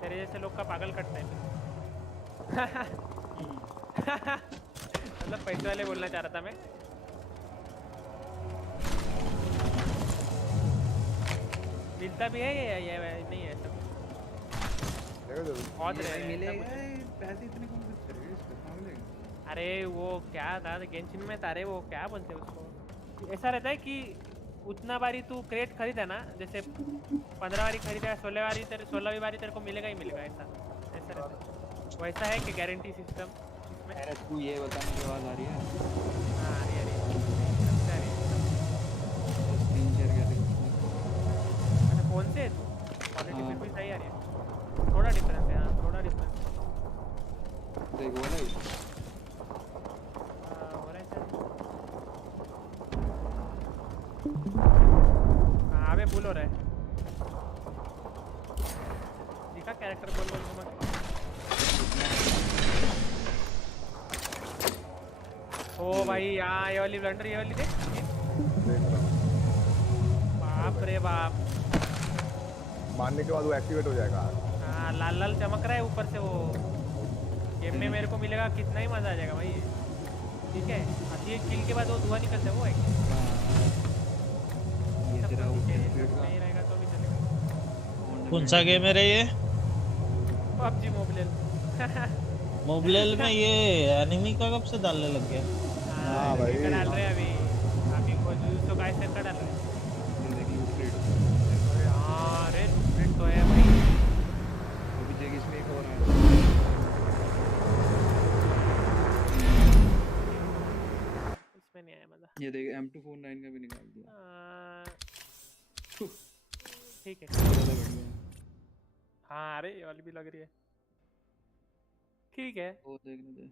तेरे जैसे लोग का पागल कटता है मतलब पैसे वाले बोलना चाह रहा था मैं। मिलता भी है ये नहीं है सब बहुत रहे मिलेगा पैसे इतने कम से करेंगे इसको कहाँ मिलेगा? अरे वो क्या था गेंशिन में तारे वो क्या बोलते हैं उसको, ऐसा रहता है कि उतना बारी तू क्रेट खरीदा ना, जैसे 15 बारी खरीदा 16वीं बारी तेरे को मिलेगा ही मिलेगा, ऐसा रहता है। वैसा है कि गारंटी सिस्टम इसमें। अरे तू ये बताने की आवाज़ आ रही है? हाँ आ रही है स्क्रीन शेयर कर रही है। अच्छा फोन से तू क्वालिटी फिर भी सही आ रही है, थोड़ा डिफरेंस है। हाँ थोड़ा डिफरेंस देख वो नहीं हो रहा है सर। हाँ अबे बोल हो रहा है, दिखा कैरेक्टर बोल मत। ओ भाई यहाँ ये वाली ब्लंडर, ये वाली देख बाप रे बाप, मारने के बाद वो एक्टिवेट हो जाएगा। हाँ लाल लाल चमक रहा है ऊपर से, वो गेम में मेरे को मिलेगा कितना ही मजा आ जाएगा भाई। ठीक है ये किल के बाद वो धुआं निकलता है वो है नहीं रहेगा तो भी चलेगा। कौन सा गेम है रे ये? PUBG मोबाइल मोबाइल में ये एनिमी का कब से डालने लग गया? हाँ भाई डाल रहे हैं अभी को तो गाइस से डाल रहे हैं। हाँ रे रेड तो है भाई, अभी देख इसमें एक और है। इसमें नहीं आया मजा। ये देख M249 का भी निकाल दिया। ठीक है बढ़िया। हाँ अरे ये वाली भी लग रही है ठीक है। वो देखने दे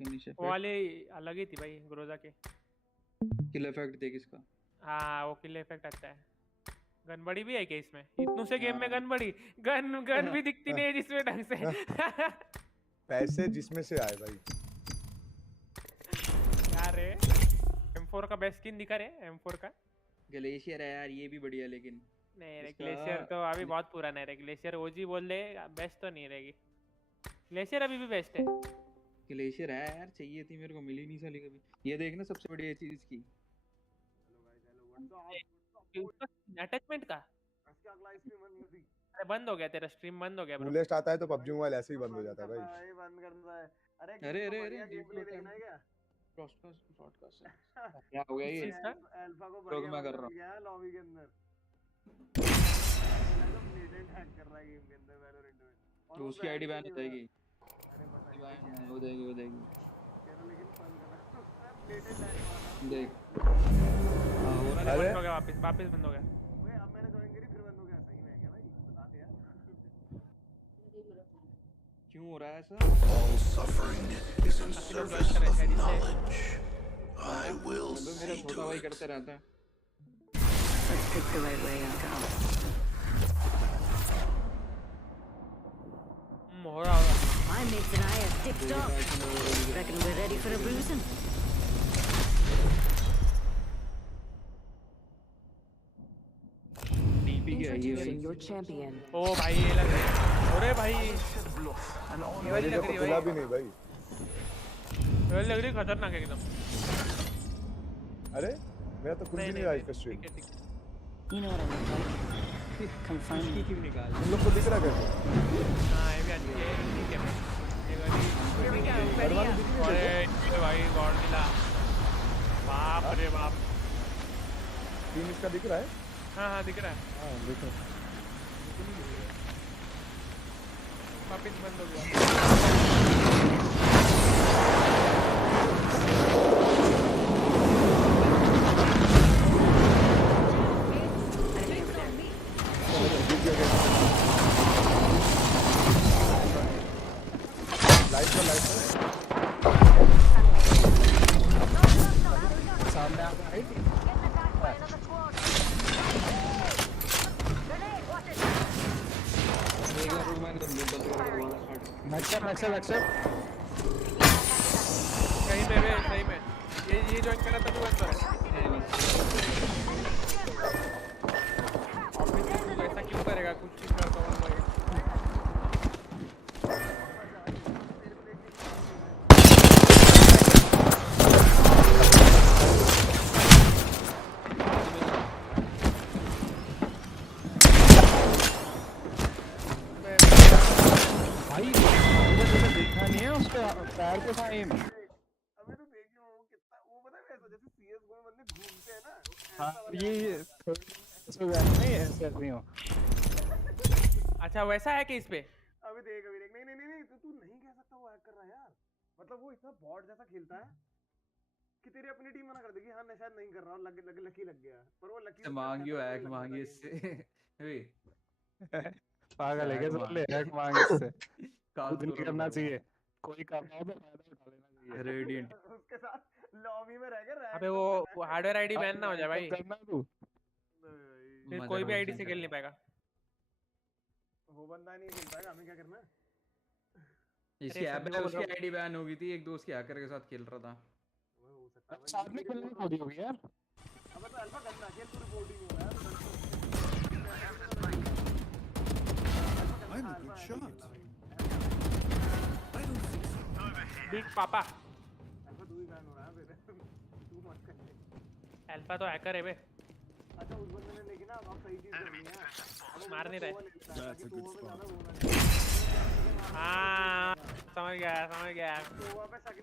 फिनिश वो वाली अलग ही थी भाई ग्रोजा के। किल इफेक्ट देख इसका। हाँ वो किल इफेक्ट अच्छा है। गन बड़ी भी है क्या इसमें? इतनों से गेम में गन बड़ी गन भी दिखती नहीं है जिसमें ढंग से पैसे जिसमें से आए भाई। यार M4 का बेस्ट स्किन दिखा रहे M4 का। ग्लेशियर है यार ये भी बढ़िया लेकिन नहीं रे ग्लेशियर तो अभी बहुत पुराना है। ग्लेशियर ओजी बोल दे बेस्ट तो नहीं रहेगी। ग्लेशियर अभी भी बेस्ट है। ग्लेशियर है यार चाहिए थी मेरे को मिली नहीं साली कभी। ये देखना सबसे बढ़िया चीज की अटैचमेंट का। अरे बंद हो गया तेरा स्ट्रीम बंद हो गया ब्रो। फुलेस्ट आता है तो PUBG मोबाइल ऐसे ही बंद हो जाता है भाई। बंद करता है। अरे गेमप्ले देखना है क्या? ब्रॉडकास्ट क्या हो गया ये? अल्फा को रोक मैं कर रहा हूं क्या लॉबी के अंदर ब्लेडेंट हैक कर रहा है गेम के अंदर वैलोरेंट में। तो उसकी आईडी बैन हो जाएगी। अरे पता नहीं हो जाएगी चलो लेकिन फन करना ब्लेडेंट हैक देख। हां हो रहा है बंद हो गया वापस बंद हो गया। ओए अब मैंने ज्वाइन करी फिर बंद हो गया। सही में क्या भाई बता दे यार क्यों हो रहा है ऐसा? All suffering is in service of knowledge. I will मेरा छोटा भाई करते रहता है। Let's pick the right way out. My mates and I have tipped off. Reckon we're ready for a bruising. Introducing your champion. ओ भाई ये लग रही है। अरे भाई ये वाली लग रही है भाई। भी नहीं भाई। ये वाली लग रही है खतरनाक एकदम। अरे मेरा तो कुछ भी नहीं रहा इसका stream. You know what I look like? Come find me. क्यों निकाल? तुम लोग को दिख रहा कैसे? हाँ ये भी अच्छी है ठीक है। ये वाली अरे ये भाई गॉड मिला। बाप रे बाप। टीम इसका दिख रहा है? हाँ दिख रहा है। हाँ दिख रहा है। वापस बंद हो गया। लाइट पर सामने आ गया। Grenade, watch it! सही में वे सही में ये ज्वाइन करा था तू अंदर ऑफिस में तू ऐसा क्यों करेगा कुछ चीज करता हूँ देखा नहीं है उसका पैर के टाइम। अबे तो देखिए वो कितना वो पता है वैसा जैसे CS:GO में बंदे घूमते हैं ना हाँ ये नहीं ऐसे नहीं हो। अच्छा वैसा है कि इस पे अभी देख नहीं तू नहीं कह सकता वो हैक कर रहा है यार। मतलब वो इतना बॉट जैसा खेलता है कि तेरी अपनी टीम मना कर देगी हाँ मैं शायद नहीं कर रहा हूँ लकी लग गया पर वो लकी मांगियो हैक मांगी इससे वे पागल है क्या सब ले हैक मांग इससे कुछ नहीं करना चाहिए कोई कर रहा है तो फायदा उठा लेना चाहिए। रेडिएंट उसके साथ लॉबी में रह गए अबे वो हार्डवेयर आईडी बैन ना हो जाए भाई करना तू फिर कोई भी आईडी से खेल नहीं पाएगा वो बंदा नहीं खेल पाएगा हमें क्या करना है। इसकी ऐप में उसकी आईडी बैन हो गई थी एक दोस्त के हैकर के साथ खेल रहा था साथ में खेलने थोड़ी होगी यार। अब तो अल्फा गंदा खेल तू रिपोर्टिंग हो यार I'm a good shot. Big पापा अल्फा तू ही बैन हो रहा है फिर तू मत कर। अल्फा तो हैकर है बे अच्छा उस बंदे ने लेकिन अब सही चीज करनी है मार नहीं रहे That's a good spot. हाँ समझ गया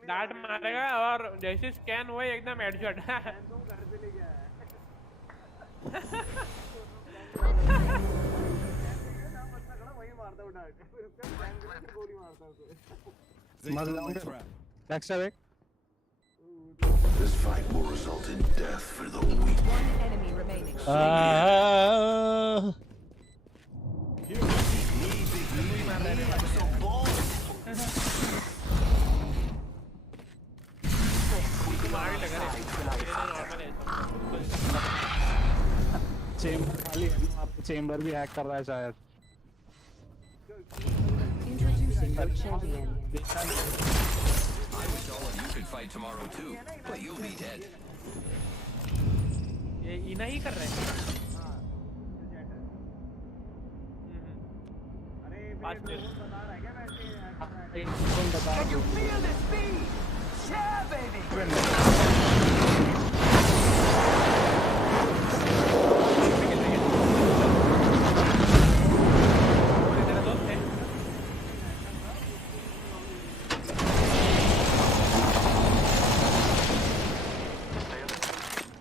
डांट मारेगा और जैसे स्कैन हुए एकदम हेडशॉट तुम घर पे ले गया है वही मारता हूँ डांट फिर उसका गोली मारता हूँ This fight will result in death for the weak. One enemy remaining. Chamber खाली है ना आपको चेंबर भी हैक कर रहा है शायद। Introducing your champion. I wish all of you could fight tomorrow too, but you'll be dead. ये इना ही कर रहे हैं अरे 5 मिनट बता रहा है क्या वैसे Can you feel this beat? Yeah, baby.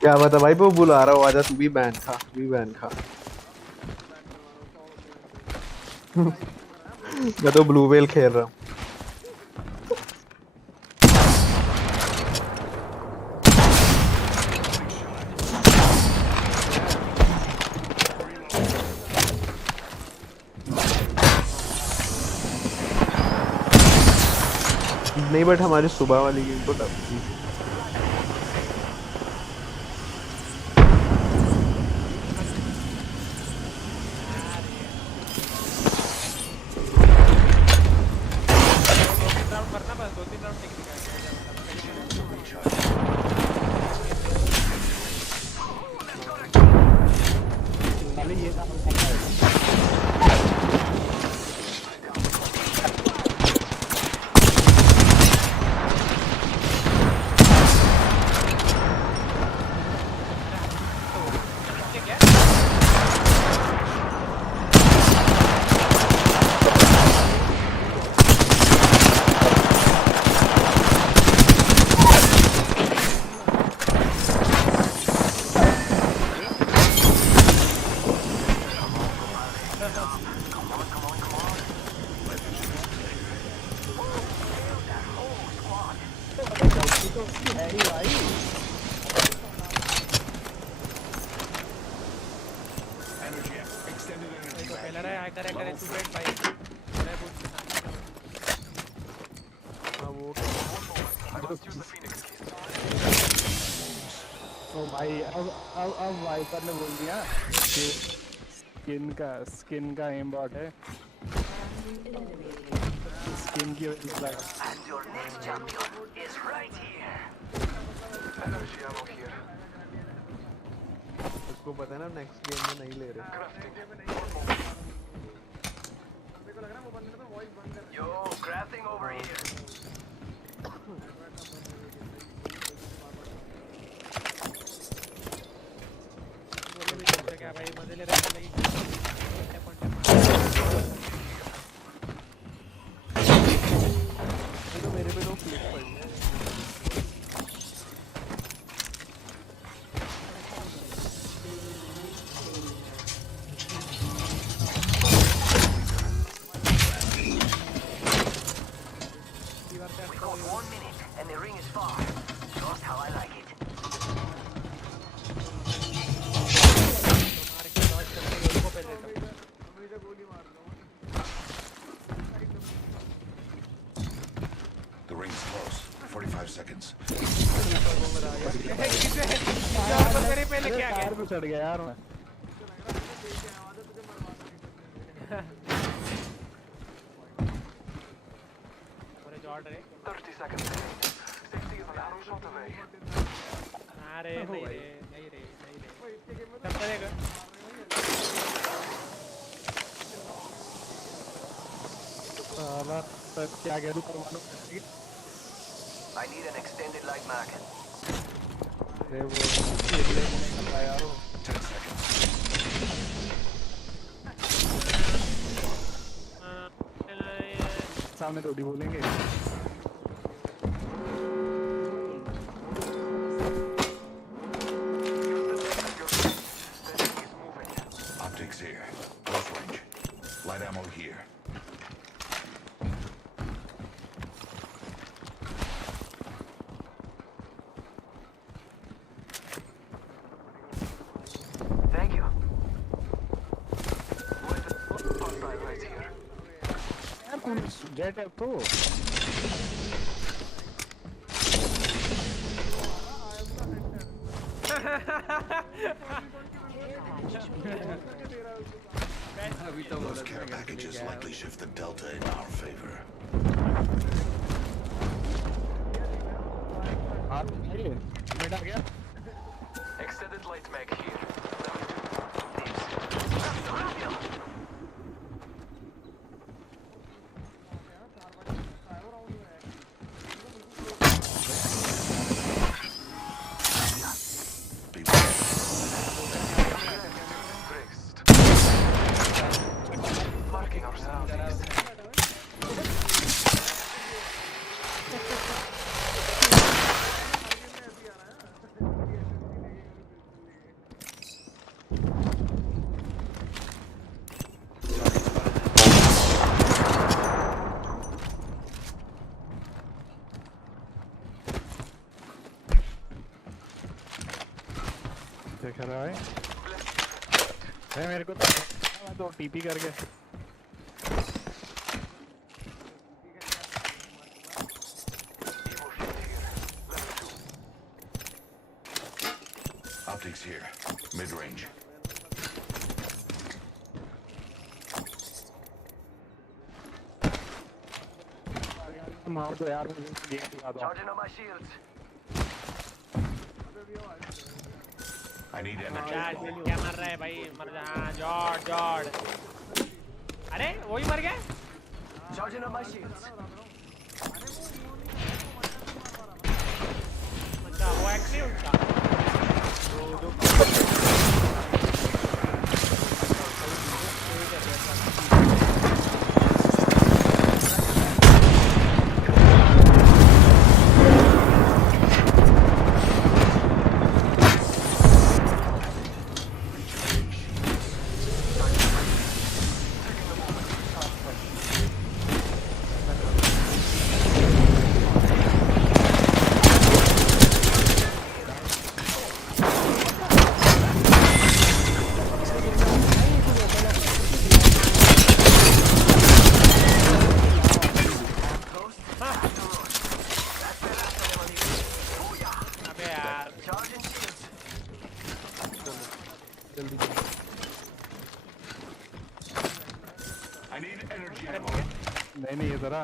क्या बता भाई वो बुला रहा हो आजा तू भी बैन खा मैं तो ब्लू वेल खेल रहा हूँ। नहीं बट हमारी सुबह वाली गेम को टफ थी। अब वाइपर ने बोल दिया स्किन का एम बॉट है। टीम की वजह से लगा। And your next champion is right here. Energy ammo here. उसको पता है ना नेक्स्ट गेम में नहीं ले रहे। Yo, crafting over here. क्या भाई मजे ले रहे हैं भाई। तो मेरे पे लोग क्लिक पड़ गए। We got 1 minute and the ring is far. Just how I like it. The ring's close. 45 seconds. मेरे पहले क्या कार पे चढ़ गया यार मैं। पूरे जॉर्ड रे 30 seconds. 60 is an arrow shot away. अरे नहीं रे नहीं रे कब चलेगा साला तब क्या करूं परमाणु। I need an extended light mag. अरे वो खेलने को नहीं कर रहा यार वो। 10 seconds. सामने थोड़ी बोलेंगे। Optics here. Close range. Light ammo here. Thank you. Hostile right here. यार कौन जेट है तो? Those care packages likely shift the delta in our favor. बेटा क्या? Extended light mag here. Marking our surroundings. देख रहा है? मेरे को तो टीपी करके। Optics here. Mid-range. मार दो यार मुझे गेम दिखा दो। Charging on my shields. I need energy. क्या मर रहा है भाई मर जा हाँ जॉर्ड जॉर्ड अरे वही मर गया Charging on my shields. अच्छा वो एक्टिव उसका I need energy. नहीं ये जरा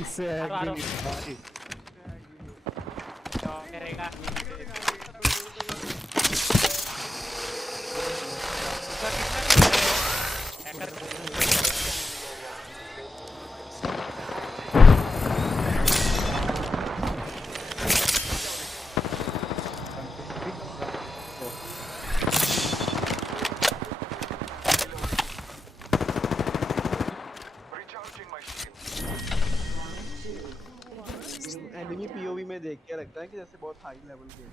इससे हैकिंग भाई करेगा एनिमी पीओवी में देख के लगता है कि जैसे बहुत हाई लेवल गेम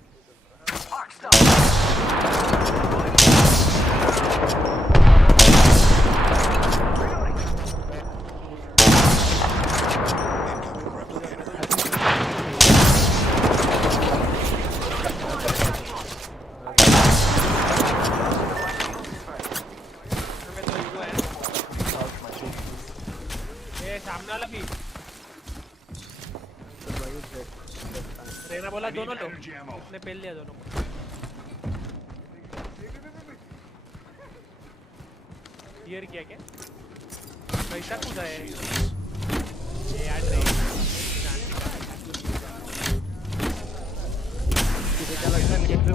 ये सामने वाला भी रेना बोला दोनों लो उसने पेल लिया दोनों को क्लियर किया क्या कैसा कूदा है ये यार तुझे क्या लगता है नेट पे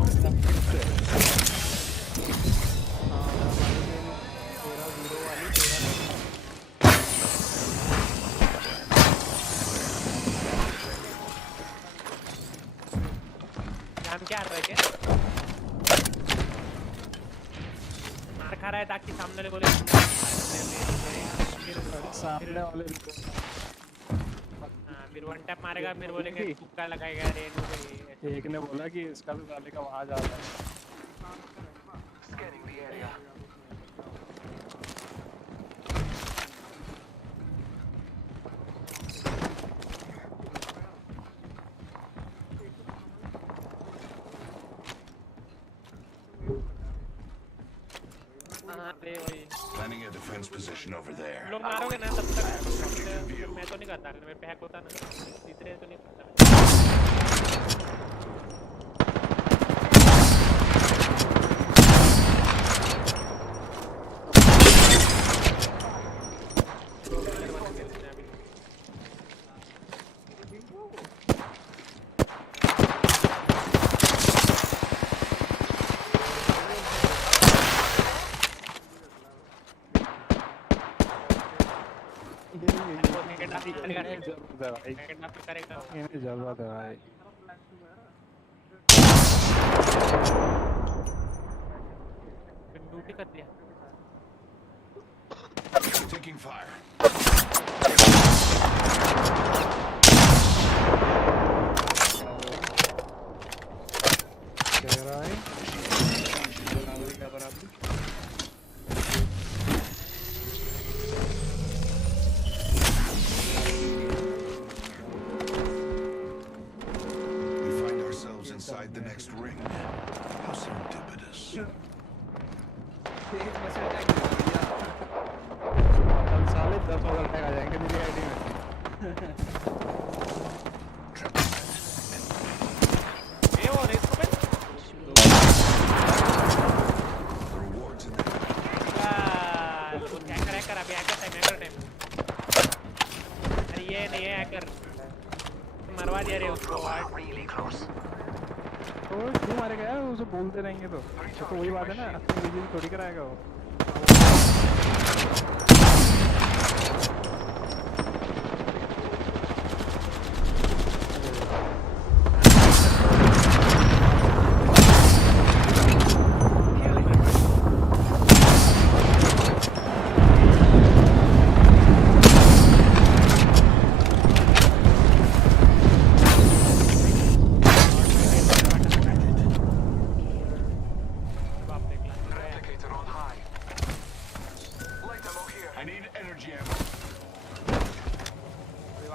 क्या आ रहा है क्या मार खा रहा है ताकि सामने वाले बोले सामने वाले हाँ फिर वन टैप मारेगा फिर बोलेगा तुक्का लगाएगा रेनू पे एक ने बोला कि इसका भी साले का वहां जा रहा है Planning a defense position over there. लोग मारोगे ना तब तक मैं तो नहीं करता अगर मेरे पे हैक होता ना तीसरे तो नहीं करता जरूरत है भाई ड्यूटी कर दिया Taking fire. Inside the next ring. How serendipitous. साले 10 ओवर टैग आ जाएंगे मेरी आईडी में ये हो रेस को क्या हैकर अभी हैकर टाइम अरे ये नहीं है हैकर मरवा दिया रे उसको तो क्यों मारेगा यार उसे बोलते रहेंगे तो वही बात है ना अपनी वीडियो थोड़ी कराएगा वो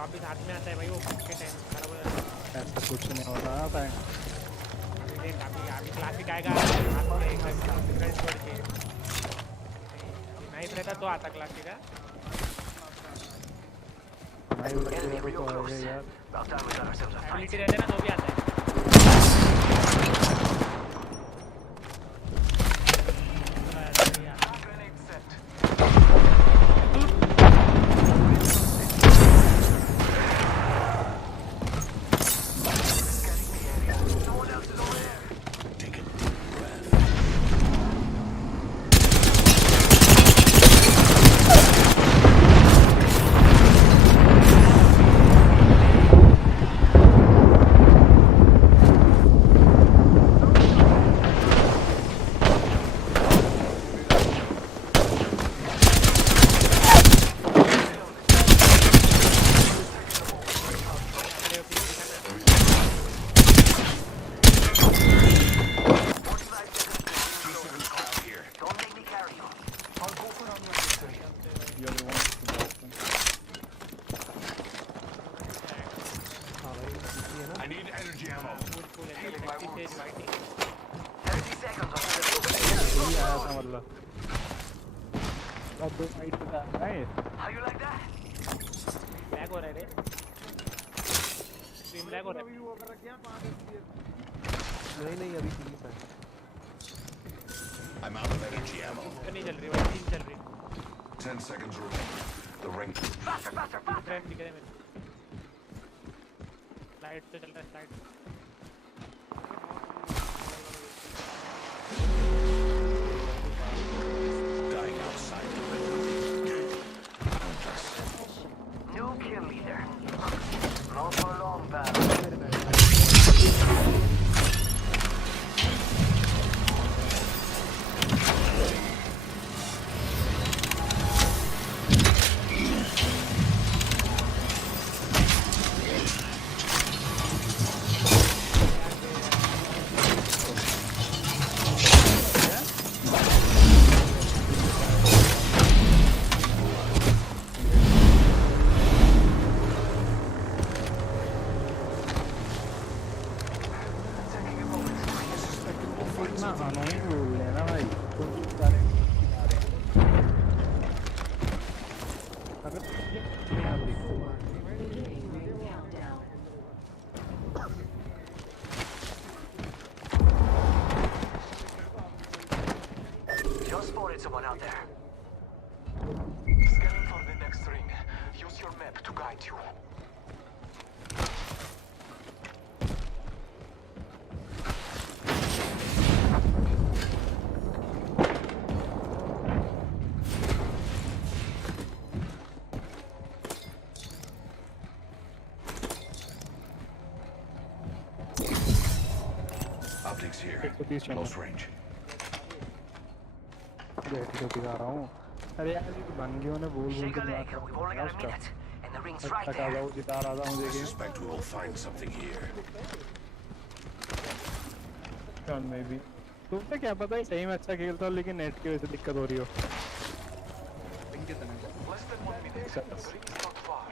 वापस हाथ में आता है भाई वो के टाइम खराब हो जाता है। ऐसा कुछ नहीं होता ना भाई। अभी क्लासिक आएगा हाथ में एक डिफरेंस छोड़ के नाइस रहता तो आता क्लासिक है। नहीं बच्चे को तो है यार। एबिलिटी रहते ना तो भी आता है। I need energy ammo. यही आया था मतलब। अब 2 फाइट बता रहा है। How you like that? Lag हो रहा है रे। स्ट्रीम लैग हो रहा है। नहीं अभी 30 है। I'm out of energy ammo. नहीं चल रही भाई 3 चल रही। 10 seconds remaining. The ring. Faster, faster, faster! Friend दिख रहे हैं मेरे। लाइट तो चल रहा है light. Dying outside. New kill leader. Not for long, pal. इतना अनोइंग रूल है ना भाई। तुम सारे अगर यहाँ देखो Just spotted someone out there. Scanning for the next ring. Use your map to guide you. Optics here. 130 Close range. बैठ के दिखा रहा हूँ। अरे यार ये बंगियों ने बोल बोल के दिमाग खराब We've only किया got a उसका। minute, and the ring's तब right तक आ there. जाओ जिता रहा था मुझे I game. suspect we will find something here. कौन में भी तुमसे क्या पता है सही में अच्छा खेलता हो लेकिन नेट की वजह से दिक्कत हो रही हो। Less than 1 minute. The ring's not far.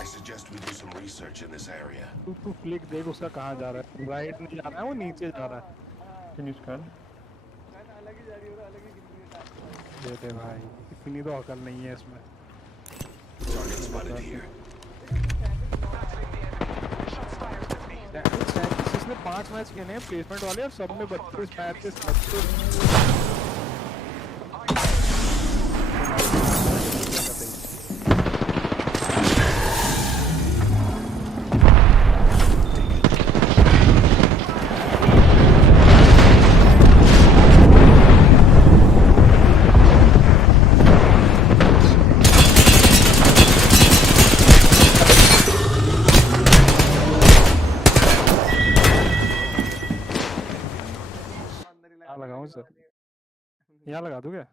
I suggest we do some research in this area. तू फ्लिक देख उसका कहाँ जा रहा है। राइट नहीं जा रहा है वो नीचे जा रहा है। फिनिश कर दे दे भाई। इतनी तो अकल नहीं है इसमें। Target spotted here. इसने 5 मैच खेले हैं प्लेसमेंट वाले और सब में 32 मैचेस लगाऊं सर यहाँ लगा दूं क्या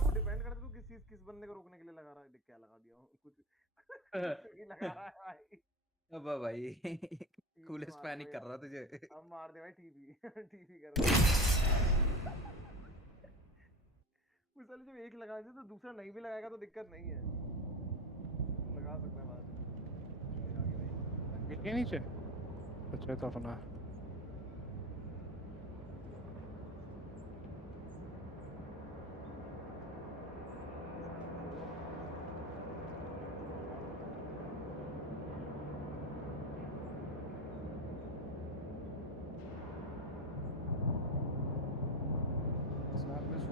वो डिपेंड करता है तू किस बंदे को रोकने के लिए लगा रहा है। क्या लगा दिया कुछ लगा रहा है भाई। अब भाई कूलेस्ट पैनिक कर रहा तुझे। अब मार दे भाई टीपी टीपी कर रहा वाले जब एक लगा दे तो दूसरा नहीं भी लगाएगा तो दिक्कत नहीं है, लगा सकते हैं बाद में। गिर के नीचे अच्छा तो अपना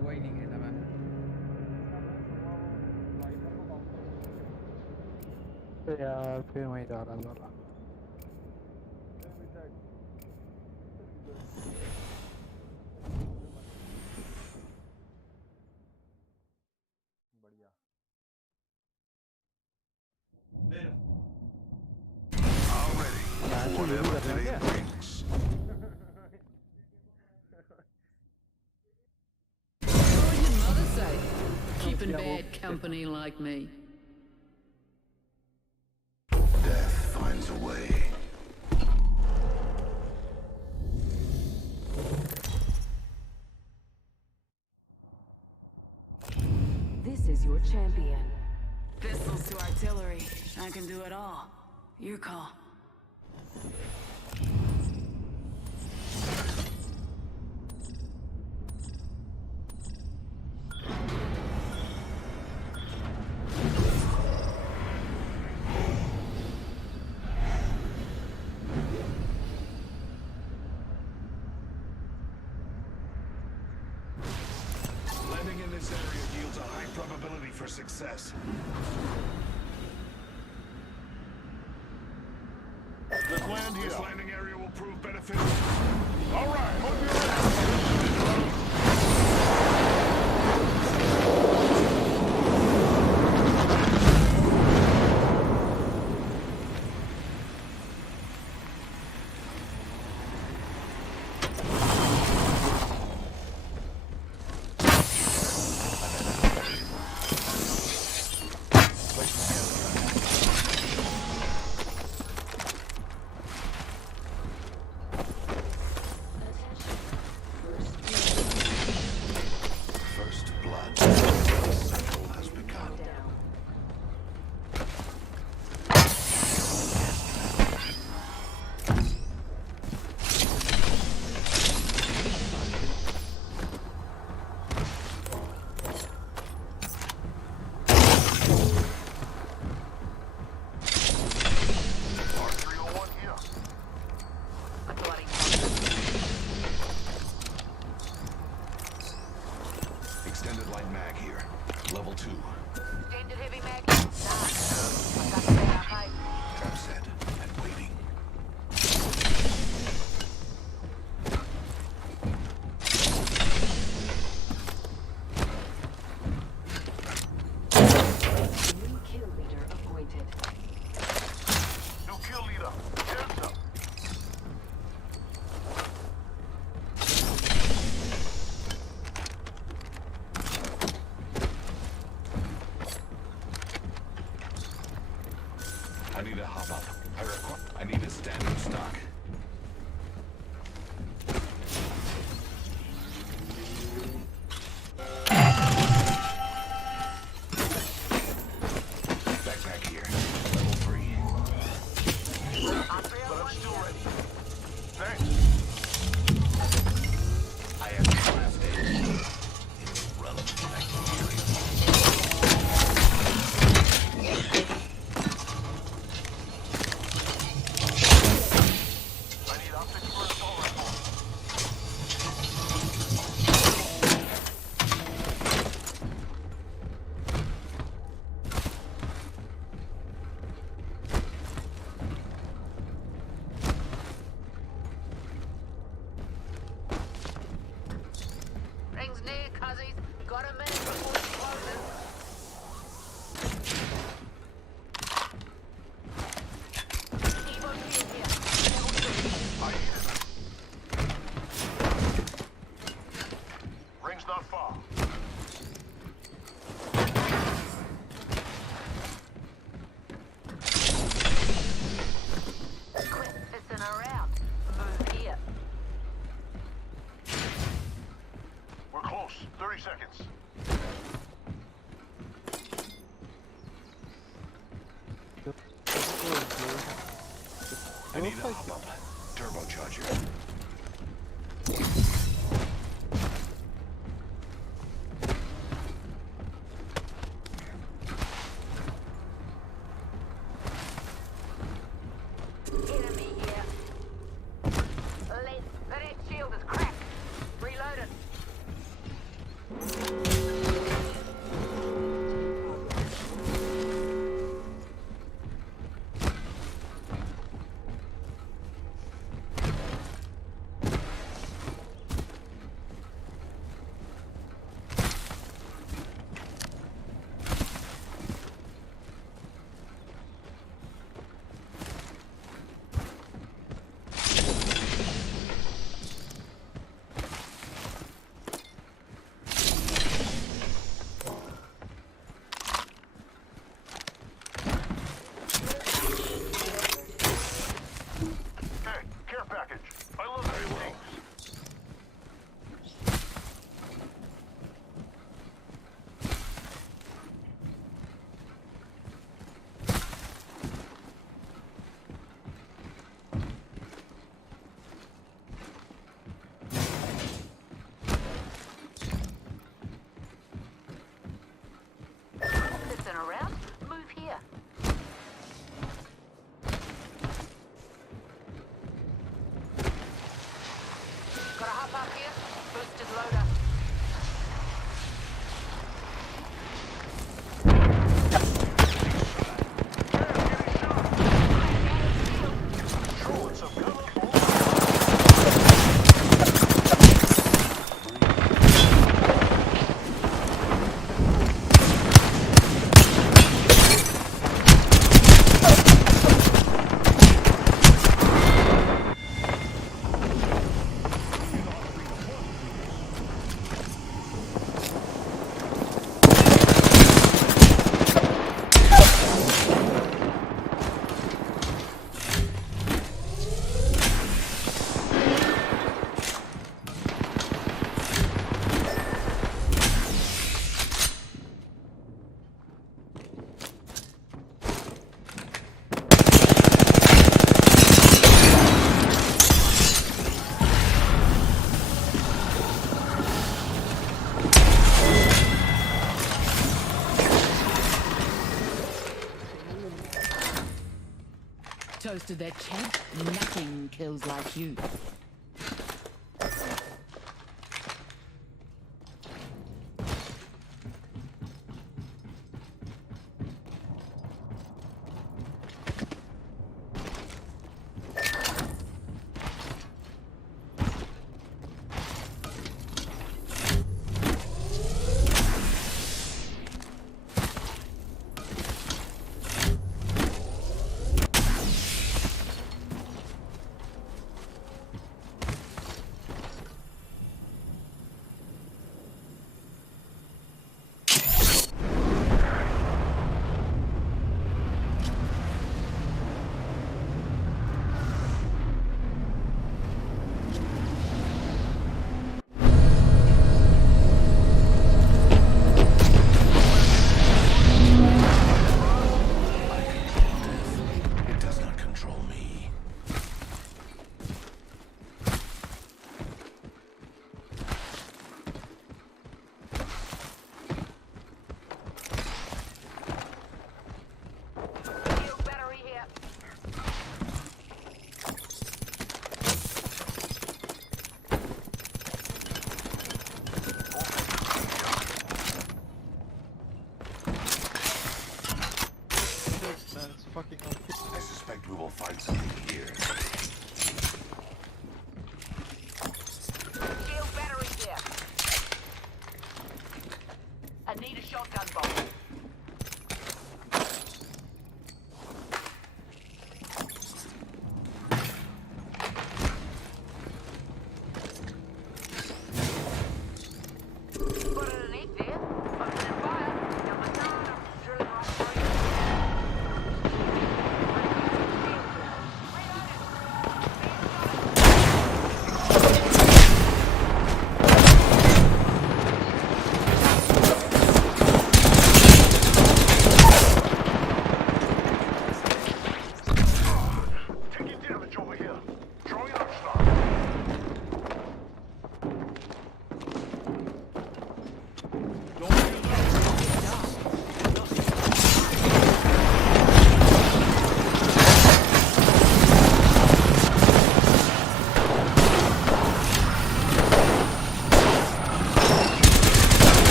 हुआ ही नहीं खेला मैं तो यार फिर वहीं जा रहा था बढ़िया Whatever today brings. Mother say, keeping bad company like me. Death finds a way. This is your champion. Pistols to artillery. I can do it all. Your call. Landing in this area yields a high probability for success. Let's land here. This landing area will prove beneficial. All right, hope you're ready. First blood. Central has begun. R301 here. Extended light mag here. Level 2. Extended heavy mag. Trap set and waiting. New kill leader appointed. New kill leader. Heads up. I need a hop up. I need a standard stock. Backpack here. Level 3. But I'm still ready. Thanks. I have the last aid. Relevant material. I need optics for assault rifle. Rings near, cuzzies. Got a minute before it closes. Evo team here. I hear it. Ring's not far. Quit pissing around. Move here. We're close. 30 seconds. I need a hop-up. Turbocharger. Enemy here. The red shield is cracked. Reloaded. Hey, care package. I love very well. Listen around. Move here. Got a hop up here. Boosted loader. Toast to that champ. Nothing kills like you.